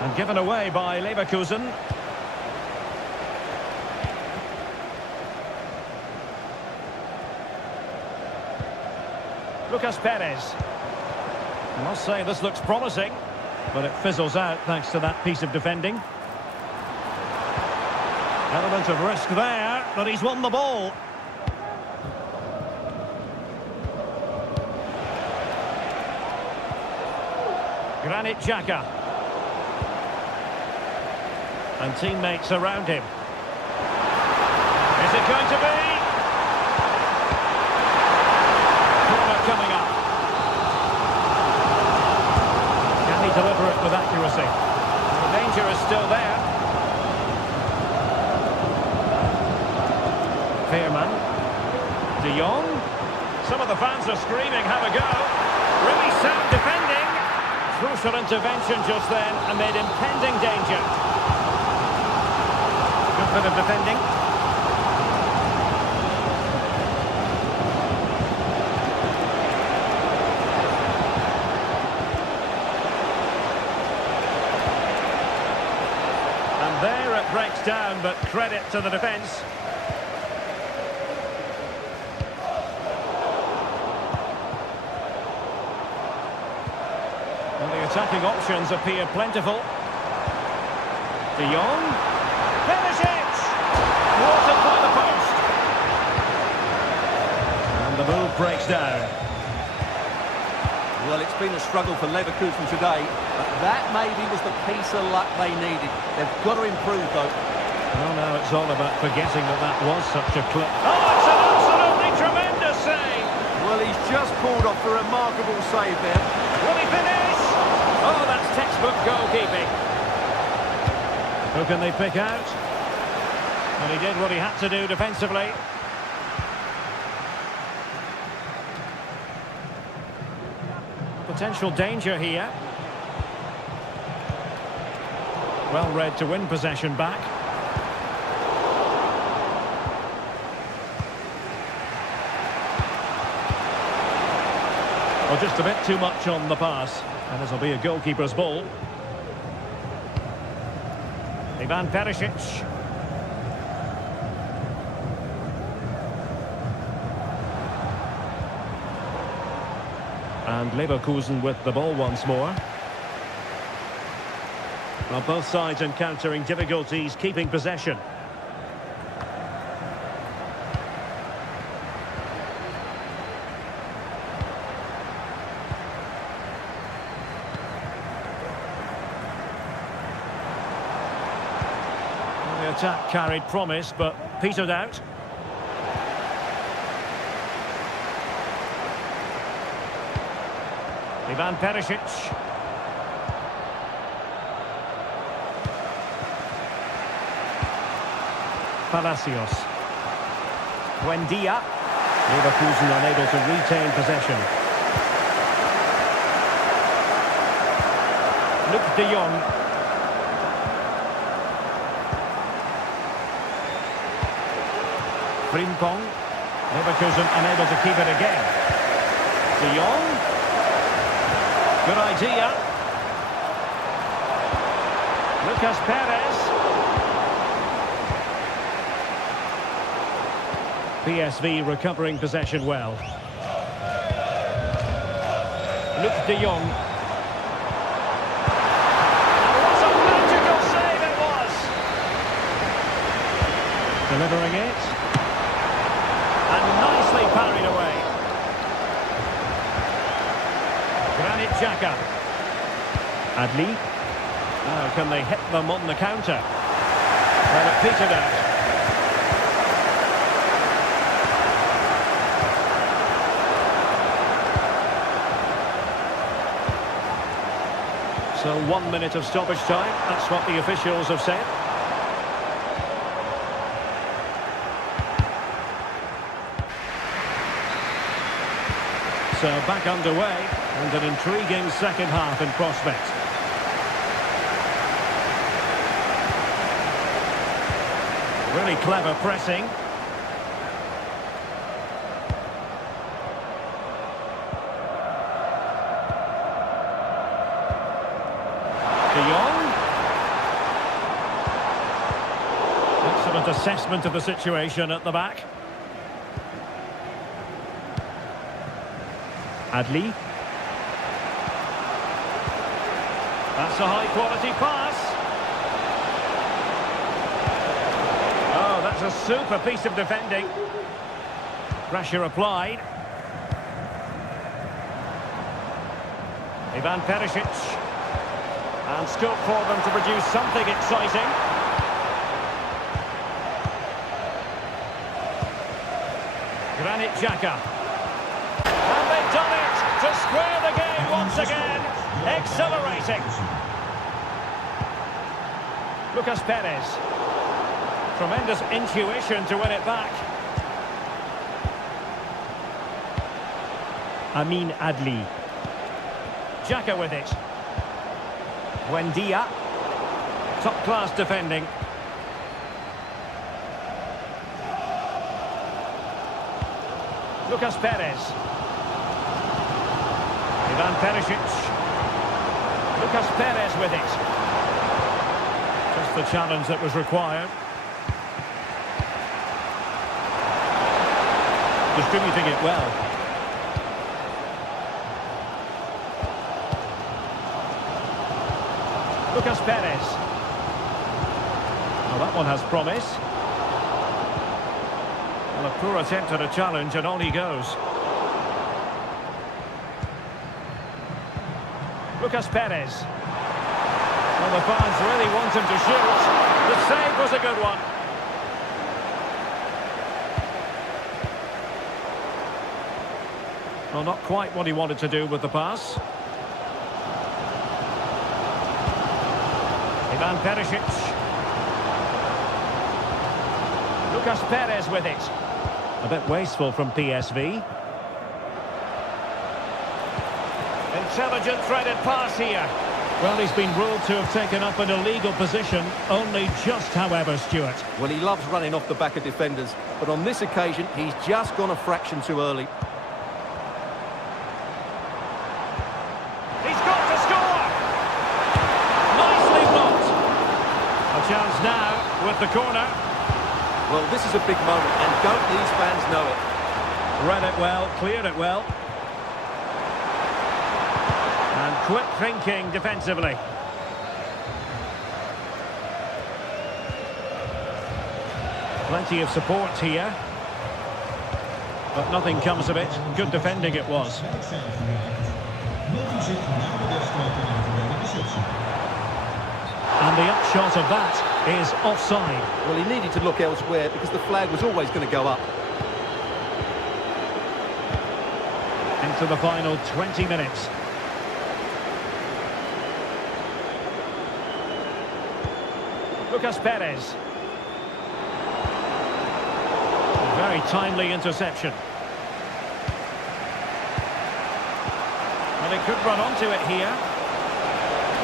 And given away by Leverkusen. Lucas Perez. I must say this looks promising, but it fizzles out thanks to that piece of defending. Element of risk there, but he's won the ball. Granit Xhaka. And teammates around him. Is it going to be? Coming up. Can he deliver it with accuracy? The danger is still there. Veerman. De Jong. Some of the fans are screaming, have a go. Really sound defending. Crucial intervention just then amid impending danger. Good bit of defending. There it breaks down, but credit to the defence. Well, the attacking options appear plentiful. De Jong. Perisic! Watered by the post. And the move breaks down. Well, it's been a struggle for Leverkusen today, but that maybe was the piece of luck they needed. They've got to improve, though. Well, now it's all about forgetting that was such a clip. Oh, it's an absolutely tremendous save! Well, he's just pulled off a remarkable save there. Will he finish? Oh, that's textbook goalkeeping. Who can they pick out? Well, he did what he had to do defensively. Potential danger here. Well read to win possession back. Well, just a bit too much on the pass. And this will be a goalkeeper's ball. Ivan Perisic. And Leverkusen with the ball once more. Well, both sides encountering difficulties keeping possession. Well, the attack carried promise, but petered out. Ivan Perisic. Palacios. Buendia. Leverkusen unable to retain possession. Luc de Jong. Frimpong. Leverkusen unable to keep it again. De Jong. Good idea. Lucas Perez. PSV recovering possession well. Luc de Jong. And what a magical save it was! Delivering it. And nicely parried away. Granit Xhaka. Adli. Now can they hit them on the counter? Well, it petered out. So 1 minute of stoppage time, that's what the officials have said. So back underway, and an intriguing second half in prospect. Really clever pressing. De Jong. Excellent assessment of the situation at the back. Adli. That's a high-quality pass. Oh, that's a super piece of defending. Pressure applied. Ivan Perisic. And scope for them to produce something exciting. Granit Xhaka. And they've done it to square the game once again. Exhilarating. Lucas Perez. Tremendous intuition to win it back. Amin Adli. Xhaka with it. Buendia. Top-class defending. Lucas Perez. Ivan Perisic. Lucas Perez with it. Just the challenge that was required. Distributing it well. Lucas Perez. Well, that one has promise. Well, a poor attempt at a challenge, and on he goes. Lucas Perez. Well, the fans really want him to shoot. The save was a good one. Well, not quite what he wanted to do with the pass. Ivan Perisic. Lucas Perez with it. A bit wasteful from PSV. Intelligent threaded pass here. Well, he's been ruled to have taken up an illegal position. Only just, however, Stuart. Well, he loves running off the back of defenders, but on this occasion, he's just gone a fraction too early. He's got to score! Nicely blocked. A chance now with the corner. Well, this is a big moment, and don't these fans know it? Read it well, cleared it well. And quick thinking defensively. Plenty of support here. But nothing comes of it. Good defending it was. And the upshot of that is offside. Well, he needed to look elsewhere because the flag was always going to go up. Into the final 20 minutes. Lucas Perez. Very timely interception. And he could run onto it here.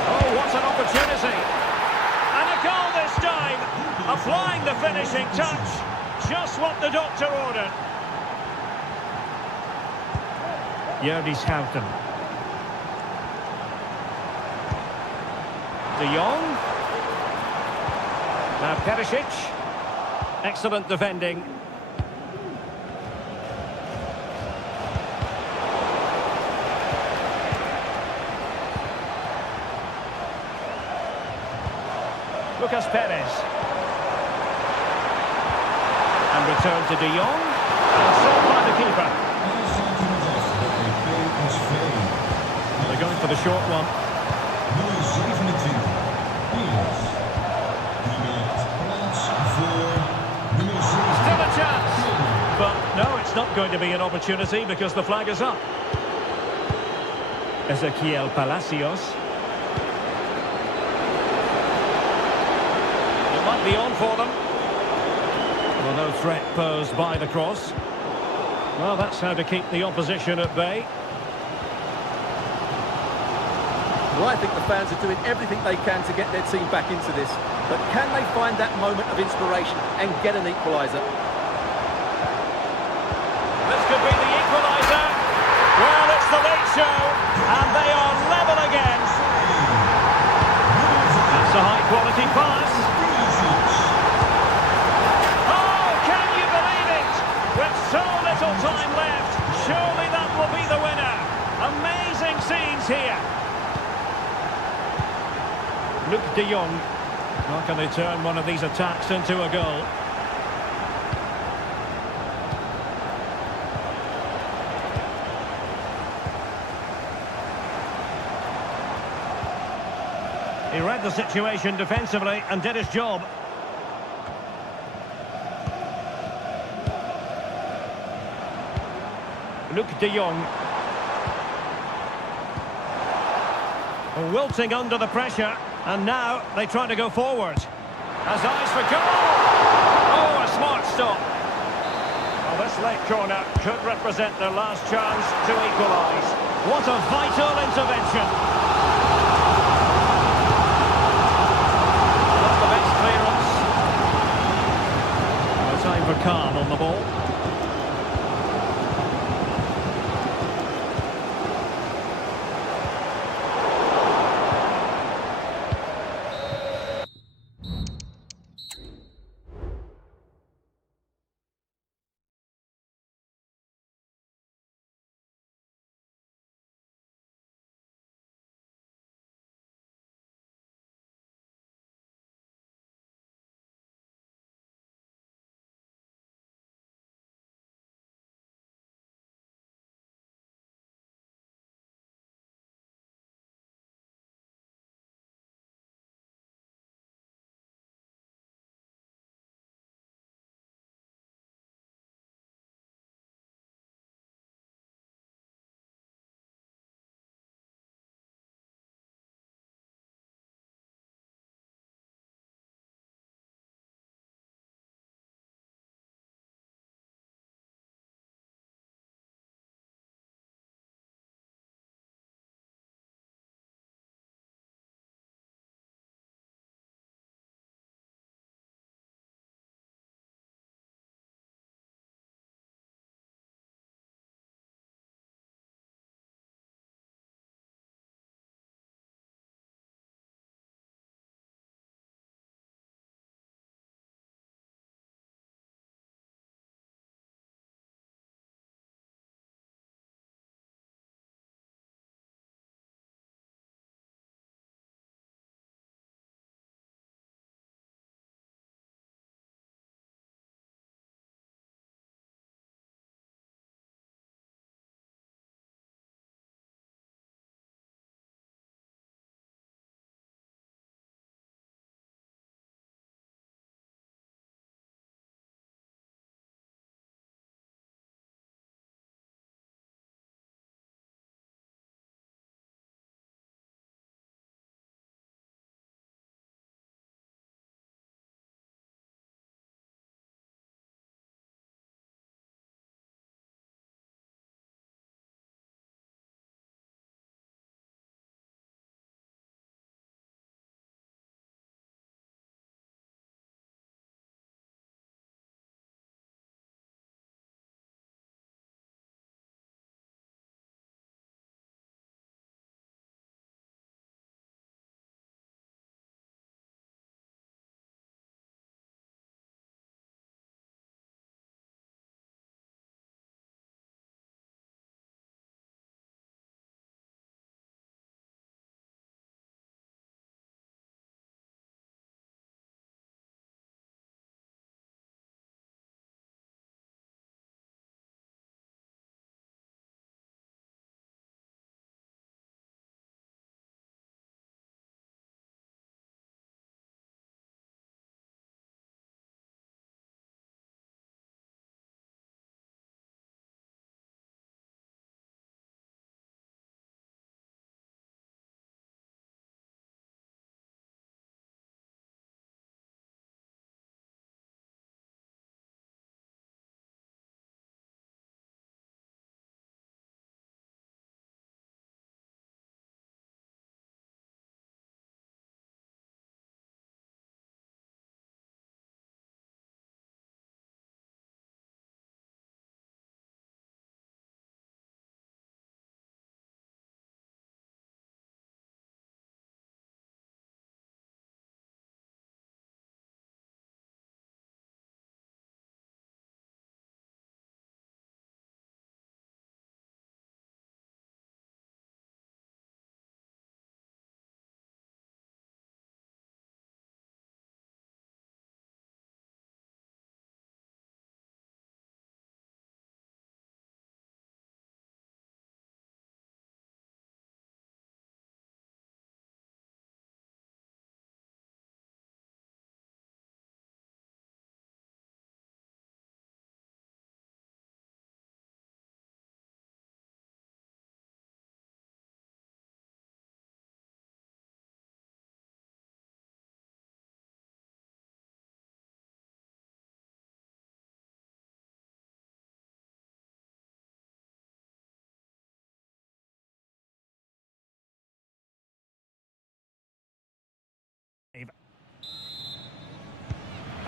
Oh, what an opportunity. And a goal this time. Applying the finishing touch. Just what the doctor ordered. Yerdis Houghton. De Jong. Now Perisic. Excellent defending. Lucas Perez. And return to De Jong. And saved by the keeper. They're going for the short one. Nummer 27. Piers. Die maakt plaats voor nummer 7. Still a chance. But no, it's not going to be an opportunity because the flag is up. Ezequiel Palacios. It might be on for them. Well, no threat posed by the cross. Well, that's how to keep the opposition at bay. Well, I think the fans are doing everything they can to get their team back into this. But can they find that moment of inspiration and get an equaliser? This could be the equaliser. Well, it's the late show, and they are level again. That's a high-quality pass. Oh, can you believe it? With so little time left, surely that will be the winner. Amazing scenes here. Luc de Jong. How can they turn one of these attacks into a goal? He read the situation defensively and did his job. Luc de Jong. Wilting under the pressure. And now they try to go forward. Has eyes for goal. Oh, a smart stop. Well, this late corner could represent their last chance to equalise. What a vital intervention. Not the best clearance. No time for calm on the ball.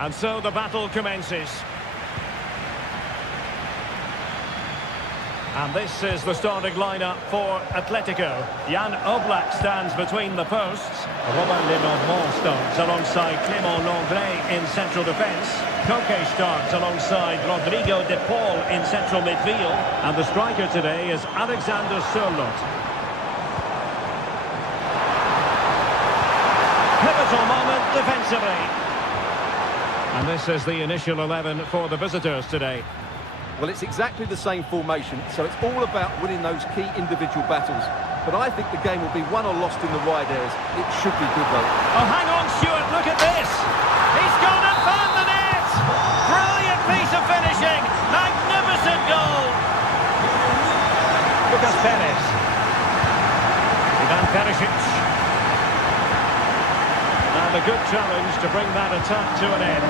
And so the battle commences. And this is the starting lineup for Atletico. Jan Oblak stands between the posts. Robert Lenormand starts alongside Clément Lenglet in central defence. Koke starts alongside Rodrigo de Paul in central midfield. And the striker today is Alexander Sørloth. Pivotal moment defensively. And this is the initial 11 for the visitors today. Well, it's exactly the same formation, so it's all about winning those key individual battles. But I think the game will be won or lost in the wide areas. It should be good, though. Oh, hang on, Stuart, look at this. He's gone and found the net. Brilliant piece of finishing. Magnificent goal. Lucas Perez. Ivan Perisic. And a good challenge to bring that attack to an end.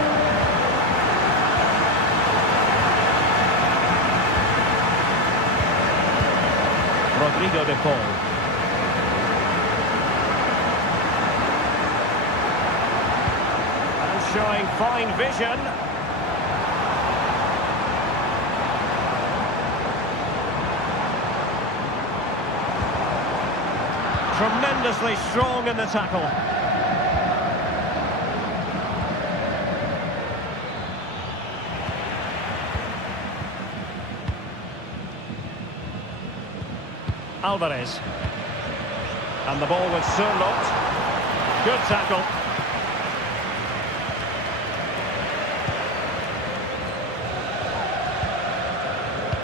Rodrigo de Paul. And showing fine vision. Tremendously strong in the tackle. Alvarez. And the ball with Sørloth. Good tackle.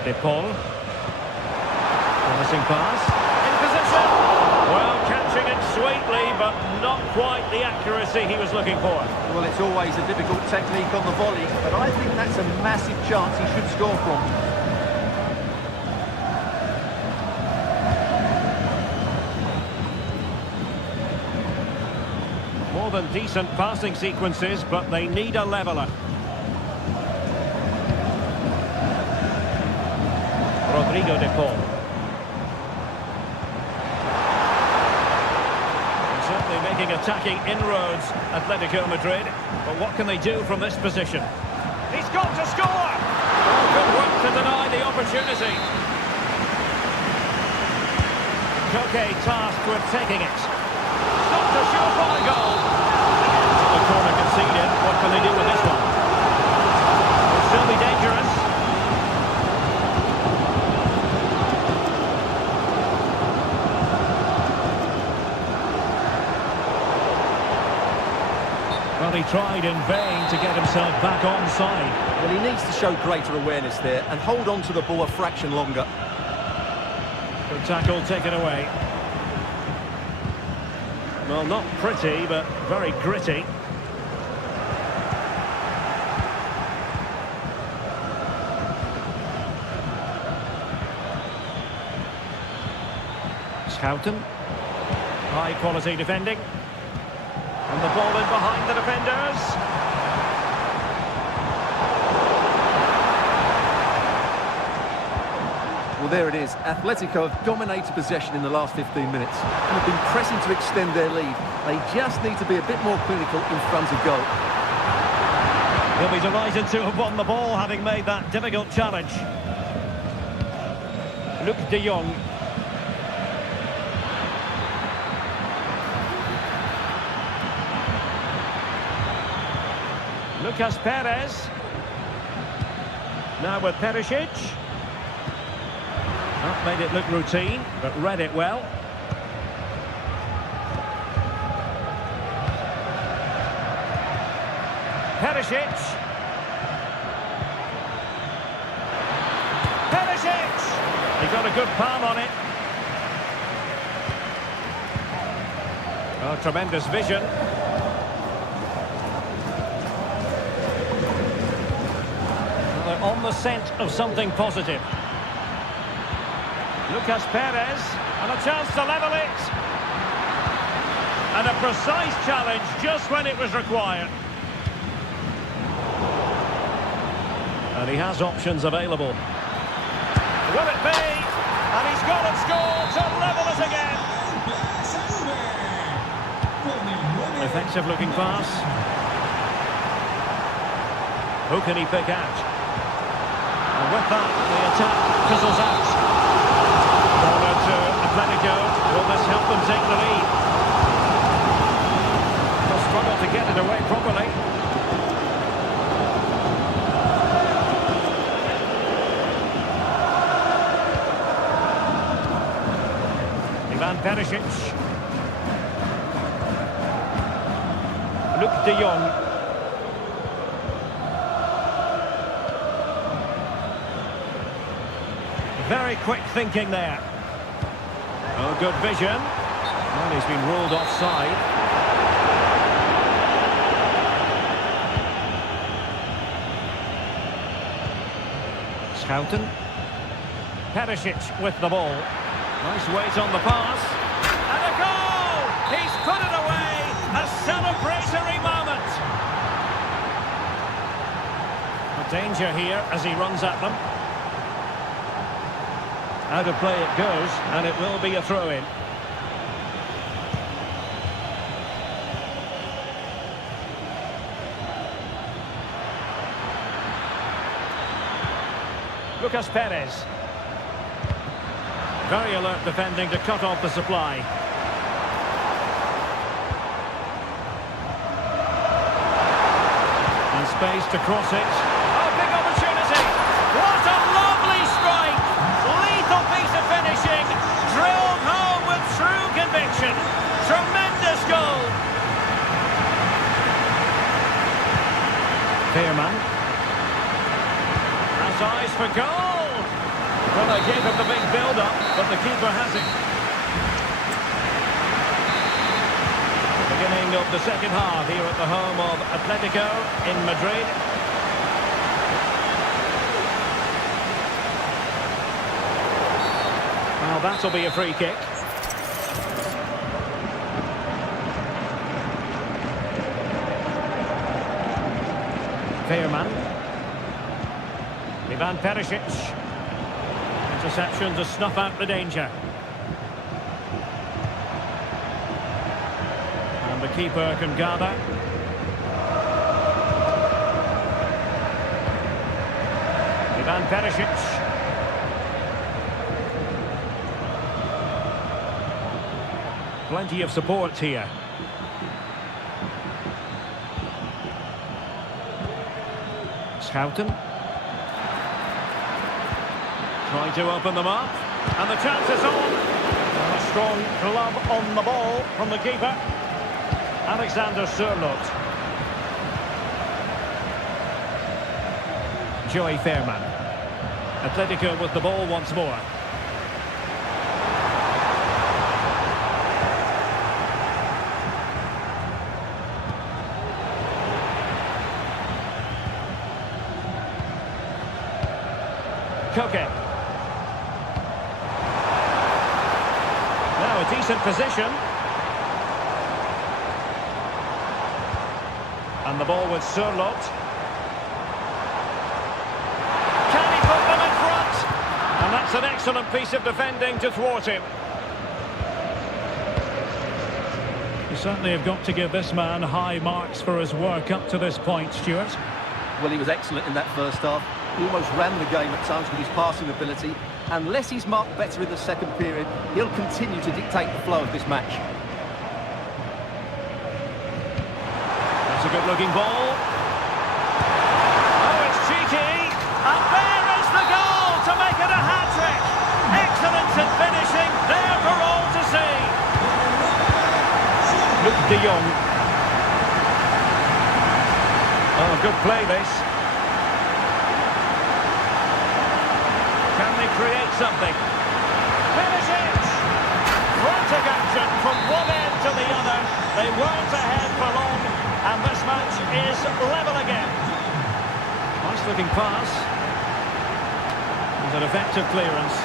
De Paul. Promising pass. In position. Well, catching it sweetly, but not quite the accuracy he was looking for. Well, it's always a difficult technique on the volley, but I think that's a massive chance he should score from. More than decent passing sequences, but they need a leveller. Rodrigo de Paul. And certainly making attacking inroads, Atletico Madrid. But what can they do from this position? He's got to score! Oh, good work to deny the opportunity. Koke tasked with taking it. Not a surefire goal. The corner conceded. What can they do with this one? It'll still be dangerous. Well, he tried in vain to get himself back onside. Well, he needs to show greater awareness there and hold on to the ball a fraction longer. Good tackle taken away. Well, not pretty, but very gritty. Schouten. High quality defending. And the ball in behind the defenders. Well, there it is. Atletico have dominated possession in the last 15 minutes and have been pressing to extend their lead. They just need to be a bit more clinical in front of goal. He'll be delighted to have won the ball, having made that difficult challenge. Luc de Jong. Lucas Perez. Now with Perisic. That made it look routine, but read it well. Perisic. Perisic! He got a good palm on it. Oh, tremendous vision. Well, they're on the scent of something positive. Lucas Perez, and a chance to level it. And a precise challenge just when it was required. And he has options available. Will it be? And he's got and scored to level it again. Effective looking pass. Who can he pick out? And with that, the attack fizzles out. Corner to Atletico. Will this help them take the lead? They'll struggle to get it away properly. Ivan Perisic. Luke de Jong. Very quick thinking there. Oh, good vision. And he's been ruled offside. Schouten. Perisic with the ball. Nice weight on the pass. And a goal! He's put it away! A celebratory moment! A danger here as he runs at them. Out of play it goes, and it will be a throw-in. Lucas Perez. Very alert defending to cut off the supply. And space to cross it. Oh, big opportunity! What a lovely strike! Lethal piece of finishing, drilled home with true conviction. Tremendous goal. Veerman has eyes for goal. Well, they gave him the big build-up, but the keeper has it. The beginning of the second half here at the home of Atletico in Madrid. Well, that'll be a free kick. Veerman. Ivan Perisic. Interception to snuff out the danger. And the keeper can gather. Ivan Perisic. Plenty of support here. Schouten. Trying to open them up. And the chance is on. And a strong glove on the ball from the keeper. Alexander Sørloth. Joey Veerman. Atletico with the ball once more. Koke. Now a decent position. And the ball with Sørloth. Can he put them in front? And that's an excellent piece of defending to thwart him. You certainly have got to give this man high marks for his work up to this point, Stuart. Well, he was excellent in that first half. He almost ran the game at times with his passing ability. Unless he's marked better in the second period, he'll continue to dictate the flow of this match. That's a good-looking ball. Oh, it's cheeky. And there is the goal to make it a hat-trick. Excellence in finishing, there for all to see. Luke de Jong. Oh, good play this. Can they create something? Finish it! Frantic action from one end to the other. They weren't ahead for long, and this match is level again. Nice looking pass. It's an effective clearance.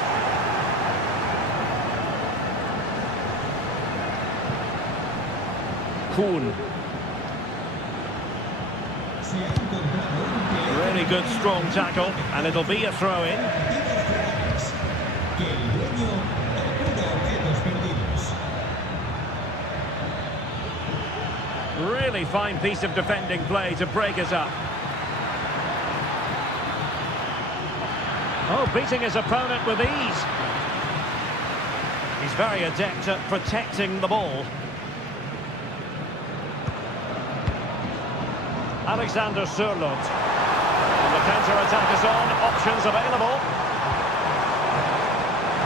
Kuhn. Really good strong tackle, and it'll be a throw-in. Really fine piece of defending play to break us up. Oh, beating his opponent with ease. He's very adept at protecting the ball. Alexander Sørloth. And the counter-attack is on. Options available.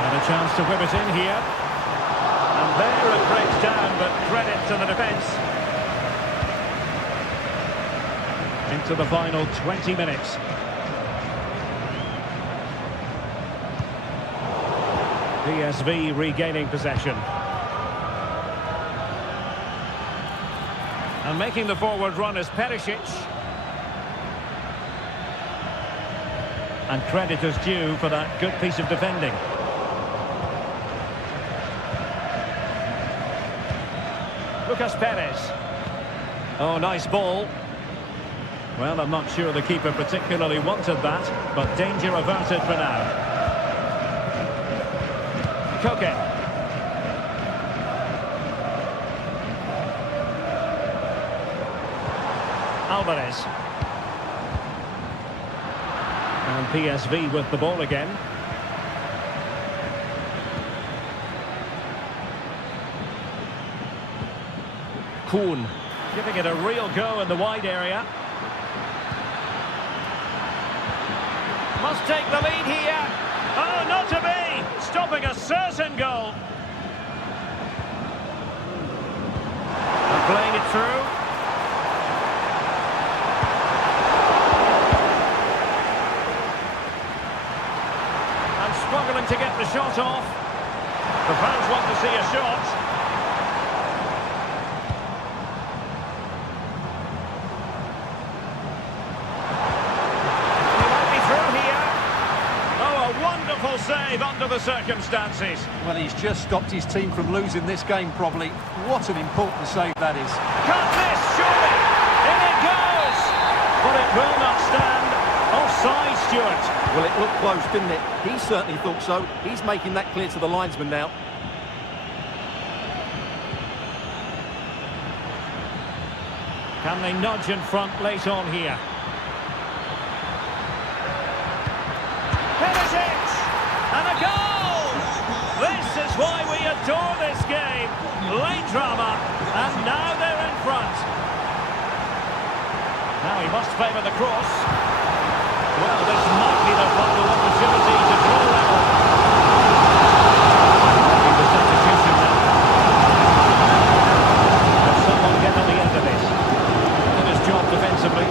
And a chance to whip it in here. And there it breaks down, but credit to the defence. Into the final 20 minutes. PSV regaining possession. And making the forward run is Perisic. And credit is due for that good piece of defending. Lucas Perez. Oh, nice ball. Well, I'm not sure the keeper particularly wanted that, but danger averted for now. Koke. Alvarez. And PSV with the ball again. Kuhn. Giving it a real go in the wide area. Must take the lead here. Oh, not to be! Stopping a certain goal. And playing it through. And struggling to get the shot off. The fans want to see a shot. Save under the circumstances. Well, he's just stopped his team from losing this game, probably. What an important save that is. Can't miss, surely. In it goes. But it will not stand. Offside, Stuart. Well, it looked close, didn't it? He certainly thought so. He's making that clear to the linesman now. Can they nudge in front late on here? Perisic! And a goal! This is why we adore this game. Late drama, and now they're in front. Now he must favour the cross. Well, this might be the final opportunity to draw level. The substitution now. Will someone get on the end of this? Did his job defensively.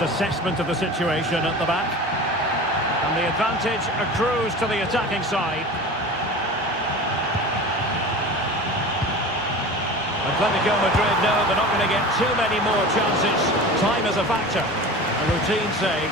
Assessment of the situation at the back, and the advantage accrues to the attacking side. Atletico Madrid know they're not going to get too many more chances. Time is a factor. A routine save.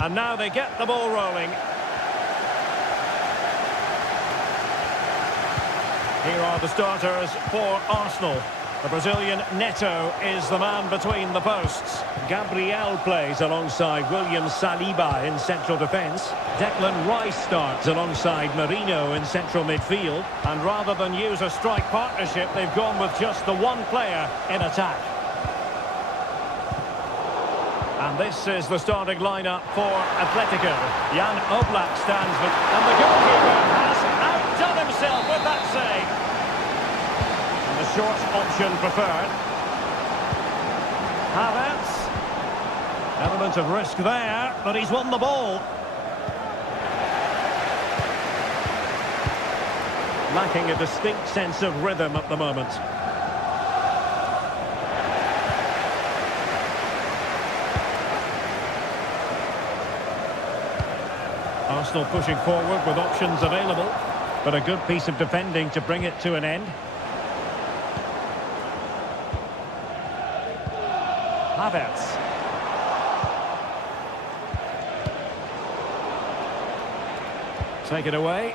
And now they get the ball rolling. Here are the starters for Arsenal. The Brazilian Neto is the man between the posts. Gabriel plays alongside William Saliba in central defence. Declan Rice starts alongside Marino in central midfield. And rather than use a strike partnership, they've gone with just the one player in attack. And this is the starting lineup for Atletico. Jan Oblak stands with... And the goalkeeper has outdone himself with that save. And the short option preferred. Havertz. Element of risk there, but he's won the ball. Lacking a distinct sense of rhythm at the moment. Arsenal pushing forward with options available, but a good piece of defending to bring it to an end. Havertz. Take it away.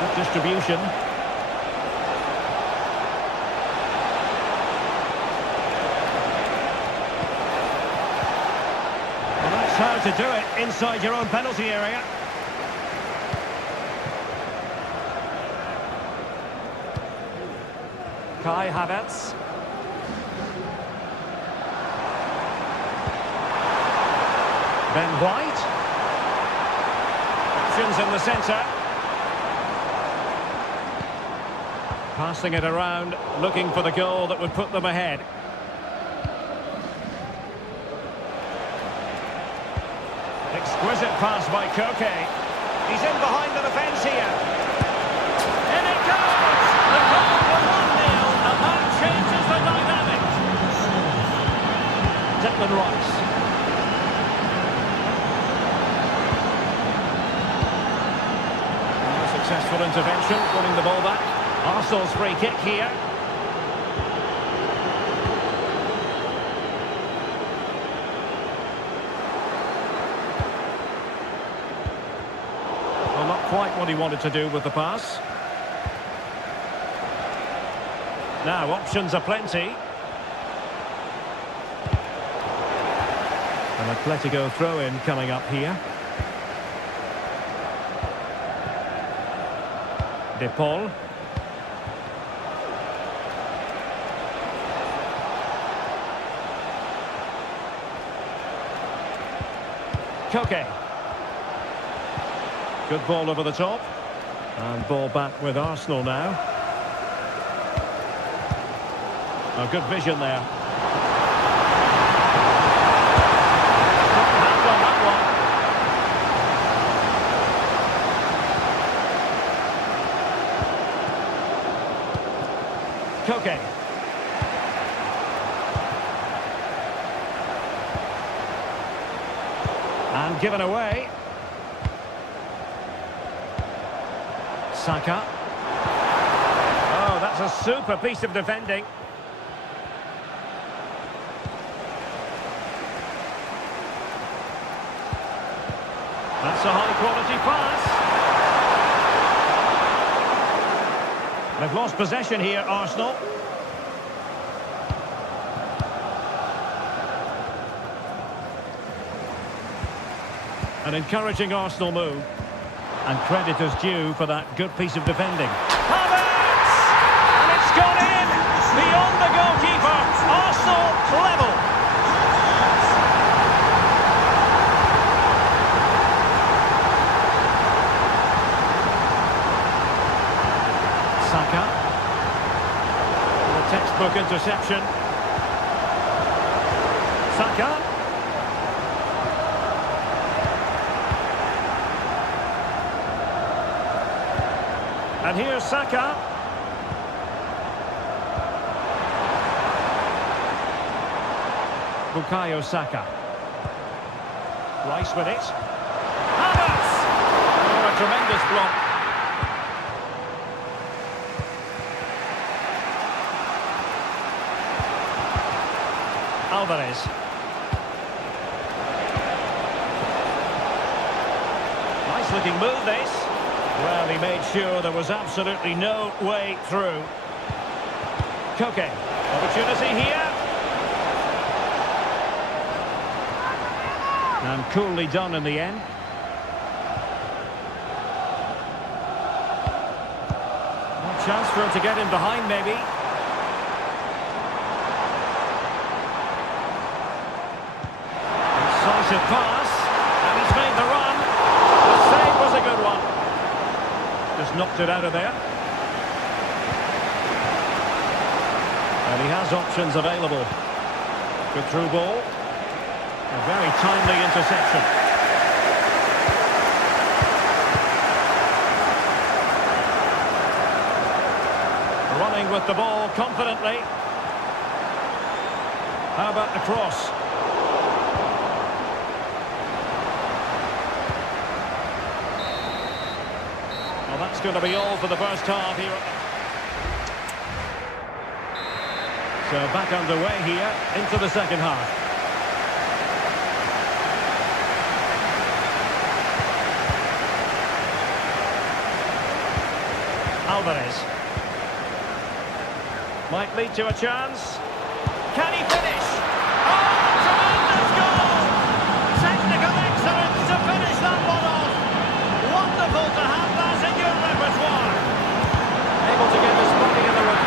Good distribution. Well, that's how to do it inside your own penalty area. Kai Havertz. Ben White. Options in the centre. Passing it around, looking for the goal that would put them ahead. Exquisite pass by Koke. He's in behind the defence here. In it goes! The goal for 1-0, and that changes the dynamic. Declan Rice. A successful intervention, winning the ball back. Arsenal's free kick here. Well, not quite what he wanted to do with the pass. Now, options are plenty. An Atletico throw-in coming up here. De Paul. Koke. Good ball over the top. And ball back with Arsenal now. Oh, good vision there. Good hand on that one. Koke. And given away. Saka. Oh, that's a super piece of defending. That's a high-quality pass. They've lost possession here, Arsenal. An encouraging Arsenal move. And credit is due for that good piece of defending. Havertz! And it's gone in! Beyond the goalkeeper. Arsenal level. Saka. A textbook interception. Saka. And here's Saka. Bukayo Saka. Rice with it. Havertz! Nice looking move, this. Well, he made sure there was absolutely no way through. Koke. Opportunity here. And coolly done in the end. A chance for him to get in behind, maybe. Incisive pass. And he's made the run. The save was a good one. Just knocked it out of there. And he has options available. Good through ball. A very timely interception. Running with the ball confidently. How about the cross? Well, that's going to be all for the first half here. So back underway here into the second half. Alvarez. Might lead to a chance. Can he finish? Oh, tremendous goal! Technical excellence to finish that one off. Wonderful to have that in your repertoire. Able to get this body in the way.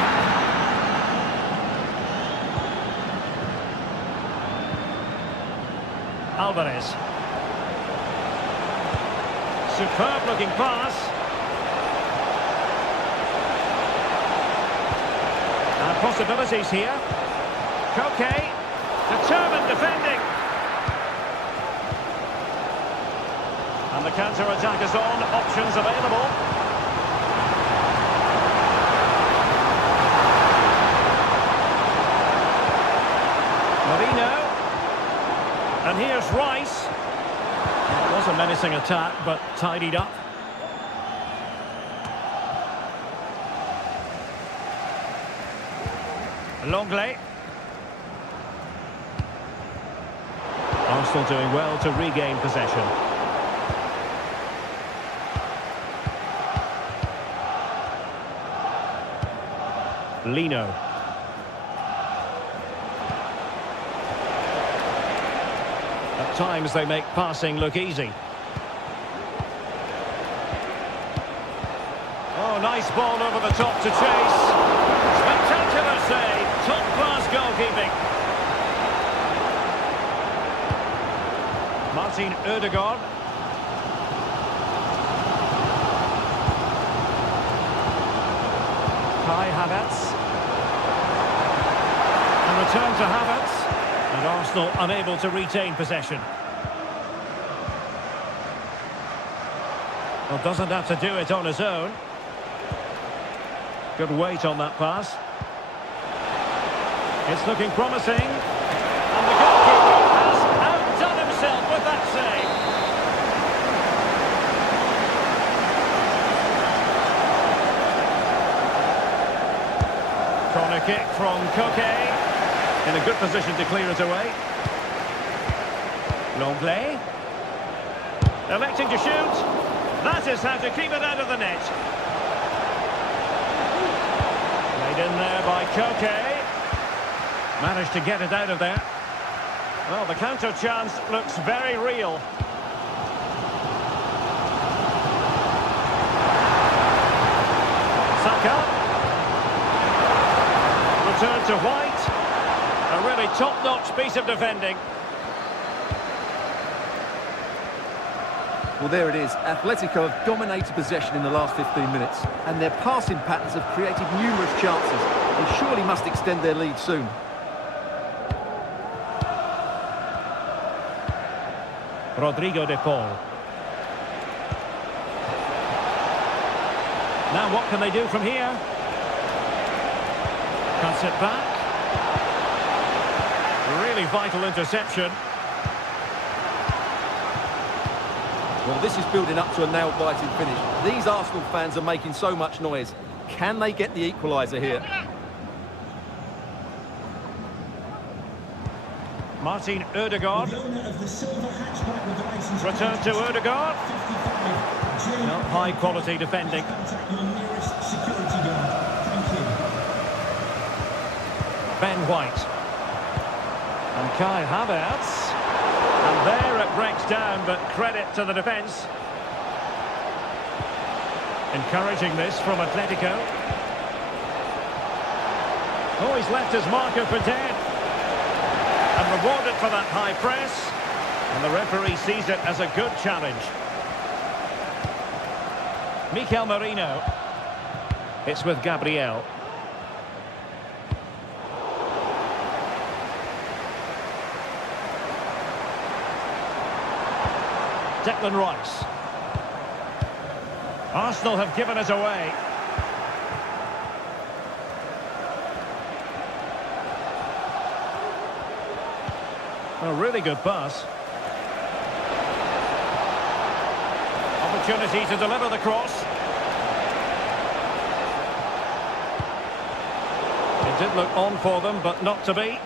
Alvarez. Superb looking pass. Possibilities here. Koke, determined defending. And the counter-attack is on, options available. Marino. And here's Rice. It was a menacing attack, but tidied up. Longley. Arsenal doing well to regain possession. Lino. At times they make passing look easy. Oh, nice ball over the top to chase. Spectacular save. Top-class goalkeeping. Martin Ødegaard. Kai Havertz. And return to Havertz. And Arsenal unable to retain possession. Well, doesn't have to do it on his own. Good weight on that pass. It's looking promising. And the goalkeeper has outdone himself with that save. Corner kick from Koke. In a good position to clear it away. Longley. Electing to shoot. That is how to keep it out of the net. Played in there by Koke. Managed to get it out of there. Well, the counter chance looks very real. Saka. Return to White. A really top-notch piece of defending. Well, there it is. Atletico have dominated possession in the last 15 minutes, and their passing patterns have created numerous chances. They surely must extend their lead soon. Rodrigo de Paul. Now what can they do from here? Cuts it back. Really vital interception. Well, this is building up to a nail-biting finish. These Arsenal fans are making so much noise. Can they get the equaliser here? Martin Ødegaard. Return to Ødegaard. Not high quality defending. Contact your nearest security guard. Thank you. Ben White. And Kai Havertz. And there it breaks down, but credit to the defence. Encouraging this from Atletico. Oh, he's left his marker for dead. And rewarded for that high press. And the referee sees it as a good challenge. Mikel Merino. It's with Gabriel. Declan Rice. Arsenal have given us away. A really good pass. Opportunity to deliver the cross. It did look on for them, but not to be.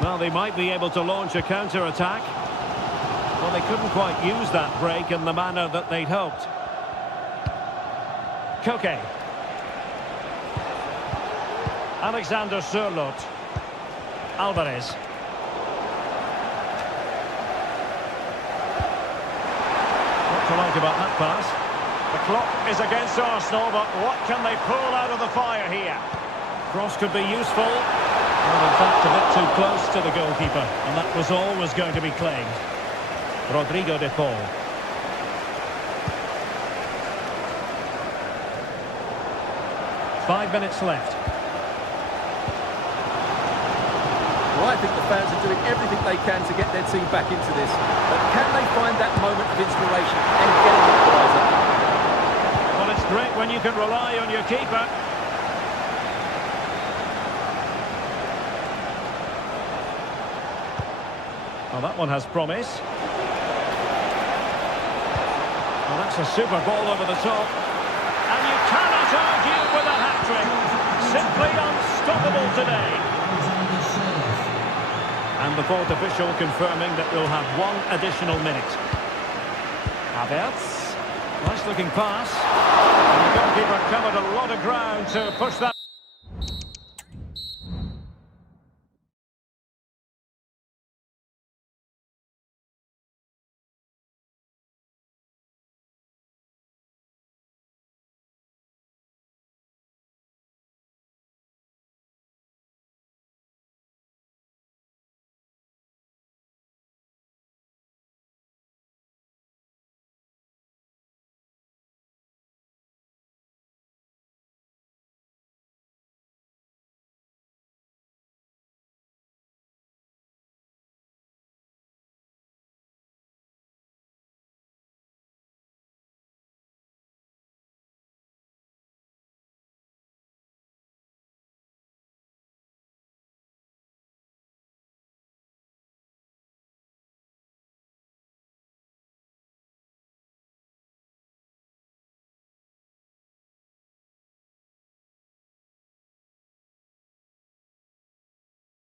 Well, they might be able to launch a counter-attack. Well, they couldn't quite use that break in the manner that they'd hoped. Koke. Alexander Sørloth. Alvarez. What to like about that pass? The clock is against Arsenal, but what can they pull out of the fire here? Cross could be useful. Well, in fact, a bit too close to the goalkeeper, and that was always going to be claimed. Rodrigo de Paul. Five minutes left. Well, I think the fans are doing everything they can to get their team back into this. But can they find that moment of inspiration and get an equaliser? Well, it's great when you can rely on your keeper. Well, that one has promise. Well, that's a super ball over the top. And you cannot argue with a hat-trick. Simply unstoppable today. And the fourth official confirming that we'll have one additional minute. Havertz. Nice looking pass. And the goalkeeper covered a lot of ground to push that